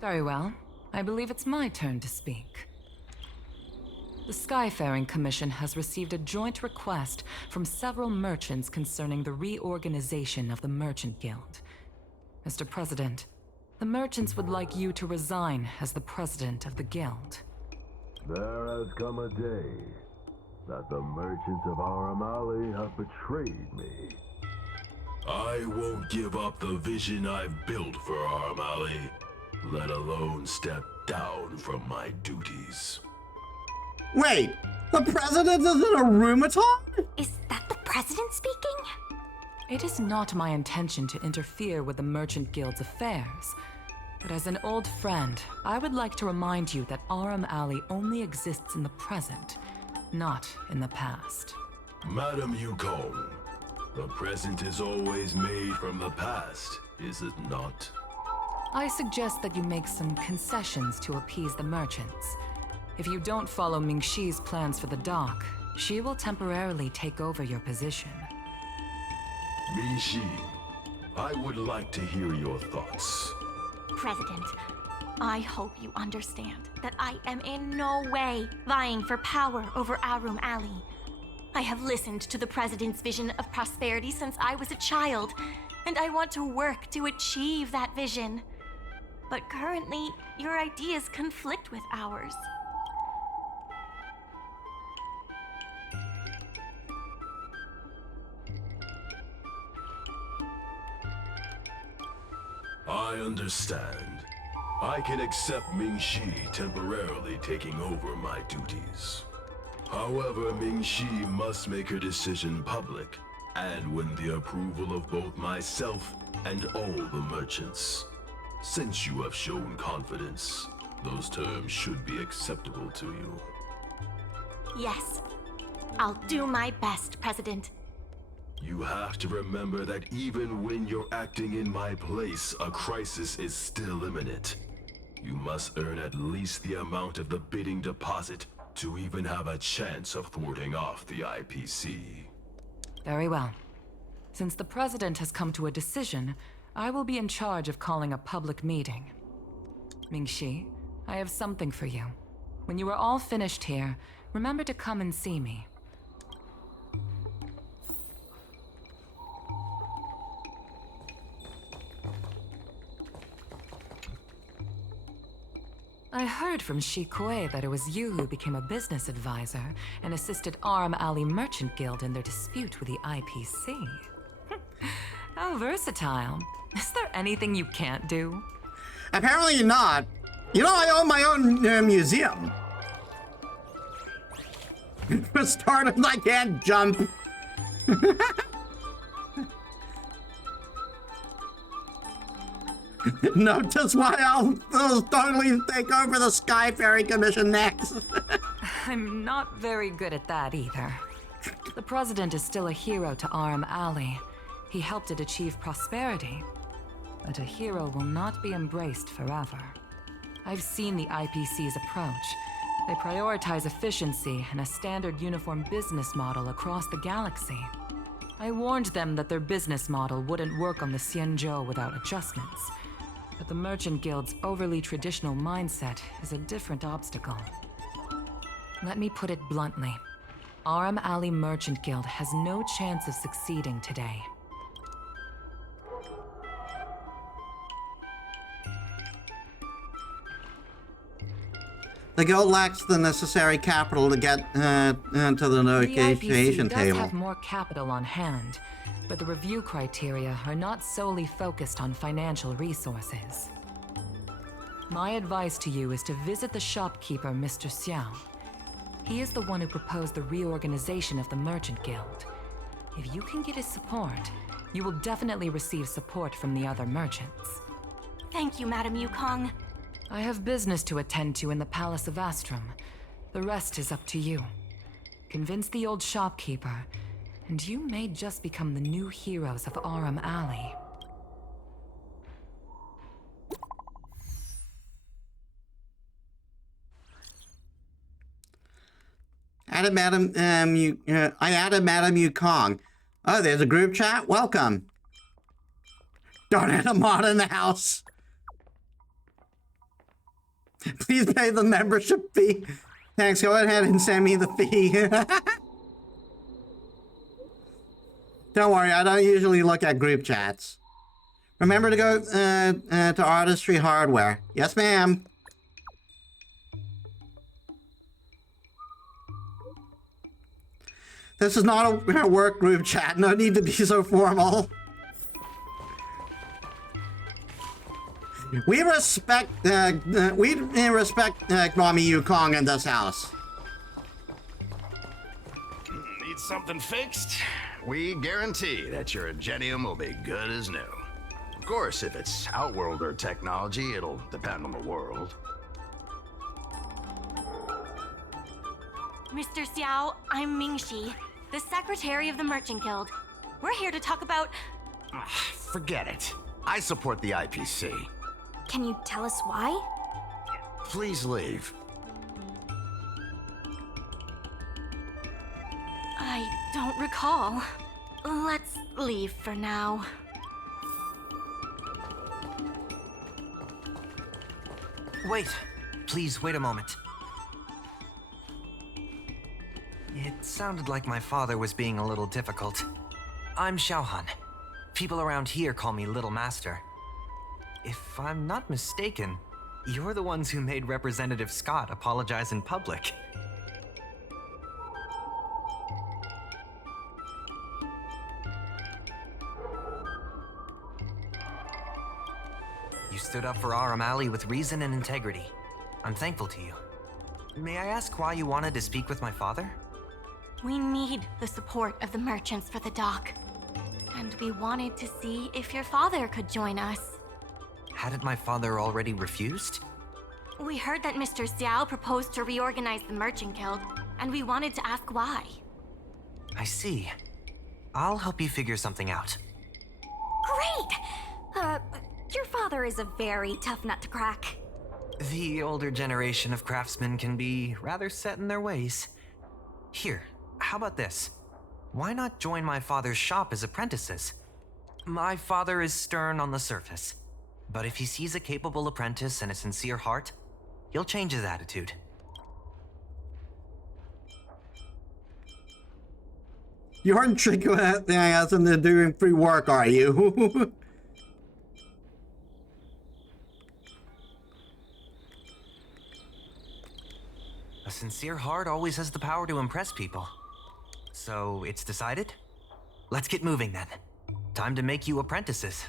Very well. I believe it's my turn to speak. The Skyfaring Commission has received a joint request from several merchants concerning the reorganization of the Merchant Guild. Mr. President, the merchants would like you to resign as the president of the guild. There has come a day that the merchants of Arum Alley have betrayed me. I won't give up the vision I've built for Arum Alley, let alone step down from my duties. Wait, the president is in a rheumaton? Is that the president speaking? It is not my intention to interfere with the Merchant Guild's affairs, but as an old friend, I would like to remind you that Arum Alley only exists in the present, not in the past. Madam Yukon, the present is always made from the past, is it not? I suggest that you make some concessions to appease the merchants. If you don't follow Mingxi's plans for the dock, she will temporarily take over your position. Mingxi, I would like to hear your thoughts. President, I hope you understand that I am in no way vying for power over Arum Alley. I have listened to the President's vision of prosperity since I was a child, and I want to work to achieve that vision. But currently, your ideas conflict with ours. I understand. I can accept Mingxi temporarily taking over my duties. However, Mingxi must make her decision public and win the approval of both myself and all the merchants. Since you have shown confidence, those terms should be acceptable to you. Yes, I'll do my best, President. You have to remember that even when you're acting in my place, a crisis is still imminent. You must earn at least the amount of the bidding deposit to even have a chance of thwarting off the IPC. Very well. Since the President has come to a decision, I will be in charge of calling a public meeting. Mingxi, I have something for you. When you are all finished here, remember to come and see me. I heard from Shikue that it was you who became a business advisor and assisted Arum Alley Merchant Guild in their dispute with the IPC. How versatile. Is there anything you can't do? Apparently not. You know, I own my own museum. For starters, I can't jump. Notice why I'll totally take over the Skyfaring Commission next. I'm not very good at that either. The President is still a hero to Arum Alley. He helped it achieve prosperity. But a hero will not be embraced forever. I've seen the IPC's approach. They prioritize efficiency and a standard uniform business model across the galaxy. I warned them that their business model wouldn't work on the Xianzhou without adjustments. But the Merchant Guild's overly traditional mindset is a different obstacle. Let me put it bluntly. Arum Alley Merchant Guild has no chance of succeeding today. The guild lacks the necessary capital to get to the negotiation the IPC table. does have more capital on hand, but the review criteria are not solely focused on financial resources. My advice to you is to visit the shopkeeper, Mr. Xiao. He is the one who proposed the reorganization of the Merchant Guild. If you can get his support, you will definitely receive support from the other merchants. Thank you, Madam Yukong. I have business to attend to in the Palace of Astrum. The rest is up to you. Convince the old shopkeeper, and you may just become the new heroes of Arum Alley. I added Madam Yukong. Oh, there's a group chat? Welcome. Don't have a mod in the house. Please pay the membership fee. Thanks, go ahead and send me the fee. Don't worry, I don't usually look at group chats. Remember to go to Artistry Hardware. Yes, ma'am. This is not a work group chat. No need to be so formal. We respect Mommy Yukong in this house. Need something fixed? We guarantee that your Ingenium will be good as new. Of course, if it's Outworlder technology, it'll depend on the world. Mr. Xiao, I'm Mingxi, the Secretary of the Merchant Guild. We're here to talk about... Forget it. I support the IPC. Can you tell us why? Please leave. I don't recall. Let's leave for now. Wait. Please, wait a moment. It sounded like my father was being a little difficult. I'm Xiaohan. People around here call me Little Master. If I'm not mistaken, you're the ones who made Representative Scott apologize in public. You stood up for Arum Alley with reason and integrity. I'm thankful to you. May I ask why you wanted to speak with my father? We need the support of the merchants for the dock. And we wanted to see if your father could join us. Hadn't my father already refused? We heard that Mr. Xiao proposed to reorganize the Merchant Guild, and we wanted to ask why. I see. I'll help you figure something out. Great! Your father is a very tough nut to crack. The older generation of craftsmen can be rather set in their ways. Here, how about this? Why not join my father's shop as apprentices? My father is stern on the surface, but if he sees a capable apprentice and a sincere heart, he'll change his attitude. You aren't tricking us into doing free work, are you? A sincere heart always has the power to impress people. So, it's decided? Let's get moving then. Time to make you apprentices.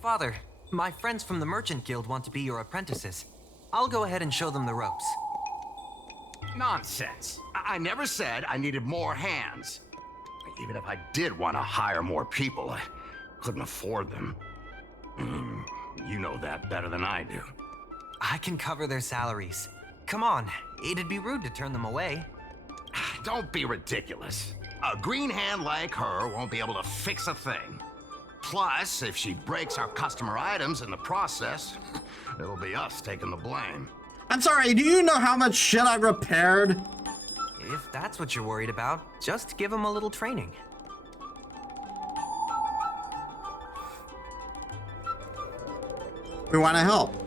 Father, my friends from the Merchant Guild want to be your apprentices. I'll go ahead and show them the ropes. Nonsense. I never said I needed more hands. Even if I did want to hire more people, I couldn't afford them. You know that better than I do. I can cover their salaries. Come on, it'd be rude to turn them away. Don't be ridiculous. A green hand like her won't be able to fix a thing. Plus, if she breaks our customer items in the process, it'll be us taking the blame. I'm sorry, do you know how much shit I repaired? If that's what you're worried about, just give them a little training. We want to help.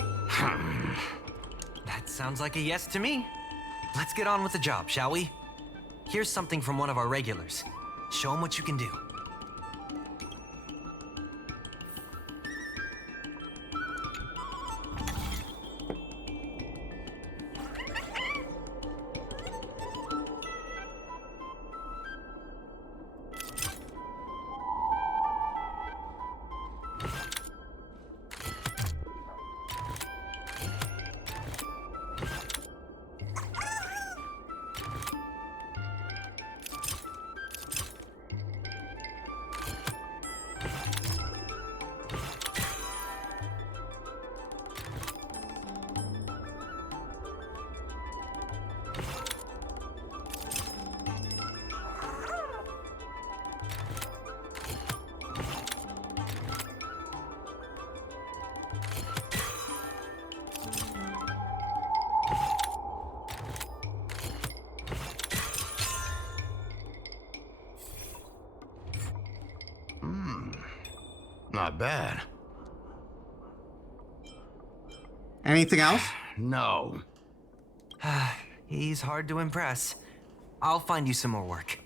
That sounds like a yes to me. Let's get on with the job, shall we? Here's something from one of our regulars. Show them what you can do. Not bad. Anything else? No. He's hard to impress. I'll find you some more work.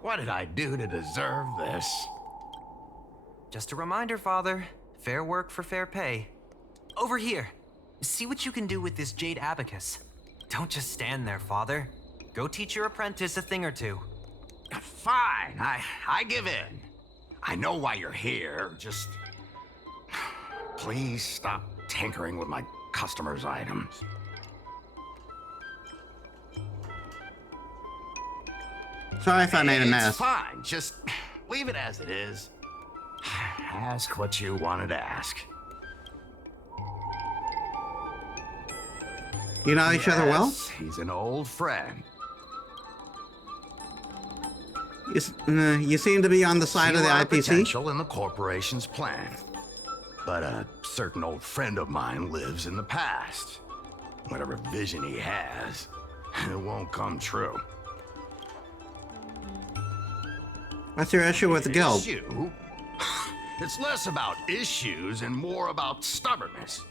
What did I do to deserve this? Just a reminder, Father. Fair work for fair pay. Over here. See what you can do with this jade abacus. Don't just stand there, Father. Go teach your apprentice a thing or two. Fine, I give in. I know why you're here, just... Please stop tinkering with my customers' items. Sorry if I made a mess. It's fine, just leave it as it is. Ask what you wanted to ask. You know each other well? He's an old friend. You seem to be on the side of the IPC. Potential in the corporation's plan. But a certain old friend of mine lives in the past. Whatever vision he has, it won't come true. What's your issue with the guild? Issue? It's less about issues and more about stubbornness.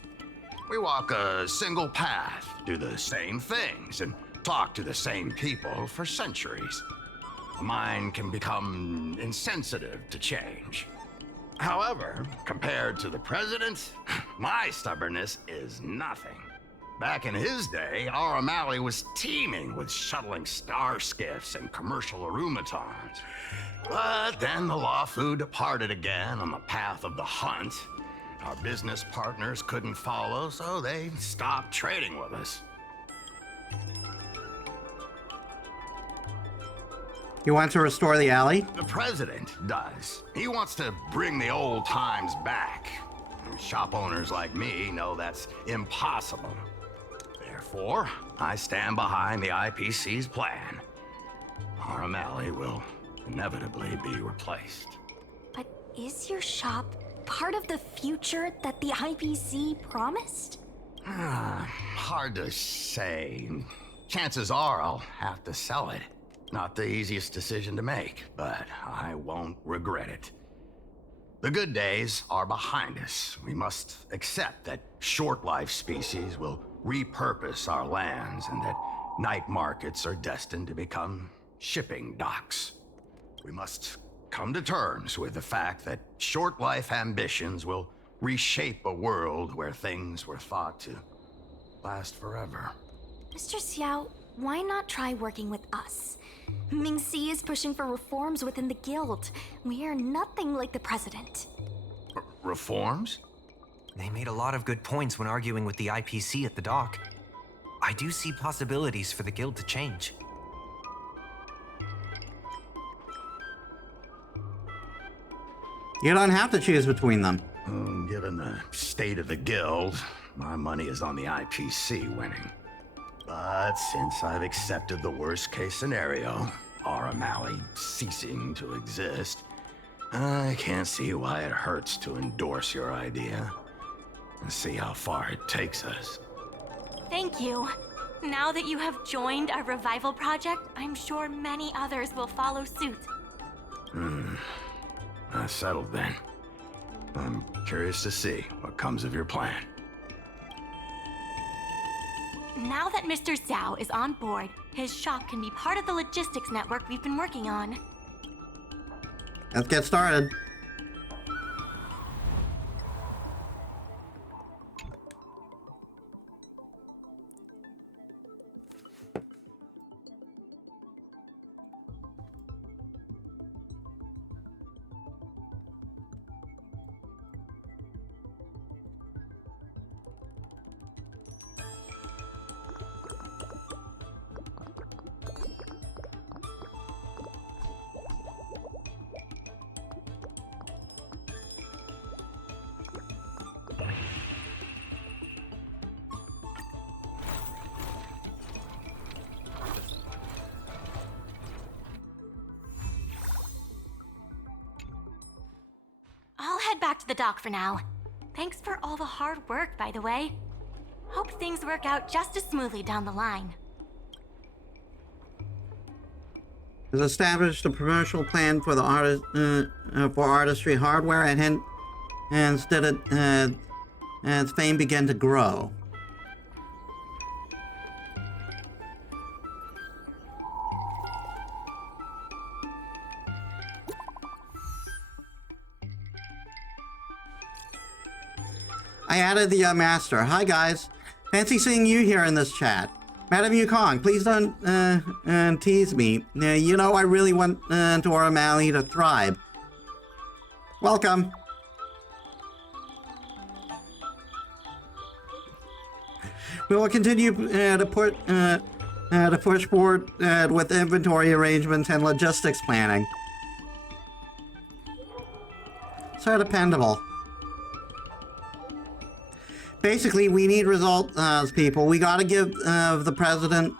We walk a single path, do the same things, and talk to the same people for centuries. The mind can become insensitive to change. However, compared to the president, my stubbornness is nothing. Back in his day, our O'Malley was teeming with shuttling star skiffs and commercial arumatons. But then the Lawfu departed again on the path of the hunt. Our business partners couldn't follow, so they stopped trading with us. You want to restore the alley? The president does. He wants to bring the old times back. Shop owners like me know that's impossible. Therefore, I stand behind the IPC's plan. Our O'Malley will inevitably be replaced. But is your shop part of the future that the IPC promised? Hard to say. Chances are I'll have to sell it. Not the easiest decision to make, but I won't regret it. The good days are behind us. We must accept that short-life species will repurpose our lands and that night markets are destined to become shipping docks. We must come to terms with the fact that short-life ambitions will reshape a world where things were thought to last forever. Mr. Xiao, why not try working with us? Ming-Si is pushing for reforms within the guild. We are nothing like the president. Reforms? They made a lot of good points when arguing with the IPC at the dock. I do see possibilities for the guild to change. You don't have to choose between them. Given the state of the guild, my money is on the IPC winning. But since I've accepted the worst-case scenario, our O'Malley ceasing to exist, I can't see why it hurts to endorse your idea and see how far it takes us. Thank you. Now that you have joined our revival project, I'm sure many others will follow suit. That's settled then. I'm curious to see what comes of your plan. Now that Mr. Xiao is on board, his shop can be part of the logistics network we've been working on. Let's get started. I'll head back to the dock for now. Thanks for all the hard work, by the way. Hope things work out just as smoothly down the line. has established a promotional plan for the for artistry hardware, and instead its fame began to grow. I added the master. Hi guys, fancy seeing you here in this chat. Madam Yukong, please don't tease me. You know I really want Aurum Alley to thrive. Welcome. We will continue to push forward with inventory arrangements and logistics planning. So dependable. Basically, we need results, people. We gotta give the president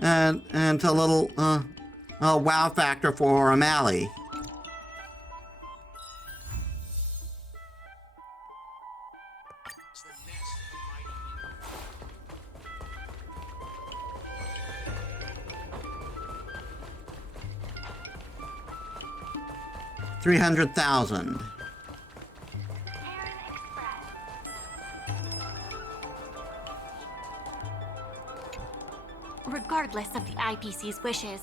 and a little wow factor for Aurum Alley. $300,000. Regardless of the IPC's wishes,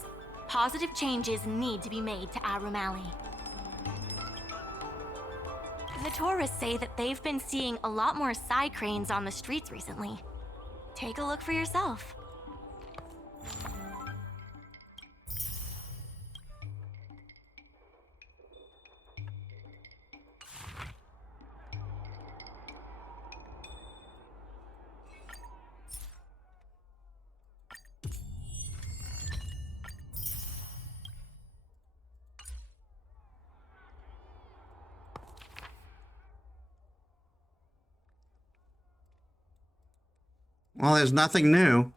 positive changes need to be made to Aurum Alley. The tourists say that they've been seeing a lot more side cranes on the streets recently. Take a look for yourself. Well, there's nothing new.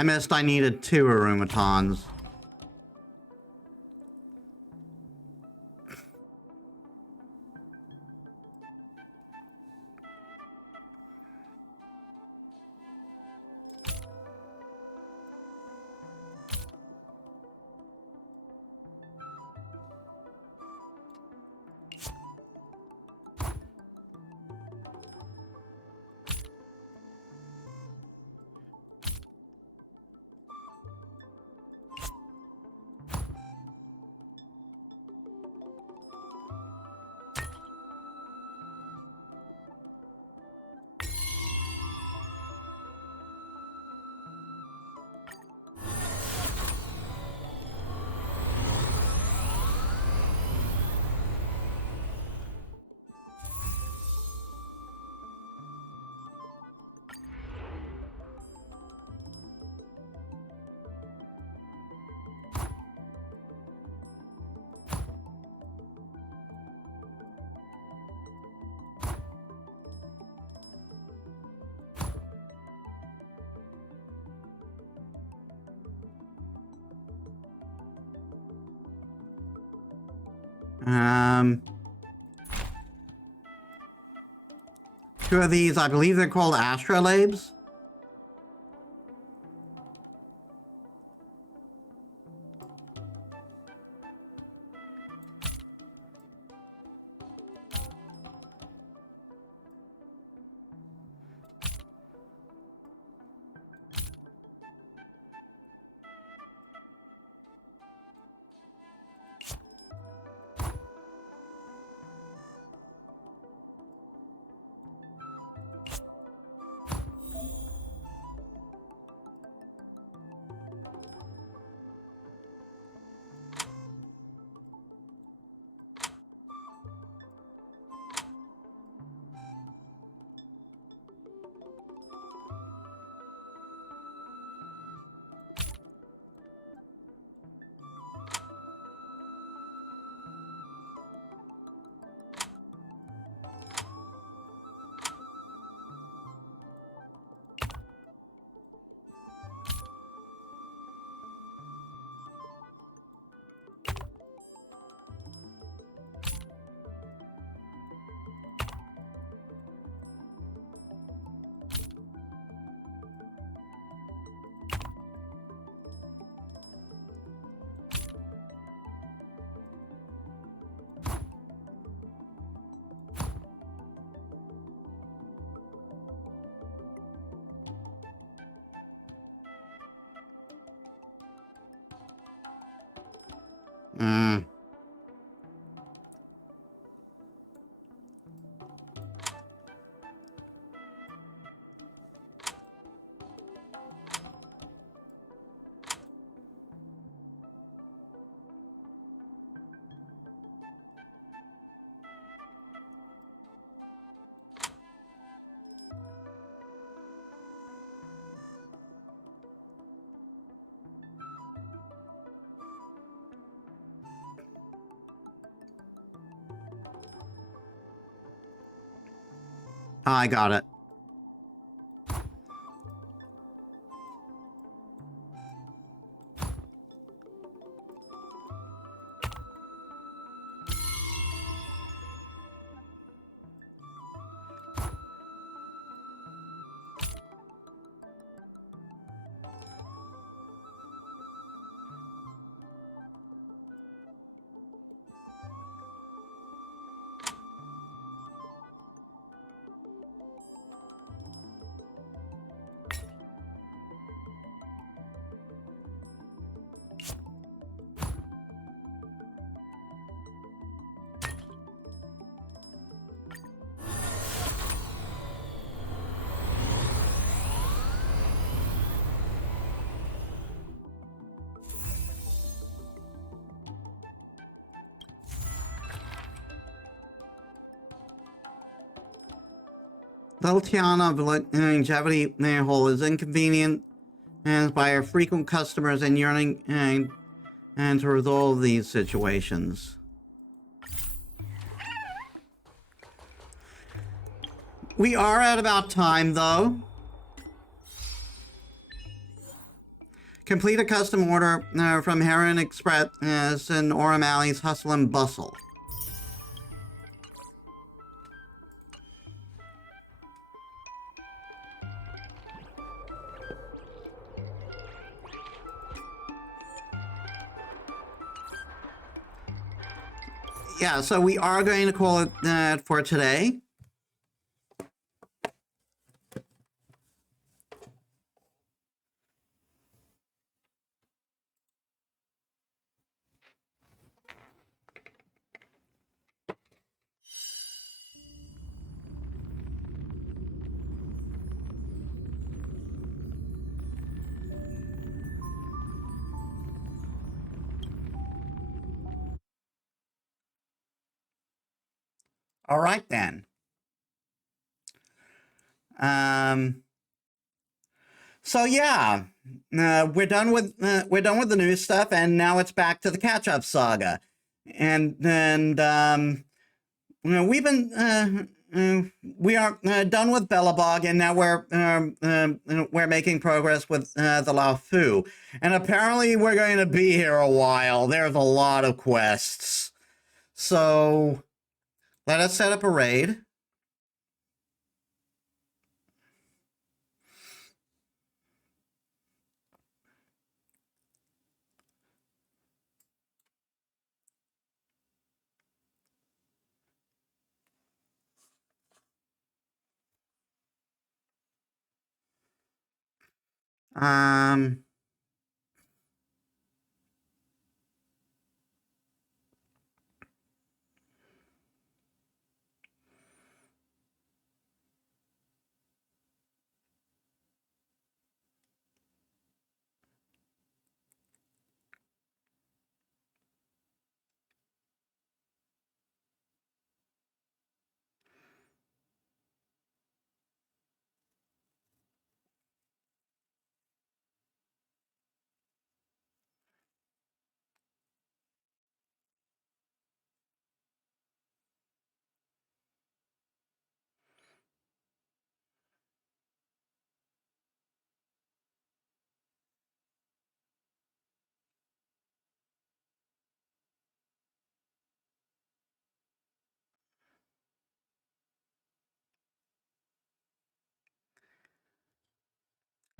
I missed I needed 2 Arumatons. 2 of these, I believe they're called astrolabes. Hmm. I got it. The Tiana longevity hole is inconvenient by our frequent customers and yearning and to resolve these situations. We are at about time, though. Complete a custom order from Heron Express in Aurum Alley's Hustle and Bustle. Yeah, so we are going to call it for today. All right then. So yeah, we're done with the new stuff, and now it's back to the catch-up saga, and we've been we are done with Bellabog, and now we're making progress with the Lao Fu, and apparently we're going to be here a while. There's a lot of quests, so let us set up a raid. Um...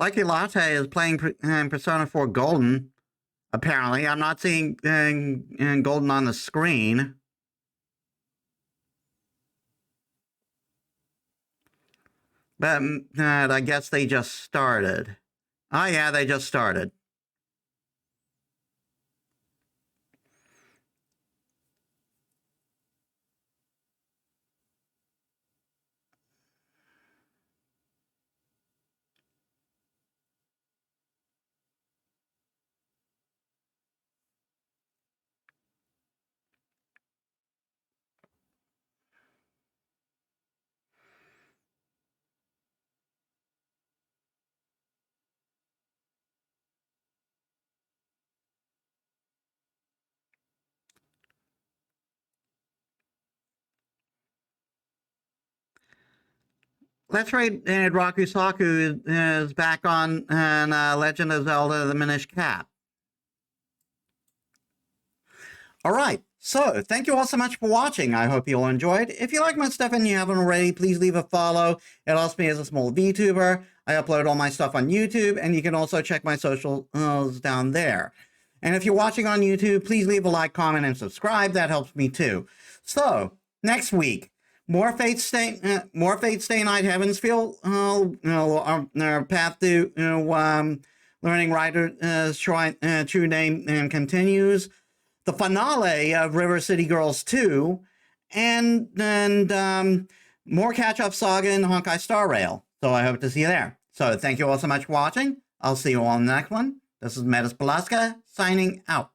Lucky Latte is playing Persona 4 Golden. Apparently, I'm not seeing Golden on the screen. But I guess they just started. Oh yeah, they just started. Let's Raid Rakusaku is back on Legend of Zelda The Minish Cap. Alright, so thank you all so much for watching. I hope you all enjoyed. If you like my stuff and you haven't already, please leave a follow. It helps me as a small VTuber. I upload all my stuff on YouTube, and you can also check my socials down there. And if you're watching on YouTube, please leave a like, comment, and subscribe. That helps me too. So, next week, more Fate Stay Night Heavensfield, our path to learning Ryder's true name continues. The finale of River City Girls 2, and more catch-up saga in Honkai Star Rail. So I hope to see you there. So thank you all so much for watching. I'll see you all in the next one. This is Metis Balaska, signing out.